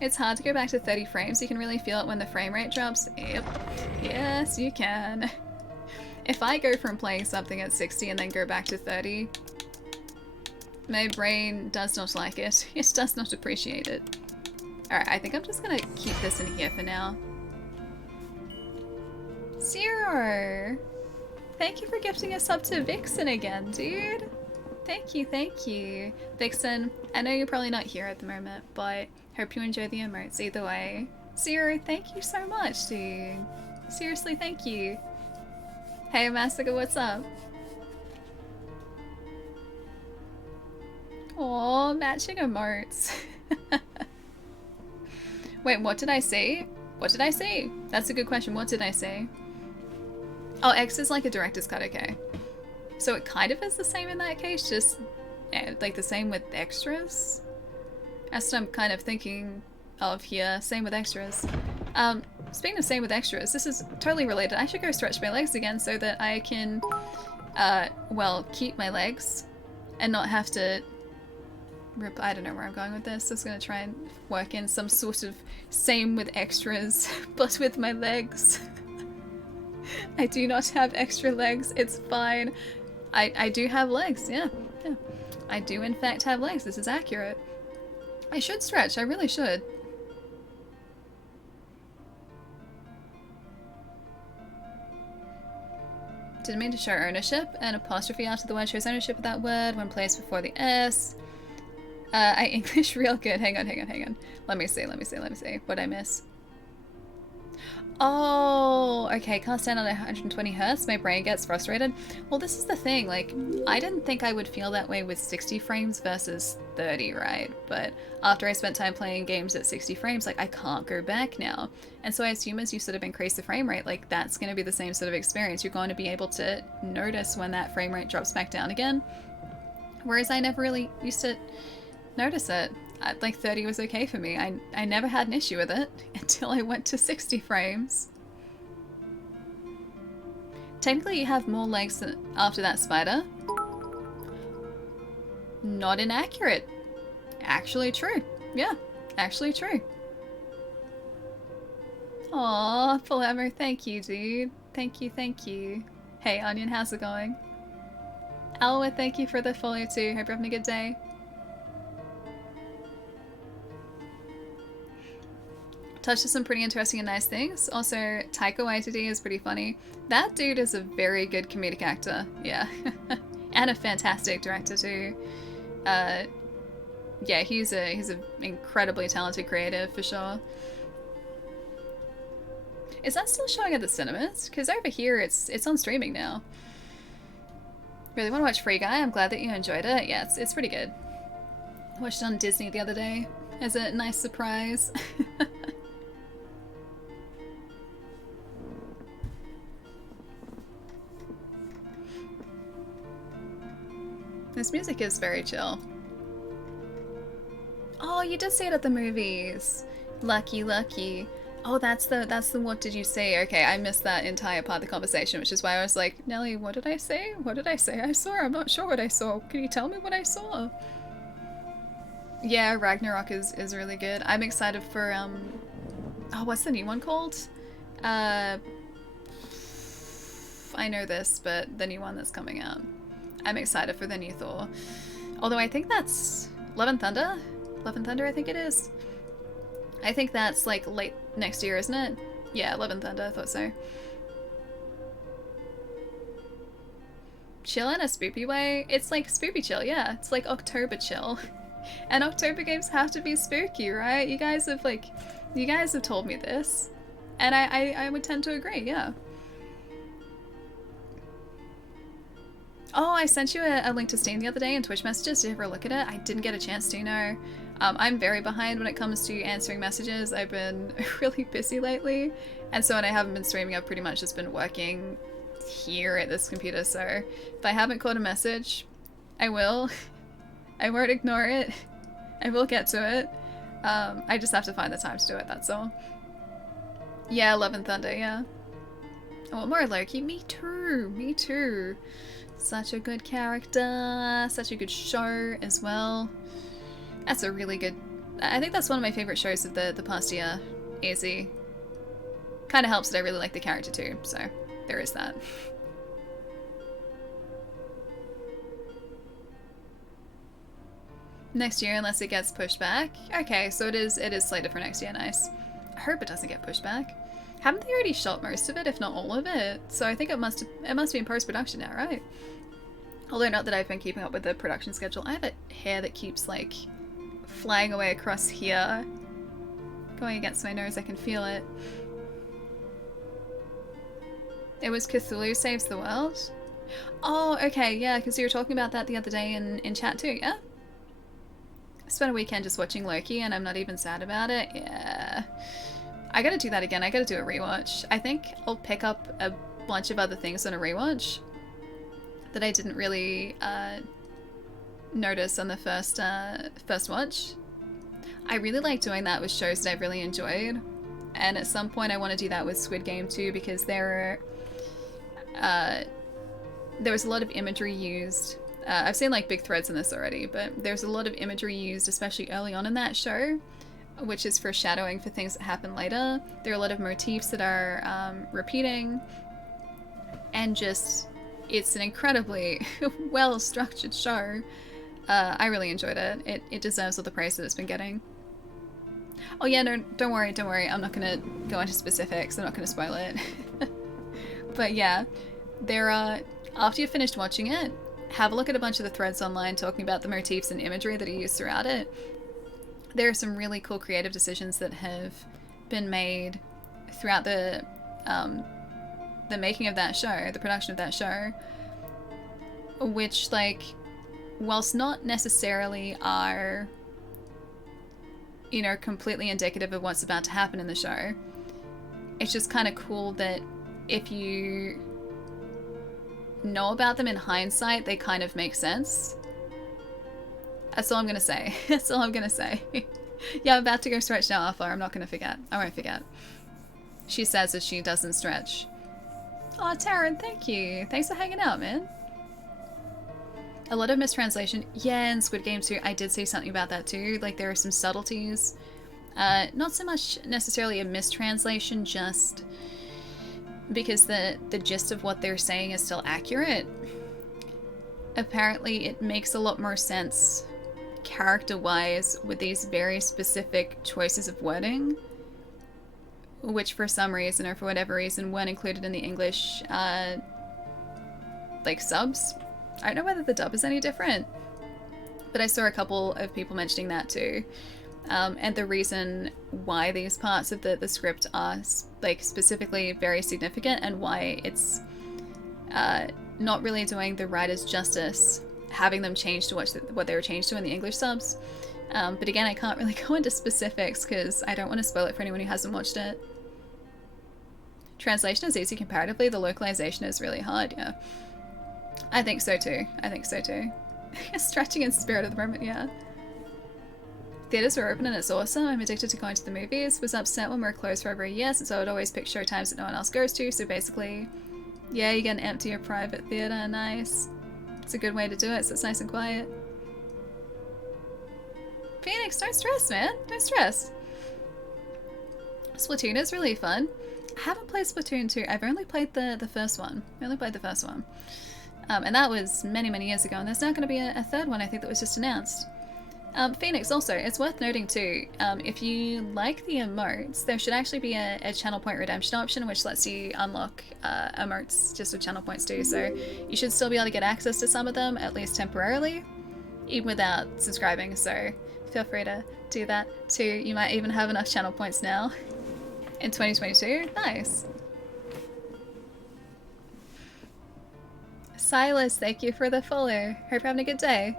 It's hard to go back to 30 frames. You can really feel it when the frame rate drops. Yep. Yes, you can. If I go from playing something at 60 and then go back to 30, my brain does not like it. It does not appreciate it. Alright, I think I'm just gonna keep this in here for now. Zero! Thank you for gifting us up to Vixen again, dude! Thank you, thank you. Vixen, I know you're probably not here at the moment, but hope you enjoy the emotes either way. Zero, thank you so much, dude. Seriously, thank you. Hey, Massacre, what's up? Aw, matching emotes. Wait, what did I say? What did I say? That's a good question. What did I say? Oh, X is like a director's cut, okay. So it kind of is the same in that case, just like the same with extras? That's what I'm kind of thinking of here. Same with extras. Speaking of same with extras, this is totally related. I should go stretch my legs again so that I can, well, keep my legs and not have to rip. I don't know where I'm going with this. I was going to try and work in some sort of same with extras, but with my legs. I do not have extra legs. It's fine. I do have legs. Yeah. I do in fact have legs. This is accurate. I should stretch. I really should. Didn't mean to show ownership. An apostrophe after the word shows ownership of that word when placed before the S. I English real good. Hang on. Let me see. What'd I miss? Oh, okay. Can't stand at 120 hertz. My brain gets frustrated. Well, this is the thing. Like, I didn't think I would feel that way with 60 frames versus 30, right? But after I spent time playing games at 60 frames, like, I can't go back now. And so I assume as you sort of increase the frame rate, like, that's going to be the same sort of experience. You're going to be able to notice when that frame rate drops back down again. Whereas I never really used to notice it. Like 30 was okay for me. I never had an issue with it until I went to 60 frames. Technically you have more legs after that spider. Not inaccurate. Actually true. Yeah, actually true. Aw, Forever, thank you, dude. Thank you. Hey, Onion, how's it going? Alwa, thank you for the follow too. Hope you're having a good day. Touched on some pretty interesting and nice things. Also, Taika Waititi is pretty funny. That dude is a very good comedic actor, yeah. And a fantastic director too. Yeah, he's an incredibly talented creative for sure. Is that still showing at the cinemas? Because over here it's on streaming now. Really want to watch Free Guy? I'm glad that you enjoyed it. Yeah, it's pretty good. I watched it on Disney the other day as a nice surprise. This music is very chill. Oh, you did see it at the movies. Lucky. Oh, that's the what did you say? Okay, I missed that entire part of the conversation, which is why I was like, Nelly, what did I say? I saw? I'm not sure what I saw. Can you tell me what I saw? Yeah, Ragnarok is really good. I'm excited for oh, what's the new one called? I know this, but the new one that's coming out. I'm excited for the new Thor. Although I think that's Love and Thunder? Love and Thunder, I think it is. I think that's like late next year, isn't it? Yeah, Love and Thunder, I thought so. Chill in a spoopy way? It's like spoopy chill, yeah. It's like October chill. And October games have to be spooky, right? You guys have told me this. And I would tend to agree, yeah. Oh, I sent you a link to Steam the other day in Twitch messages. Did you ever look at it? I didn't get a chance to, no. I'm very behind when it comes to answering messages. I've been really busy lately. And so when I haven't been streaming, I've pretty much just been working here at this computer. So if I haven't caught a message, I will. I won't ignore it. I will get to it. I just have to find the time to do it, that's all. Yeah, Love and Thunder, yeah. I want more Loki. Me too. Me too. Such a good character. Such a good show as well. That's a really good... I think that's one of my favourite shows of the past year. Easy. Kind of helps that I really like the character too, so there is that. Next year, unless it gets pushed back. Okay, so it is slated for next year, nice. I hope it doesn't get pushed back. Haven't they already shot most of it, if not all of it? So I think it must be in post-production now, right? Although not that I've been keeping up with the production schedule. I have a hair that keeps, like, flying away across here. Going against my nose, I can feel it. It was Cthulhu Saves the World? Oh, okay, yeah, because you were talking about that the other day in chat too, yeah? I spent a weekend just watching Loki and I'm not even sad about it. Yeah. I gotta do that again. I gotta do a rewatch. I think I'll pick up a bunch of other things on a rewatch that I didn't really notice on the first watch. I really like doing that with shows that I've really enjoyed. And at some point I want to do that with Squid Game too, because there was a lot of imagery used. I've seen like big threads in this already, but there's a lot of imagery used, especially early on in that show, which is foreshadowing for things that happen later. There are a lot of motifs that are repeating, and just, it's an incredibly well-structured show. I really enjoyed it. It deserves all the praise that it's been getting. Oh yeah, no, don't worry. I'm not gonna go into specifics. I'm not gonna spoil it. But yeah, there are, after you've finished watching it, have a look at a bunch of the threads online talking about the motifs and imagery that are used throughout it. There are some really cool creative decisions that have been made throughout the making of that show, the production of that show, which, like, whilst not necessarily are, you know, completely indicative of what's about to happen in the show, it's just kind of cool that if you know about them in hindsight, they kind of make sense. That's all I'm gonna say. That's all I'm gonna say. Yeah, I'm about to go stretch now, Alpha. I'm not gonna forget. I won't forget. She says that she doesn't stretch. Oh, Taryn, thank you. Thanks for hanging out, man. A lot of mistranslation. Yeah, in Squid Game too. I did see something about that too. Like, there are some subtleties. Not so much necessarily a mistranslation, just because the gist of what they're saying is still accurate. Apparently, it makes a lot more sense character-wise with these very specific choices of wording, which for some reason, or for whatever reason, weren't included in the English, like, subs. I don't know whether the dub is any different, but I saw a couple of people mentioning that too. And the reason why these parts of the script are, like, specifically very significant, and why it's not really doing the writers justice having them change to what they were changed to in the English subs. But again, I can't really go into specifics because I don't want to spoil it for anyone who hasn't watched it. Translation is easy comparatively, the localization is really hard, yeah. I think so too. Stretching in spirit at the moment, yeah. Theaters were open and it's awesome. I'm addicted to going to the movies. Was upset when we were closed for over a year, since I would always pick show times that no one else goes to, so basically, yeah, you get an empty or private theater, nice. It's a good way to do it, so it's nice and quiet. Phoenix, don't stress, man. Don't stress. Splatoon is really fun. I haven't played Splatoon 2. I've only played the first one. And that was many, many years ago, and there's now going to be a third one, I think, that was just announced. Phoenix, also, it's worth noting too, if you like the emotes, there should actually be a channel point redemption option, which lets you unlock emotes just with channel points too, so you should still be able to get access to some of them, at least temporarily. even without subscribing, so feel free to do that too. You might even have enough channel points now in 2022. Nice. Silas, thank you for the follow. Hope you're having a good day.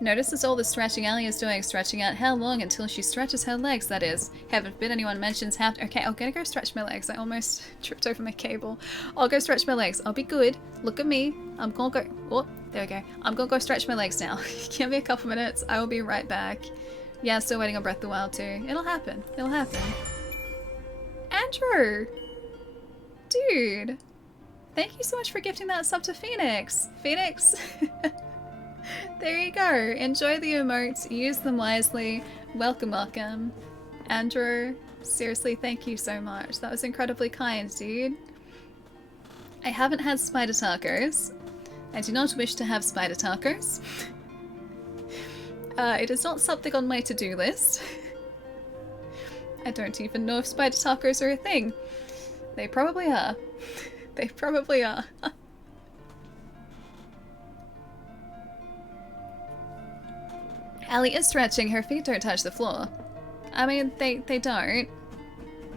Notices all the stretching Ellie is doing, stretching out how long until she stretches her legs, that is. Heaven forbid anyone mentions how to— okay, I'm gonna go stretch my legs. I almost tripped over my cable. I'll go stretch my legs. I'll be good. Look at me. I'm gonna go— oh, there we go. I'm gonna go stretch my legs now. Give me a couple minutes. I will be right back. Yeah, still waiting on Breath of the Wild too. It'll happen. It'll happen. Andrew! Dude! Thank you so much for gifting that sub to Phoenix. Phoenix! There you go. Enjoy the emotes. Use them wisely. Welcome, welcome. Andrew, seriously, thank you so much. That was incredibly kind, dude. I haven't had spider tacos. I do not wish to have spider tacos. It is not something on my to-do list. I don't even know if spider tacos are a thing. They probably are. They probably are. Ellie is stretching. Her feet don't touch the floor. I mean, they don't.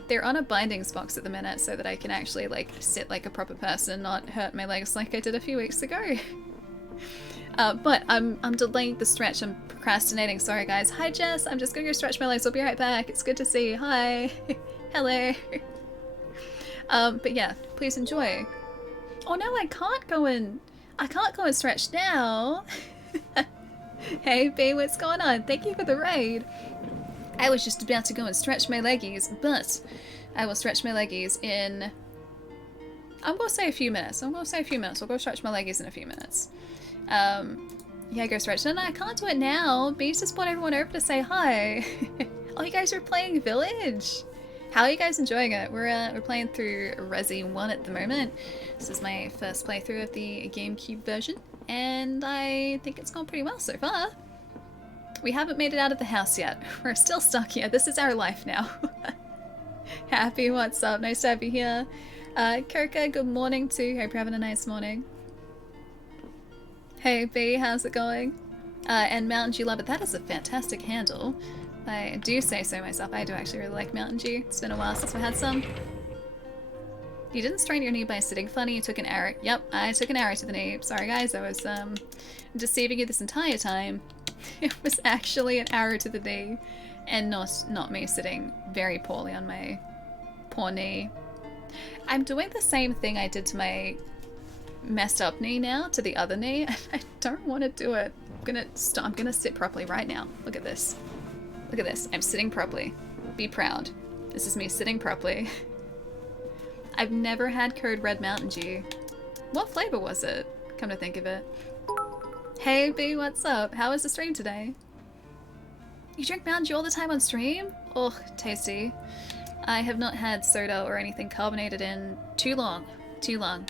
They're on a bindings box at the minute so that I can actually, like, sit like a proper person and not hurt my legs like I did a few weeks ago. But I'm delaying the stretch. I'm procrastinating. Sorry, guys. Hi, Jess. I'm just gonna go stretch my legs. I'll be right back. It's good to see you. Hi. Hello. But yeah, please enjoy. Oh no, I can't go and stretch now. Hey, B, what's going on? Thank you for the raid. I was just about to go and stretch my leggies, but I will stretch my leggies in— I'm gonna say a few minutes. I'll go stretch my leggies in a few minutes. Yeah, go stretch. No, I can't do it now. B's just brought everyone over to say hi. Oh, you guys are playing Village. How are you guys enjoying it? We're playing through Resi 1 at the moment. This is my first playthrough of the GameCube version, and I think it's gone pretty well so far. We haven't made it out of the house yet. We're still stuck here. This is our life now. Happy, what's up? Nice to have you here. Kirka, good morning too. Hope you're having a nice morning. Hey B, how's it going? And Mountain Dew Love It. That is a fantastic handle. I do say so myself. I do actually really like Mountain Dew. It's been a while since we had some. You didn't strain your knee by sitting funny. You took an arrow. Yep, I took an arrow to the knee. Sorry guys, I was deceiving you this entire time. It was actually an arrow to the knee, and not me sitting very poorly on my poor knee. I'm doing the same thing I did to my messed up knee now to the other knee. I don't want to do it. I'm gonna sit properly right now. Look at this. Look at this. I'm sitting properly. Be proud. This is me sitting properly. I've never had Code Red Mountain Dew. What flavor was it? Come to think of it. Hey B, what's up? How was the stream today? You drink Mountain Dew all the time on stream? Ugh, tasty. I have not had soda or anything carbonated in too long. Too long.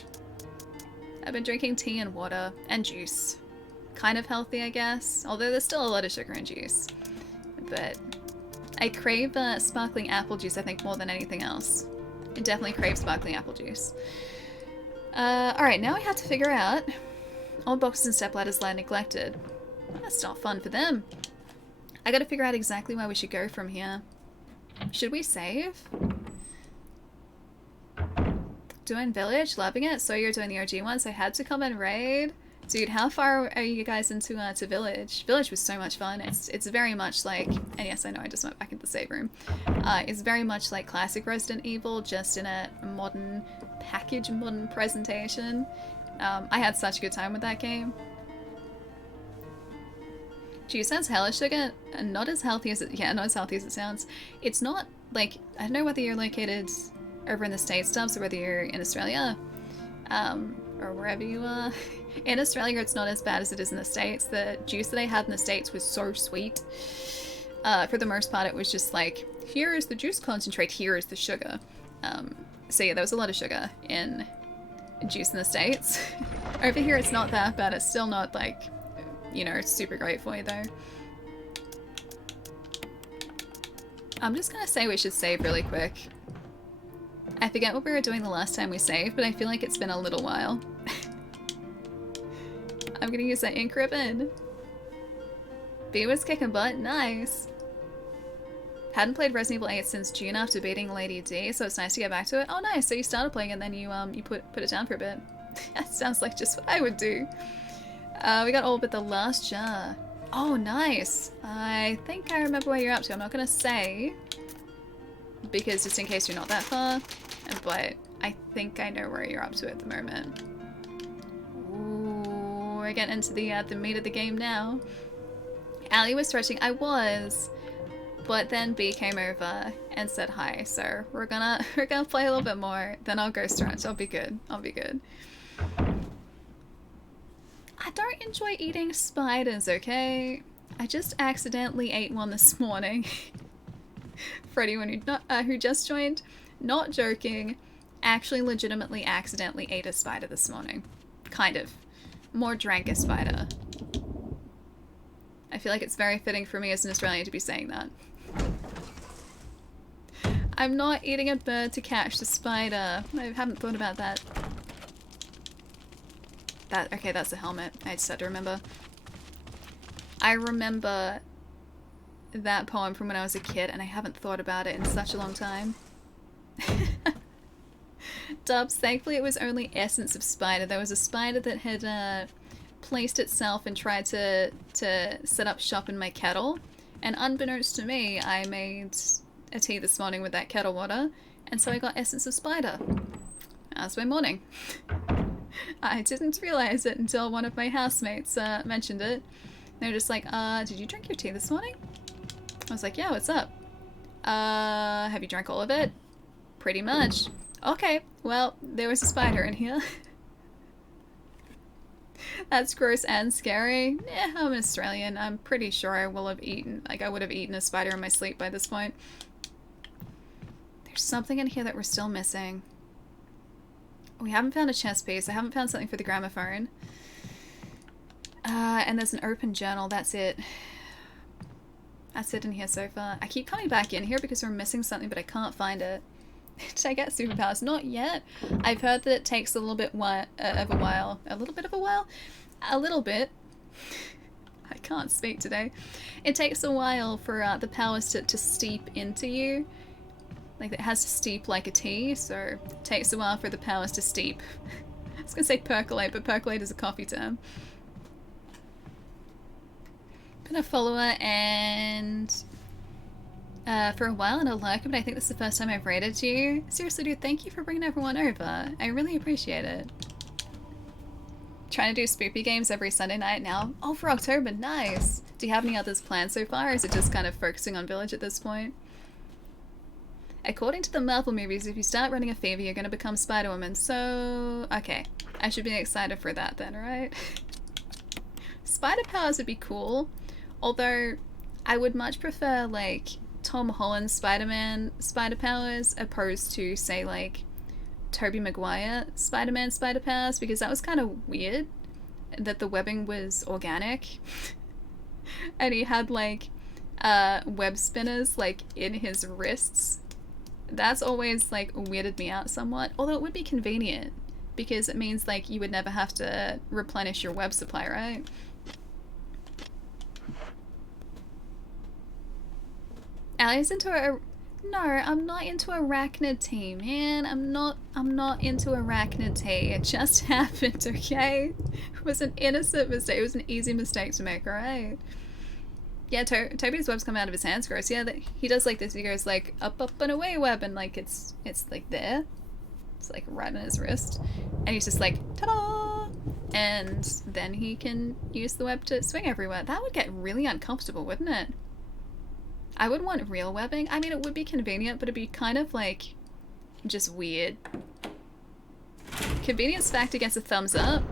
I've been drinking tea and water and juice. Kind of healthy, I guess. Although there's still a lot of sugar in juice. But I crave sparkling apple juice, I think, more than anything else. I definitely crave sparkling apple juice. Alright, now we have to figure out— old boxes and stepladders lie neglected. That's not fun for them. I gotta figure out exactly where we should go from here. Should we save? Doing Village, loving it. So you're doing the OG one, so I had to come and raid. Dude, how far are you guys into to Village? Village was so much fun. It's very much like— and yes, I know I just went back into the save room. It's very much like classic Resident Evil, just in a modern package, modern presentation. I had such a good time with that game. Juice sounds hella sugar, and not as healthy as it— yeah, not as healthy as it sounds. It's not like— I don't know whether you're located over in the States, Stubbs, or whether you're in Australia, or wherever you are. In Australia, it's not as bad as it is in the States. The juice that I had in the States was so sweet. For the most part, it was just like, here is the juice concentrate, here is the sugar. So yeah, there was a lot of sugar in juice in the States. Over here, it's not that bad. It's still not like, you know, it's super great for you though. I'm just gonna say we should save really quick. I forget what we were doing the last time we saved, but I feel like it's been a little while. I'm gonna use that ink ribbon. B was kicking butt. Nice. Hadn't played Resident Evil 8 since June after beating Lady D, so it's nice to get back to it. Oh, nice. So you started playing and then you put it down for a bit. That sounds like just what I would do. We got all but the last jar. Oh, nice. I think I remember where you're up to. I'm not gonna say, because just in case you're not that far, but I think I know where you're up to at the moment. Ooh, we're getting into the meat of the game now. Ali was stretching. I was. But then B came over and said hi, so we're gonna play a little bit more, then I'll go stretch. I'll be good. I'll be good. I don't enjoy eating spiders, okay? I just accidentally ate one this morning. For anyone who just joined, not joking, actually legitimately accidentally ate a spider this morning. Kind of. More drank a spider. I feel like it's very fitting for me as an Australian to be saying that. I'm not eating a bird to catch the spider. I haven't thought about that. Okay, that's a helmet. I just had to remember. I remember that poem from when I was a kid and I haven't thought about it in such a long time. Dubs, thankfully it was only essence of spider. There was a spider that had placed itself and tried to set up shop in my kettle. And unbeknownst to me, I made a tea this morning with that kettle water, and so I got essence of spider. That's my morning. I didn't realize it until one of my housemates mentioned it. They were just like, did you drink your tea this morning? I was like, yeah, what's up? Have you drank all of it? Pretty much. Okay, well, there was a spider in here. That's gross and scary. Yeah, I'm an Australian. I'm pretty sure I would have eaten a spider in my sleep by this point. There's something in here that we're still missing. We haven't found a chess piece. I haven't found something for the gramophone. And there's an open journal. That's it. That's it in here so far. I keep coming back in here because we're missing something, but I can't find it. Did I get superpowers? Not yet. I've heard that it takes a little bit of a while. A little bit of a while? A little bit. I can't speak today. It takes a while for the powers to steep into you. Like, it has to steep like a tea, so it takes a while for the powers to steep. I was gonna say percolate, but percolate is a coffee term. Been a follower and for a while and a lurker, but I think this is the first time I've raided you. Seriously, dude, thank you for bringing everyone over. I really appreciate it. Trying to do spoopy games every Sunday night now. Oh, for October, nice. Do you have any others planned so far, or is it just kind of focusing on Village at this point? According to the Marvel movies, if you start running a fever, you're going to become Spider-Woman, so... Okay, I should be excited for that then, right? Spider powers would be cool, although I would much prefer, like, Tom Holland's Spider-Man spider powers opposed to, say, like, Tobey Maguire Spider-Man spider powers, because that was kind of weird that the webbing was organic. And he had, like, web spinners, like, in his wrists. That's always, like, weirded me out somewhat. Although it would be convenient, because it means, like, you would never have to replenish your web supply, right? Allie's into a... No, I'm not into arachnid tea, man. I'm not into arachnid tea. It just happened, okay? It was an innocent mistake. It was an easy mistake to make, alright? Yeah, Toby's webs come out of his hands, gross. Yeah, he does like this. He goes like up, up and away web, and like it's like there. It's like right on his wrist, and he's just like ta-da, and then he can use the web to swing everywhere. That would get really uncomfortable, wouldn't it? I would want real webbing. I mean, it would be convenient, but it'd be kind of like just weird. Convenience factor gets a thumbs up.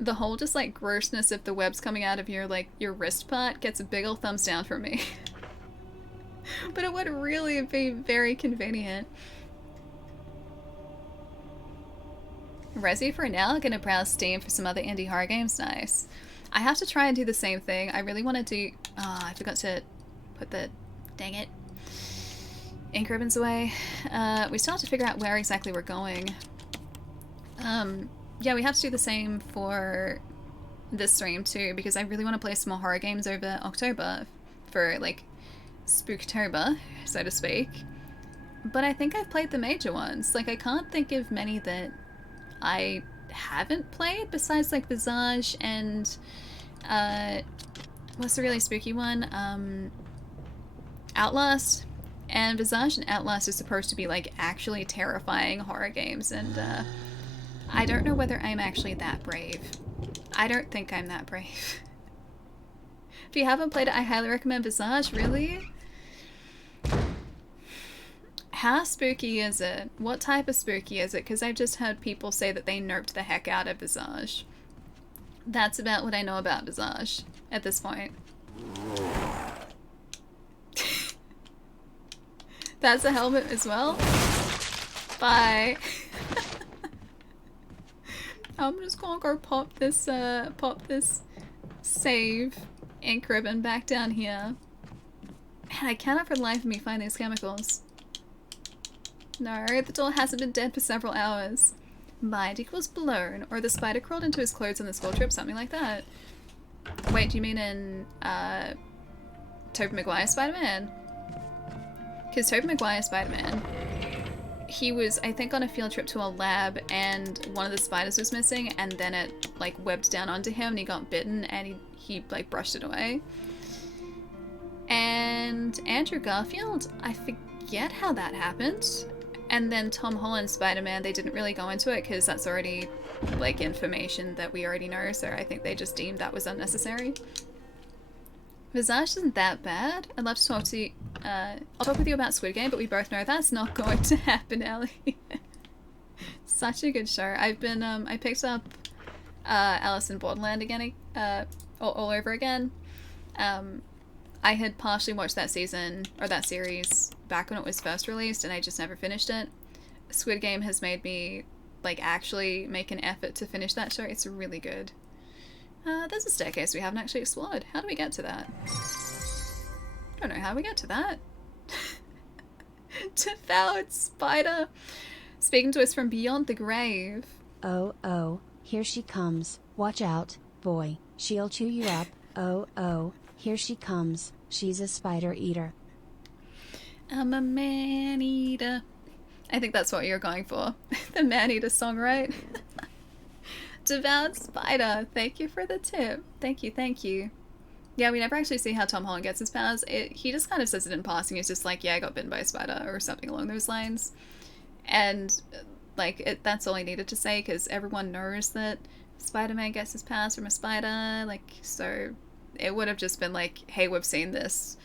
The whole just like grossness of the webs coming out of your like your wrist part gets a big ol' thumbs down from me. But it would really be very convenient. Resi for now, gonna browse Steam for some other indie horror games. Nice. I have to try and do the same thing. I really want to do... Oh, I forgot to put the... Dang it. Ink ribbons away. We still have to figure out where exactly we're going. Yeah, we have to do the same for this stream too, because I really want to play some more horror games over October for like Spooktober, so to speak. But I think I've played the major ones. Like, I can't think of many that I haven't played besides like Visage and what's the really spooky one? Outlast. And Visage and Outlast are supposed to be like actually terrifying horror games, and I don't know whether I'm actually that brave. I don't think I'm that brave. If you haven't played it, I highly recommend Visage. Really? How spooky is it? What type of spooky is it? Because I've just heard people say that they nerfed the heck out of Visage. That's about what I know about Visage at this point. That's a helmet as well? Bye. I'm just gonna go pop this save ink ribbon back down here. Man, I cannot for the life of me find these chemicals. No, the doll hasn't been dead for several hours. Mind equals blown, or the spider crawled into his clothes on the school trip, something like that. Wait, do you mean in Tobey Maguire's Spider-Man? Because Tobey Maguire's Spider-Man, he was, I think, on a field trip to a lab, and one of the spiders was missing, and then it like webbed down onto him and he got bitten, and he like brushed it away. And Andrew Garfield, I forget how that happened. And then Tom Holland's Spider-Man, they didn't really go into it because that's already like information that we already know, so I think they just deemed that was unnecessary. Visage isn't that bad. I'd love to talk to you. I'll talk with you about Squid Game, but we both know that's not going to happen, Ellie. Such a good show. I've been, I picked up Alice in Borderland again, all over again. I had partially watched that season, or that series, back when it was first released, and I just never finished it. Squid Game has made me, like, actually make an effort to finish that show. It's really good. There's a staircase we haven't actually explored. How do we get to that? I don't know how we get to that. Devoured spider speaking to us from beyond the grave. Oh, oh, here she comes. Watch out, boy. She'll chew you up. Oh, oh, here she comes. She's a spider eater. I'm a man-eater. I think that's what you're going for. The man-eater song, right? Devoured spider. Thank you for the tip. Thank you, thank you. Yeah, we never actually see how Tom Holland gets his powers. He just kind of says it in passing. He's just like, yeah, I got bitten by a spider, or something along those lines. And, like, that's all he needed to say, because everyone knows that Spider-Man gets his powers from a spider. Like, so it would have just been like, hey, we've seen this,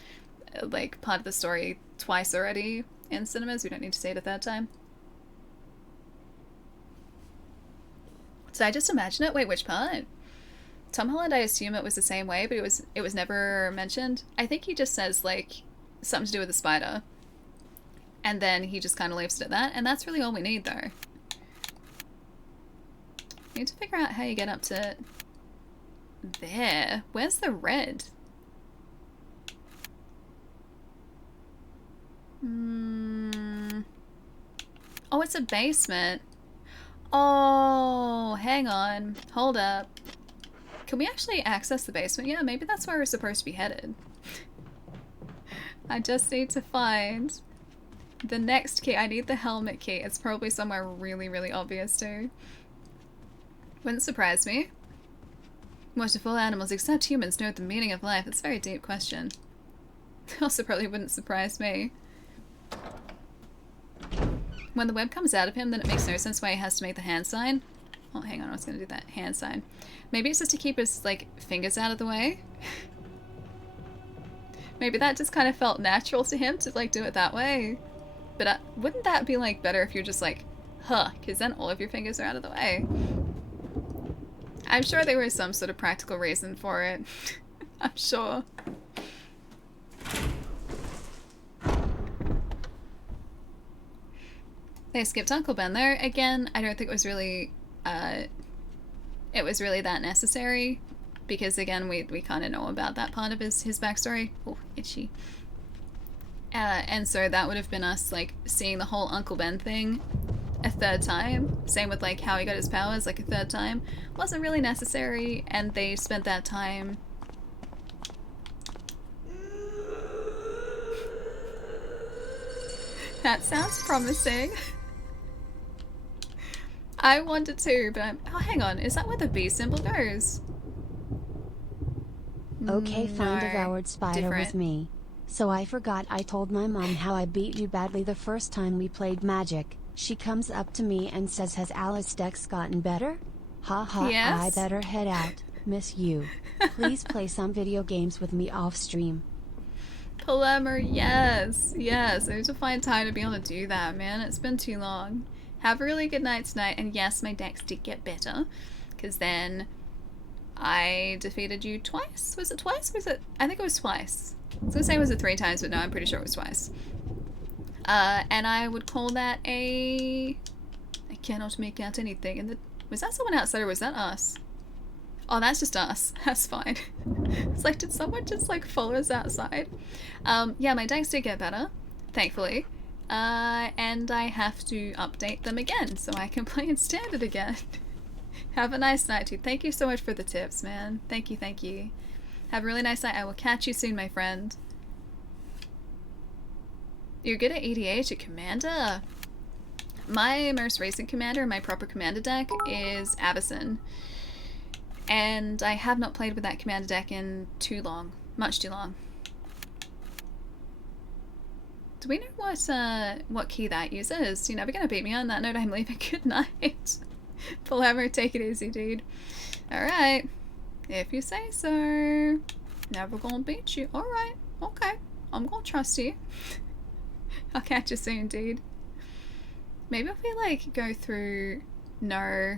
like, part of the story twice already in cinemas. We don't need to say it a third time. So I just imagine it. Wait, which part? Tom Holland, I assume it was the same way, but it was never mentioned. I think he just says, like, something to do with the spider. And then he just kind of leaves it at that. And that's really all we need, though. We need to figure out how you get up to there. Where's the red? Oh, it's a basement. Oh, hang on. Hold up. Can we actually access the basement? Yeah, maybe that's where we're supposed to be headed. I just need to find the next key. I need the helmet key. It's probably somewhere really, really obvious too. Wouldn't surprise me. Most of all animals except humans know the meaning of life. It's a very deep question. Also probably wouldn't surprise me. When the web comes out of him, then it makes no sense why he has to make the hand sign. Oh, hang on, I was going to do that hand sign. Maybe it's just to keep his, like, fingers out of the way. Maybe that just kind of felt natural to him to, like, do it that way. But wouldn't that be, like, better if you're just like, huh, because then all of your fingers are out of the way. I'm sure there was some sort of practical reason for it. I'm sure. They skipped Uncle Ben there. Again, I don't think it was really that necessary, because again, we kind of know about that part of his backstory. Oh, itchy. And so that would have been us, like, seeing the whole Uncle Ben thing a third time. Same with like how he got his powers, like a third time. Wasn't really necessary, and they spent that time. That sounds promising. I wanted to, but oh, hang on. Is that where the B symbol goes? Okay, find No, devoured spider different. with me. So I forgot I told my mom how I beat you badly the first time we played Magic. She comes up to me and says, has Alice Dex gotten better? Ha ha, Yes? I better head out, miss you. Please play some video games with me off stream. Palermo, yes, yes. I need to find time to be able to do that, man. It's been too long. Have a really good night tonight, and yes, my dex did get better, because then I defeated you twice. Was it twice? Was it? I think it was twice. I was gonna say was it 3 times, but no, I'm pretty sure it was twice. And I would call that a... I cannot make out anything. And was that someone outside or was that us? Oh, that's just us. That's fine. It's like, did someone just like follow us outside? Yeah, my decks did get better, thankfully. And I have to update them again so I can play in standard again. Have a nice night, dude. Thank you so much for the tips, man. Thank you, thank you. Have a really nice night. I will catch you soon, my friend. You're good at EDH at Commander? My most recent commander, my proper commander deck, is Avacyn. And I have not played with that commander deck in too long. Much too long. Do we know what key that uses? You're never gonna beat me on that note. I'm leaving. Good night. Palermo, take it easy, dude. Alright. If you say so. Never gonna beat you. Alright. Okay. I'm gonna trust you. I'll catch you soon, dude. Maybe if we, like, go through... No.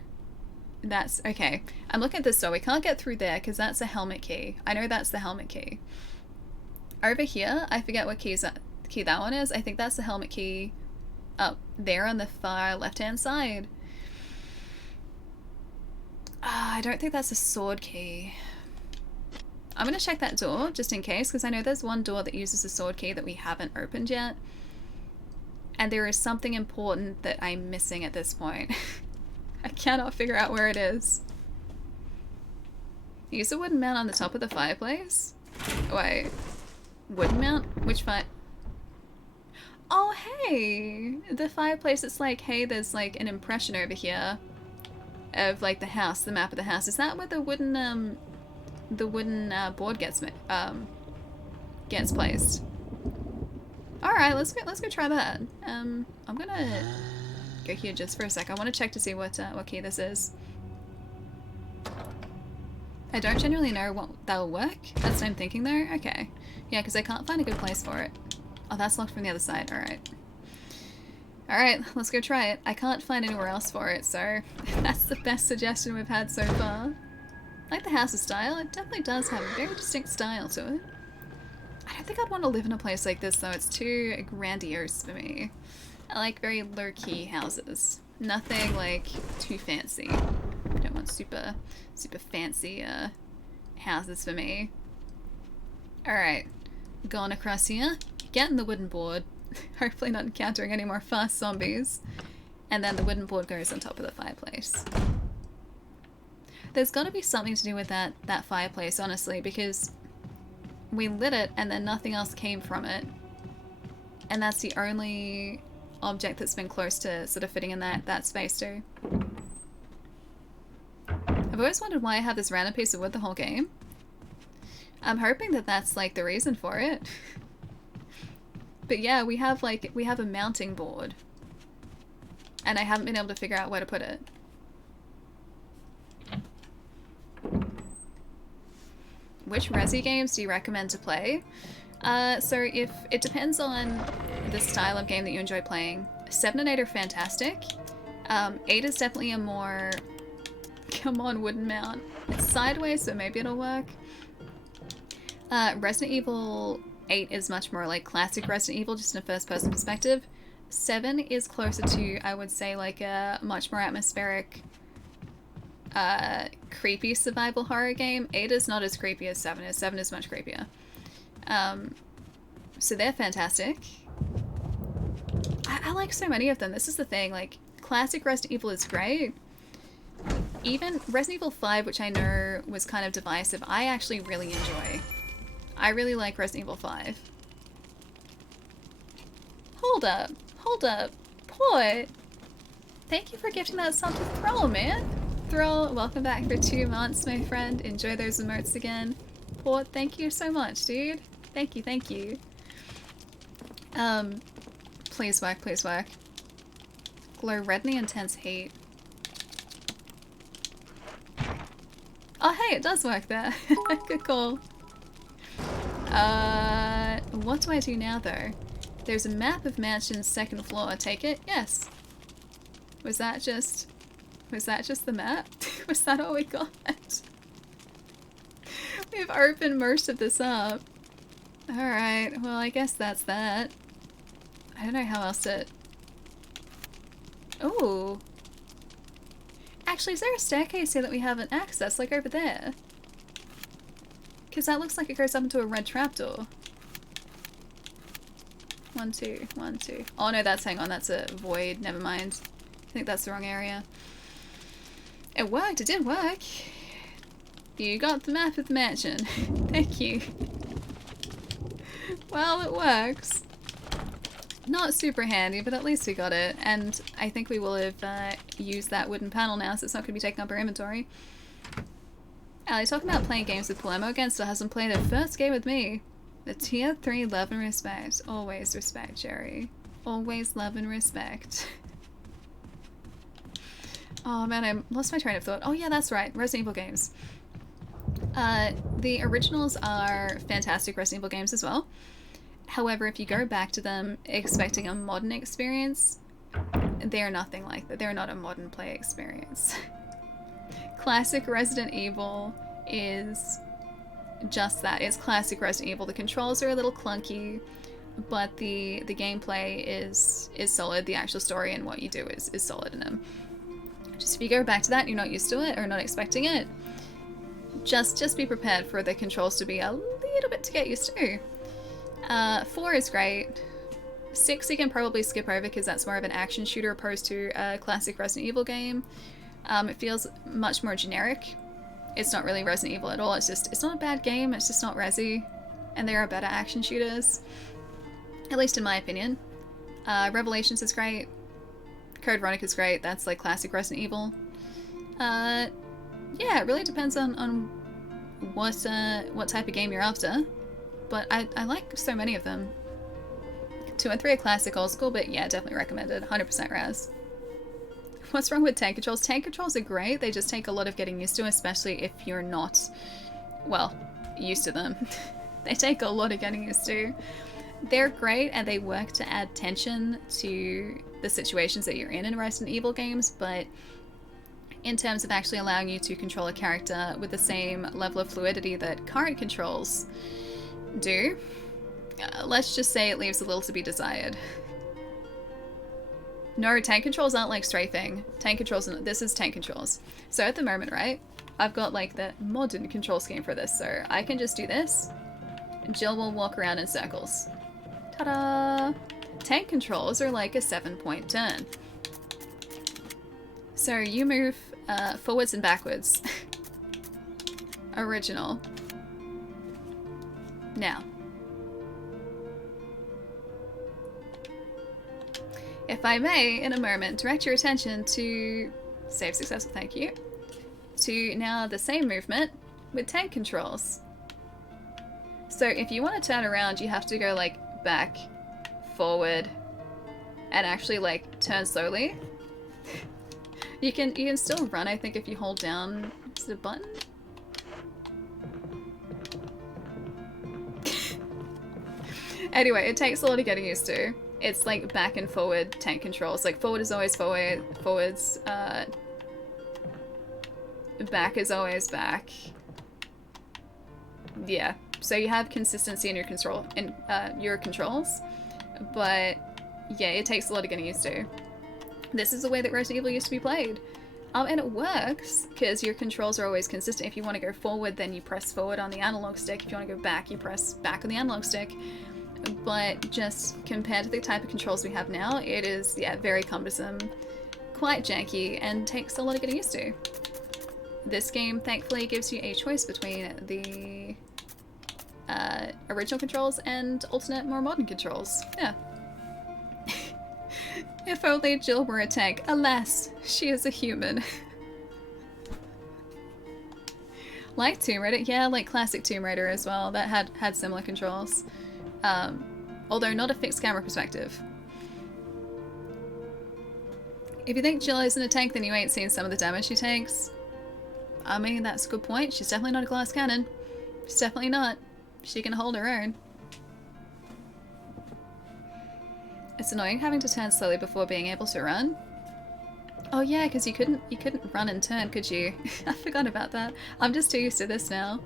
That's... Okay. I'm looking at this door. We can't get through there because that's a helmet key. I know that's the helmet key. Over here, I forget what key that one is. I think that's the helmet key up there on the far left-hand side. I don't think that's a sword key. I'm going to check that door just in case because I know there's one door that uses a sword key that we haven't opened yet. And there is something important that I'm missing at this point. I cannot figure out where it is. Use a wooden mount on the top of the fireplace? Wait. Wooden mount? Which fire? Oh, hey! The fireplace, it's like, hey, there's like an impression over here of like the house, the map of the house. Is that where the wooden board gets placed? Alright, let's go try that. I'm gonna go here just for a sec. I want to check to see what key this is. I don't genuinely know what that'll work. That's what I'm thinking though. Okay. Yeah, because I can't find a good place for it. Oh, that's locked from the other side. Alright. Alright, let's go try it. I can't find anywhere else for it, so that's the best suggestion we've had so far. I like the house's style. It definitely does have a very distinct style to it. I don't think I'd want to live in a place like this though. It's too grandiose for me. I like very low-key houses. Nothing like too fancy. I don't want super fancy houses for me. Alright. Going across here. Getting the wooden board. Hopefully not encountering any more fast zombies. And then the wooden board goes on top of the fireplace. There's got to be something to do with that fireplace, honestly, because we lit it and then nothing else came from it. And that's the only object that's been close to sort of fitting in that space too. I've always wondered why I have this random piece of wood the whole game. I'm hoping that that's like the reason for it. But yeah, we have a mounting board. And I haven't been able to figure out where to put it. Which Resi games do you recommend to play? So if it depends on the style of game that you enjoy playing. 7 and 8 are fantastic. 8 is definitely a more... Come on, wooden mount. It's sideways, so maybe it'll work. Resident Evil 8 is much more like classic Resident Evil, just in a first-person perspective. 7 is closer to, I would say, like a much more atmospheric, creepy survival horror game. 8 is not as creepy as 7 is. 7 is much creepier. So they're fantastic. I like so many of them. This is the thing, like, classic Resident Evil is great. Even Resident Evil 5, which I know was kind of divisive, I actually really enjoy. I really like Resident Evil 5. Hold up. Port. Thank you for gifting that sub to Thrall, man. Thrall, welcome back for 2 months, my friend. Enjoy those emotes again. Port, thank you so much, dude. Thank you. Please work. Glow red in the intense heat. Oh, hey, it does work there. Good call. What do I do now, though? There's a map of mansion's 2nd floor. Take it? Yes. Was that just the map? Was that all we got? We've opened most of this up. Alright, well, I guess that's that. I don't know how else to... Ooh. Actually, is there a staircase here that we haven't accessed, like over there? Because that looks like it goes up into a red trapdoor. 1, 2, 1, 2. Oh no, hang on, that's a void. Never mind. I think that's the wrong area. It worked, it did work. You got the map of the mansion. Thank you. Well, it works. Not super handy, but at least we got it. And I think we will have used that wooden panel now, so it's not going to be taking up our inventory. Ali, talking about playing games with Palermo again, still hasn't played their first game with me. The tier 3 love and respect. Always respect, Jerry. Always love and respect. Oh man, I lost my train of thought. Oh yeah, that's right. Resident Evil games. The originals are fantastic Resident Evil games as well. However, if you go back to them expecting a modern experience, they're nothing like that. They're not a modern play experience. Classic Resident Evil is just that. It's classic Resident Evil. The controls are a little clunky, but the gameplay is solid. The actual story and what you do is solid in them. Just if you go back to that and you're not used to it or not expecting it, just be prepared for the controls to be a little bit to get used to. 4 is great. 6 you can probably skip over because that's more of an action shooter opposed to a classic Resident Evil game. It feels much more generic. It's not really Resident Evil at all. It's not a bad game. It's just not Resi, and there are better action shooters, at least in my opinion. Revelations is great. Code Veronica is great. That's like classic Resident Evil. Yeah, it really depends on what type of game you're after. But I like so many of them. 2 and 3 are classic old school, but yeah, definitely recommended. 100% Raz. What's wrong with tank controls? Tank controls are great. They just take a lot of getting used to, especially if you're not, well, used to them. They take a lot of getting used to. They're great and they work to add tension to the situations that you're in Resident Evil games, but in terms of actually allowing you to control a character with the same level of fluidity that current controls do, let's just say it leaves a little to be desired. No, tank controls aren't like strafing. Tank controls, this is tank controls. So at the moment, right, I've got like the modern control scheme for this, so I can just do this, and Jill will walk around in circles. Ta-da! Tank controls are like a 7-point turn. So you move forwards and backwards. Original. Now. If I may, in a moment, direct your attention to... Save successful, thank you. To now the same movement with tank controls. So if you want to turn around, you have to go like back, forward, and actually like turn slowly. You can still run, I think, if you hold down the button. Anyway, it takes a lot of getting used to. It's like back and forward tank controls. Like forward is always forward, forwards, back is always back. Yeah, so you have consistency in your controls, but yeah, it takes a lot of getting used to. This is the way that Resident Evil used to be played. And it works, because your controls are always consistent. If you want to go forward, then you press forward on the analog stick. If you want to go back, you press back on the analog stick. But just compared to the type of controls we have now, it is, yeah, very cumbersome. quite janky and takes a lot of getting used to. This game thankfully gives you a choice between the original controls and alternate, more modern controls. Yeah. If only Jill were a tank. Alas, she is a human. Like Tomb Raider, yeah, like classic Tomb Raider as well. That had similar controls, although not a fixed camera perspective. If you think Jill isn't a tank, then you ain't seen some of the damage she takes. I mean, that's a good point. She's definitely not a glass cannon. She's definitely not. She can hold her own. It's annoying having to turn slowly before being able to run. Oh yeah, because you couldn't run and turn, could you? I forgot about that. I'm just too used to this now.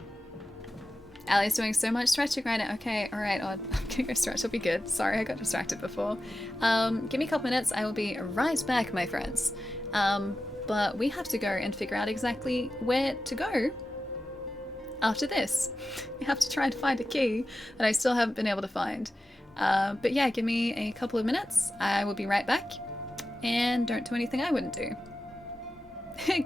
Allie's doing so much stretching right now. Okay, alright, I'm gonna go stretch, it'll be good. Sorry, I got distracted before. Give me a couple minutes, I will be right back, my friends. But we have to go and figure out exactly where to go after this. We have to try and find a key that I still haven't been able to find. But yeah, give me a couple of minutes, I will be right back. And don't do anything I wouldn't do.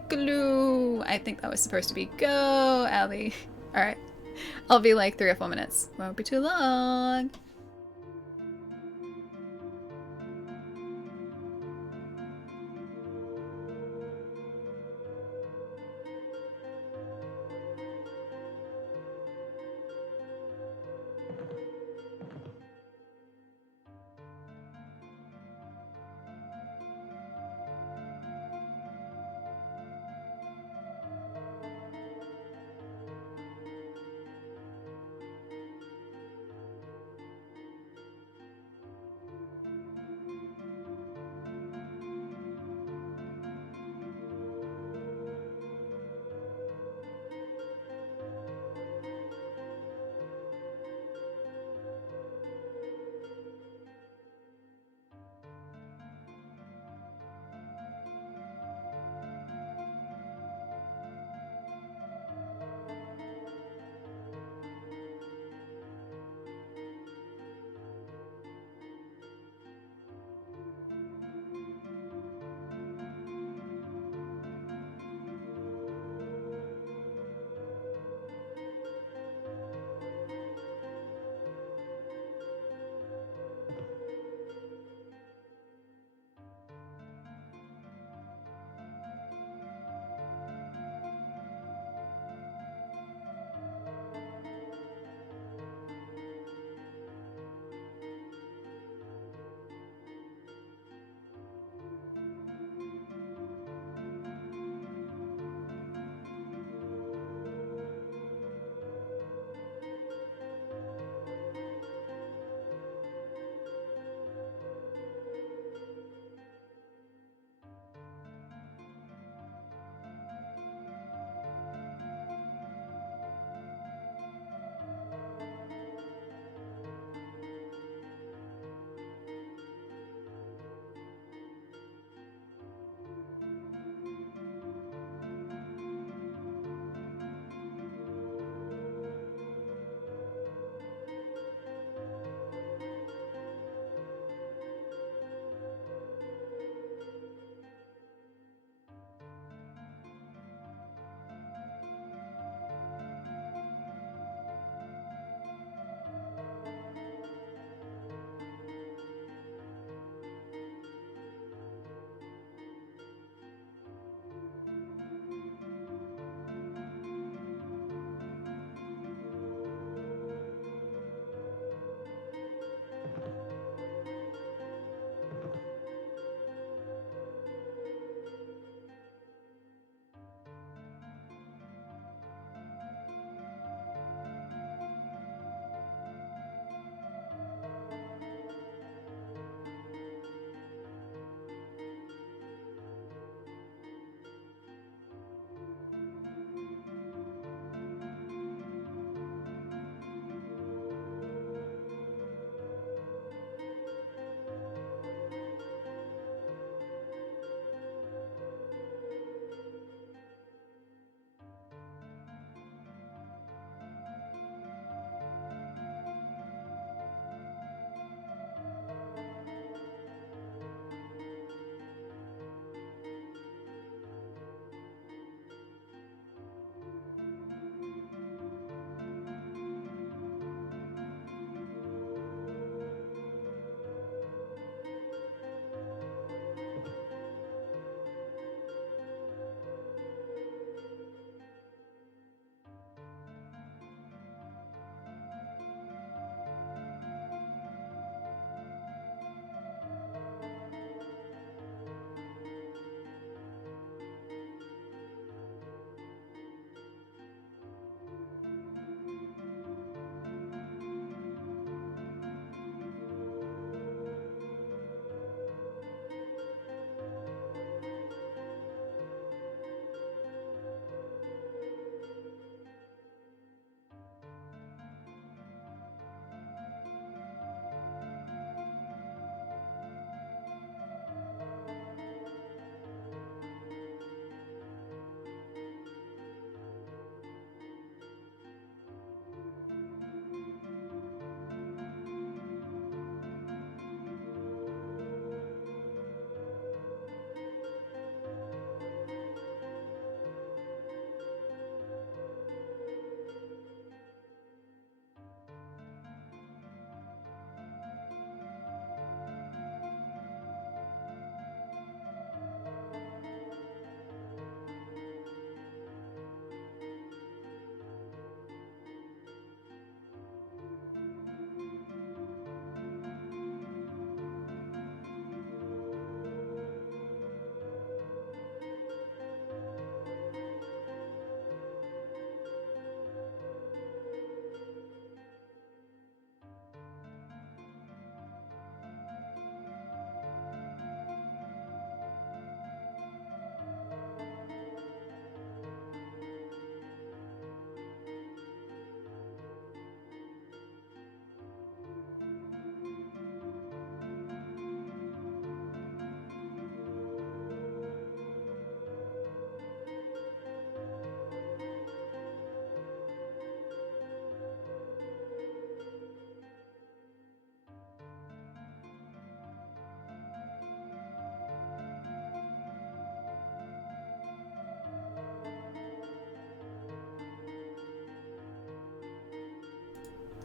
Glue! I think that was supposed to be go, Allie. Alright. I'll be like 3 or 4 minutes. Won't be too long.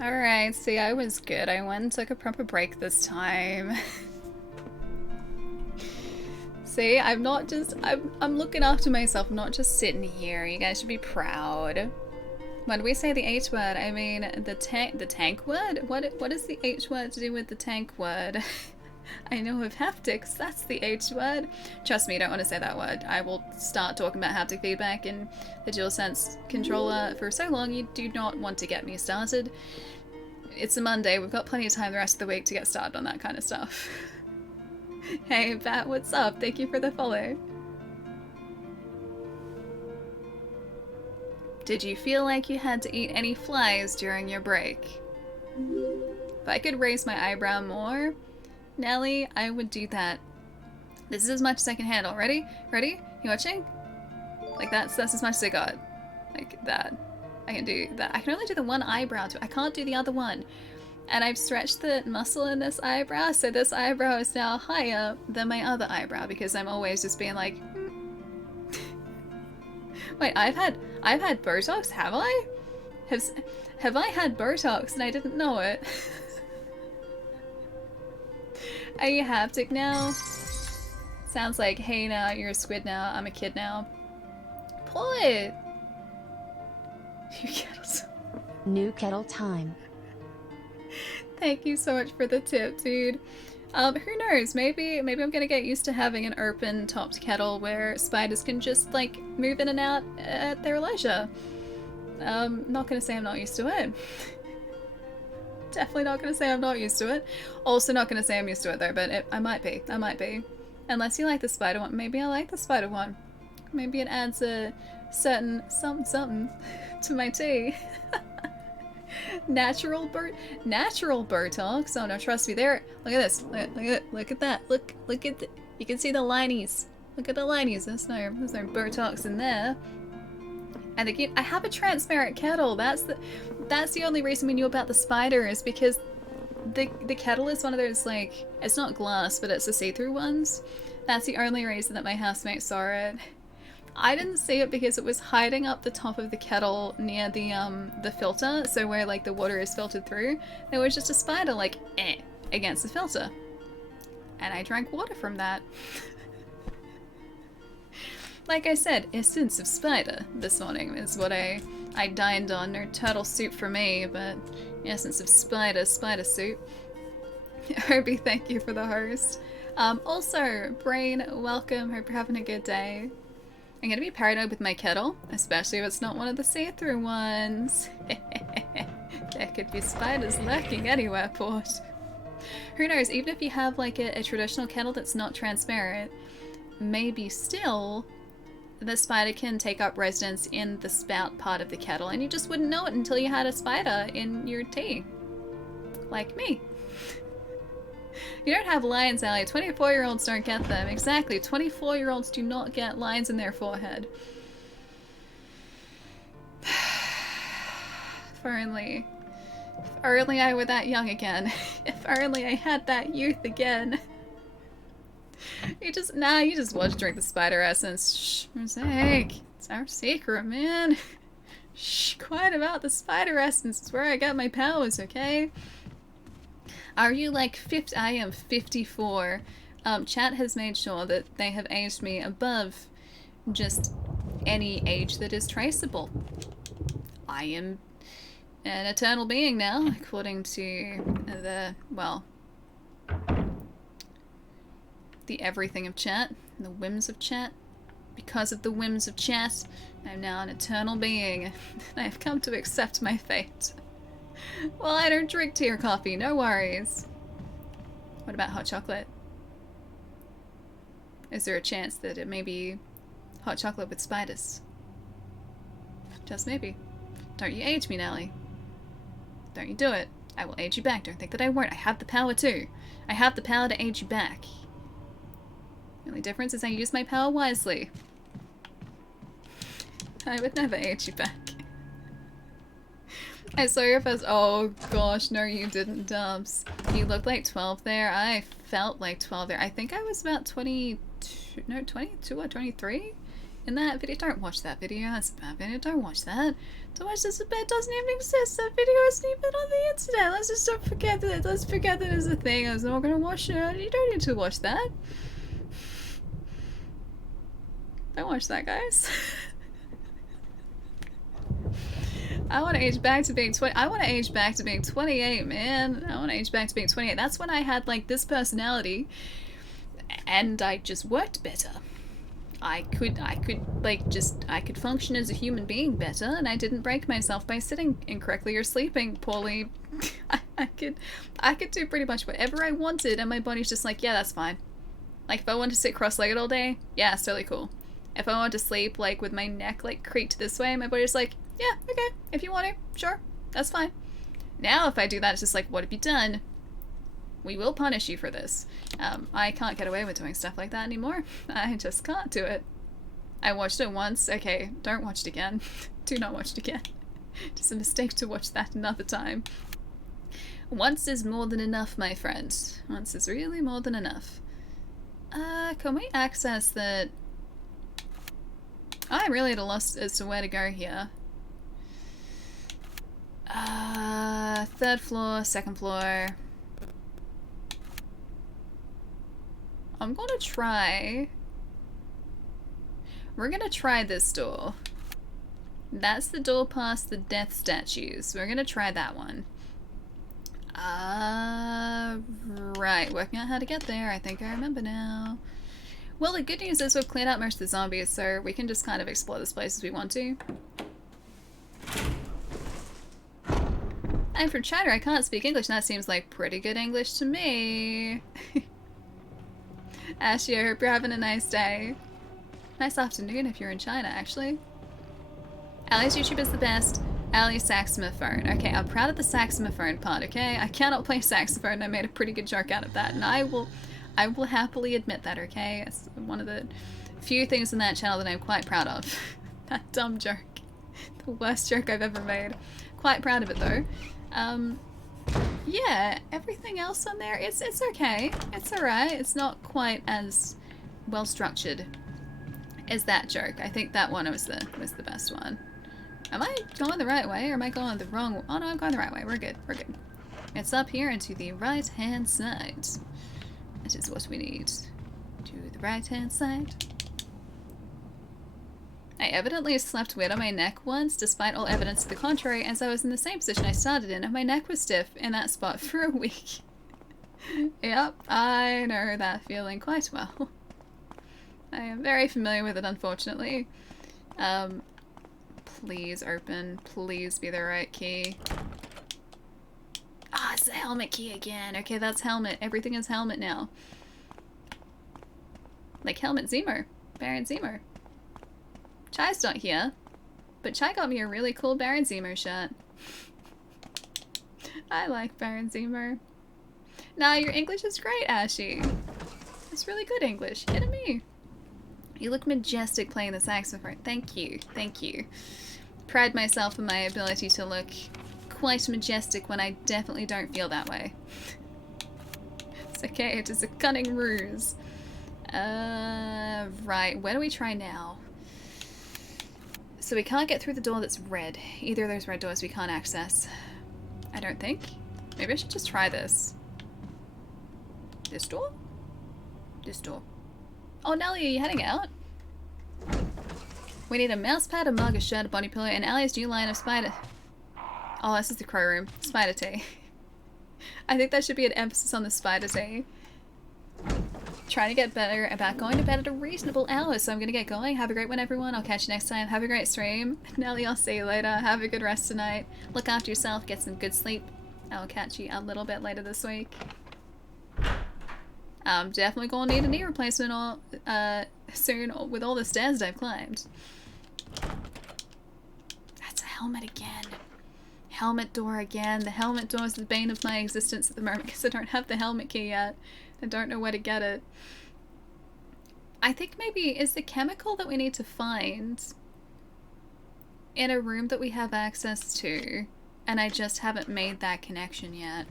Alright, see, I was good. I went and took a proper break this time. See, I'm not just, I'm looking after myself, I'm not just sitting here. You guys should be proud. When we say the H word, I mean the tank word? What is the H word to do with the tank word? I know of haptics, that's the H word. Trust me, you don't want to say that word. I will start talking about haptic feedback and the DualSense controller for so long, you do not want to get me started. It's a Monday, we've got plenty of time the rest of the week to get started on that kind of stuff. Hey Pat, what's up? Thank you for the follow. Did you feel like you had to eat any flies during your break? If I could raise my eyebrow more, Nelly, I would do that. This is as much as I can handle. Ready? Ready? You watching? Like that's as much as I got. Like that. I can do that. I can only do the one eyebrow too. I can't do the other one. And I've stretched the muscle in this eyebrow, so this eyebrow is now higher than my other eyebrow because I'm always just being like, Wait, I've had Botox, have I? Have I had Botox and I didn't know it? Are you haptic now? Sounds like, hey now, you're a squid now, I'm a kid now. Put! New kettles. New kettle time. Thank you so much for the tip, dude. Who knows? Maybe I'm gonna get used to having an open-topped kettle where spiders can just like move in and out at their leisure. Not gonna say I'm not used to it. Definitely not gonna say I'm not used to it. Also not gonna say I'm used to it though, but I might be. I might be. Unless you like the spider one. Maybe I like the spider one. Maybe it adds a certain something to my tea. Natural Botox. Oh no, trust me. There. Look at this. Look at that. Look at the. You can see the linies. Look at the linies. There's no Botox in there. And again, I have a transparent kettle. That's the only reason we knew about the spider is because the kettle is one of those like it's not glass, but it's the see-through ones. That's the only reason that my housemate saw it. I didn't see it because it was hiding up the top of the kettle near the filter, so where like the water is filtered through. There was just a spider like against the filter. And I drank water from that. Like I said, essence of spider this morning is what I dined on. No turtle soup for me, but essence of spider soup. Herbie, thank you for the host. Also, Brain, welcome. Hope you're having a good day. I'm gonna be paranoid with my kettle, especially if it's not one of the see-through ones. There could be spiders lurking anywhere, Port. Who knows, even if you have like a traditional kettle that's not transparent, maybe still the spider can take up residence in the spout part of the kettle and you just wouldn't know it until you had a spider in your tea. Like me. You don't have lines, Allie. 24-year-olds don't get them. Exactly. 24-year-olds do not get lines in their forehead. If only I were that young again. If only I had that youth again. You just want to drink the spider essence. Shh, Mosaic. It's our secret, man. Shh, quiet about the spider essence. It's where I got my powers, okay? Are you like 50? I am 54. Chat has made sure that they have aged me above just any age that is traceable. I am an eternal being now, according to the everything of chat, and the whims of chat. Because of the whims of chat, I'm now an eternal being, and I have come to accept my fate. Well, I don't drink tea or coffee, no worries. What about hot chocolate? Is there a chance that it may be hot chocolate with spiders? Just maybe. Don't you age me, Nelly. Don't you do it. I will age you back. Don't think that I won't. I have the power too. I have the power to age you back. The only difference is I use my power wisely. I would never age you back. I saw your face. Oh gosh, no you didn't, Dubs. You looked like 12 there. I felt like 12 there. I think I was about 22 or 23 in that video. Don't watch that video. That's a bad video. Don't watch that. Don't watch this. It doesn't even exist. That video isn't even on the internet. Let's just don't forget that. Let's forget that it's a thing. I was not gonna watch it. You don't need to watch that. Don't watch that, guys. I want to age back to being 20. I want to age back to being 28, man. I want to age back to being 28. That's when I had like this personality, and I just worked better. I could function as a human being better, and I didn't break myself by sitting incorrectly or sleeping poorly. I could do pretty much whatever I wanted, and my body's just like, yeah, that's fine. Like if I wanted to sit cross-legged all day, yeah, it's totally cool. If I want to sleep like with my neck like creaked this way, my body's like, yeah, okay, if you want to, sure, that's fine. Now if I do that, it's just like, what have you done? We will punish you for this. I can't get away with doing stuff like that anymore. I just can't do it. I watched it once. Okay, don't watch it again. Do not watch it again. It's a mistake to watch that another time. Once is more than enough, my friend. Once is really more than enough. Can we access that? I'm really at a loss as to where to go here. Third floor, second floor. I'm gonna try... We're gonna try this door. That's the door past the death statues. We're gonna try that one. Right. Working out how to get there. I think I remember now. Well, the good news is we've cleared out most of the zombies, so we can just kind of explore this place as we want to. I'm from China. I can't speak English, and that seems like pretty good English to me. Ashley, I hope you're having a nice day. Nice afternoon if you're in China, actually. Ali's YouTube is the best. Ali saxophone. Okay, I'm proud of the saxophone part, okay? I cannot play saxophone, and I made a pretty good joke out of that, and I will happily admit that, okay? It's one of the few things in that channel that I'm quite proud of. That dumb joke. The worst joke I've ever made. Quite proud of it, though. Yeah, everything else on there, it's okay. It's alright. It's not quite as well structured as that joke. I think that one was the best one. Am I going the right way or am I going the wrong way? Oh no, I'm going the right way. We're good. We're good. It's up here and to the right hand side. That is what we need. To the right hand side. I evidently slept weird on my neck once, despite all evidence to the contrary, as I was in the same position I started in, and my neck was stiff in that spot for a week. Yep, I know that feeling quite well. I am very familiar with it, unfortunately. Please open. Please be the right key. Ah, it's the helmet key again. Okay, that's helmet. Everything is helmet now. Like Helmet Zemo. Baron Zemo. Chai's not here, but Chai got me a really cool Baron Zemo shirt. I like Baron Zemo. Nah, your English is great, Ashy. It's really good English. Kidding me. You look majestic playing the saxophone. Thank you. Thank you. Pride myself in my ability to look quite majestic when I definitely don't feel that way. It's okay, it is a cunning ruse. Right, where do we try now? So we can't get through the door that's red. Either of those red doors we can't access. I don't think. Maybe I should just try this. This door? This door. Oh, Nelly, are you heading out? We need a mouse pad, a mug, a shirt, a body pillow, and Ali's new line of spider... Oh, this is the crow room. Spider tea. I think that should be an emphasis on the spider tea. Trying to get better about going to bed at a reasonable hour, so I'm gonna get going. Have a great one, everyone. I'll catch you next time. Have a great stream. Nelly, I'll see you later. Have a good rest tonight. Look after yourself. Get some good sleep. I'll catch you a little bit later this week. I'm definitely gonna need a knee replacement soon with all the stairs that I've climbed. That's a helmet again. Helmet door again. The helmet door is the bane of my existence at the moment because I don't have the helmet key yet. I don't know where to get it. I think maybe is the chemical that we need to find in a room that we have access to, and I just haven't made that connection yet.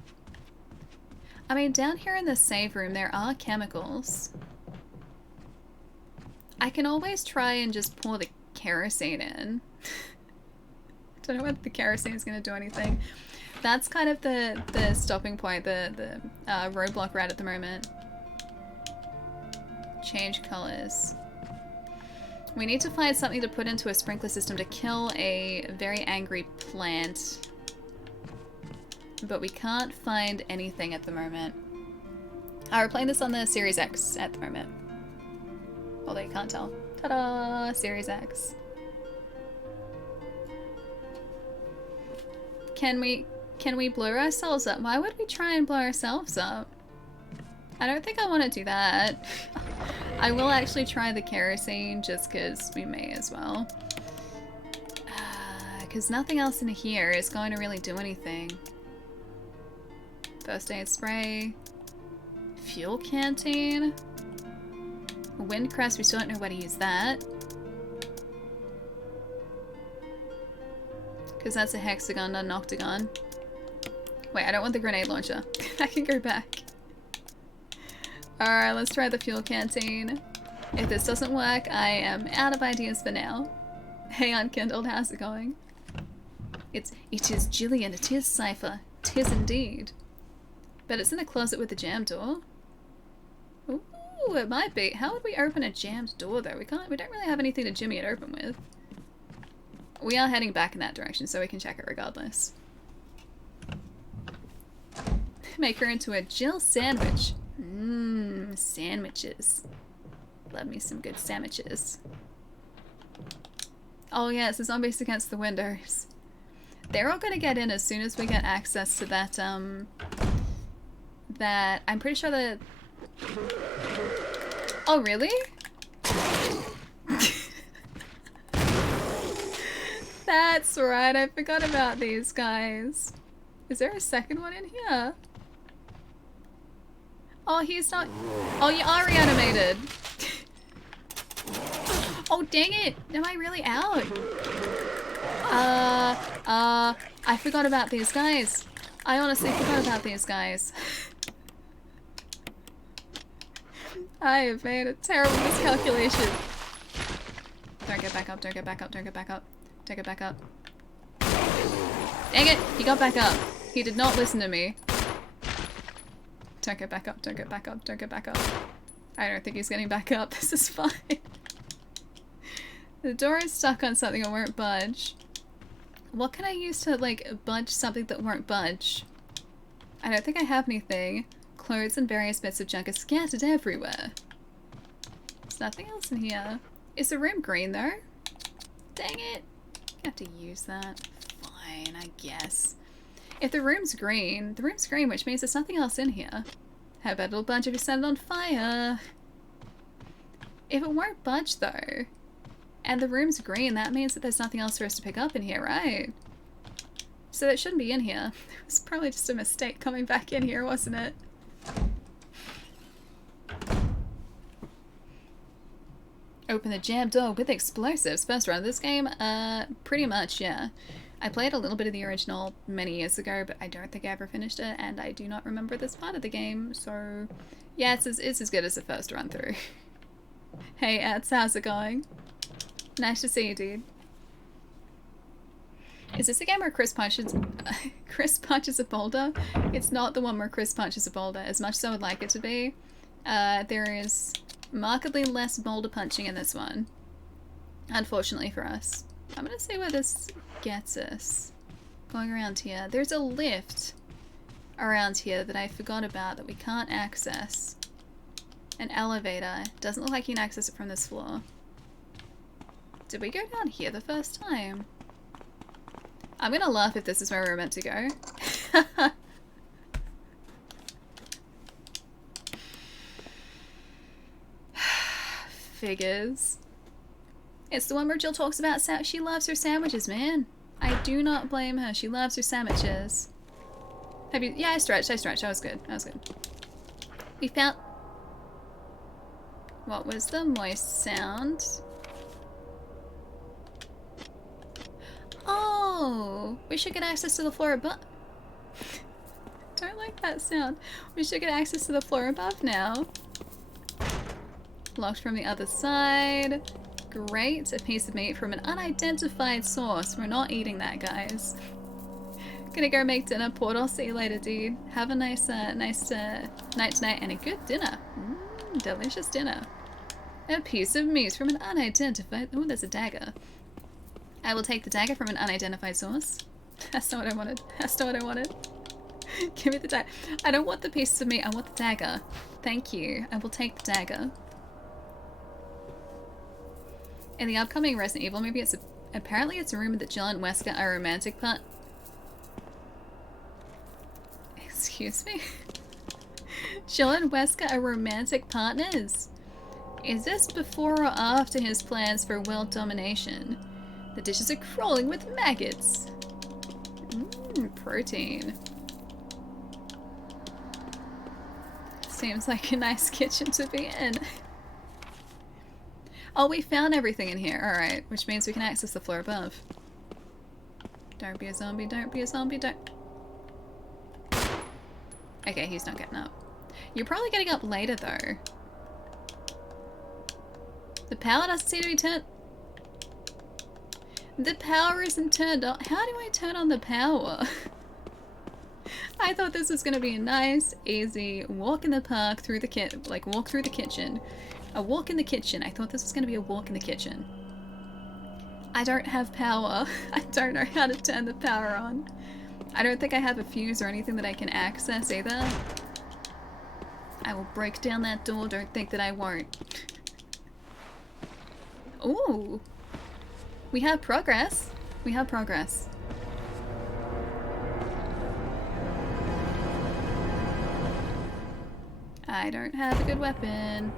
I mean, down here in the save room there are chemicals. I can always try and just pour the kerosene in. Don't know whether the kerosene is going to do anything. That's kind of the stopping point, the roadblock right at the moment. Change colors. We need to find something to put into a sprinkler system to kill a very angry plant. But we can't find anything at the moment. We're playing this on the Series X at the moment. Although you can't tell. Ta-da! Series X. Can we blow ourselves up? Why would we try and blow ourselves up? I don't think I want to do that. I will actually try the kerosene just because we may as well. Because nothing else in here is going to really do anything. First aid spray. Fuel canteen. Wind crest, we still don't know where to use that. Because that's a hexagon, not an octagon. Wait, I don't want the grenade launcher. I can go back. Alright, let's try the fuel canteen. If this doesn't work, I am out of ideas for now. Hey, Unkindled, how's it going? It is Jillian, it is Cypher. 'Tis indeed. But it's in the closet with the jam door. Ooh, it might be. How would we open a jammed door though? We don't really have anything to jimmy it open with. We are heading back in that direction, so we can check it regardless. Make her into a Jill sandwich. Mmm, sandwiches. Love me some good sandwiches. Oh yes, the zombies against the windows. They're all gonna get in as soon as we get access to that, that, I'm pretty sure that... Oh, really? That's right, I forgot about these guys. Is there a second one in here? Oh, he's not... Oh, you are reanimated. Oh, dang it. Am I really out? I forgot about these guys. I honestly forgot about these guys. I have made a terrible miscalculation. Don't get back up, don't get back up, don't get back up. Don't get back up. Dang it! He got back up. He did not listen to me. Don't get back up, don't get back up, don't get back up. I don't think he's getting back up. This is fine. The door is stuck on something that won't budge. What can I use to, like, budge something that won't budge? I don't think I have anything. Clothes and various bits of junk are scattered everywhere. There's nothing else in here. Is the room green, though? Dang it. I have to use that. Fine, I guess. If the room's green, which means there's nothing else in here. How about it'll budge if you set it on fire? If it won't budge, though, and the room's green, that means that there's nothing else for us to pick up in here, right? So it shouldn't be in here. It was probably just a mistake coming back in here, wasn't it? Open the jam door with explosives. First run of this game? Pretty much, yeah. I played a little bit of the original many years ago, but I don't think I ever finished it, and I do not remember this part of the game, so... Yeah, it's as good as the first run through. Hey, Eds, how's it going? Nice to see you, dude. Is this the game where Chris punches a boulder? It's not the one where Chris punches a boulder, as much as I would like it to be. There is markedly less boulder punching in this one. Unfortunately for us. I'm gonna see where this gets us. Going around here. There's a lift around here that I forgot about that we can't access. An elevator. Doesn't look like you can access it from this floor. Did we go down here the first time? I'm gonna laugh if this is where we were meant to go. Figures. It's the one where Jill talks about she loves her sandwiches, man. I do not blame her. She loves her sandwiches. Have you? Yeah, I stretched. That was good. That was good. We found... What was the moist sound? Oh, we should get access to the floor above. Don't like that sound. We should get access to the floor above now. Locked from the other side. Great. A piece of meat from an unidentified source. We're not eating that, guys. Gonna go make dinner. Port. I'll see you later, dude. Have a nice night tonight and a good dinner. Delicious dinner. A piece of meat from an unidentified... Oh, there's a dagger. I will take the dagger from an unidentified source. That's not what I wanted. That's not what I wanted. Give me the dagger. I don't want the pieces of meat. I want the dagger. Thank you. I will take the dagger. In the upcoming Resident Evil movie, apparently it's rumored that Jill and Wesker are romantic Excuse me? Jill and Wesker are romantic partners. Is this before or after his plans for world domination? The dishes are crawling with maggots. Protein. Seems like a nice kitchen to be in. Oh, we found everything in here. Alright, which means we can access the floor above. Don't be a zombie, don't be a zombie, don't... Okay, he's not getting up. You're probably getting up later, though. The power doesn't seem to be turned... The power isn't turned on. How do I turn on the power? I thought this was going to be a nice, easy walk in the park through the walk through the kitchen. A walk in the kitchen. I thought this was going to be a walk in the kitchen. I don't have power. I don't know how to turn the power on. I don't think I have a fuse or anything that I can access either. I will break down that door. Don't think that I won't. Ooh. We have progress. We have progress. I don't have a good weapon.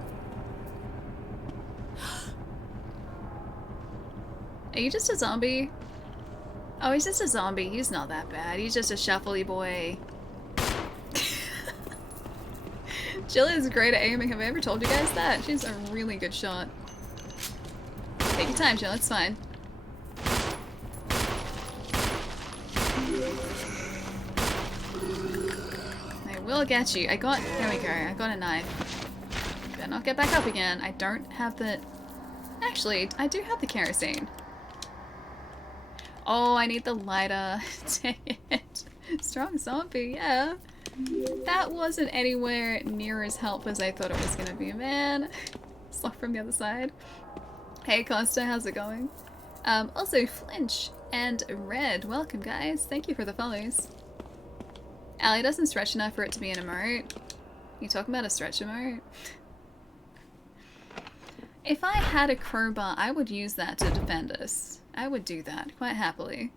Are you just a zombie? Oh, he's just a zombie. He's not that bad. He's just a shuffly boy. Jill is great at aiming. Have I ever told you guys that? She's a really good shot. Take your time, Jill. It's fine. I will get you. There we go. I got a knife. Better not get back up again. I don't have the... Actually, I do have the kerosene. Oh, I need the lighter. Dang it. Strong zombie, yeah. That wasn't anywhere near as helpful as I thought it was gonna be, man. Slot from the other side. Hey Costa, how's it going? Also Flinch and Red, welcome guys. Thank you for the follows. Allie doesn't stretch enough for it to be an emote. You talking about a stretch emote? If I had a crowbar, I would use that to defend us. I would do that quite happily.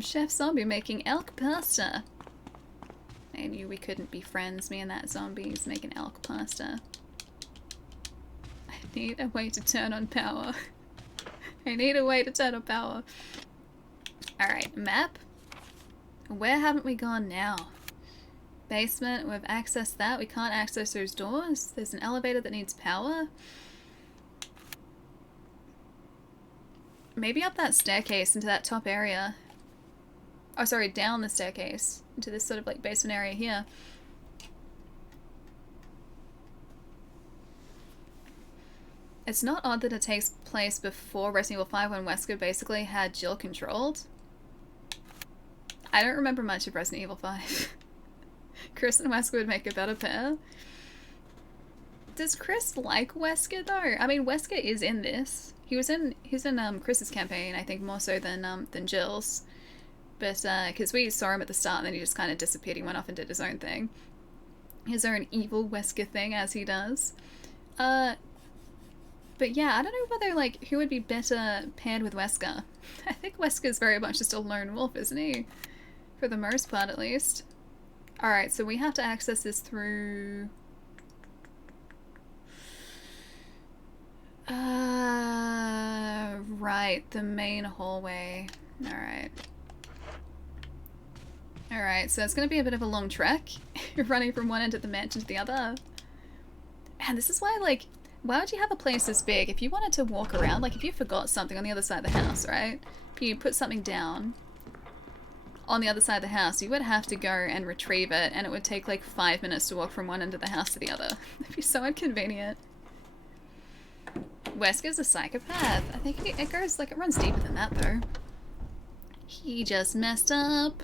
Chef Zombie making elk pasta. I knew we couldn't be friends, me and that zombie's making elk pasta. I need a way to turn on power. I need a way to turn on power. Alright, map. Where haven't we gone now? Basement, we've accessed that. We can't access those doors. There's an elevator that needs power. Maybe up that staircase into that top area. Oh, sorry, down the staircase into this sort of like basement area here. It's not odd that it takes place before Resident Evil 5 when Wesker basically had Jill controlled. I don't remember much of Resident Evil 5. Chris and Wesker would make a better pair. Does Chris like Wesker though? I mean, Wesker is in this. He's in Chris's campaign, I think, more so than Jill's. But because we saw him at the start and then he just kind of disappeared. He went off and did his own thing. His own evil Wesker thing, as he does. But yeah, I don't know whether, like, who would be better paired with Wesker. I think Wesker's very much just a lone wolf, isn't he? For the most part, at least. Alright, so we have to access this through... right, the main hallway. Alright. Alright, so it's gonna be a bit of a long trek. Running from one end of the mansion to the other. And this is why, like, why would you have a place this big? If you wanted to walk around, like if you forgot something on the other side of the house, right? If you put something down on the other side of the house, you would have to go and retrieve it, and it would take like 5 minutes to walk from one end of the house to the other. It'd be so inconvenient. Wesker's a psychopath. I think it goes, like, it runs deeper than that, though. He just messed up.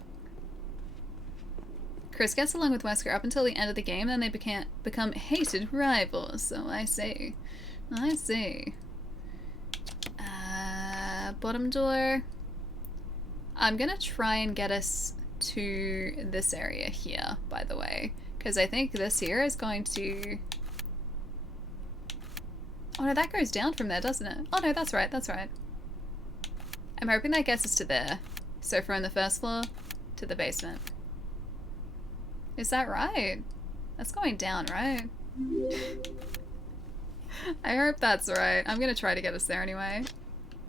Chris gets along with Wesker up until the end of the game, then they become hated rivals. So I see. I see. Bottom door. I'm gonna try and get us to this area here, by the way. Because I think this here is going to... Oh no, that goes down from there, doesn't it? Oh no, that's right, that's right. I'm hoping that gets us to there. So from the first floor to the basement. Is that right? That's going down, right? I hope that's right. I'm gonna try to get us there anyway.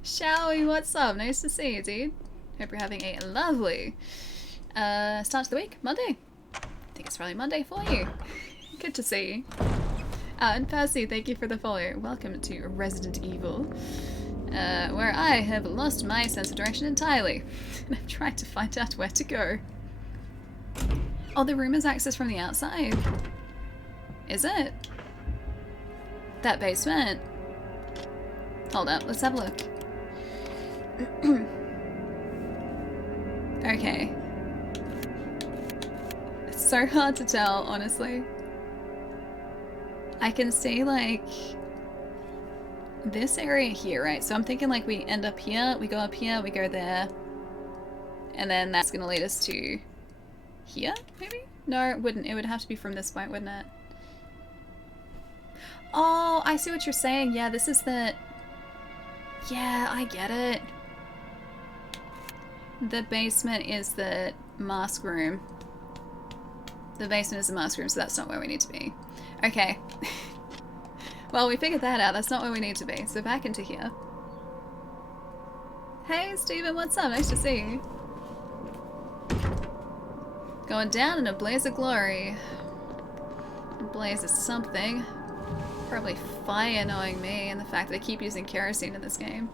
Showy, what's up? Nice to see you, dude. Hope you're having a lovely start to the week. Monday. I think it's probably Monday for you. Good to see you. And Percy, thank you for the follow. Welcome to Resident Evil, where I have lost my sense of direction entirely. And I'm trying to find out where to go. Oh, the room is accessed from the outside. Is it? That basement. Hold up, let's have a look. Okay. It's so hard to tell, honestly. I can see, like, this area here, right? So I'm thinking, like, we end up here, we go up here, we go there. And then that's gonna lead us to here, maybe? No, it wouldn't. It would have to be from this point, wouldn't it? Oh, I see what you're saying. Yeah, this is the... Yeah, I get it. The basement is the mask room. The basement is the mask room, so that's not where we need to be. Okay. Well, we figured that out. That's not where we need to be. So back into here. Hey, Steven, what's up? Nice to see you. Going down in a blaze of glory. A blaze of something. Probably fire knowing me and the fact that I keep using kerosene in this game.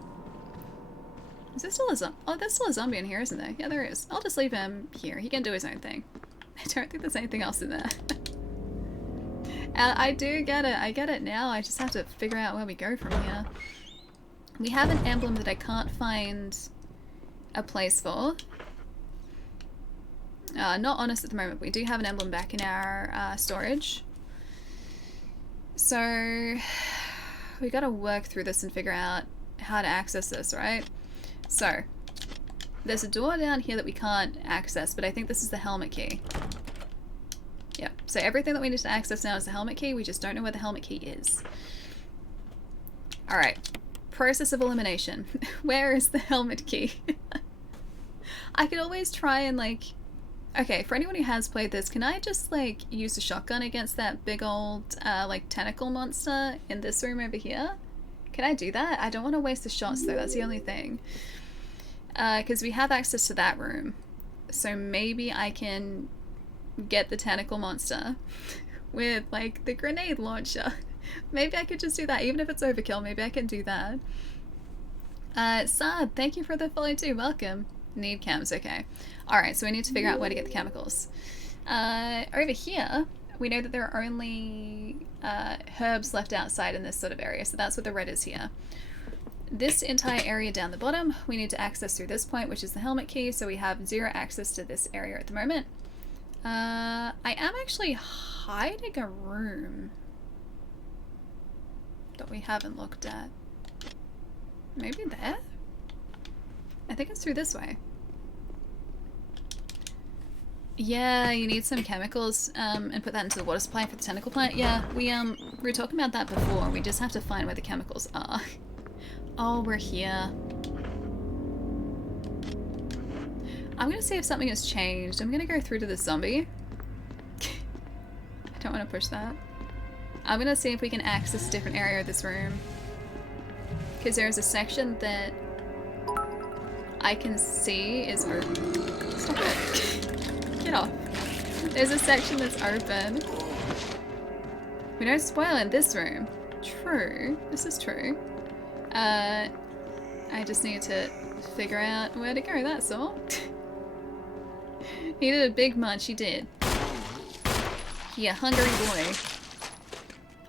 Is there still a zombie? Oh, there's still a zombie in here, isn't there? Yeah, there is. I'll just leave him here. He can do his own thing. I don't think there's anything else in there. I do get it. I get it now. I just have to figure out where we go from here. We have an emblem that I can't find a place for. Not honest at the moment, but we do have an emblem back in our storage. So we gotta work through this and figure out how to access this, right? So there's a door down here that we can't access, but I think this is the helmet key. Yep, so everything that we need to access now is the helmet key. We just don't know where the helmet key is. Alright, process of elimination. Where is the helmet key? I could always try and, like... Okay, for anyone who has played this, can I just, like, use a shotgun against that big old, like, tentacle monster in this room over here? Can I do that? I don't want to waste the shots, though. That's the only thing. Because we have access to that room. So maybe I can get the tentacle monster with, like, the grenade launcher. Maybe I could just do that. Even if it's overkill, maybe I can do that. Sad, thank you for the follow, too. Welcome. Need chems, okay. Alright, so we need to figure out where to get the chemicals. Over here, we know that there are only herbs left outside in this sort of area, so that's what the red is here. This entire area down the bottom, we need to access through this point, which is the helmet key, so we have 0 access to this area at the moment. I am actually hiding a room that we haven't looked at. Maybe there? I think it's through this way. Yeah, you need some chemicals and put that into the water supply for the tentacle plant. Yeah, we were talking about that before. We just have to find where the chemicals are. Oh, we're here. I'm gonna see if something has changed. I'm gonna go through to the zombie. I don't want to push that. I'm gonna see if we can access a different area of this room. Because there's a section that I can see is open. Stop it. Get off. There's a section that's open. We don't spoil in this room. True. This is true. I just need to figure out where to go, that's all. He did a big munch, he did. He a hungry boy.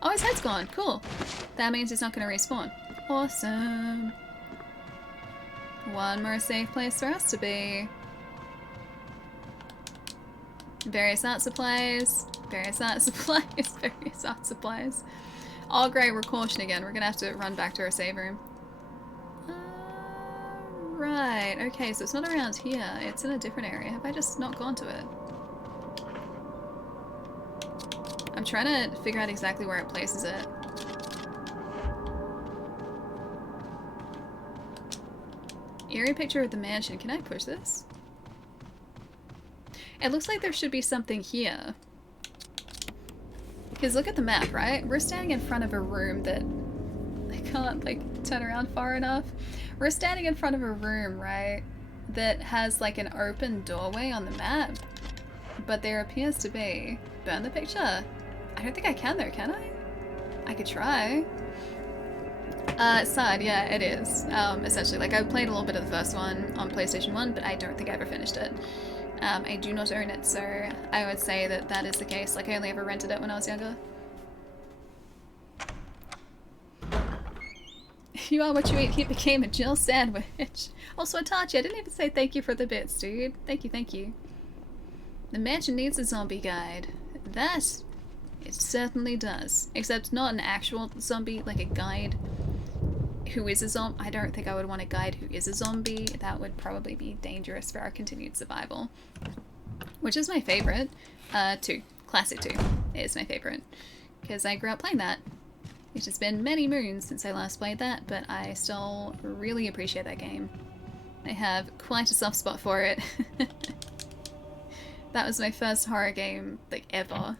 Oh, his head's gone. Cool. That means he's not going to respawn. Awesome. One more safe place for us to be. Various art supplies. Various art supplies. Various art supplies. Oh great, we're caution again. We're going to have to run back to our save room. Right. Okay, so it's not around here. It's in a different area. Have I just not gone to it? I'm trying to figure out exactly where it places it. Eerie picture of the mansion. Can I push this? It looks like there should be something here. Because look at the map, right? We're standing in front of a room that... I can't, like, turn around far enough. We're standing in front of a room, right? That has, like, an open doorway on the map. But there appears to be... Burn the picture? I don't think I can though, can I? I could try. Sad, yeah, it is. Essentially, like, I played a little bit of the first one on PlayStation 1, but I don't think I ever finished it. I do not own it, so I would say that that is the case. Like, I only ever rented it when I was younger. You are what you eat. He became a Jill sandwich. Also, Atachi, I didn't even say thank you for the bits, dude. Thank you, thank you. The mansion needs a zombie guide. That... It certainly does. Except not an actual zombie, like a guide who is a zombie. I don't think I would want a guide who is a zombie. That would probably be dangerous for our continued survival. Which is my favorite. 2. Classic 2 is my favorite. Because I grew up playing that. It has been many moons since I last played that, but I still really appreciate that game. I have quite a soft spot for it. That was my first horror game, like, ever.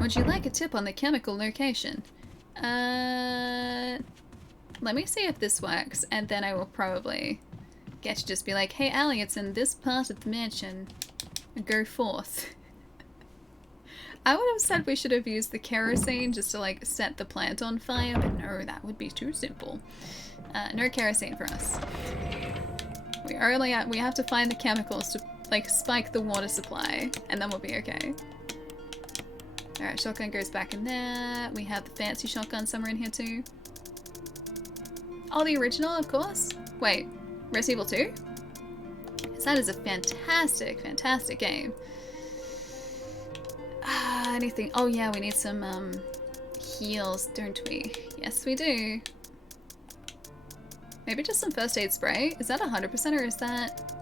Would you like a tip on the chemical location? Let me see if this works, and then I will probably get to just be like, hey Allie, it's in this part of the mansion. Go forth. I would have said we should have used the kerosene just to, like, set the plant on fire, but no, that would be too simple. No kerosene for us. We have to find the chemicals to, like, spike the water supply, and then we'll be okay. Alright, shotgun goes back in there. We have the fancy shotgun somewhere in here too. Oh, the original, of course. Wait, Resident Evil 2? Because that is a fantastic, fantastic game. Anything? Oh yeah, we need some heals, don't we? Yes, we do. Maybe just some first aid spray. Is that 100% or is that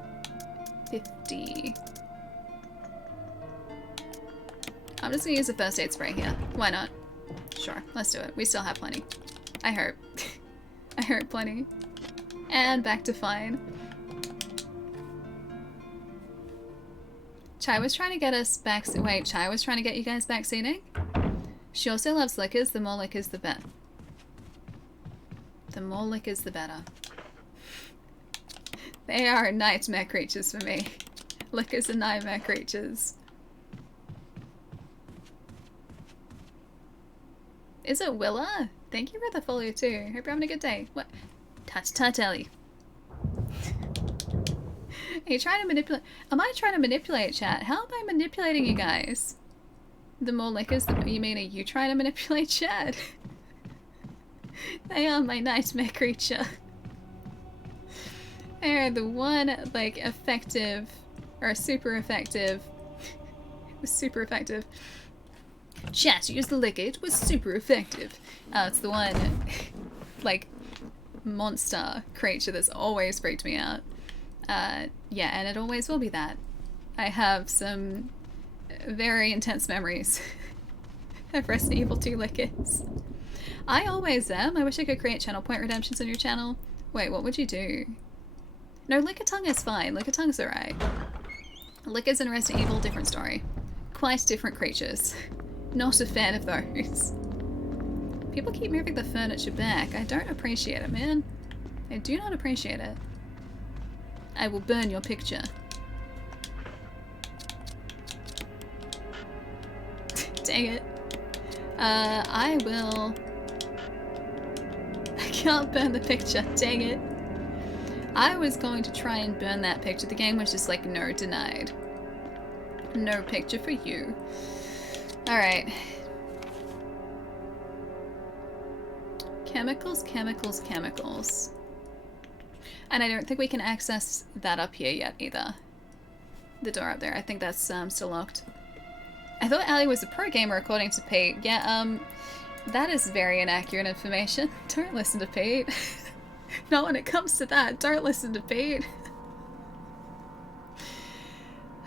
50? I'm just gonna use a first aid spray here. Why not? Sure, let's do it. We still have plenty. I hope. I heard plenty. And back to fine. Chai was trying to get us back. Wait, Chai was trying to get you guys vaccinating? She also loves liquors. The more liquors, the better. The more liquors, the better. They are nightmare creatures for me. Liquors are nightmare creatures. Is it Willa? Thank you for the follow too. Hope you're having a good day. What? Touch Ellie. Are you trying to manipulate? Am I trying to manipulate, chat? How am I manipulating you guys? The more liquors, the... You mean, are you trying to manipulate chat? They are my nightmare creature. They are the one, like, effective, or super effective. It was super effective. Chat, use the liquor. It was super effective. It's the one, like, monster creature that's always freaked me out. Yeah, and it always will be that. I have some very intense memories of Resident Evil 2 lickers. I always am. I wish I could create channel point redemptions on your channel. Wait, what would you do? No, Licker Tongue is fine. Licker Tongue's alright. Lickers and Resident Evil, different story. Quite different creatures. Not a fan of those. People keep moving the furniture back. I don't appreciate it, man. I do not appreciate it. I will burn your picture. Dang it. I will... I can't burn the picture, dang it. I was going to try and burn that picture. The game was just like, no, denied. No picture for you. Alright. Chemicals, chemicals, chemicals. And I don't think we can access that up here yet either. The door up there. I think that's still locked. I thought Allie was a pro gamer according to Pete. Yeah, that is very inaccurate information. Don't listen to Pete. Not when it comes to that. Don't listen to Pete.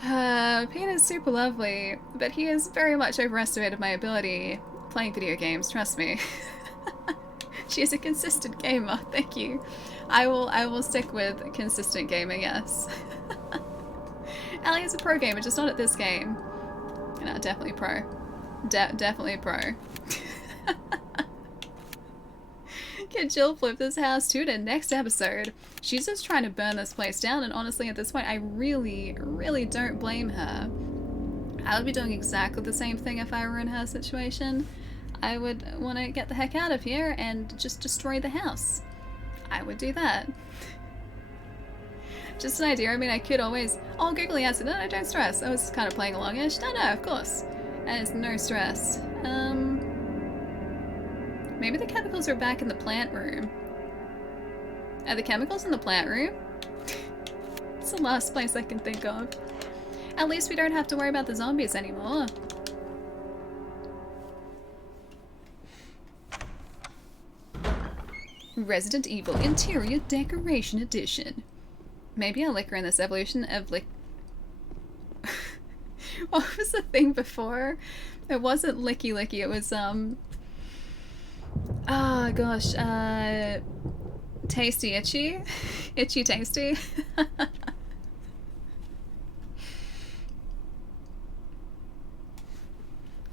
Pete is super lovely, but he has very much overestimated my ability playing video games, trust me. She is a consistent gamer, thank you. I will stick with consistent gaming, yes. Allie is a pro gamer, just not at this game. You know, definitely pro. Definitely a pro. Can Jill flip this house too in next episode? She's just trying to burn this place down, and honestly at this point I really, really don't blame her. I would be doing exactly the same thing if I were in her situation. I would want to get the heck out of here and just destroy the house. I would do that. Just an idea. I mean, I could always... Oh, Googly answered. No, don't stress. I was kind of playing along-ish. No, of course. And it's no stress. Maybe the chemicals are back in the plant room. Are the chemicals in the plant room? It's the last place I can think of. At least we don't have to worry about the zombies anymore. Resident Evil Interior Decoration Edition. Maybe I'll lick her in this evolution of lick. What was the thing before? It wasn't licky licky, it was oh gosh, tasty itchy. Itchy tasty.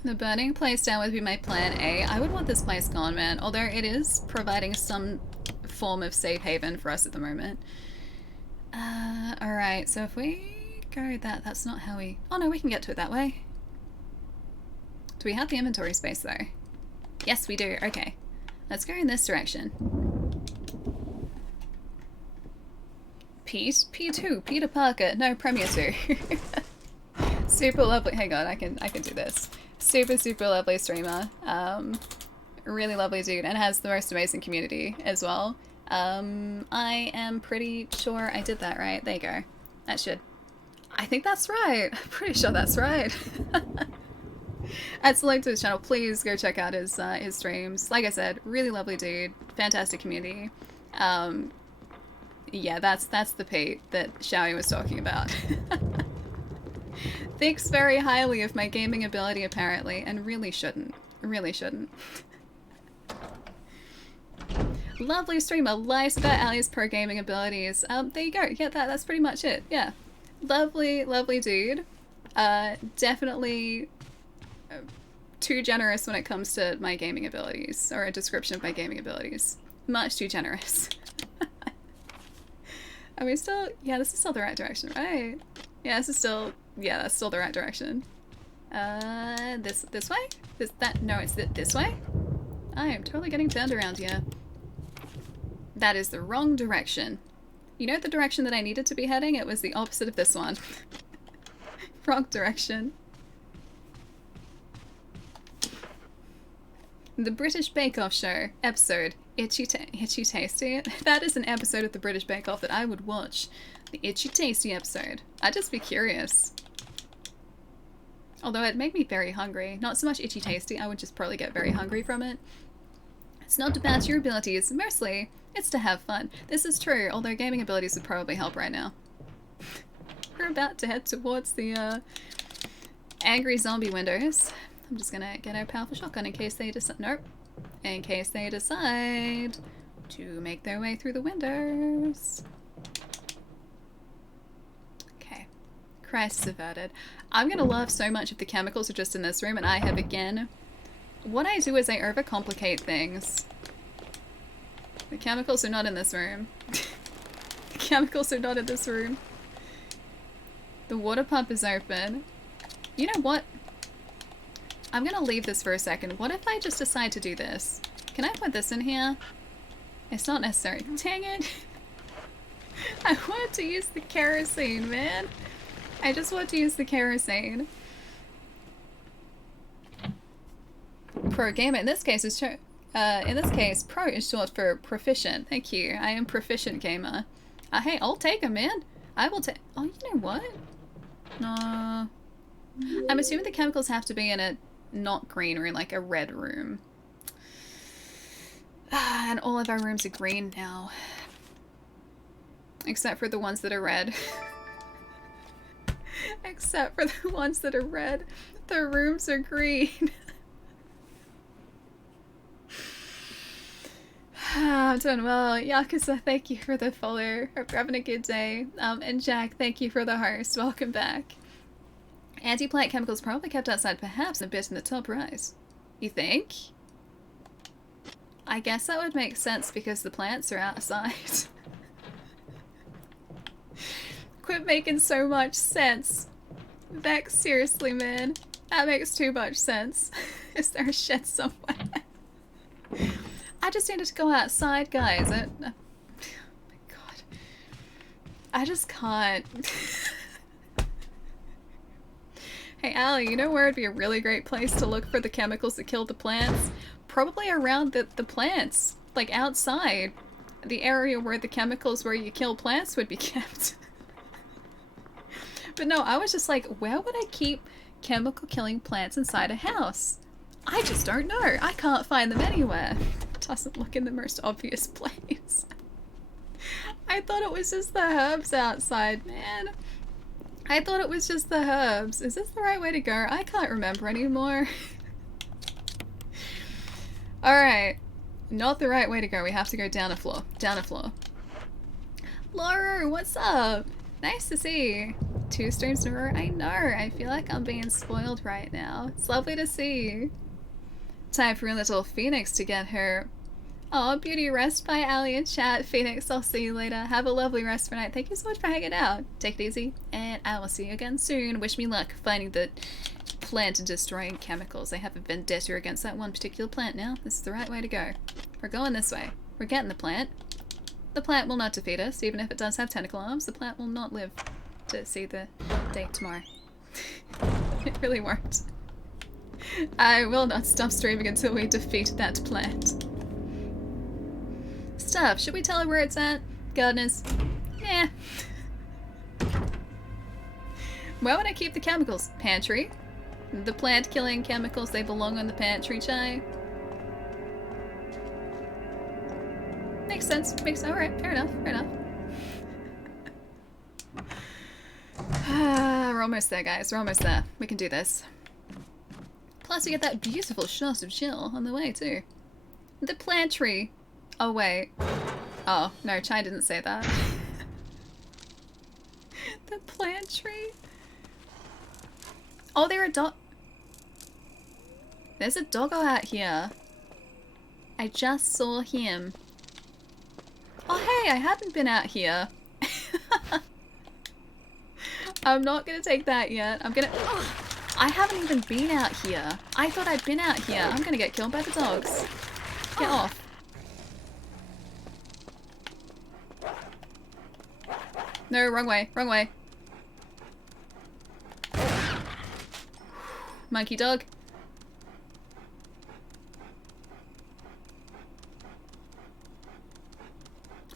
The burning place down would be my plan A. I would want this place gone, man. Although it is providing some form of safe haven for us at the moment. Alright, so if we go that's not how we... Oh no, we can get to it that way. Do we have the inventory space though? Yes, we do. Okay. Let's go in this direction. Pete? Pete who? Peter Parker. No, Premier 2. Super lovely. Hang on, I can do this. Super, super lovely streamer. Really lovely dude, and has the most amazing community as well. I am pretty sure I did that right. There you go. That should... I think that's right. I'm pretty sure that's right. Add a link to his channel. Please go check out his streams. Like I said, really lovely dude. Fantastic community. Yeah, that's the Pete that Xiaoyi was talking about. Thinks very highly of my gaming ability apparently, and really shouldn't. Really shouldn't. Lovely streamer, lies about Ali's pro gaming abilities. There you go. Yeah, that's pretty much it. Yeah. Lovely, lovely dude. Definitely too generous when it comes to my gaming abilities, or a description of my gaming abilities. Much too generous. Are we still... Yeah, this is still the right direction, right? Yeah, this is still... Yeah, that's still the right direction. This way? No, it's this way? I am totally getting turned around here. That is the wrong direction. You know the direction that I needed to be heading? It was the opposite of this one. Wrong direction. The British Bake Off Show episode, Itchy Tasty. That is an episode of the British Bake Off that I would watch. The Itchy Tasty episode. I'd just be curious. Although it'd make me very hungry. Not so much Itchy Tasty, I would just probably get very hungry from it. It's not about your abilities, mostly it's to have fun. This is true, although gaming abilities would probably help right now. We're about to head towards the angry zombie windows. I'm just gonna get our powerful shotgun in case they decide... Nope. In case they decide to make their way through the windows. Okay. Crisis averted. I'm gonna love so much if the chemicals are just in this room, and I have again... What I do is I overcomplicate things. The chemicals are not in this room. The chemicals are not in this room. The water pump is open. You know what? I'm gonna leave this for a second. What if I just decide to do this? Can I put this in here? It's not necessary. Dang it! I want to use the kerosene, man. I just want to use the kerosene. Pro gamer. In this case, pro is short for proficient. Thank you. I am proficient gamer. Hey, I'll take him, man. I will take. Oh, you know what? No. I'm assuming the chemicals have to be in a not green room, like a red room. And all of our rooms are green now. Except for the ones that are red. Except for the ones that are red. The rooms are green. I'm doing well. Yakuza, thank you for the follow. Hope you're having a good day. And Jack, thank you for the host. Welcome back. Anti-plant chemicals probably kept outside, perhaps a bit in the top right. You think? I guess that would make sense because the plants are outside. Quit making so much sense. Vex, seriously, man. That makes too much sense. Is there a shed somewhere? I just needed to go outside, guys. Oh my god. I just can't. Hey, Allie, you know where it'd be a really great place to look for the chemicals that kill the plants? Probably around the plants. Like outside. The area where the chemicals where you kill plants would be kept. But no, I was just like, where would I keep chemical killing plants inside a house? I just don't know. I can't find them anywhere. It doesn't look in the most obvious place. I thought it was just the herbs outside, man. I thought it was just the herbs. Is this the right way to go? I can't remember anymore. Alright. Not the right way to go. We have to go down a floor. Down a floor. Laura, what's up? Nice to see you. 2 streams in a row. I know. I feel like I'm being spoiled right now. It's lovely to see you. Time for a little Phoenix to get her. Oh, beauty rest by Ali in chat. Phoenix, I'll see you later. Have a lovely rest for night. Thank you so much for hanging out. Take it easy, and I will see you again soon. Wish me luck finding the plant destroying chemicals. I have a vendetta against that one particular plant now. This is the right way to go. We're going this way. We're getting the plant. The plant will not defeat us, even if it does have tentacle arms. The plant will not live to see the date tomorrow. It really won't. I will not stop streaming until we defeat that plant. Stuff. Should we tell her where it's at? Gardeners. Yeah. Where would I keep the chemicals? Pantry. The plant killing chemicals, they belong on the pantry, Chai. Makes sense. Alright, fair enough, fair enough. We're almost there, guys. We're almost there. We can do this. Plus, we get that beautiful shot of chill on the way, too. The pantry. Oh, wait. Oh, no, Chai didn't say that. The pantry? Oh, there's a doggo out here. I just saw him. Oh, hey, I hadn't been out here. I'm not gonna take that yet. I haven't even been out here. I thought I'd been out here. I'm gonna get killed by the dogs. Get off. No, wrong way, wrong way. Monkey dog.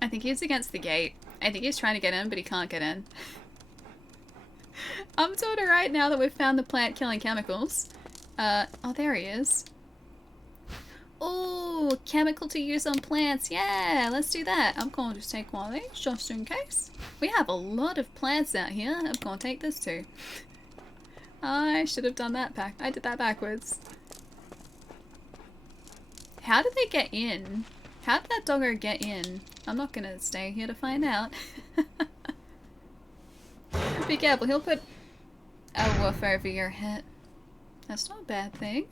I think he's against the gate. I think he's trying to get in, but he can't get in. I'm told her right now that we've found the plant killing chemicals. Oh, there he is. Oh, chemical to use on plants. Yeah, let's do that. I'm going to just take one of these just in case. We have a lot of plants out here. I'm going to take this too. I should have done that back. I did that backwards. How did they get in? How did that doggo get in? I'm not gonna stay here to find out. Be careful, he'll put a woof over your head. That's not a bad thing.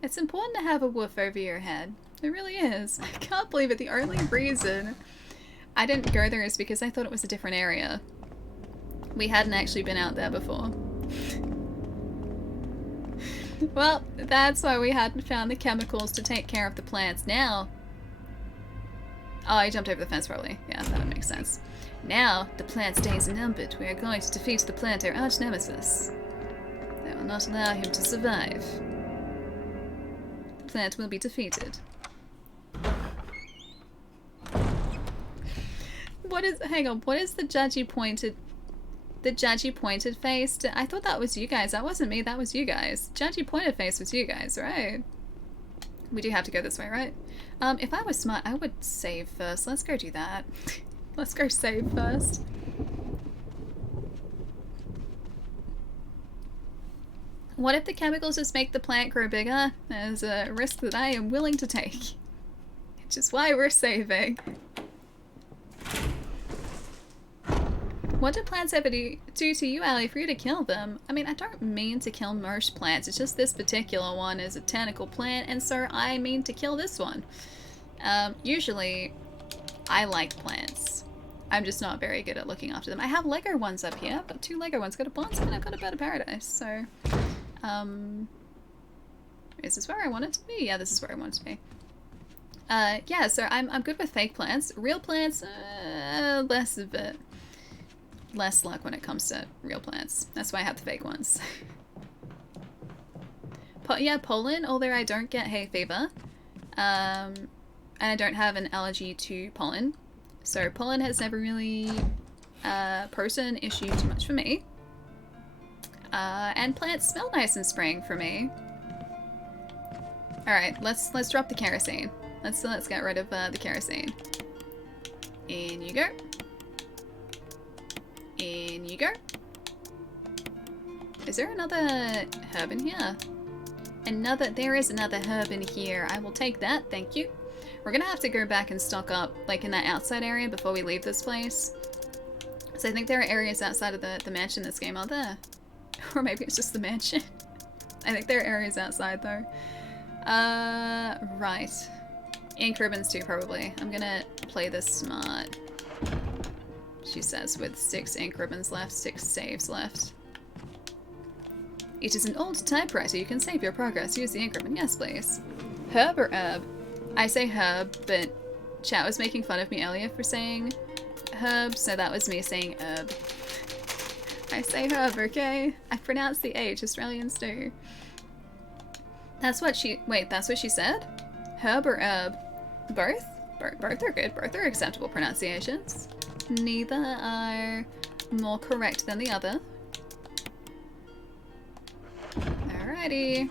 It's important to have a woof over your head. It really is. I can't believe it. The only reason I didn't go there is because I thought it was a different area. We hadn't actually been out there before. Well, that's why we hadn't found the chemicals to take care of the plants. Now, Oh, I jumped over the fence probably. Yeah, that would make sense. Now, the plant's days are numbered. We are going to defeat the plant, our arch nemesis. They will not allow him to survive. The plant will be defeated. What is, hang on, what is the judgy pointed face? I thought that was you guys. That wasn't me, that was you guys. Judgy pointed face was you guys, right? We do have to go this way, right? If I was smart, I would save first. Let's go do that. Let's go save first. What if the chemicals just make the plant grow bigger? There's a risk that I am willing to take. Which is why we're saving. What do plants ever do to you, Allie, for you to kill them? I mean, I don't mean to kill most plants. It's just this particular one is a tentacle plant, and so I mean to kill this one. Usually, I like plants. I'm just not very good at looking after them. I have Lego ones up here. I've got 2 Lego ones. Got a bonds and I've got a bird of paradise. So, is this where I want it to be? Yeah, this is where I want it to be. Yeah, so I'm good with fake plants. Real plants, less of it. Less luck when it comes to real plants. That's why I have the fake ones. Yeah, pollen, although I don't get hay fever. And I don't have an allergy to pollen. So pollen has never really posed an issue too much for me. And plants smell nice in spring for me. Alright, let's drop the kerosene. Let's get rid of the kerosene. In you go. In you go. Is there another herb in here? There is another herb in here. I will take that, thank you. We're gonna have to go back and stock up, like in that outside area before we leave this place. So I think there are areas outside of the mansion in this game, are there? Or maybe it's just the mansion. I think there are areas outside though. Right. Ink ribbons too, probably. I'm gonna play this smart. She says, with 6 ink ribbons left, 6 saves left. It is an old typewriter. You can save your progress. Use the ink ribbon. Yes, please. Herb or herb? I say herb, but chat was making fun of me earlier for saying herb, so that was me saying herb. I say herb, okay? I pronounce the H. Australians do. That's what she... Wait, that's what she said? Herb or herb? Both? Both are good. Both are acceptable pronunciations. Neither are more correct than the other. Alrighty.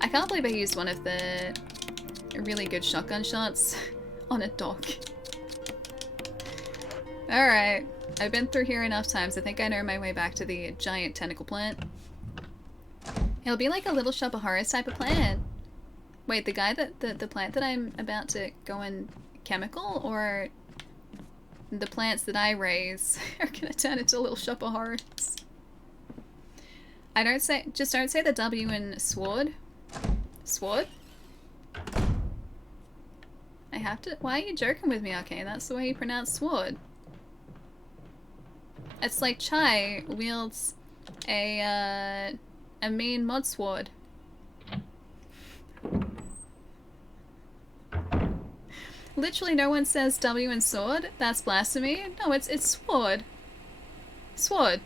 I can't believe I used one of the really good shotgun shots on a dog. Alright. I've been through here enough times. I think I know my way back to the giant tentacle plant. It'll be like a Little Shop of Horrors type of plant. Wait, the guy the plant that I'm about to go in chemical, or the plants that I raise are gonna turn into Little Shop of Horrors? Just don't say the W in sword. Sword? I have to, why are you joking with me, Arcane? That's the way you pronounce sword. It's like Chai wields a mean mod sword. Literally no one says W in sword. That's blasphemy. No, it's sword. Sword.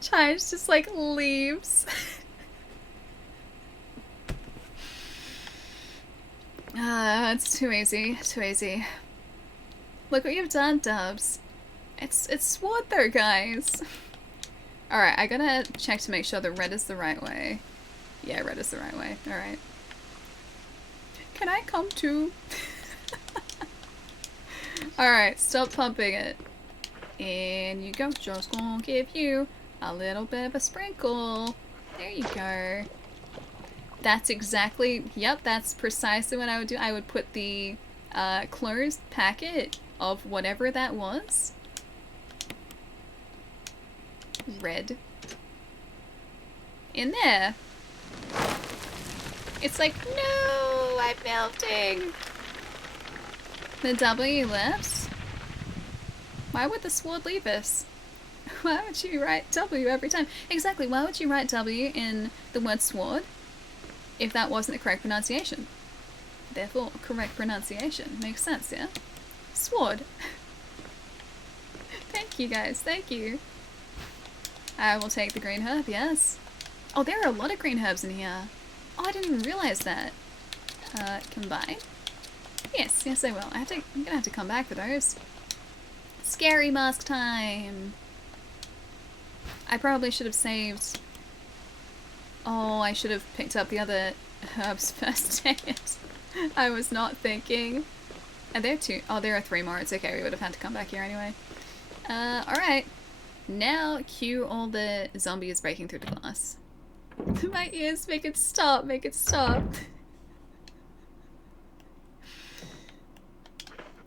Chai just like leaves. It's too easy. Too easy. Look what you've done, Dubs. It's sword though, guys. Alright, I gotta check to make sure the red is the right way. Yeah, red is the right way. Alright. Can I come too? Alright, stop pumping it. And you go. Just gonna give you a little bit of a sprinkle. There you go. That's exactly, yep, that's precisely what I would do. I would put the closed packet of whatever that was. Red. In there. It's like, no, I'm melting. The W left. Why would the sword leave us? Why would you write W every time? Exactly, why would you write W in the word sword? if that wasn't the correct pronunciation. Therefore, correct pronunciation. Makes sense, yeah? Sword. Thank you guys, thank you. I will take the green herb, yes. Oh, there are a lot of green herbs in here. Oh, I didn't even realize that. Combine? Yes, yes I will. I'm gonna have to come back for those. Scary mask time! I probably should have saved... Oh, I should have picked up the other herbs first. Dang it. I was not thinking. Are there two? Oh, there are three more. It's okay, we would have had to come back here anyway. Alright. Now cue all the zombies breaking through the glass. My ears, make it stop, make it stop.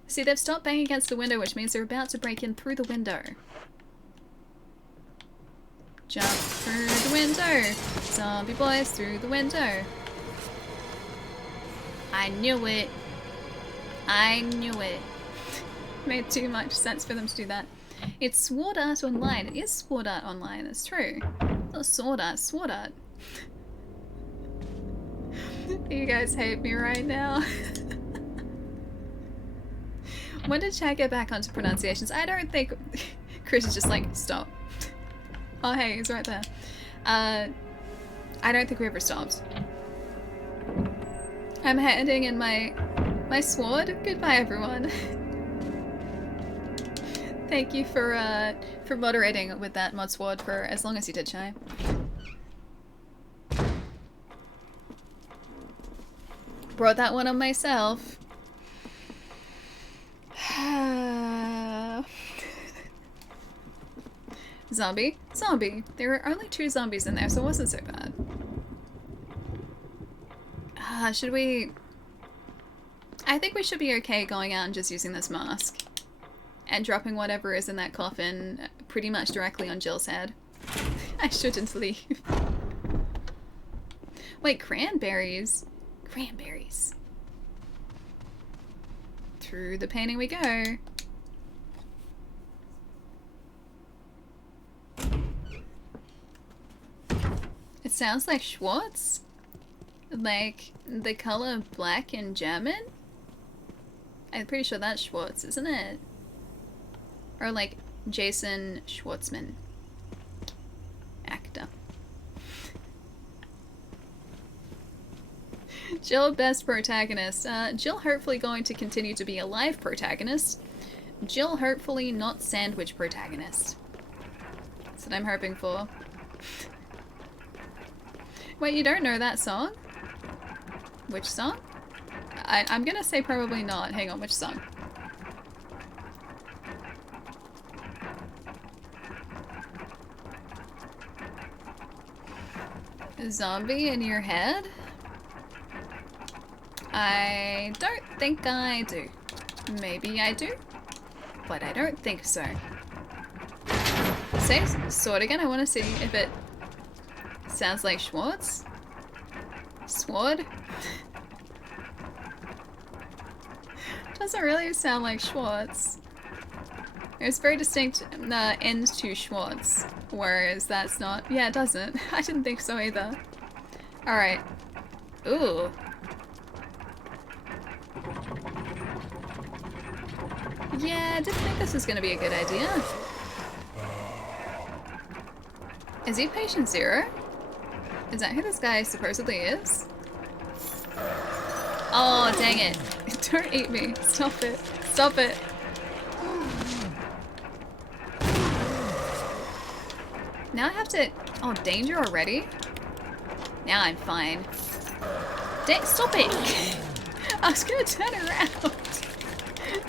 See, they've stopped banging against the window, which means they're about to break in through the window. Jump through the window. Zombie boys through the window. I knew it. I knew it. Made too much sense for them to do that. It's Sword Art Online. It is Sword Art Online, it's true. It's not Sword Art, Sword Art. You guys hate me right now. When did chat get back onto pronunciations? I don't think... Chris is just like, stop. Oh hey, he's right there. I don't think we ever stopped. I'm handing in my sword. Goodbye everyone. Thank you for moderating with that mod sword for as long as you did, Chai. Brought that one on myself. Zombie? Zombie. There were only 2 zombies in there, so it wasn't so bad. Should we... I think we should be okay going out and just using this mask. And dropping whatever is in that coffin pretty much directly on Jill's head. I shouldn't leave. Wait, cranberries? Cranberries. Through the painting we go. It sounds like Schwartz? Like the color black in German? I'm pretty sure that's Schwartz, isn't it? Or like Jason Schwartzman. Actor. Jill, best protagonist. Jill hopefully going to continue to be a live protagonist. Jill hopefully not sandwich protagonist. That's what I'm hoping for. Wait, you don't know that song? Which song? I'm gonna say probably not. Hang on, which song? Zombie in your head? I don't think I do. Maybe I do, but I don't think so. Say sword again. I want to see if it sounds like Schwartz. Sword? Doesn't really sound like Schwartz. There's very distinct end to Schwartz, whereas that's not. Yeah, it doesn't. I didn't think so either. Alright. Ooh. Yeah, I didn't think this was gonna be a good idea. Is he patient zero? Is that who this guy supposedly is? Oh, dang it. Don't eat me. Stop it. Stop it. Now I have to... Oh, danger already? Now I'm fine. Stop it! I was gonna turn around.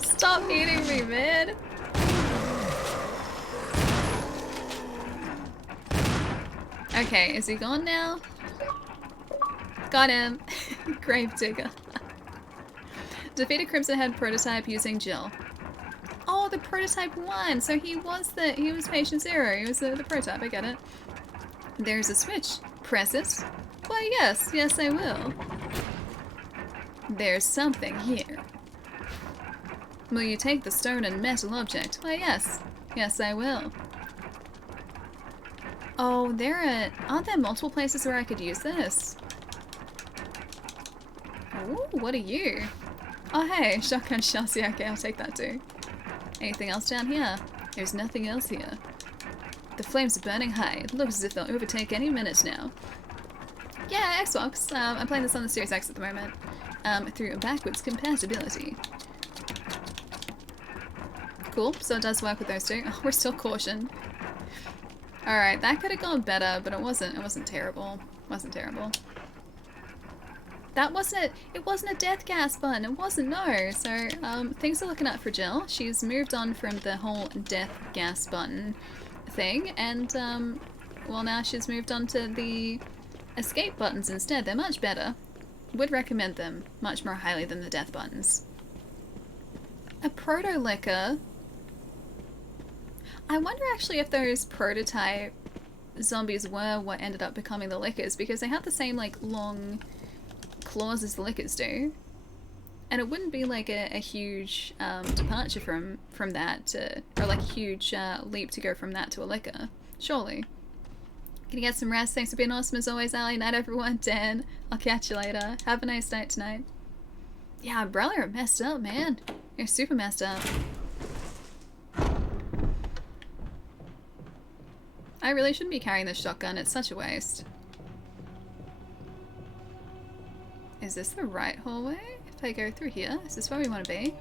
Stop eating me, man. Okay, is he gone now? Got him. Gravedigger. Defeat a Crimson Head prototype using Jill. Oh, the prototype won! So he was patient zero. He was the prototype, I get it. There's a switch. Press it. Why, yes. Yes, I will. There's something here. Will you take the stone and metal object? Why, yes. Yes, I will. Oh, aren't there multiple places where I could use this? Ooh, what are you? Oh hey, shotgun shells. Yeah, okay, I'll take that too. Anything else down here? There's nothing else here. The flames are burning high. It looks as if they'll overtake any minute now. Yeah, Xbox. I'm playing this on the Series X at the moment. Through backwards compatibility. Cool, so it does work with those two. Oh, we're still cautioned. Alright, that could have gone better, but it wasn't terrible. It wasn't terrible. That wasn't, it wasn't a death gas button, it wasn't, no. So, things are looking up for Jill. She's moved on from the whole death gas button thing, and, well, now she's moved on to the escape buttons instead. They're much better. Would recommend them much more highly than the death buttons. A proto-licker. I wonder actually if those prototype zombies were what ended up becoming the lickers, because they have the same, like, long claws as the lickers do. And it wouldn't be like a huge departure from that to, or like a huge leap to go from that to a licker, surely. Can you get some rest? Thanks for being awesome as always, Ali. Night everyone. Dan, I'll catch you later. Have a nice night tonight. Yeah, umbrella are messed up, man. You're super messed up. I really shouldn't be carrying this shotgun. It's such a waste. Is this the right hallway? If I go through here, is this where we want to be?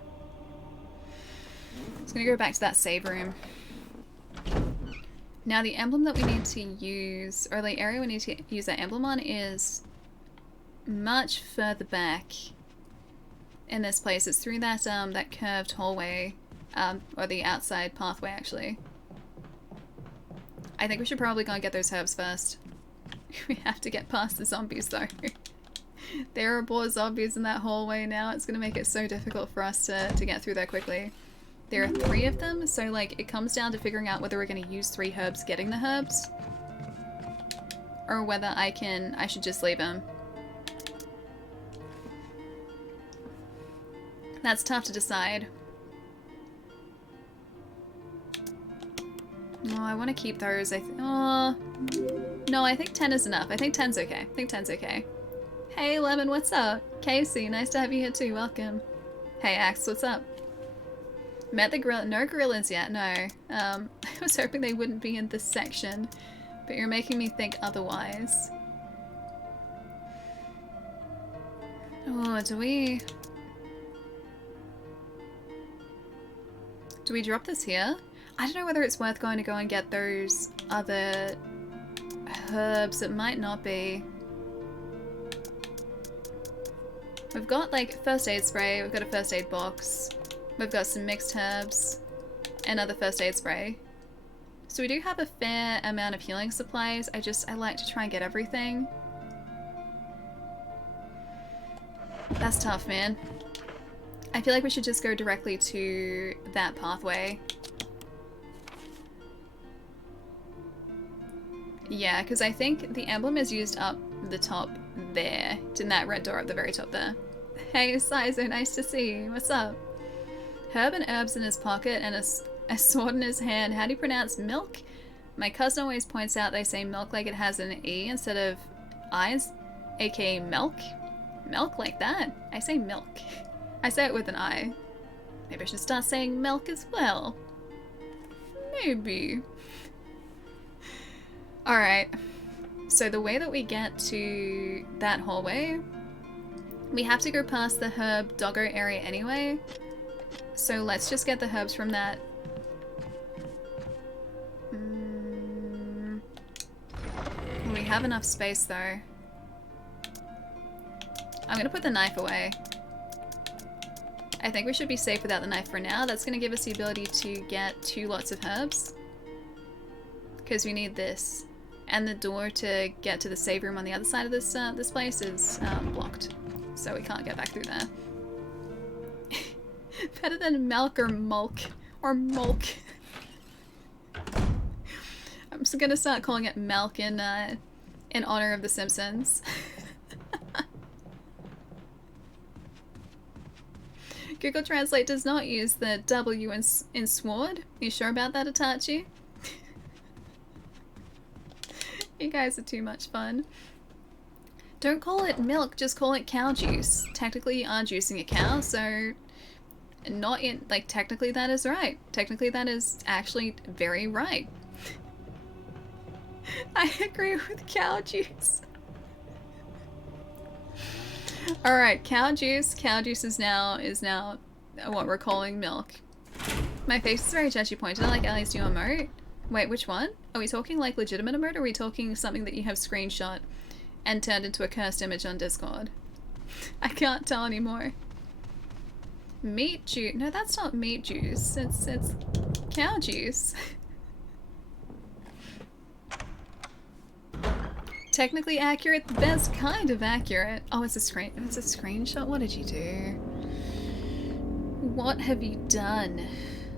I'm just gonna go back to that save room. Now the emblem that we need to use, or the area we need to use that emblem on, is much further back in this place. It's through that that curved hallway, or the outside pathway actually. I think we should probably go and get those herbs first. We have to get past the zombies though. There are more zombies in that hallway now. It's gonna make it so difficult for us to get through there quickly. There are 3 of them, so like it comes down to figuring out whether we're gonna use 3 herbs getting the herbs, or whether I should just leave them. That's tough to decide. Oh, I want to keep those. Oh, no, I think 10 is enough. I think 10's okay. I think 10's okay. Hey, Lemon, what's up? Casey, nice to have you here too. Welcome. Hey, Axe, what's up? Met the gorilla. No gorillas yet, no. I was hoping they wouldn't be in this section, but you're making me think otherwise. Oh, do we drop this here? I don't know whether it's worth going to go and get those other herbs. It might not be. We've got like first aid spray, we've got a first aid box, we've got some mixed herbs, another first aid spray. So we do have a fair amount of healing supplies. I like to try and get everything. That's tough, man. I feel like we should just go directly to that pathway. Yeah, because I think the emblem is used up the top there. It's in that red door at the very top there. Hey, Sizo, nice to see you. What's up? Herb and herbs in his pocket and a sword in his hand. How do you pronounce milk? My cousin always points out they say milk like it has an E instead of I's, aka milk. Milk like that? I say milk. I say it with an I. Maybe I should start saying milk as well. Maybe. Alright, so the way that we get to that hallway, we have to go past the herb doggo area anyway. So let's just get the herbs from that. We have enough space though. I'm gonna put the knife away. I think we should be safe without the knife for now. That's gonna give us the ability to get 2 lots of herbs. Because we need this. And the door to get to the save room on the other side of this this place is blocked. So we can't get back through there. Better than milk or mulk. Or mulk. I'm just gonna start calling it milk in honor of The Simpsons. Google Translate does not use the W in sword. You sure about that, Itachi? You guys are too much fun. Don't call it milk, just call it cow juice. Technically you are juicing a cow, so not in, like, technically that is right. Technically that is actually very right. I agree with cow juice. Alright, cow juice. Cow juice is now what we're calling milk. My face is very judgy pointed. I like Ellie's new emote. Wait, which one? Are we talking like legitimate emote, or are we talking something that you have screenshot and turned into a cursed image on Discord? I can't tell anymore. Meat juice. No, that's not meat juice. It's cow juice. Technically accurate, the best kind of accurate. Oh, it's a screenshot? What did you do? What have you done,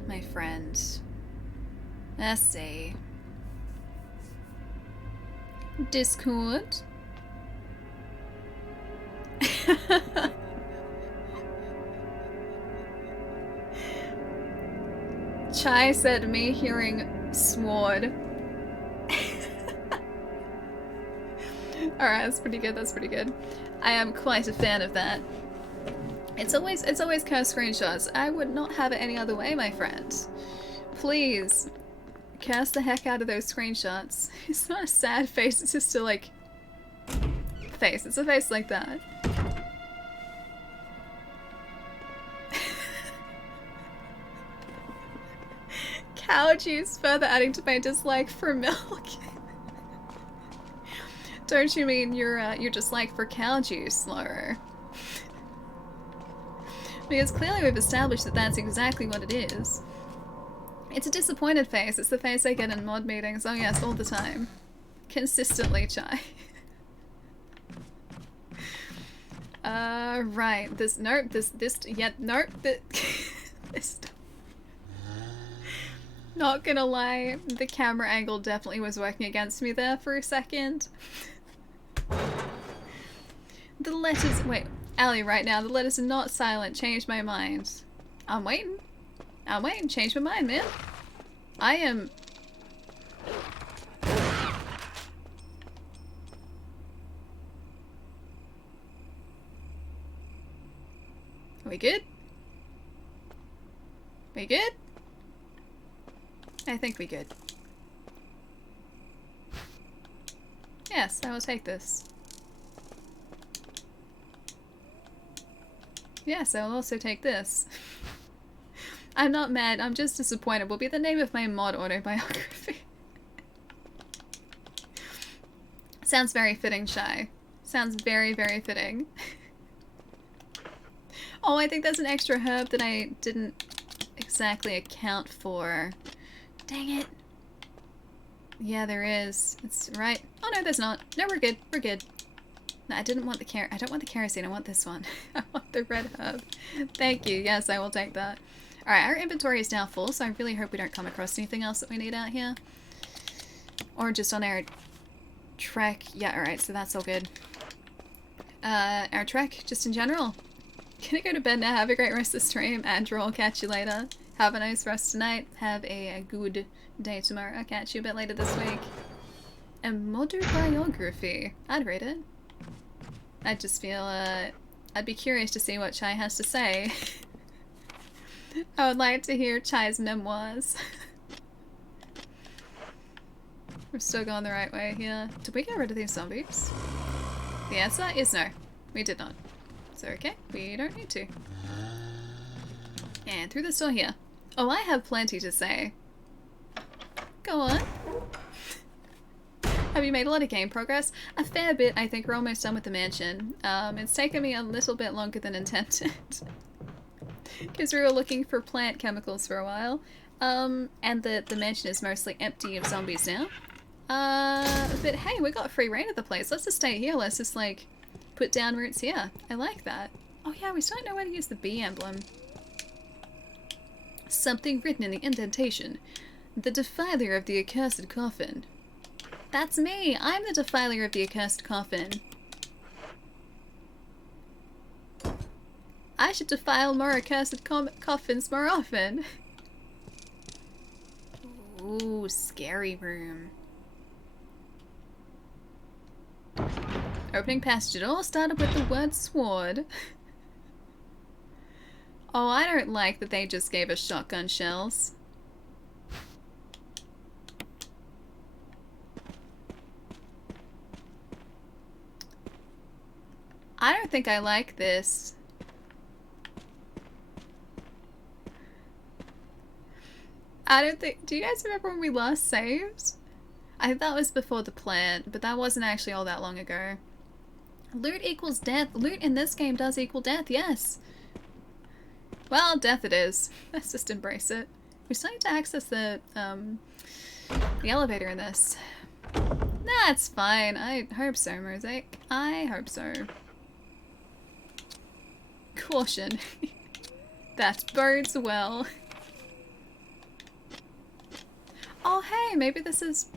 my friend? Let's see. Discord. Chai said me hearing sword. Alright, that's pretty good, that's pretty good. I am quite a fan of that. It's always cursed screenshots. I would not have it any other way, my friend. Please, curse the heck out of those screenshots. It's not a sad face, it's just a, like, face. It's a face like that. Cow juice further adding to my dislike for milk. Don't you mean your dislike for cow juice, Laura? Because clearly we've established that that's exactly what it is. It's a disappointed face. It's the face I get in mod meetings. Oh yes, all the time. Consistently, Chai. Right. This Not gonna lie, the camera angle definitely was working against me there for a second. The letters- wait, Allie, right now, the letters are not silent. Change my mind. I'm waiting. I'm waiting. Change my mind, man. I am... Are we good? We good? I think we good. Yes, I will take this. Yes, I will also take this. I'm not mad, I'm just disappointed. Will be the name of my mod autobiography. Sounds very fitting, Shy. Sounds very, very fitting. Oh, I think there's an extra herb that I didn't exactly account for. Dang it. Yeah, there is. It's right. Oh no, there's not. No, we're good. We're good. No, I don't want the kerosene. I want this one. I want the red herb. Thank you. Yes, I will take that. Alright, our inventory is now full, so I really hope we don't come across anything else that we need out here. Or just on our trek. Yeah, alright, so that's all good. Our trek, just in general. Gonna go to bed now. Have a great rest of the stream. Andrew, I'll catch you later. Have a nice rest tonight. Have a good day tomorrow. I'll catch you a bit later this week. A modern biography. I'd read it. I just feel, I'd be curious to see what Chai has to say. I would like to hear Chai's memoirs. We're still going the right way here. Did we get rid of these zombies? The answer is no. We did not. So okay, we don't need to. And through this door here. Oh, I have plenty to say. Go on. Have you made a lot of game progress? A fair bit. I think we're almost done with the mansion. It's taken me a little bit longer than intended. Because we were looking for plant chemicals for a while. And the mansion is mostly empty of zombies now. But hey, we got free reign of the place. Let's just stay here. Let's just, like, put down roots here. I like that. Oh yeah, we still don't know where to use the bee emblem. Something written in the indentation. The defiler of the accursed coffin. That's me! I'm the defiler of the accursed coffin. I should defile more accursed coffins more often. Ooh, scary room. Opening passage. It all started with the word sword. Oh, I don't like that they just gave us shotgun shells. I don't think I like this. I don't think... Do you guys remember when we last saved? I think that was before the plant, but that wasn't actually all that long ago. Loot equals death. Loot in this game does equal death, yes. Well, death it is. Let's just embrace it. We still need to access the elevator in this. Nah, it's fine. I hope so, Mosaic. I hope so. Caution. That bodes well. Oh, hey, maybe this is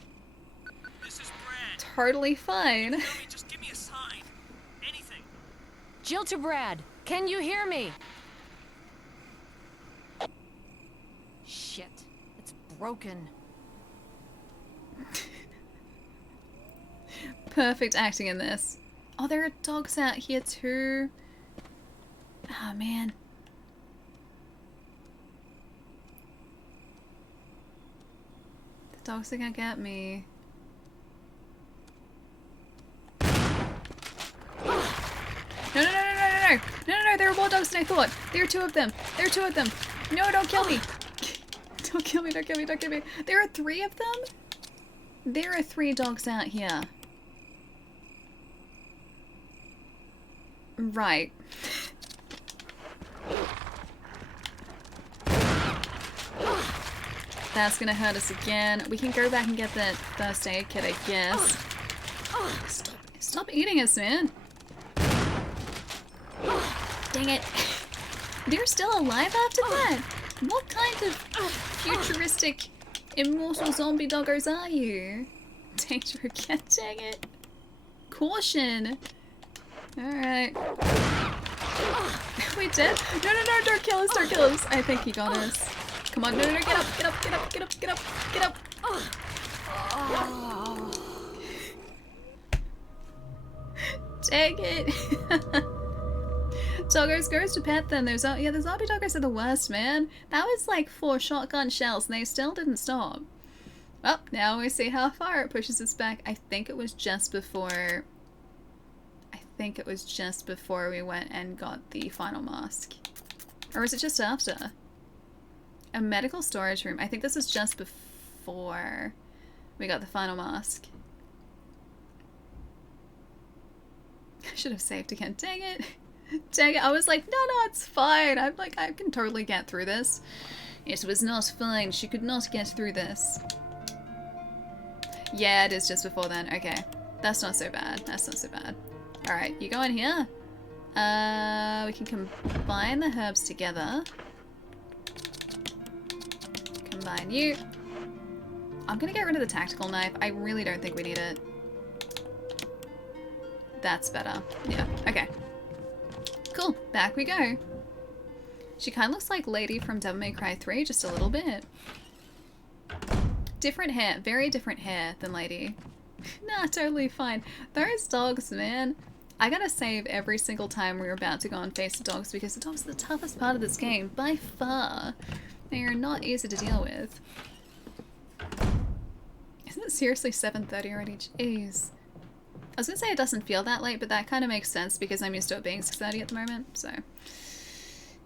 totally fine. Just give me a sign. Anything. Jill to Brad, can you hear me? Shit, it's broken. Perfect acting in this. Oh, there are dogs out here too. Oh, man. The dogs are gonna get me. No, no, no, no, no, no, no, no, no, there are more dogs than I thought. There are two of them. There are two of them. No, don't kill me. Don't kill me, don't kill me, don't kill me. There are three of them? There are 3 dogs out here. Right. That's gonna hurt us again. We can go back and get that first aid kit, I guess. Stop eating us, man. Dang it. They're still alive after that? What kind of futuristic immortal zombie doggos are you? Danger again, dang it. Caution. Alright. We dead? No, no, no, don't kill us, don't kill us. I think he got us. Come on, no, no, no, get up, get up, get up, get up, get up, get up. Dang it. Doggos goes to pet them. Yeah, the zombie doggos are the worst, man. That was like 4 shotgun shells and they still didn't stop. Well, now we see how far it pushes us back. I think it was just before we went and got the final mask. Or was it just after? A medical storage room. I think this was just before we got the final mask. I should have saved again. Dang it. Dang it. I was like, no, it's fine. I'm like, I can totally get through this. It was not fine. She could not get through this. Yeah, it is just before then. Okay. That's not so bad. That's not so bad. Alright, you go in here. We can combine the herbs together. Combine you. I'm gonna get rid of the tactical knife. I really don't think we need it. That's better. Yeah, okay. Cool, back we go. She kind of looks like Lady from Devil May Cry 3, just a little bit. Different hair, very different hair than Lady. Nah, totally fine. Those dogs, man. I gotta save every single time we're about to go and face the dogs because the dogs are the toughest part of this game, by far. They are not easy to deal with. Isn't it seriously 7:30 already? Jeez. I was gonna say it doesn't feel that late, but that kind of makes sense because I'm used to it being 6:30 at the moment, so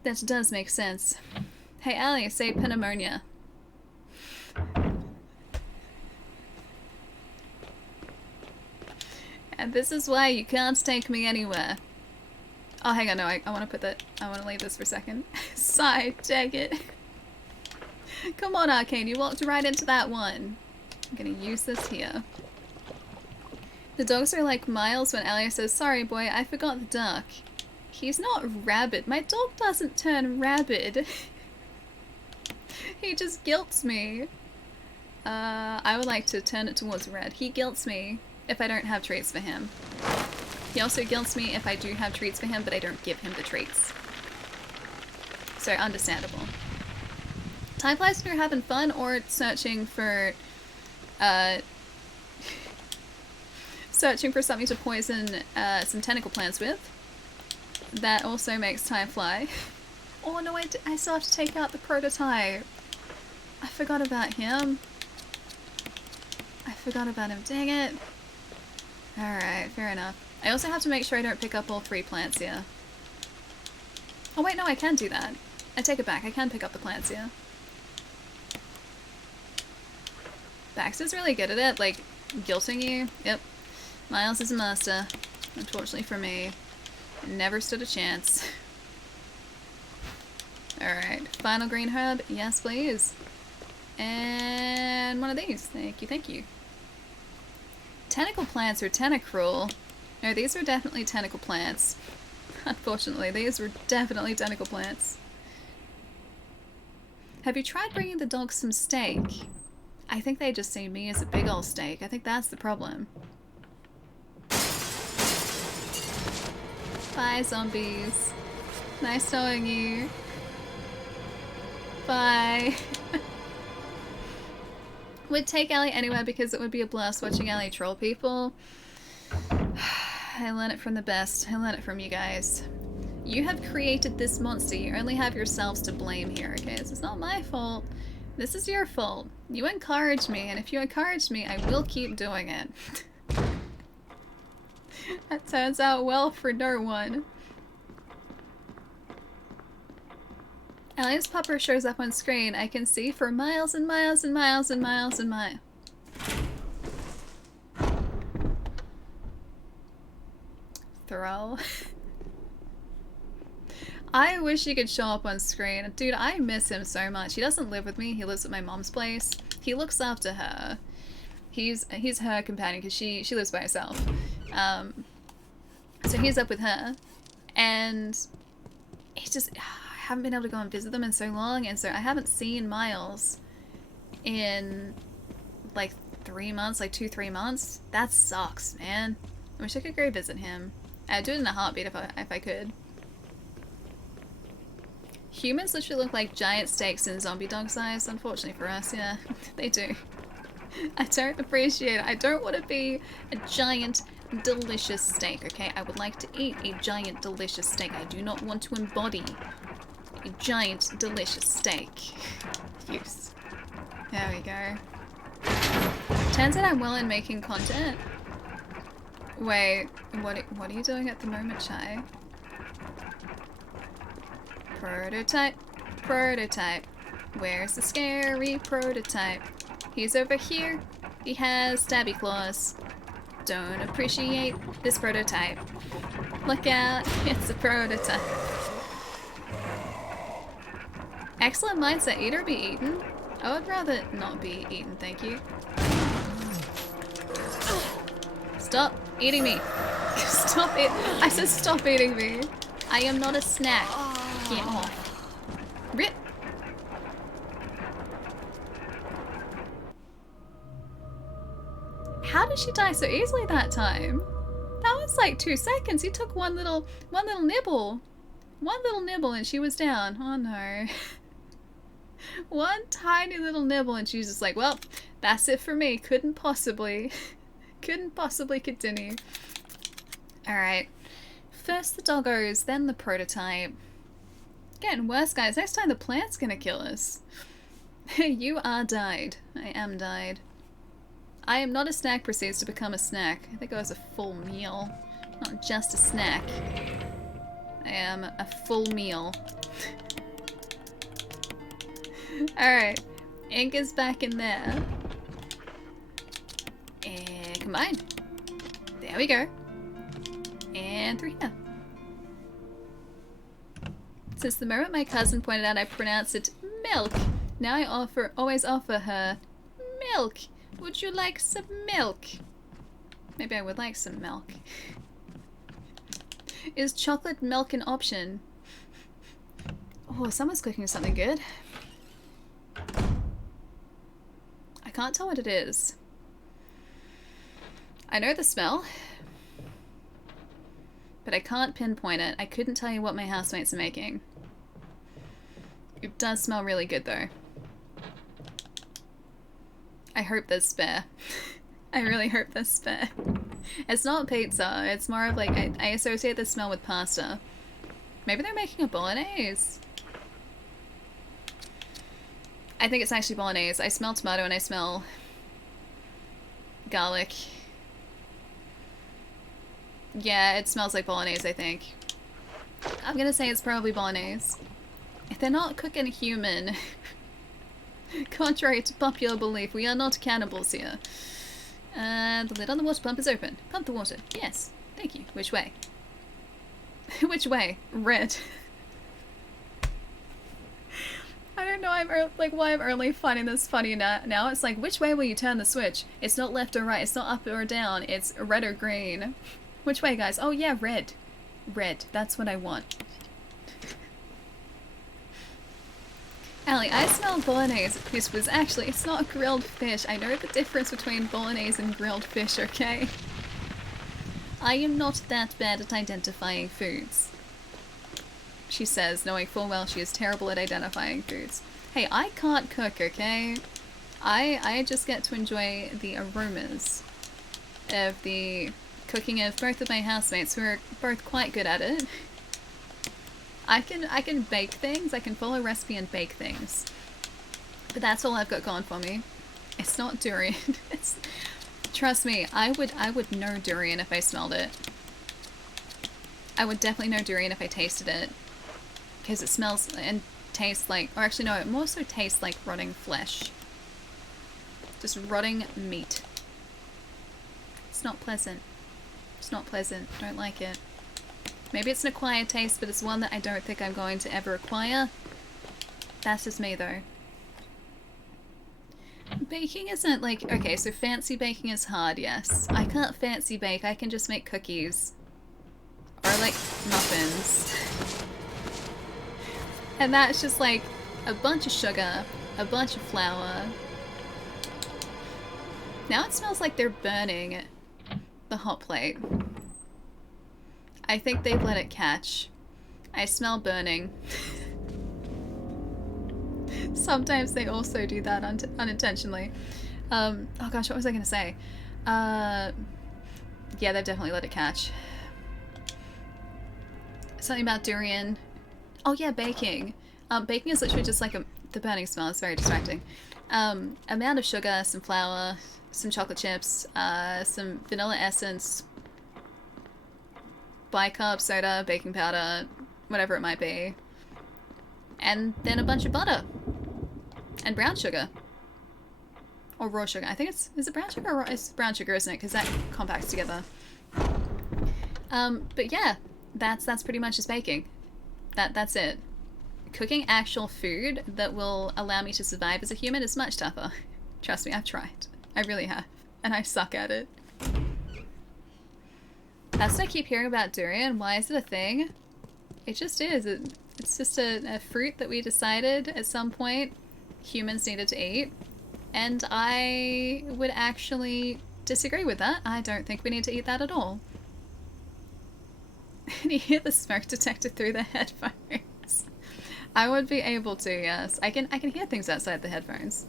that does make sense. Hey Ali, say pneumonia. And this is why you can't take me anywhere. Oh, hang on, no, I want to put that, I want to leave this for a second. Sigh, dang it. Come on, Arcane, you walked right into that one. I'm gonna use this here. The dogs are like Miles when Elliot says, sorry boy, I forgot the duck. He's not rabid. My dog doesn't turn rabid. He just guilts me. I would like to turn it towards red. He guilts me if I don't have treats for him. He also guilts me if I do have treats for him, but I don't give him the treats. So, understandable. Time flies when you're having fun or searching for, searching for something to poison some tentacle plants with. That also makes time fly. Oh no, I still have to take out the prototype. I forgot about him. Dang it. Alright, fair enough. I also have to make sure I don't pick up all 3 plants here. Oh wait, no, I can do that. I take it back, I can pick up the plants here. Baxter's really good at it, like, guilting you. Yep. Miles is a master. Unfortunately for me. Never stood a chance. Alright, final green herb. Yes, please. And one of these. Thank you, thank you. Tentacle plants or tentacruel. No, these were definitely tentacle plants. Unfortunately, these were definitely tentacle plants. Have you tried bringing the dogs some steak? I think they just see me as a big ol' steak. I think that's the problem. Bye, zombies. Nice knowing you. Bye. Would take Ellie anywhere because it would be a blast watching Ellie troll people. I learned it from the best. I learned it from you guys. You have created this monster. You only have yourselves to blame here, okay? This is not my fault. This is your fault. You encouraged me, and if you encourage me, I will keep doing it. That turns out well for no one. Ellie's pupper shows up on screen. I can see for miles and miles and miles and miles and miles. Throw. I wish he could show up on screen. Dude, I miss him so much. He doesn't live with me. He lives at my mom's place. He looks after her. He's her companion because she lives by herself. So he's up with her. And he just... I haven't been able to go and visit them in so long, and so I haven't seen Miles in like 3 months, like 2-3 months. That sucks, man. I wish I could go visit him. I'd do it in a heartbeat if I could. Humans literally look like giant steaks in zombie dog size, unfortunately for us, yeah. They do. I don't appreciate it. I don't want to be a giant, delicious steak, okay? I would like to eat a giant, delicious steak. I do not want to embody a giant, delicious steak. Use. There we go. Turns out I'm well in making content. Wait, what are you doing at the moment, Chai? Prototype, prototype. Where's the scary prototype? He's over here. He has stabby claws. Don't appreciate this prototype. Look out, it's a prototype. Excellent mindset. Eat or be eaten? I would rather not be eaten, thank you. Stop eating me. Stop it. I said stop eating me. I am not a snack. Get off. Rip. How did she die so easily that time? That was like 2 seconds. He took one little nibble. One little nibble and she was down. Oh no. One tiny little nibble and she's just like, well, that's it for me. Couldn't possibly continue. Alright. First the doggos, then the prototype. Getting worse, guys. Next time the plant's gonna kill us. You are died. I am died. I am not a snack proceeds to become a snack. I think it was a full meal. Not just a snack. I am a full meal. Alright. Ink is back in there. And combine. There we go. And through here. Since the moment my cousin pointed out I pronounced it milk, now I always offer her milk. Would you like some milk? Maybe I would like some milk. Is chocolate milk an option? Oh, someone's cooking something good. I can't tell what it is. I know the smell, but I can't pinpoint it. I couldn't tell you what my housemates are making. It does smell really good though. I hope there's spare. I really hope this bit. It's not pizza. It's more of like I associate the smell with pasta. Maybe they're making a bolognese. I think it's actually bolognese. I smell tomato and I smell garlic. Yeah, it smells like bolognese, I think. I'm gonna say it's probably bolognese. If they're not cooking human, contrary to popular belief, we are not cannibals here. The lid on the water pump is open. Pump the water. Yes. Thank you. Which way? Which way? Red. I don't know why I'm only finding this funny now. It's like, which way will you turn the switch? It's not left or right. It's not up or down. It's red or green. Which way, guys? Oh yeah, red. Red. That's what I want. Allie, I smell bolognese. This was actually, it's not grilled fish. I know the difference between bolognese and grilled fish, okay? I am not that bad at identifying foods. She says, knowing full well she is terrible at identifying foods. Hey, I can't cook, okay? I just get to enjoy the aromas of the cooking of both of my housemates, who are both quite good at it. I can bake things. I can follow a recipe and bake things, but that's all I've got going for me. It's not durian. Trust me, I would know durian if I smelled it. I would definitely know durian if I tasted it, because it smells and tastes like, or actually no, it more so tastes like rotting flesh. Just rotting meat. It's not pleasant. It's not pleasant. Don't like it. Maybe it's an acquired taste, but it's one that I don't think I'm going to ever acquire. That's just me, though. Baking isn't like... Okay, so fancy baking is hard, yes. I can't fancy bake, I can just make cookies. Or, like, muffins. And that's just, like, a bunch of sugar, a bunch of flour. Now it smells like they're burning the hot plate. I think they've let it catch. I smell burning. Sometimes they also do that unintentionally. Oh gosh, what was I gonna say? Yeah, they've definitely let it catch. Something about durian. Oh yeah, baking. Baking is literally just like the burning smell is very distracting. Amount of sugar, some flour, some chocolate chips, some vanilla essence, bicarb soda, baking powder, whatever it might be. And then a bunch of butter. And brown sugar. Or raw sugar. I think is it brown sugar or raw? It's brown sugar, isn't it? Because that compacts together. But yeah, that's pretty much just baking. That's it. Cooking actual food that will allow me to survive as a human is much tougher. Trust me, I've tried. I really have. And I suck at it. That's what I keep hearing about durian. Why is it a thing? It just is. It's just a fruit that we decided at some point humans needed to eat. And I would actually disagree with that. I don't think we need to eat that at all. And you hear the smoke detector through the headphones. I would be able to, yes. I can hear things outside the headphones.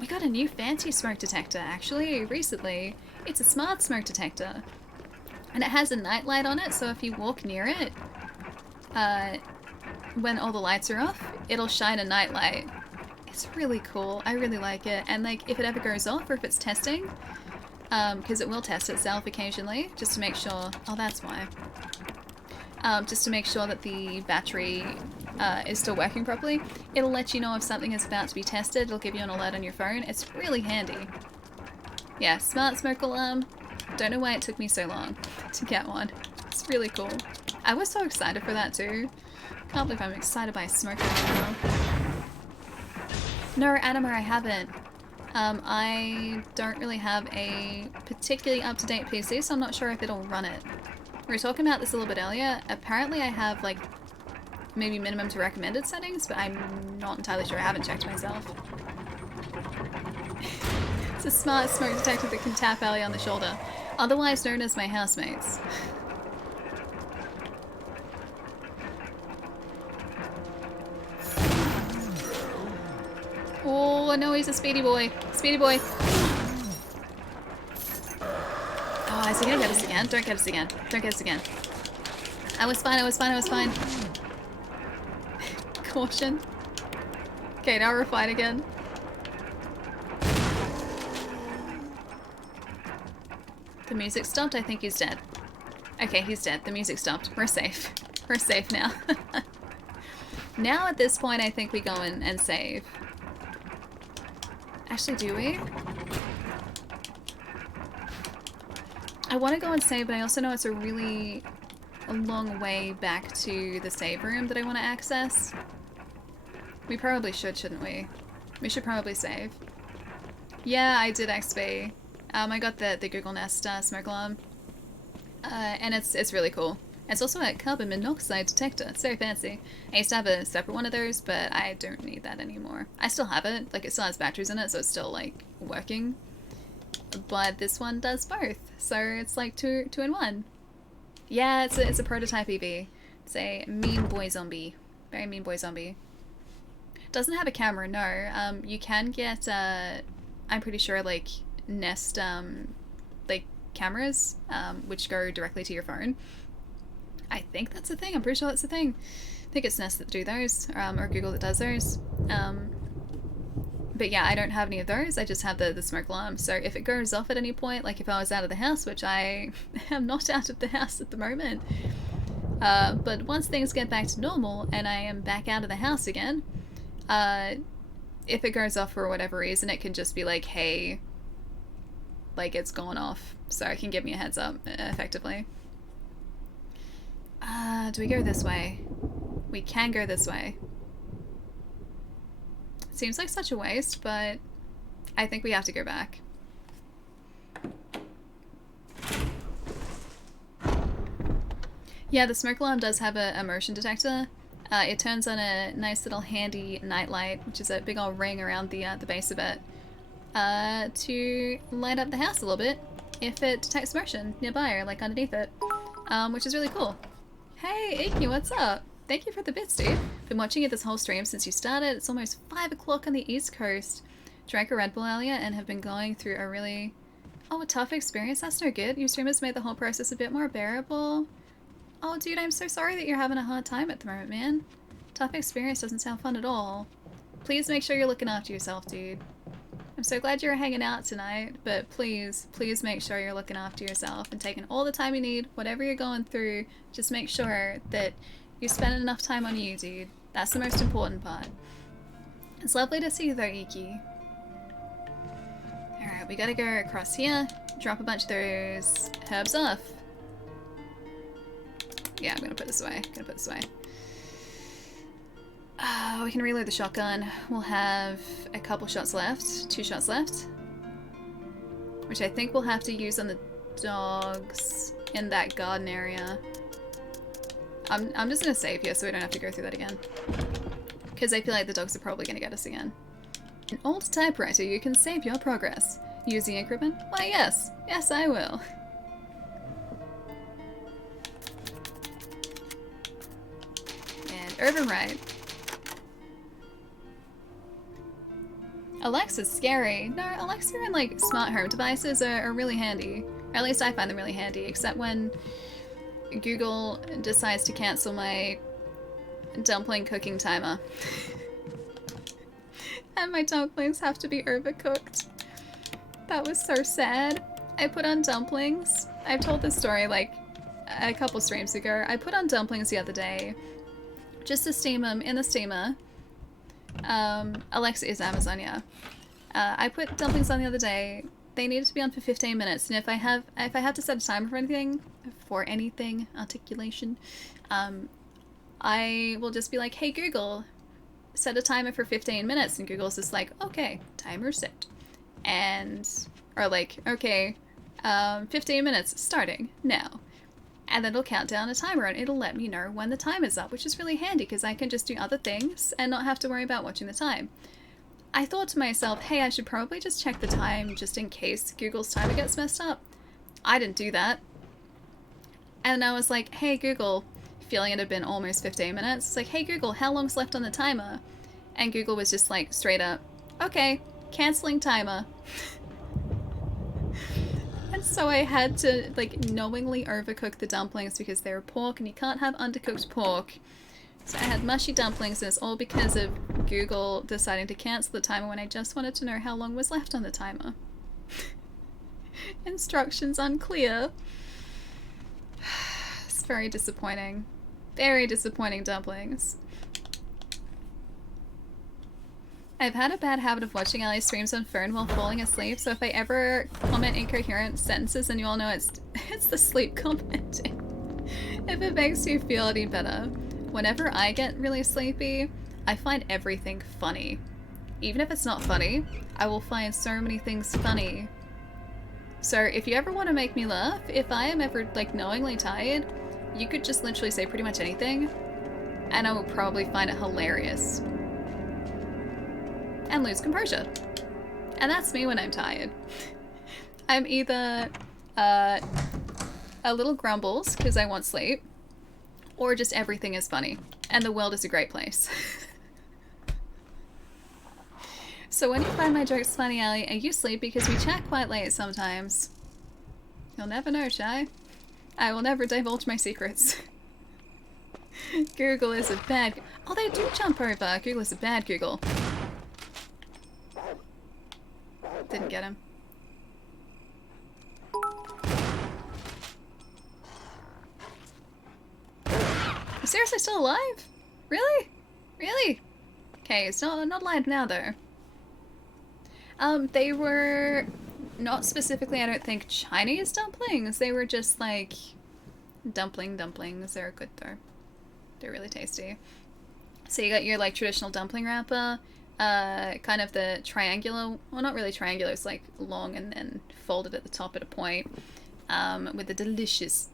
We got a new fancy smoke detector, actually, recently. It's a smart smoke detector. And it has a night light on it, so if you walk near it, when all the lights are off, it'll shine a night light. It's really cool. I really like it. And like, if it ever goes off, or if it's testing, because it will test itself occasionally, just to make sure... Oh, that's why. Just to make sure that the battery is still working properly. It'll let you know if something is about to be tested. It'll give you an alert on your phone. It's really handy. Yeah, smart smoke alarm. Don't know why it took me so long to get one. It's really cool. I was so excited for that too. Can't believe I'm excited by a smoke alarm. No, Anima, I haven't. I don't really have a particularly up-to-date PC, so I'm not sure if it'll run it. We were talking about this a little bit earlier. Apparently I have like maybe minimum to recommended settings, but I'm not entirely sure. I haven't checked myself. It's a smart smoke detector that can tap Ellie on the shoulder, otherwise known as my housemates. Oh no, he's a speedy boy. Speedy boy. Oh, is he gonna get us again? Don't get us again. Don't get us again. I was fine, I was fine, I was fine. Caution. Okay, now we're fine again. The music stopped. I think he's dead. Okay, he's dead. The music stopped. We're safe. We're safe now. Now at this point, I think we go in and save. Actually, do we? I want to go and save, but I also know it's a long way back to the save room that I want to access. We probably should, shouldn't we? We should probably save. Yeah, I did XP. I got the Google Nest smoke alarm. And it's really cool. It's also a carbon monoxide detector. It's very fancy. I used to have a separate one of those, but I don't need that anymore. I still have it. Like, it still has batteries in it, so it's still, like, working. But this one does both. So it's like two in one. Yeah, it's a prototype EV. It's a mean boy zombie. Very mean boy zombie. Doesn't have a camera, no. You can get, I'm pretty sure, like, Nest, like, cameras, which go directly to your phone. I think that's a thing. I'm pretty sure that's a thing. I think it's Nest that do those, or Google that does those. But yeah, I don't have any of those. I just have the smoke alarm. So if it goes off at any point, like if I was out of the house, which I am not out of the house at the moment, but once things get back to normal and I am back out of the house again, if it goes off for whatever reason, it can just be like, hey, like it's gone off. So it can give me a heads up, effectively. Do we go this way? We can go this way. Seems like such a waste, but I think we have to go back. Yeah, the smoke alarm does have a motion detector. It turns on a nice little handy nightlight, which is a big old ring around the base of it, to light up the house a little bit if it detects motion nearby or like underneath it, which is really cool. Hey, Icky, what's up? Thank you for the bits, dude. Been watching it this whole stream since you started. It's almost 5 o'clock on the East Coast. Drank a Red Bull earlier and have been going through a really... Oh, a tough experience? That's no good. Your stream has made the whole process a bit more bearable. Oh, dude, I'm so sorry that you're having a hard time at the moment, man. Tough experience doesn't sound fun at all. Please make sure you're looking after yourself, dude. I'm so glad you're hanging out tonight, but please, please make sure you're looking after yourself and taking all the time you need, whatever you're going through. Just make sure that you're spending enough time on you, dude. That's the most important part. It's lovely to see you though, Iki. Alright, we gotta go across here, drop a bunch of those herbs off. Yeah, I'm gonna put this away. We can reload the shotgun. We'll have a couple shots left. 2 shots left. Which I think we'll have to use on the dogs in that garden area. I'm just gonna save here so we don't have to go through that again. Because I feel like the dogs are probably gonna get us again. An old typewriter, you can save your progress. Use the increment? Why yes. Yes, I will. And override. Alexa's scary. No, Alexa and like smart home devices are really handy. Or at least I find them really handy, except when Google decides to cancel my dumpling cooking timer. And my dumplings have to be overcooked. That was so sad. I put on dumplings. I've told this story like a couple streams ago. I put on dumplings the other day just to steam them in the steamer. Alexa is Amazon, yeah. I put dumplings on the other day. They needed to be on for 15 minutes, and if I have to set a timer for anything, articulation, I will just be like, hey Google, set a timer for 15 minutes, and Google's just like, okay, timer set. And, or like, okay, 15 minutes starting now. And then it'll count down a timer and it'll let me know when the time is up, which is really handy because I can just do other things and not have to worry about watching the time. I thought to myself, hey, I should probably just check the time just in case Google's timer gets messed up. I didn't do that. And I was like, hey Google, feeling it had been almost 15 minutes. It's like, hey Google, how long's left on the timer? And Google was just like, straight up, okay, canceling timer. And so I had to, like, knowingly overcook the dumplings because they were pork and you can't have undercooked pork. So I had mushy dumplings, and it's all because of Google deciding to cancel the timer when I just wanted to know how long was left on the timer. Instructions unclear. It's very disappointing. Very disappointing dumplings. I've had a bad habit of watching Ali streams on phone while falling asleep, so if I ever comment incoherent sentences, then you all know it's the sleep commenting. If it makes you feel any better. Whenever I get really sleepy, I find everything funny. Even if it's not funny, I will find so many things funny. So if you ever want to make me laugh, if I am ever, like, knowingly tired, you could just literally say pretty much anything, and I will probably find it hilarious. And lose composure. And that's me when I'm tired. I'm either a little grumbles because I want sleep, or just everything is funny, and the world is a great place. So when you find my jokes funny, Ali, are you sleepy? Because we chat quite late sometimes. You'll never know, Shy. I will never divulge my secrets. Google is a bad... Oh, they do jump over. Google is a bad Google. Didn't get him. Is seriously still alive? Really? Really? Okay, it's not alive now though. They were not specifically, I don't think, Chinese dumplings. They were just like dumplings. They're good though. They're really tasty. So you got your like traditional dumpling wrapper, kind of the triangular, well not really triangular, it's like long and then folded at the top at a point, with the delicious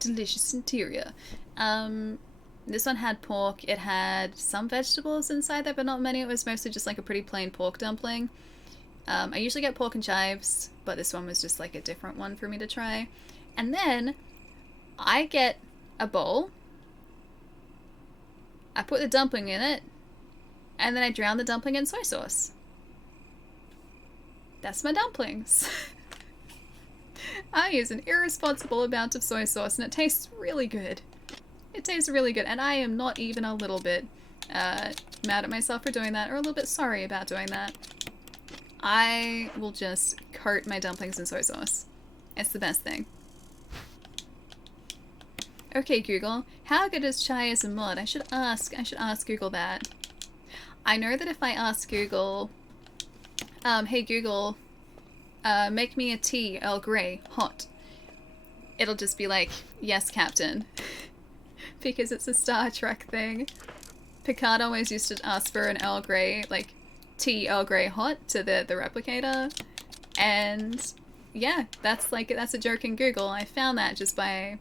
interior. This one had pork, it had some vegetables inside there but not many, it was mostly just like a pretty plain pork dumpling. I usually get pork and chives, but this one was just like a different one for me to try. And then I get a bowl, I put the dumpling in it, and then I drown the dumpling in soy sauce. That's my dumplings. I use an irresponsible amount of soy sauce and it tastes really good. It tastes really good, and I am not even a little bit mad at myself for doing that, or a little bit sorry about doing that. I will just coat my dumplings in soy sauce. It's the best thing. Okay, Google, how good is chai as a mod? I should ask Google that. I know that if I ask Google, hey Google, make me a tea, Earl Grey, hot, it'll just be like, yes, Captain. Because it's a Star Trek thing. Picard always used to ask for an Earl Grey, like, tea Earl Grey hot to the replicator. And yeah, that's a joke in Google. I found that just by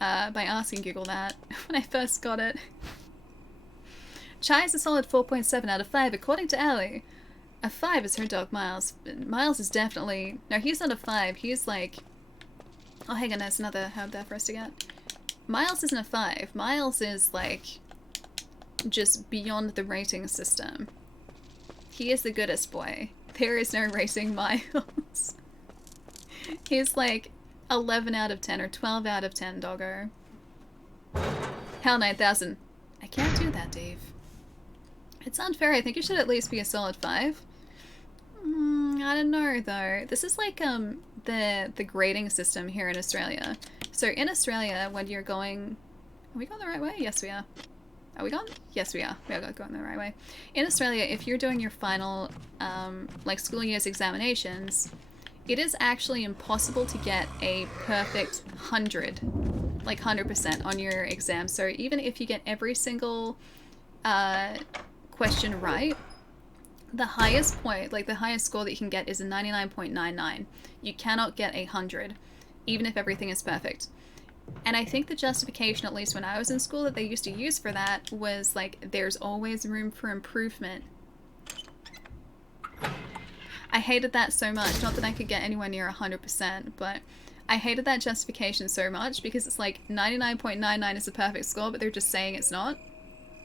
asking Google that when I first got it. Chai is a solid 4.7 out of 5 according to Allie. A 5 is her dog Miles. Miles is definitely... No, he's not a 5. He's like... Oh, hang on, there's another herb there for us to get. Miles isn't a 5. Miles is like... just beyond the rating system. He is the goodest boy. There is no rating Miles. He's like 11 out of 10 or 12 out of 10 doggo. Hell, 9,000. I can't do that, Dave. It's unfair. I think you should at least be a solid 5. I don't know though. This is like the grading system here in Australia. So in Australia, when you're going... Are we going the right way? Yes, we are. Are we gone? Yes, we are. We are going the right way. In Australia, if you're doing your final, like, school year's examinations, it is actually impossible to get a perfect 100, like 100% on your exam. So even if you get every single question right, the highest point, like the highest score that you can get is a 99.99. You cannot get 100, even if everything is perfect. And I think the justification, at least when I was in school, that they used to use for that was like, there's always room for improvement. I hated that so much. Not that I could get anywhere near 100%, but I hated that justification so much because it's like 99.99 is the perfect score, but they're just saying it's not.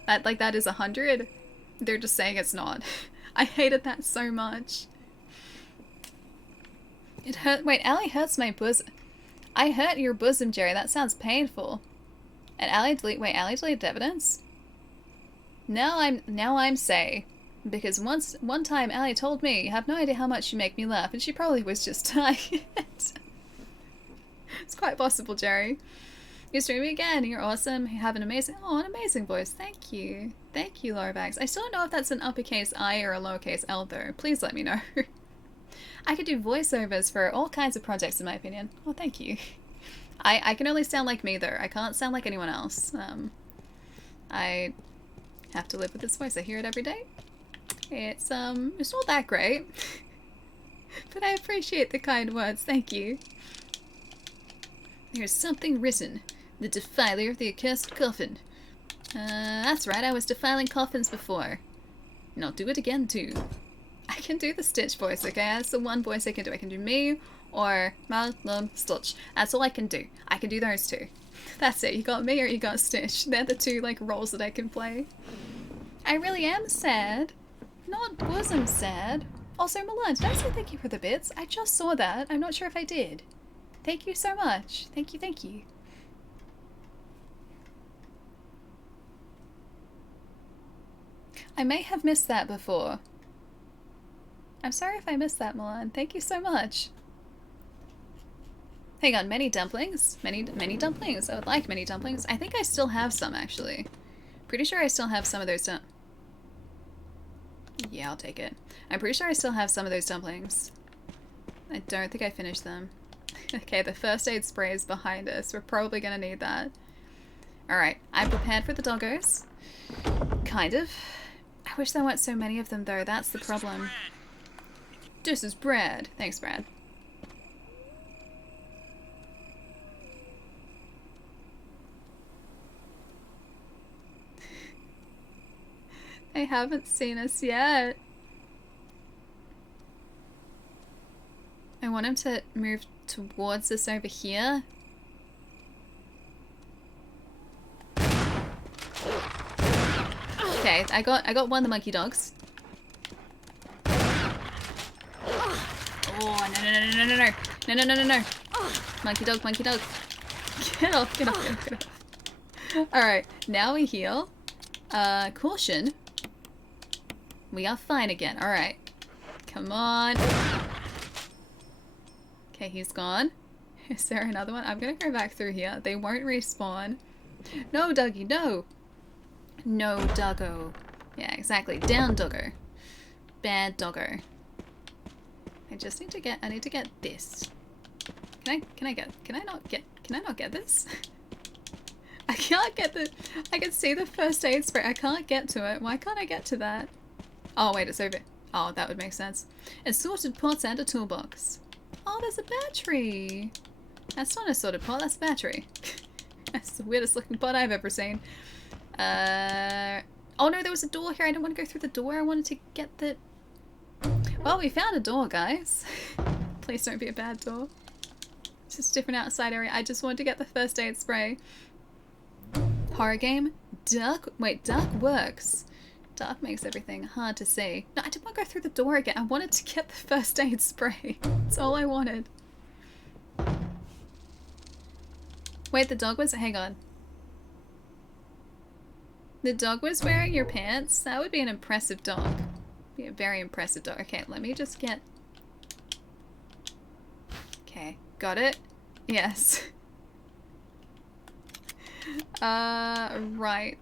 That is 100. They're just saying it's not. I hated that so much. It hurt. Wait, Allie hurts my bosom. I hurt your bosom, Jerry. That sounds painful. And Allie Allie deleted evidence? Now I'm say. Because one time Allie told me, you have no idea how much you make me laugh, and she probably was just tired. It's quite possible, Jerry. You're streaming again. You're awesome. You have an amazing voice. Thank you. Thank you, Laura Bags. I still don't know if that's an uppercase I or a lowercase L though. Please let me know. I could do voiceovers for all kinds of projects in my opinion. Oh, thank you. I can only sound like me though. I can't sound like anyone else. I have to live with this voice. I hear it every day. It's not that great. But I appreciate the kind words. Thank you. There's something written. The defiler of the accursed coffin. That's right, I was defiling coffins before. And I'll do it again too. I can do the Stitch voice, okay? That's the one voice I can do. I can do me or Malum Stitch. That's all I can do. I can do those two. That's it. You got me or you got Stitch. They're the two like roles that I can play. I really am sad. Not bosom sad. Also, Milan, did I say thank you for the bits? I just saw that. I'm not sure if I did. Thank you so much. Thank you, thank you. I may have missed that before. I'm sorry if I missed that, Milan. Thank you so much. Hang on, many dumplings? Many dumplings. I would like many dumplings. I think I still have some, actually. Pretty sure I still have some of those Yeah, I'll take it. I'm pretty sure I still have some of those dumplings. I don't think I finished them. Okay, the first aid spray is behind us. We're probably gonna need that. Alright, I'm prepared for the doggos. Kind of. I wish there weren't so many of them though, that's the problem. This is Brad. Thanks, Brad. They haven't seen us yet. I want him to move towards us over here. Okay, I got one of the monkey dogs. Oh no. Monkey dog. Get off. Alright, now we heal. Caution. We are fine again. Alright. Come on. Okay, he's gone. Is there another one? I'm gonna go back through here. They won't respawn. No, Dougie, no! No, doggo. Yeah, exactly. Down, doggo. Bad doggo. I just need to get, I need to get this. Can I not get this? I can't get the, I can see the first aid spray. I can't get to it. Why can't I get to that? Oh, wait, it's over. Oh, that would make sense. Assorted pots and a toolbox. Oh, there's a battery. That's not a assorted pot, that's a battery. That's the weirdest looking pot I've ever seen. Oh no, there was a door here. I didn't want to go through the door. I wanted to get the... Well, we found a door, guys. Please don't be a bad door. It's just a different outside area. I just wanted to get the first aid spray. Horror game? Dark? Wait, dark works. Dark makes everything hard to see. No, I didn't want to go through the door again. I wanted to get the first aid spray. That's all I wanted. Wait, the dog was... Hang on. The dog was wearing your pants? That would be an impressive dog. Be a very impressive dog. Okay, let me just get... Okay, got it? Yes. Right.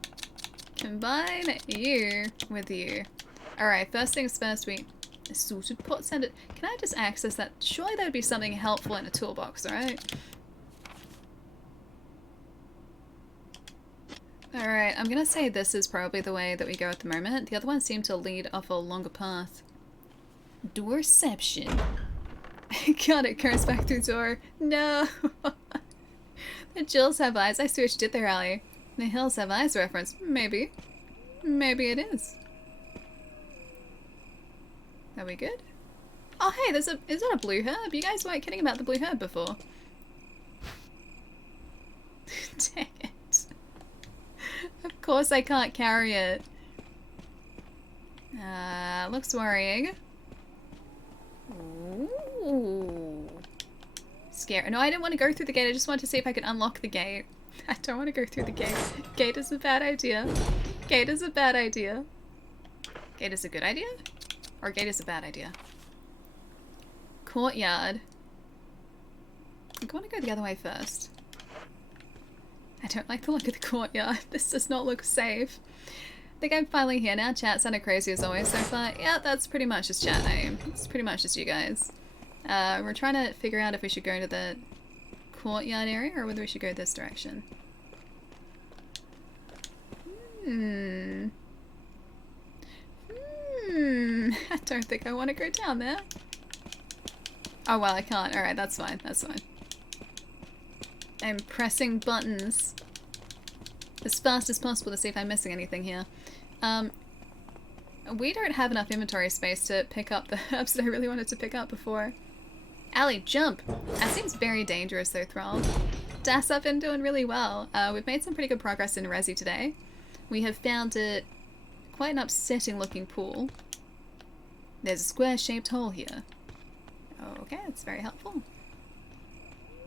Combine you with you. Alright, first things first, we assorted pot send it. Can I just access that? Surely that would be something helpful in a toolbox, right? Alright, I'm gonna say this is probably the way that we go at the moment. The other ones seem to lead off a longer path. Doorception. God, it goes back through door. No! The Jills have eyes. I see what you did there, Allie. The hills have eyes reference. Maybe. Maybe it is. Are we good? Oh hey, there's a... Is that a blue herb? You guys weren't kidding about the blue herb before. Dang it. Of course I can't carry it. Looks worrying. Ooh. scary. No, I didn't want to go through the gate. I just wanted to see if I could unlock the gate. I don't want to go through the gate. Gate is a bad idea. Gate is a bad idea. Gate is a good idea? Or gate is a bad idea? Courtyard. I want to go the other way first. I don't like the look of the courtyard. This does not look safe. I think I'm finally here now. Chat sounded crazy as always so far. Yeah, that's pretty much just chat name. It's pretty much just you guys. We're trying to figure out if we should go to the courtyard area or whether we should go this direction. I don't think I want to go down there. Oh well, I can't. Alright, that's fine. That's fine. I'm pressing buttons as fast as possible to see if I'm missing anything here. We don't have enough inventory space to pick up the herbs that I really wanted to pick up before. Allie, jump! That seems very dangerous though, Thrall. Das, I've been doing really well. We've made some pretty good progress in Resi today. We have found it quite an upsetting looking pool. There's a square-shaped hole here. Okay, that's very helpful.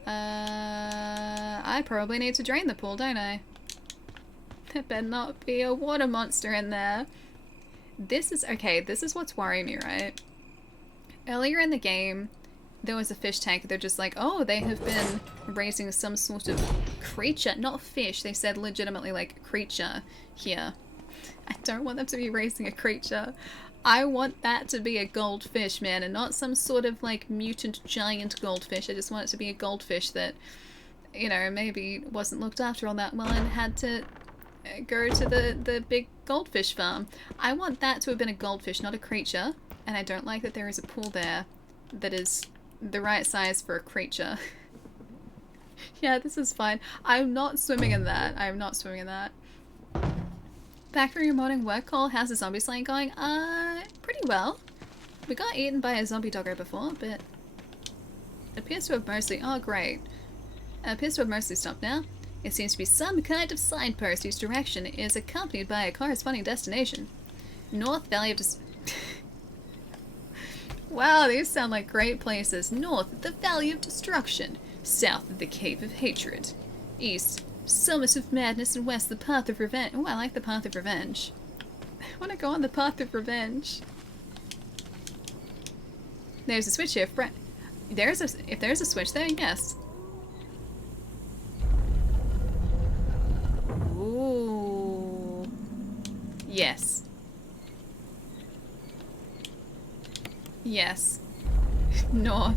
I probably need to drain the pool, don't I? There better not be a water monster in there. This is, okay, this is what's worrying me, right? Earlier in the game, there was a fish tank. They're just like, oh, they have been raising some sort of creature. Not fish, they said legitimately like creature here. I don't want them to be raising a creature. I want that to be a goldfish, man, and not some sort of like mutant giant goldfish. I just want it to be a goldfish that, you know, maybe wasn't looked after all that well and had to go to the big goldfish farm. I want that to have been a goldfish, not a creature, and I don't like that there is a pool there that is the right size for a creature. Yeah, this is fine. I'm not swimming in that. I'm not swimming in that. Back from your morning work call, how's the zombie slaying going? Pretty well. We got eaten by a zombie doggo before, but it appears to have mostly, oh great. It appears to have mostly stopped now. It seems to be some kind of signpost whose direction is accompanied by a corresponding destination. North Valley of Wow, these sound like great places. North, the Valley of Destruction. South, the Cave of Hatred. East, Summit of Madness, and west, the Path of Revenge. Oh, I like the Path of Revenge. I want to go on the Path of Revenge. There's a switch here. If there's a switch there, yes. Ooh. Yes. Yes. North.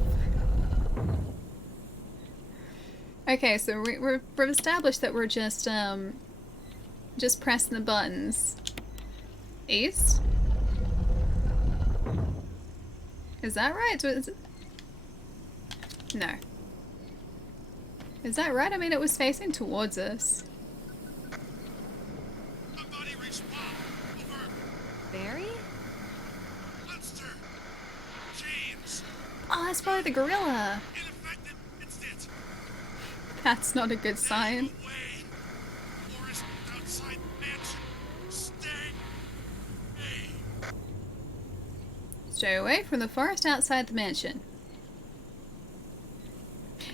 Okay, so we've established that we're just pressing the buttons. East? Is that right? No. Is that right? I mean, it was facing towards us. Somebody respond. Over. Barry? Lester. James. Oh, that's probably the gorilla. Ineffective. It's it. That's not a good sign. Away. Forest outside mansion. Stay. Hey. Stay away from the forest outside the mansion.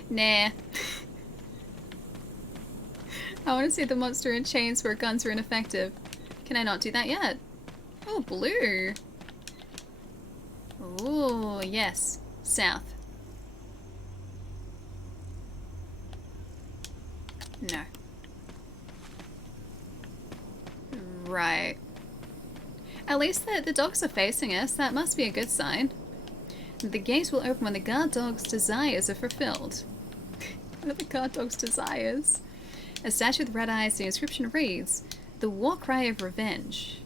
Nah. I want to see the monster in chains where guns are ineffective. Can I not do that yet? Oh, blue. Ooh, yes. South. No. Right. At least the dogs are facing us. That must be a good sign. The gate will open when the guard dog's desires are fulfilled. What are the guard dog's desires? A statue with red eyes, the inscription reads, "The war cry of revenge."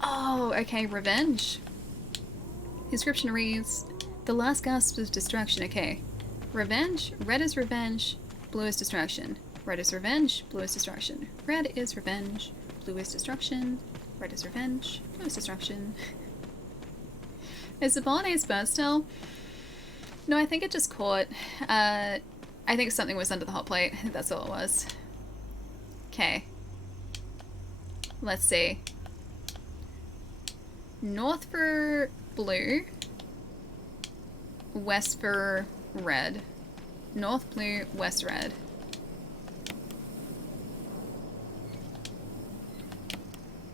Oh, okay, revenge. The inscription reads, "The last gasp of destruction." Okay. Revenge, red is revenge, blue is destruction. Red is revenge, blue is destruction. Red is revenge, blue is destruction. Red is revenge, blue is destruction. Is the Bolognese bird still? No, I think it just caught. I think something was under the hot plate. I think that's all it was. Okay. Let's see. North for blue. West for red. North blue, west red.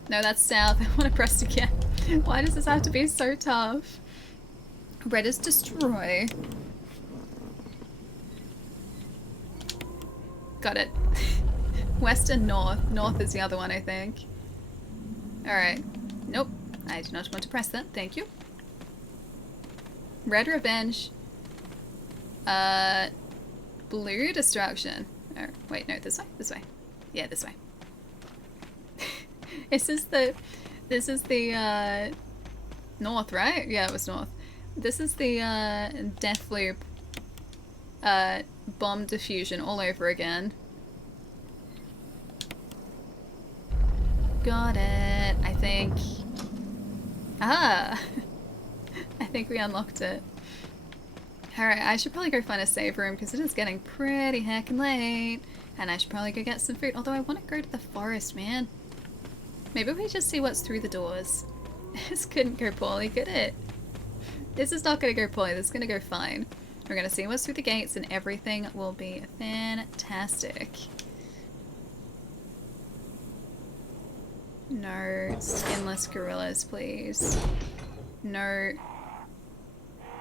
No, that's south. I want to press again. Why does this have to be so tough? Red is destroy. Got it. West and north. North is the other one, I think. Alright. Nope. I do not want to press that. Thank you. Red revenge. Blue destruction. Oh, wait, no, this way? This way. Yeah, this way. This is the north, right? Yeah, it was north. This is the death loop bomb diffusion all over again. Got it, I think. Ah! I think we unlocked it. Alright, I should probably go find a save room because it is getting pretty heckin' late. And I should probably go get some food, although I want to go to the forest, man. Maybe we just see what's through the doors. This couldn't go poorly, could it? This is not going to go poorly, this is going to go fine. We're going to see what's through the gates and everything will be fantastic. No skinless gorillas, please. No.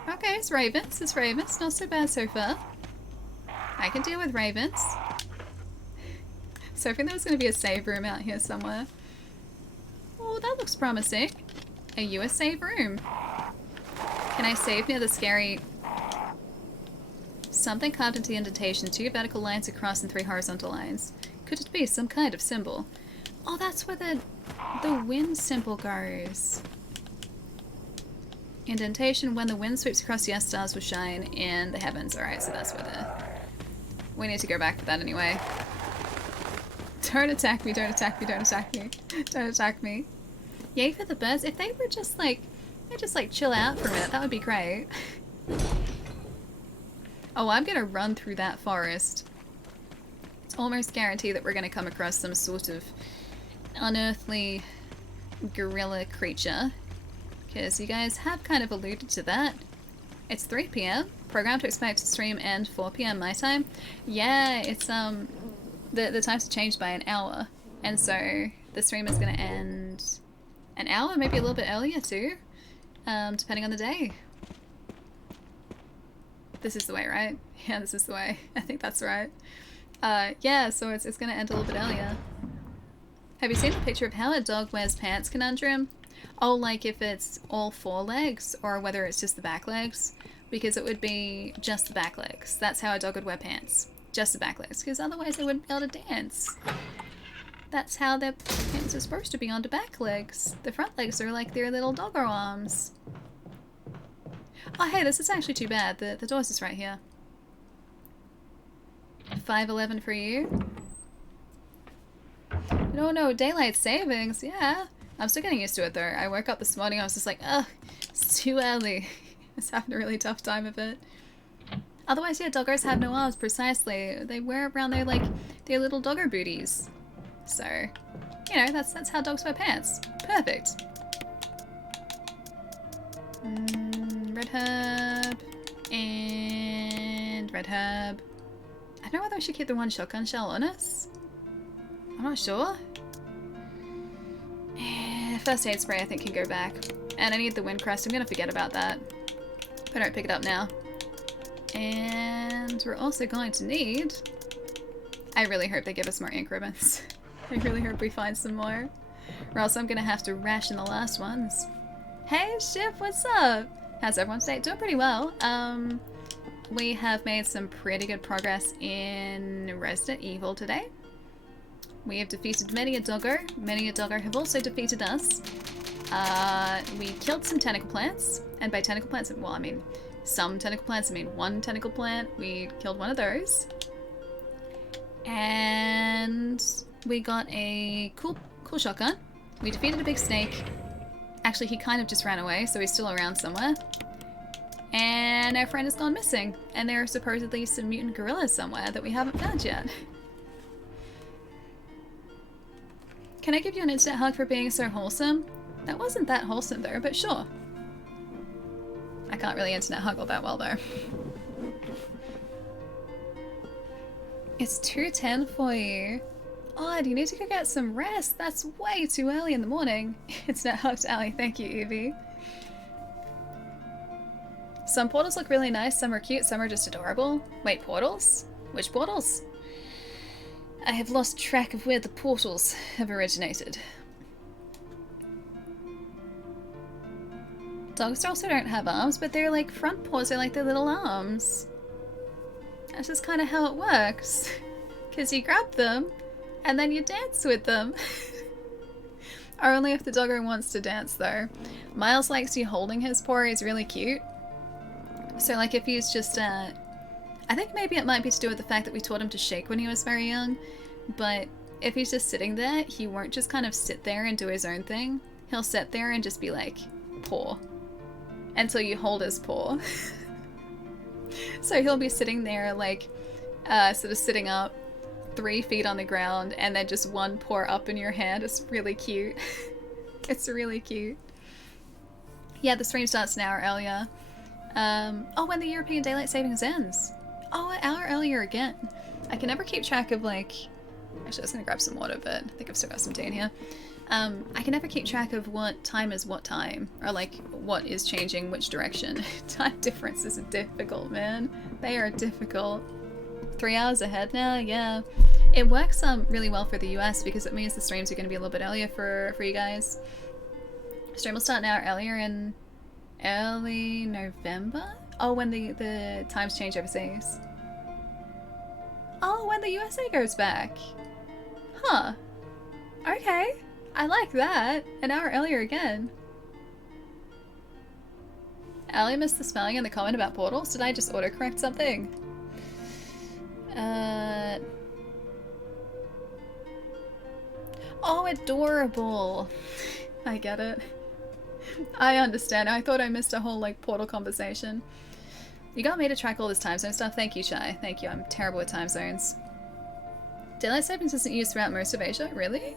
Okay, it's ravens. It's ravens. Not so bad so far. I can deal with ravens. So I think there was going to be a save room out here somewhere. Oh, that looks promising. Are you a save room? Can I save near the scary... Something carved into the indentation. 2 vertical lines across and 3 horizontal lines. Could it be some kind of symbol? Oh, that's where the wind symbol goes. Indentation, when the wind sweeps across, yes, stars will shine in the heavens. Alright, so that's where the... We need to go back for that anyway. Don't attack me, don't attack me, don't attack me. Don't attack me. Yay for the birds. If they were just like, they just like chill out for a minute, that would be great. Oh, I'm gonna run through that forest. It's almost guaranteed that we're gonna come across some sort of unearthly gorilla creature. Because you guys have kind of alluded to that. It's 3 PM. Programmed to expect to stream end 4 PM my time. Yeah, it's the times have changed by an hour. And so the stream is gonna end an hour, maybe a little bit earlier too. Depending on the day. This is the way, right? Yeah, this is the way. I think that's right. Yeah, so it's gonna end a little bit earlier. Have you seen the picture of how a dog wears pants conundrum? Oh, like if it's all 4 legs or whether it's just the back legs? Because it would be just the back legs. That's how a dog would wear pants. Just the back legs, because otherwise they wouldn't be able to dance. That's how their pants are supposed to be on the back legs. The front legs are like their little doggo arms. Oh hey, this is actually too bad. The door's just right here. 5:11 for you. No, daylight savings, yeah. I'm still getting used to it though. I woke up this morning, I was just like, ugh, it's too early. I was having a really tough time of it. Otherwise, yeah, doggos have no arms, precisely. They wear around their, like, their little doggo booties. So, you know, that's how dogs wear pants. Perfect. Red herb. And red herb. I don't know whether I should keep the 1 shotgun shell on us. I'm not sure. First aid spray I think can go back. And I need the wind crest. I'm gonna forget about that. If I don't pick it up now. And we're also going to need... I really hope they give us more ink ribbons. I really hope we find some more. Or else I'm gonna have to ration the last ones. Hey Ship, what's up? How's everyone's day? Doing pretty well. We have made some pretty good progress in Resident Evil today. We have defeated many a doggo. Many a doggo have also defeated us. We killed some tentacle plants. And by tentacle plants, well, I mean some tentacle plants. I mean 1 tentacle plant. We killed one of those. And we got a cool shotgun. We defeated a big snake. Actually, he kind of just ran away, so he's still around somewhere. And our friend has gone missing. And there are supposedly some mutant gorillas somewhere that we haven't found yet. Can I give you an instant hug for being so wholesome? That wasn't that wholesome though, but sure. I can't really internet huggle that well though. It's 2:10 for you. Odd, you need to go get some rest. That's way too early in the morning. It's not hooked, Allie. Thank you, Evie. Some portals look really nice, some are cute, some are just adorable. Wait, portals? Which portals? I have lost track of where the portals have originated. Dogs also don't have arms, but they're like front paws, they're like their little arms. That's just kind of how it works. Because you grab them, and then you dance with them. Or only if the doggo wants to dance, though. Miles likes you holding his paw, he's really cute. So, like, if he's just, I think maybe it might be to do with the fact that we taught him to shake when he was very young. But if he's just sitting there, he won't just kind of sit there and do his own thing. He'll sit there and just be like, paw. Until you hold his paw. So he'll be sitting there, like, sort of sitting up, 3 feet on the ground, and then just one paw up in your hand. It's really cute. It's really cute. Yeah, the stream starts an hour earlier. Oh, when the European Daylight Savings ends. Oh, an hour earlier again. I can never keep track of, like... Actually, I was gonna grab some water, but I think I've still got some tea in here. I can never keep track of what time is what time, or like what is changing which direction. Time differences are difficult, man. They are difficult. 3 hours ahead now, yeah. It works really well for the US because it means the streams are going to be a little bit earlier for you guys. Stream will start an hour earlier in early November? Oh, when the times change overseas. Oh, when the USA goes back. Huh. Okay. I like that. An hour earlier again. Allie missed the spelling in the comment about portals. Did I just autocorrect something? Oh, adorable. I get it. I understand. I thought I missed a whole, like, portal conversation. You got me to track all this time zone stuff. Thank you, Chai. Thank you. I'm terrible with time zones. Daylight savings isn't used throughout most of Asia. Really?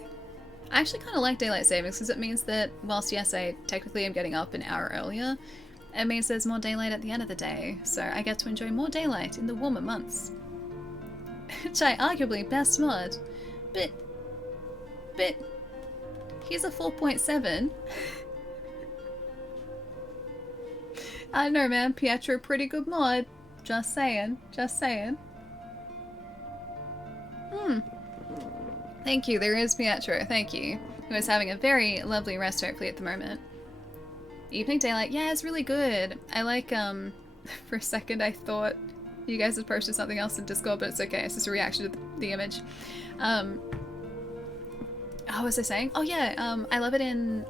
I actually kind of like daylight savings because it means that whilst, yes, I technically am getting up an hour earlier, it means there's more daylight at the end of the day. So I get to enjoy more daylight in the warmer months. Chai, arguably best mod. But he's a 4.7. I don't know, man. Pietro, pretty good mod. Just saying. Just saying. Thank you. There is Pietro. Thank you. Who is having a very lovely rest, hopefully, at the moment. Evening daylight. Yeah, it's really good. I like, for a second I thought you guys had posted something else in Discord, but it's okay. It's just a reaction to the image. What was I saying? Oh yeah, I love it in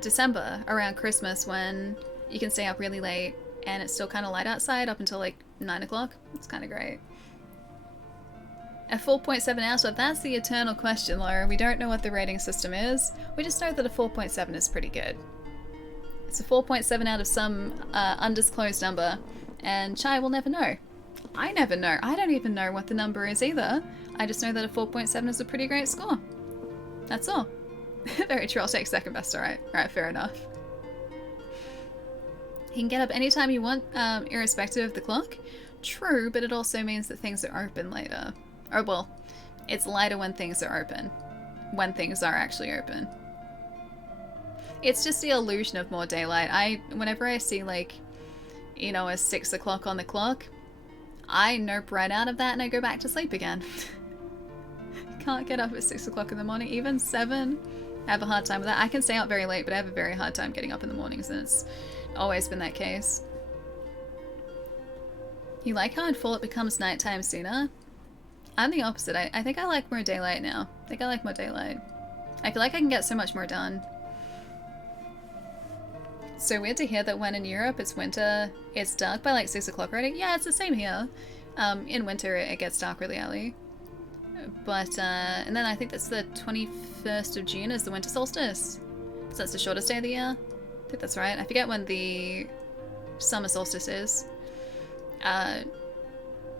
December around Christmas when you can stay up really late and it's still kind of light outside up until like 9 o'clock. It's kind of great. A 4.7 hours, but that's the eternal question, Laura. We don't know what the rating system is. We just know that a 4.7 is pretty good. It's a 4.7 out of some undisclosed number, and Chai will never know. I never know. I don't even know what the number is either. I just know that a 4.7 is a pretty great score. That's all. Very true. I'll take second best. Alright. Alright, fair enough. You can get up anytime you want, irrespective of the clock. True, but it also means that things are open later. Or, well, it's lighter when things are open. When things are actually open. It's just the illusion of more daylight. Whenever I see, like, you know, a 6 o'clock on the clock, I nope right out of that and I go back to sleep again. Can't get up at 6 o'clock in the morning. Even 7, I have a hard time with that. I can stay out very late, but I have a very hard time getting up in the mornings, and it's always been that case. You like how in fall it becomes nighttime sooner? I'm the opposite. I think I like more daylight now. I think I like more daylight. I feel like I can get so much more done. So weird to hear that when in Europe it's winter, it's dark by like 6 o'clock already. Yeah, it's the same here. In winter it gets dark really early. But, and then I think that's the 21st of June is the winter solstice. So that's the shortest day of the year. I think that's right. I forget when the summer solstice is.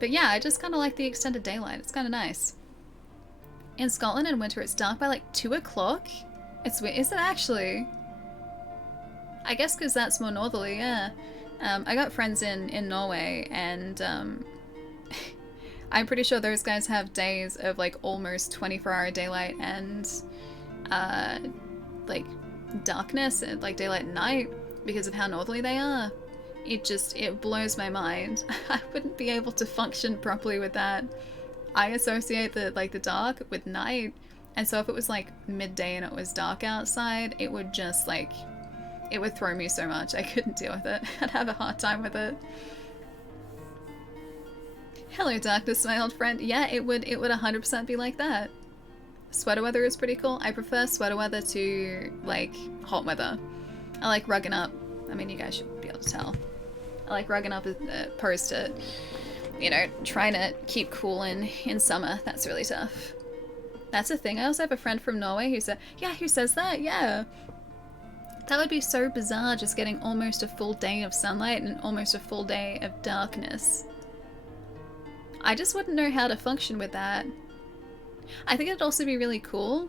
But yeah, I just kind of like the extended daylight. It's kind of nice. In Scotland in winter, it's dark by like 2 o'clock. Is it actually? I guess because that's more northerly, yeah. I got friends in Norway, and I'm pretty sure those guys have days of like almost 24-hour daylight and like darkness and like daylight and night because of how northerly they are. It blows my mind. I wouldn't be able to function properly with that. I associate the dark with night, and so if it was like midday and it was dark outside, it would just like, it would throw me so much. I couldn't deal with it. I'd have a hard time with it. Hello darkness, my old friend. Yeah, it would 100% be like that. Sweater weather is pretty cool. I prefer sweater weather to like hot weather. I like rugging up. I mean, you guys should be able to tell. I like rugging up opposed to, you know, trying to keep cool in summer. That's really tough. That's a thing. I also have a friend from Norway who said, yeah, who says that? Yeah. That would be so bizarre, just getting almost a full day of sunlight and almost a full day of darkness. I just wouldn't know how to function with that. I think it'd also be really cool,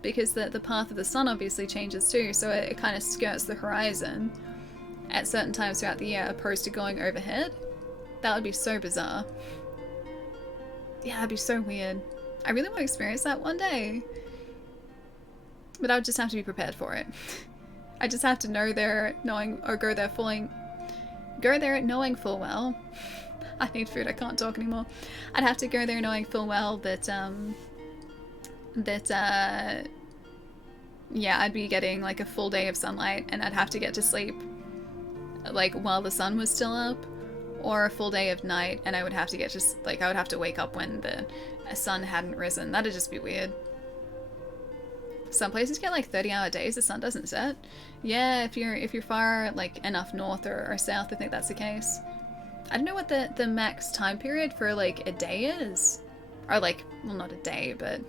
because the path of the sun obviously changes too, so it kind of skirts the horizon at certain times throughout the year opposed to going overhead. That would be so bizarre. Yeah, that'd be so weird. I really want to experience that one day. But I would just have to be prepared for it. I just have to go there knowing full well. I need food, I can't talk anymore. I'd have to go there knowing full well that, yeah, I'd be getting like a full day of sunlight and I'd have to get to sleep like while the sun was still up, or a full day of night and I would have to get just like, I would have to wake up when the sun hadn't risen. That'd just be weird. Some places get like 30-hour days, the sun doesn't set. Yeah, if you're far like enough north or south, I think that's the case. I don't know what the max time period for like a day is. Or like, well, not a day, but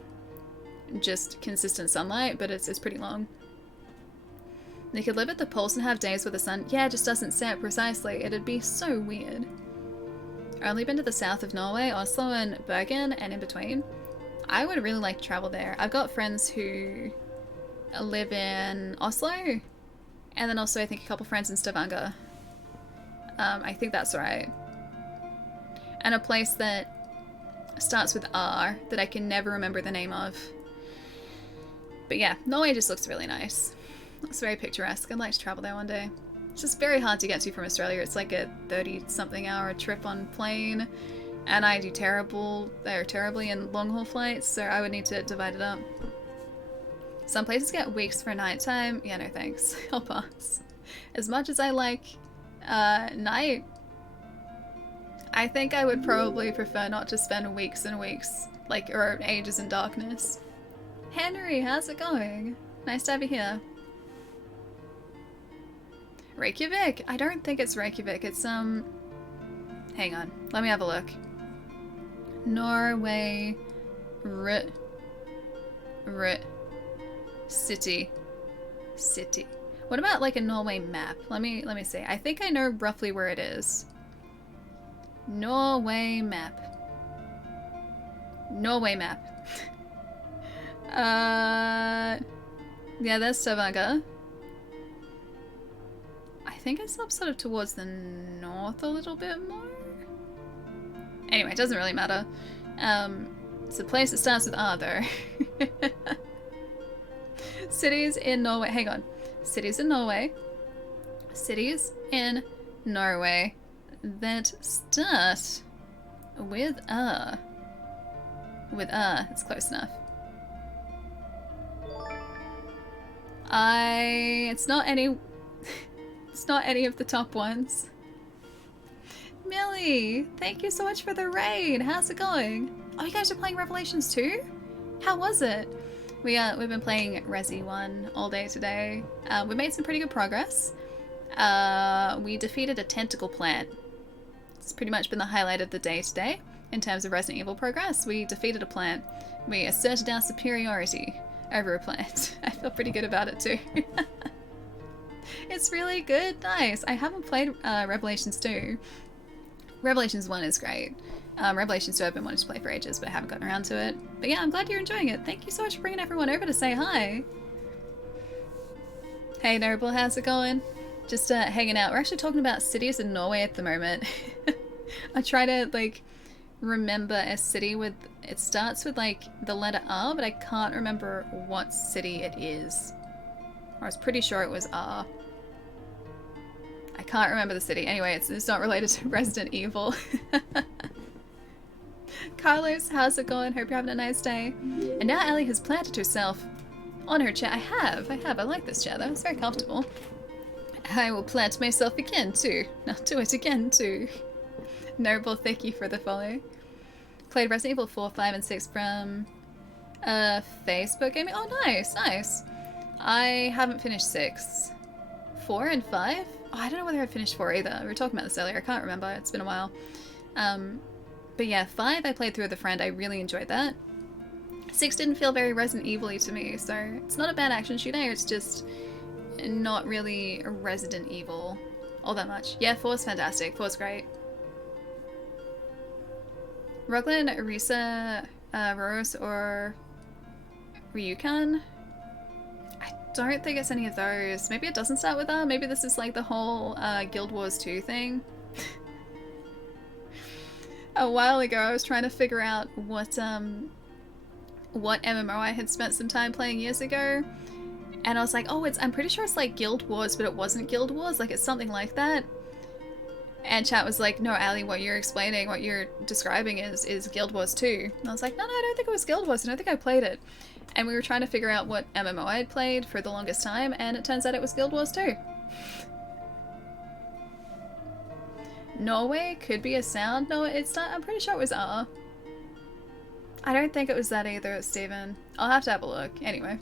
just consistent sunlight, but it's pretty long. They could live at the poles and have days where the sun, yeah, just doesn't set precisely. It'd be so weird. I've only been to the south of Norway, Oslo and Bergen, and in between. I would really like to travel there. I've got friends who live in Oslo, and then also I think a couple friends in Stavanger. I think that's right. And a place that starts with R that I can never remember the name of. But yeah, Norway just looks really nice. It's very picturesque. I'd like to travel there one day. It's just very hard to get to from Australia. It's like a 30-something hour trip on plane. And I do terribly in long-haul flights, so I would need to divide it up. Some places get weeks for nighttime. Yeah, no thanks. I'll pass. As much as I like night, I think I would probably prefer not to spend weeks and weeks, like, or ages in darkness. Henry, how's it going? Nice to have you here. Reykjavik? I don't think it's Reykjavik. It's, hang on. Let me have a look. Norway City. What about like a Norway map? Let me see. I think I know roughly where it is. Norway map. Yeah, there's Stavanger. I think it's up sort of towards the north a little bit more. Anyway, it doesn't really matter. It's a place that starts with R, though. Cities in Norway. Hang on. Cities in Norway that start with R. With R. It's close enough. It's not any... It's not any of the top ones. Millie, thank you so much for the raid. How's it going? Oh, you guys are playing Revelations 2? How was it? We've been playing Resi 1 all day today. We made some pretty good progress. We defeated a tentacle plant. It's pretty much been the highlight of the day today in terms of Resident Evil progress. We defeated a plant. We asserted our superiority over a plant. I feel pretty good about it too. It's really good. Nice. I haven't played Revelations 2. Revelations 1 is great. Revelations 2 I've been wanting to play for ages, but I haven't gotten around to it. But yeah, I'm glad you're enjoying it. Thank you so much for bringing everyone over to say hi. Hey Noble, how's it going? Just hanging out. We're actually talking about cities in Norway at the moment. I try to like remember a city with, it starts with like the letter R, but I can't remember what city it is. I was pretty sure it was R. I can't remember the city. Anyway, it's not related to Resident Evil. Carlos, how's it going? Hope you're having a nice day. And now Ellie has planted herself on her chair. I have. I like this chair though. It's very comfortable. I will plant myself again too. I'll do it again too. Noble, thank you for the follow. Played Resident Evil 4, 5, and 6 from Facebook gaming. Oh, nice, nice. I haven't finished 6. 4 and 5? Oh, I don't know whether I finished 4 either. We were talking about this earlier. I can't remember. It's been a while. But yeah, 5 I played through with a friend. I really enjoyed that. 6 didn't feel very Resident Evil-y to me, so it's not a bad action shooter. It's just not really a Resident Evil all that much. Yeah, 4's fantastic. 4's great. Roglin, Risa, Rose, or Ryukan? I don't think it's any of those. Maybe it doesn't start with R. Maybe this is like the whole Guild Wars 2 thing. A while ago I was trying to figure out what MMO I had spent some time playing years ago. And I was like, oh, I'm pretty sure it's like Guild Wars, but it wasn't Guild Wars. Like, it's something like that. And chat was like, no, Ali, what you're explaining, what you're describing is Guild Wars 2. And I was like, no, I don't think it was Guild Wars. I don't think I played it. And we were trying to figure out what MMO I had played for the longest time, and it turns out it was Guild Wars 2. Norway could be a sound. No, it's not. I'm pretty sure it was R. I don't think it was that either, Steven. I'll have to have a look. Anyway.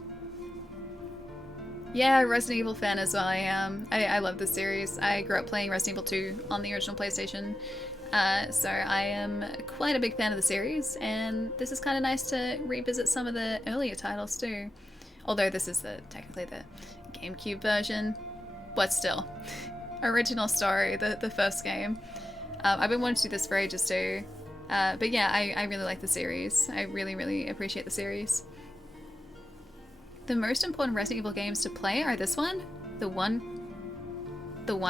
Yeah, Resident Evil fan as well I am. I love this series. I grew up playing Resident Evil 2 on the original PlayStation. So I am quite a big fan of the series, and this is kind of nice to revisit some of the earlier titles too. Although this is technically the GameCube version, but still. Original story, the first game. I've been wanting to do this for ages too. But yeah, I really like the series. I really, really appreciate the series. The most important Resident Evil games to play are this one, the one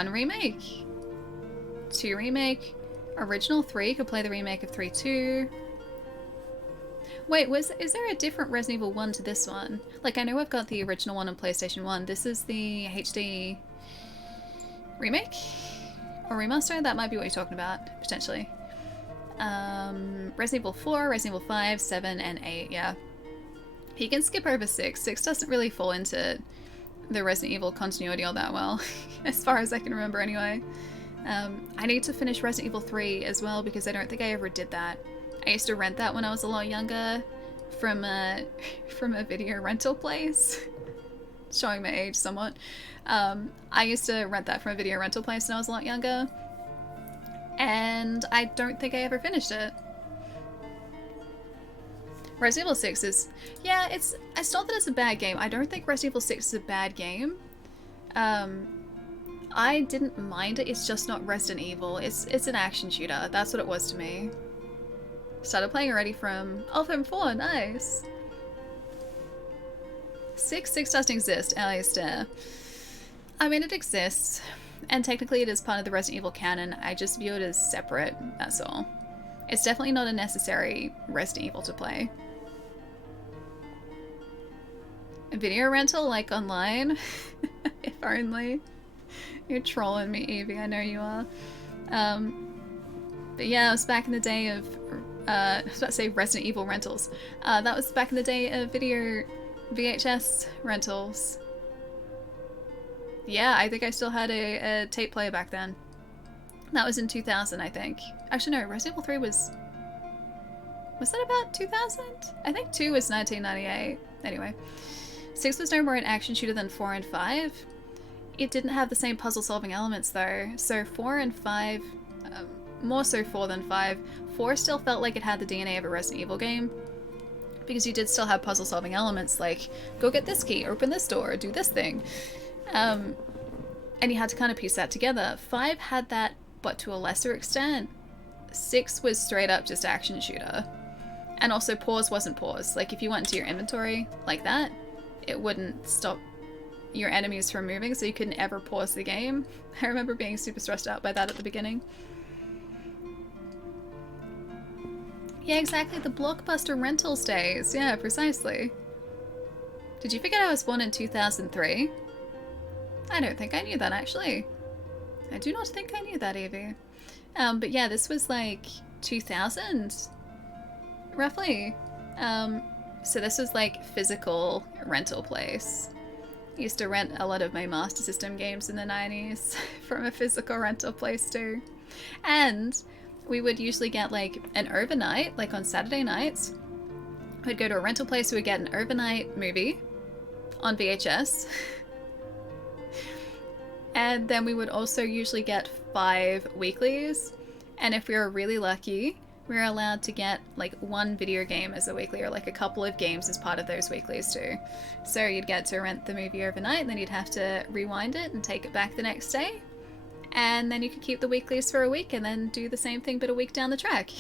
remake, 2 remake, original 3, could play the remake of 3 too. Wait, is there a different Resident Evil 1 to this one? Like, I know I've got the original one on PlayStation 1. This is the HD remake? Or remaster? That might be what you're talking about, potentially. Resident Evil 4, Resident Evil 5, 7, and 8, yeah. You can skip over 6. 6 doesn't really fall into the Resident Evil continuity all that well, as far as I can remember anyway. I need to finish Resident Evil 3 as well, because I don't think I ever did that. I used to rent that when I was a lot younger from a video rental place. Showing my age somewhat. I used to rent that from a video rental place when I was a lot younger, and I don't think I ever finished it. Resident Evil 6 is, yeah, it's not that it's a bad game. I don't think Resident Evil 6 is a bad game. I didn't mind it, it's just not Resident Evil. It's an action shooter. That's what it was to me. Started playing already from 4, nice. 6 doesn't exist, Alistair. I mean, it exists, and technically it is part of the Resident Evil canon. I just view it as separate, that's all. It's definitely not a necessary Resident Evil to play. A video rental, like online? If only. You're trolling me, Evie, I know you are. But yeah, it was back in the day of, I was about to say Resident Evil rentals. That was back in the day of video VHS rentals. Yeah, I think I still had a tape player back then. That was in 2000, I think. Actually, no, Resident Evil 3 was that about 2000? I think 2 was 1998. Anyway. 6 was no more an action shooter than 4 and 5. It didn't have the same puzzle solving elements though. So 4 and 5, more so 4 than 5. 4 still felt like it had the DNA of a Resident Evil game, because you did still have puzzle solving elements like, go get this key, open this door, do this thing. And you had to kind of piece that together. 5 had that, but to a lesser extent. 6 was straight up just action shooter. And also pause wasn't pause. Like if you went into your inventory like that, it wouldn't stop your enemies from moving, so you couldn't ever pause the game. I remember being super stressed out by that at the beginning. Yeah, exactly, the Blockbuster Rentals days. Yeah, precisely. Did you forget I was born in 2003? I don't think I knew that, actually. I do not think I knew that, Evie. But yeah, this was like 2000, roughly. So this was like physical rental place. I used to rent a lot of my Master System games in the 90s from a physical rental place too. And we would usually get like an overnight, like on Saturday nights. We'd go to a rental place, we would get an overnight movie on VHS. And then we would also usually get 5 weeklies. And if we were really lucky, we were allowed to get like 1 video game as a weekly, or like a couple of games as part of those weeklies too. So you'd get to rent the movie overnight, and then you'd have to rewind it and take it back the next day. And then you could keep the weeklies for a week and then do the same thing but a week down the track.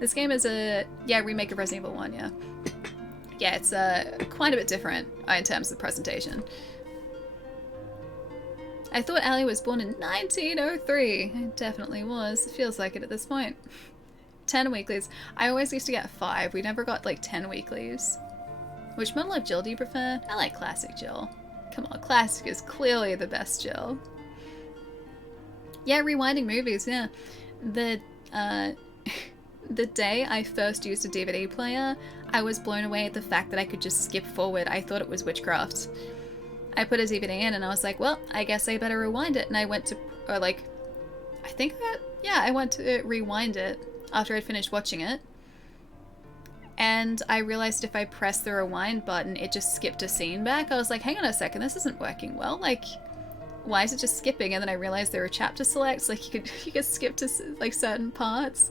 This game is a, yeah, remake of Resident Evil 1, yeah. Yeah, it's quite a bit different in terms of presentation. I thought Allie was born in 1903. It definitely was. It feels like it at this point. 10 weeklies. I always used to get 5. We never got like 10 weeklies. Which model of Jill do you prefer? I like classic Jill. Come on, classic is clearly the best Jill. Yeah, rewinding movies, yeah. The day I first used a DVD player, I was blown away at the fact that I could just skip forward. I thought it was witchcraft. I put a DVD in and I was like, well, I guess I better rewind it. And I went to, or like, I went to rewind it after I'd finished watching it. And I realized if I pressed the rewind button, it just skipped a scene back. I was like, hang on a second, this isn't working well. Like, why is it just skipping? And then I realized there were chapter selects, like you could skip to like certain parts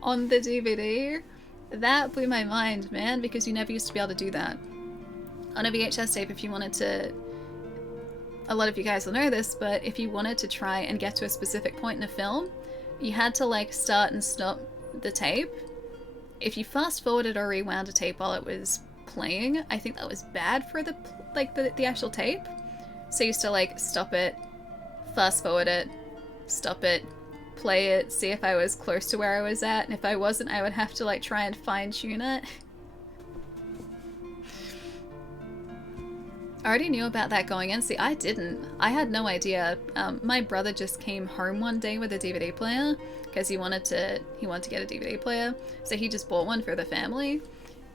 on the DVD. That blew my mind, man, because you never used to be able to do that. On a VHS tape, if you wanted to, a lot of you guys will know this, but if you wanted to try and get to a specific point in a film, you had to like start and stop the tape. If you fast forwarded or rewound a tape while it was playing, I think that was bad for the actual tape. So you used to like stop it, fast forward it, stop it, play it, see if I was close to where I was at, and if I wasn't, I would have to like try and fine tune it. I already knew about that going in. See, I didn't. I had no idea. My brother just came home one day with a DVD player because he wanted to get a DVD player. So he just bought one for the family,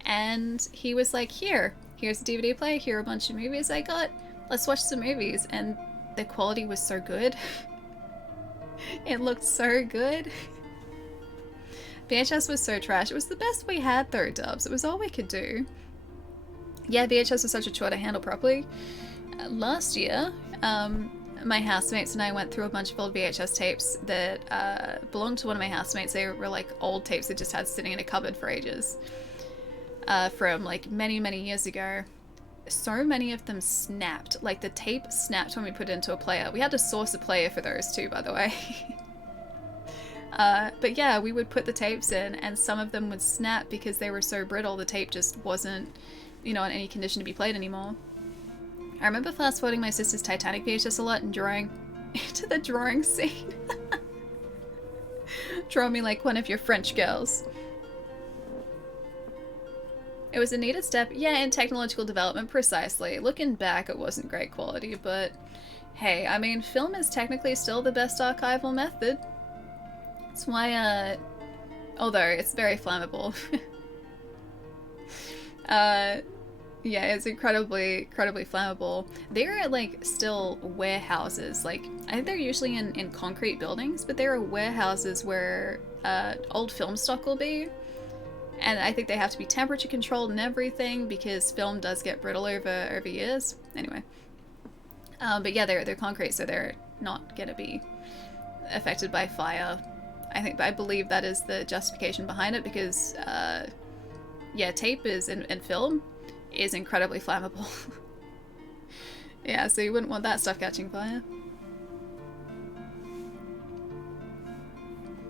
and he was like, here's a DVD player. Here are a bunch of movies I got. Let's watch some movies. And the quality was so good. It looked so good. VHS was so trash. It was the best we had though, Dubs. It was all we could do. Yeah, VHS was such a chore to handle properly. Last year, my housemates and I went through a bunch of old VHS tapes that belonged to one of my housemates. They were like old tapes that just had sitting in a cupboard for ages. From like many, many years ago. So many of them snapped. Like the tape snapped when we put it into a player. We had to source a player for those too, by the way. But yeah, we would put the tapes in and some of them would snap because they were so brittle. The tape just wasn't, in any condition to be played anymore. I remember fast forwarding my sister's Titanic VHS a lot and drawing into the drawing scene. Draw me like one of your French girls. It was a needed step, yeah, in technological development, precisely. Looking back, it wasn't great quality, but hey, I mean, film is technically still the best archival method. That's why, although it's very flammable. Yeah, it's incredibly flammable. They're like still warehouses. Like, I think they're usually in concrete buildings, but there are warehouses where old film stock will be. And I think they have to be temperature controlled and everything because film does get brittle over years. Anyway. But yeah, they're concrete, so they're not gonna be affected by fire. I believe that is the justification behind it because yeah, tape is and film is incredibly flammable. Yeah, so you wouldn't want that stuff catching fire.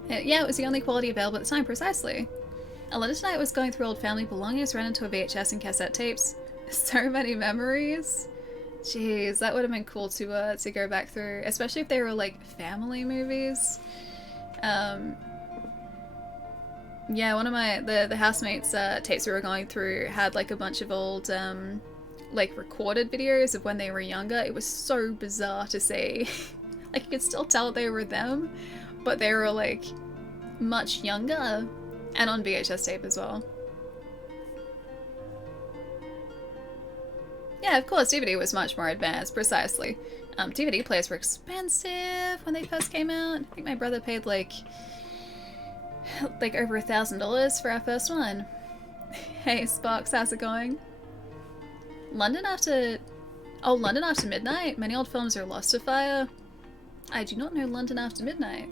Yeah, it was the only quality available at the time, precisely. A lot of tonight was going through old family belongings, ran into a VHS and cassette tapes. So many memories. Jeez, that would have been cool to go back through, especially if they were like family movies. Yeah, one of my the housemates tapes we were going through had like a bunch of old like recorded videos of when they were younger. It was so bizarre to see. Like you could still tell they were them, but they were like much younger, and on VHS tape as well. Yeah, of course, DVD was much more advanced, precisely. DVD players were expensive when they first came out. I think my brother paid like over $1,000 for our first one. Hey Sparks, how's it going? London After Midnight? Many old films are lost to fire. I do not know London After Midnight.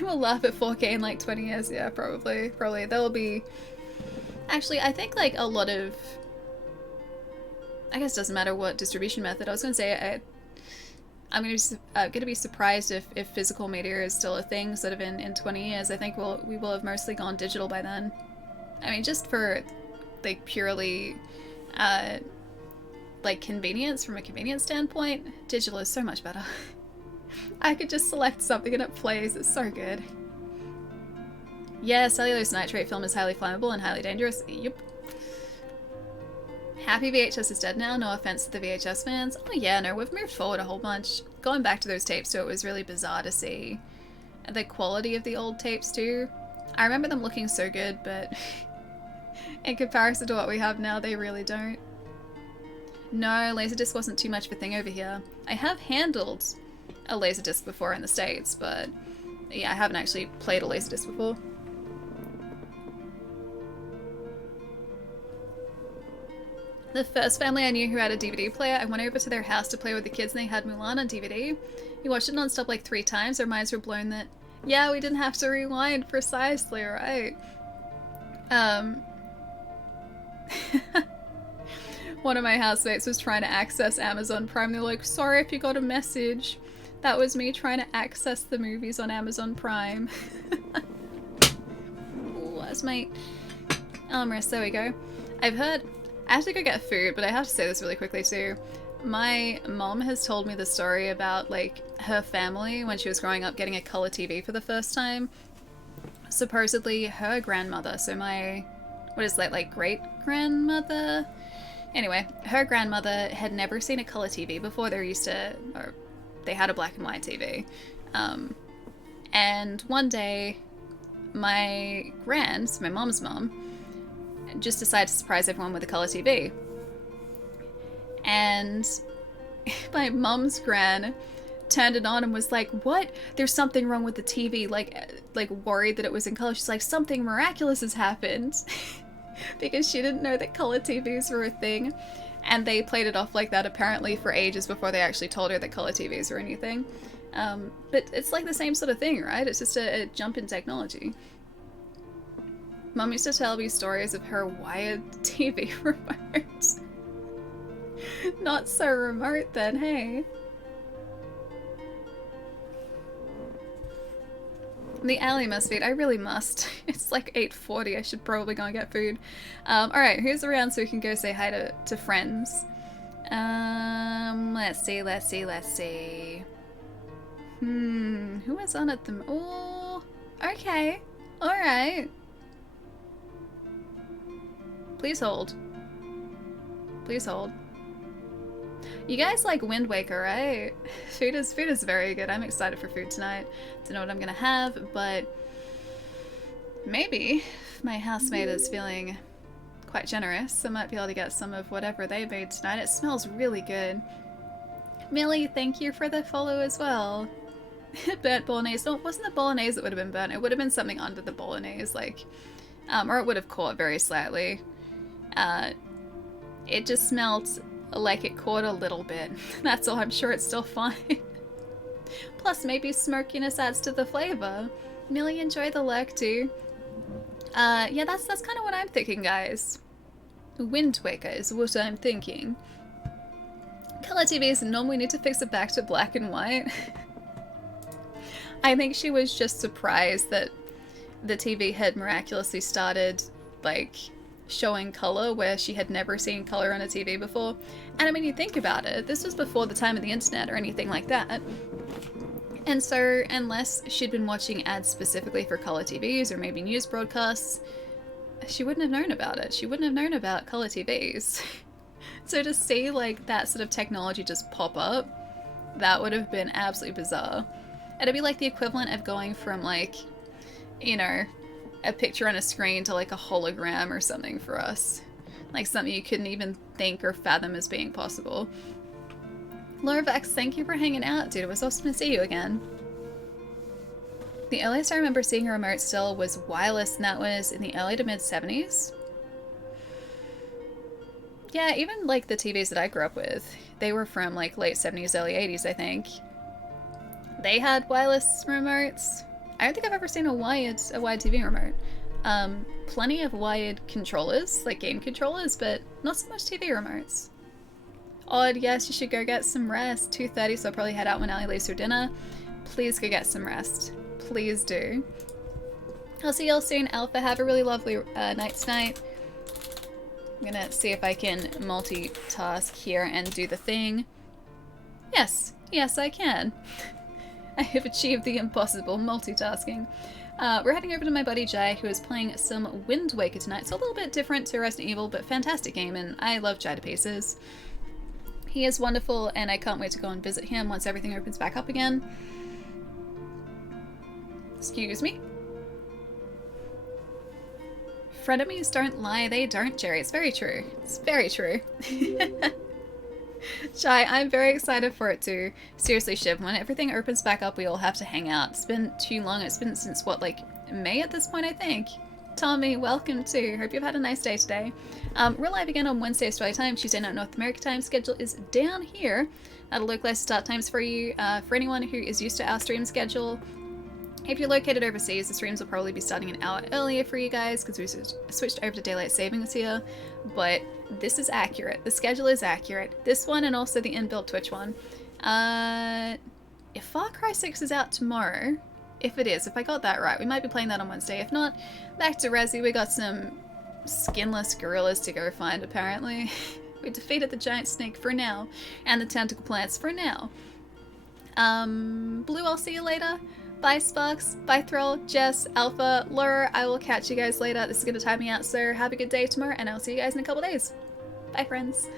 We'll laugh at 4K in like 20 years, yeah, probably. There will be... Actually, I think like a lot of... I guess it doesn't matter what distribution method. I was going to say, I'm going to be surprised if physical media is still a thing sort of in 20 years. I think we will have mostly gone digital by then. I mean, just for like purely like convenience, from a convenience standpoint, digital is so much better. I could just select something and it plays. It's so good. Yeah, cellulose nitrate film is highly flammable and highly dangerous. Yep. Happy VHS is dead now, no offense to the VHS fans. Oh yeah, no, we've moved forward a whole bunch. Going back to those tapes too, it was really bizarre to see the quality of the old tapes too. I remember them looking so good, but in comparison to what we have now, they really don't. No, Laserdisc wasn't too much of a thing over here. I have handled a Laserdisc before in the States, but yeah, I haven't actually played a Laserdisc before. The first family I knew who had a DVD player, I went over to their house to play with the kids and they had Mulan on DVD. We watched it non-stop like 3 times. Our minds were blown that, yeah, we didn't have to rewind, precisely, right? One of my housemates was trying to access Amazon Prime. They're like, sorry if you got a message. That was me trying to access the movies on Amazon Prime. Ooh, that's my armrest. There we go. I have to go get food, but I have to say this really quickly too. My mom has told me the story about like her family when she was growing up getting a color TV for the first time. Supposedly her grandmother, so my, what is that, like great grandmother? Anyway, her grandmother had never seen a color TV before. They had a black and white TV. And one day my mom's mom, just decided to surprise everyone with a color TV. And my mom's gran turned it on and was like, what? There's something wrong with the TV, like worried that it was in color. She's like, something miraculous has happened. Because she didn't know that color TVs were a thing. And they played it off like that apparently for ages before they actually told her that color TVs were anything. But it's like the same sort of thing, right? It's just a jump in technology. Mum used to tell me stories of her wired TV remote. Not so remote then, hey? The alley must feed. I really must. It's like 8:40. I should probably go and get food. Alright, who's around so we can go say hi to friends? Let's see. Who is on at the... Oh, okay. Alright. Please hold. Please hold. You guys like Wind Waker, right? Food is very good. I'm excited for food tonight. Don't know what I'm gonna have, but maybe if my housemate is feeling quite generous, I might be able to get some of whatever they made tonight. It smells really good. Millie, thank you for the follow as well. Burnt bolognese. No, it wasn't the bolognese that would have been burnt. It would have been something under the bolognese, like, or it would have caught very slightly. It just smelled like it caught a little bit. That's all. I'm sure it's still fine. Plus, maybe smokiness adds to the flavor. Millie, enjoy the lurk too. Yeah, that's kind of what I'm thinking, guys. Wind Waker is what I'm thinking. Color TVs, normally need to fix it back to black and white. I think she was just surprised that the TV had miraculously started, like, showing color where she had never seen color on a TV before. And I mean, you think about it, this was before the time of the internet or anything like that. And so, unless she'd been watching ads specifically for colour TVs or maybe news broadcasts, she wouldn't have known about it. She wouldn't have known about colour TVs. So to see like that sort of technology just pop up, that would have been absolutely bizarre. It'd be like the equivalent of going from like, you know, a picture on a screen to like a hologram or something for us. Like something you couldn't even think or fathom as being possible. Lorvax, thank you for hanging out, dude. It was awesome to see you again. The earliest I remember seeing a remote still was wireless, and that was in the early to mid 70s. Yeah, even like the TVs that I grew up with, they were from like late 70s, early 80s, I think. They had wireless remotes. I don't think I've ever seen a wired TV remote. Plenty of wired controllers, like game controllers, but not so much TV remotes. Odd, yes, you should go get some rest. 2:30, so I'll probably head out when Allie leaves for dinner. Please go get some rest. Please do. I'll see y'all soon, Alpha. Have a really lovely night tonight. I'm gonna see if I can multitask here and do the thing. Yes, yes I can. I have achieved the impossible, multitasking. We're heading over to my buddy Jai, who is playing some Wind Waker tonight. It's a little bit different to Resident Evil, but fantastic game, and I love Jai to pieces. He is wonderful, and I can't wait to go and visit him once everything opens back up again. Excuse me? Frenemies don't lie, they don't, Jerry. It's very true. It's very true. Jai, I'm very excited for it too. Seriously, Shiv, when everything opens back up, we all have to hang out. It's been too long. It's been since, what, like, May at this point, I think? Tommy, welcome too. Hope you've had a nice day today. We're live again on Wednesday Australia time, Tuesday night North America time. Schedule is down here. That'll localize start times for you. For anyone who is used to our stream schedule, if you're located overseas, the streams will probably be starting an hour earlier for you guys because we switched over to daylight savings here. But this is accurate. The schedule is accurate. This one and also the inbuilt Twitch one. If Far Cry 6 is out tomorrow, if it is, if I got that right, we might be playing that on Wednesday. If not, back to Resi. We got some skinless gorillas to go find, apparently. We defeated the giant snake for now, and the tentacle plants for now. Blue, I'll see you later. Bye Sparks, bye Thrall, Jess, Alpha, Laura, I will catch you guys later. This is going to time me out, so have a good day tomorrow, and I'll see you guys in a couple days. Bye friends.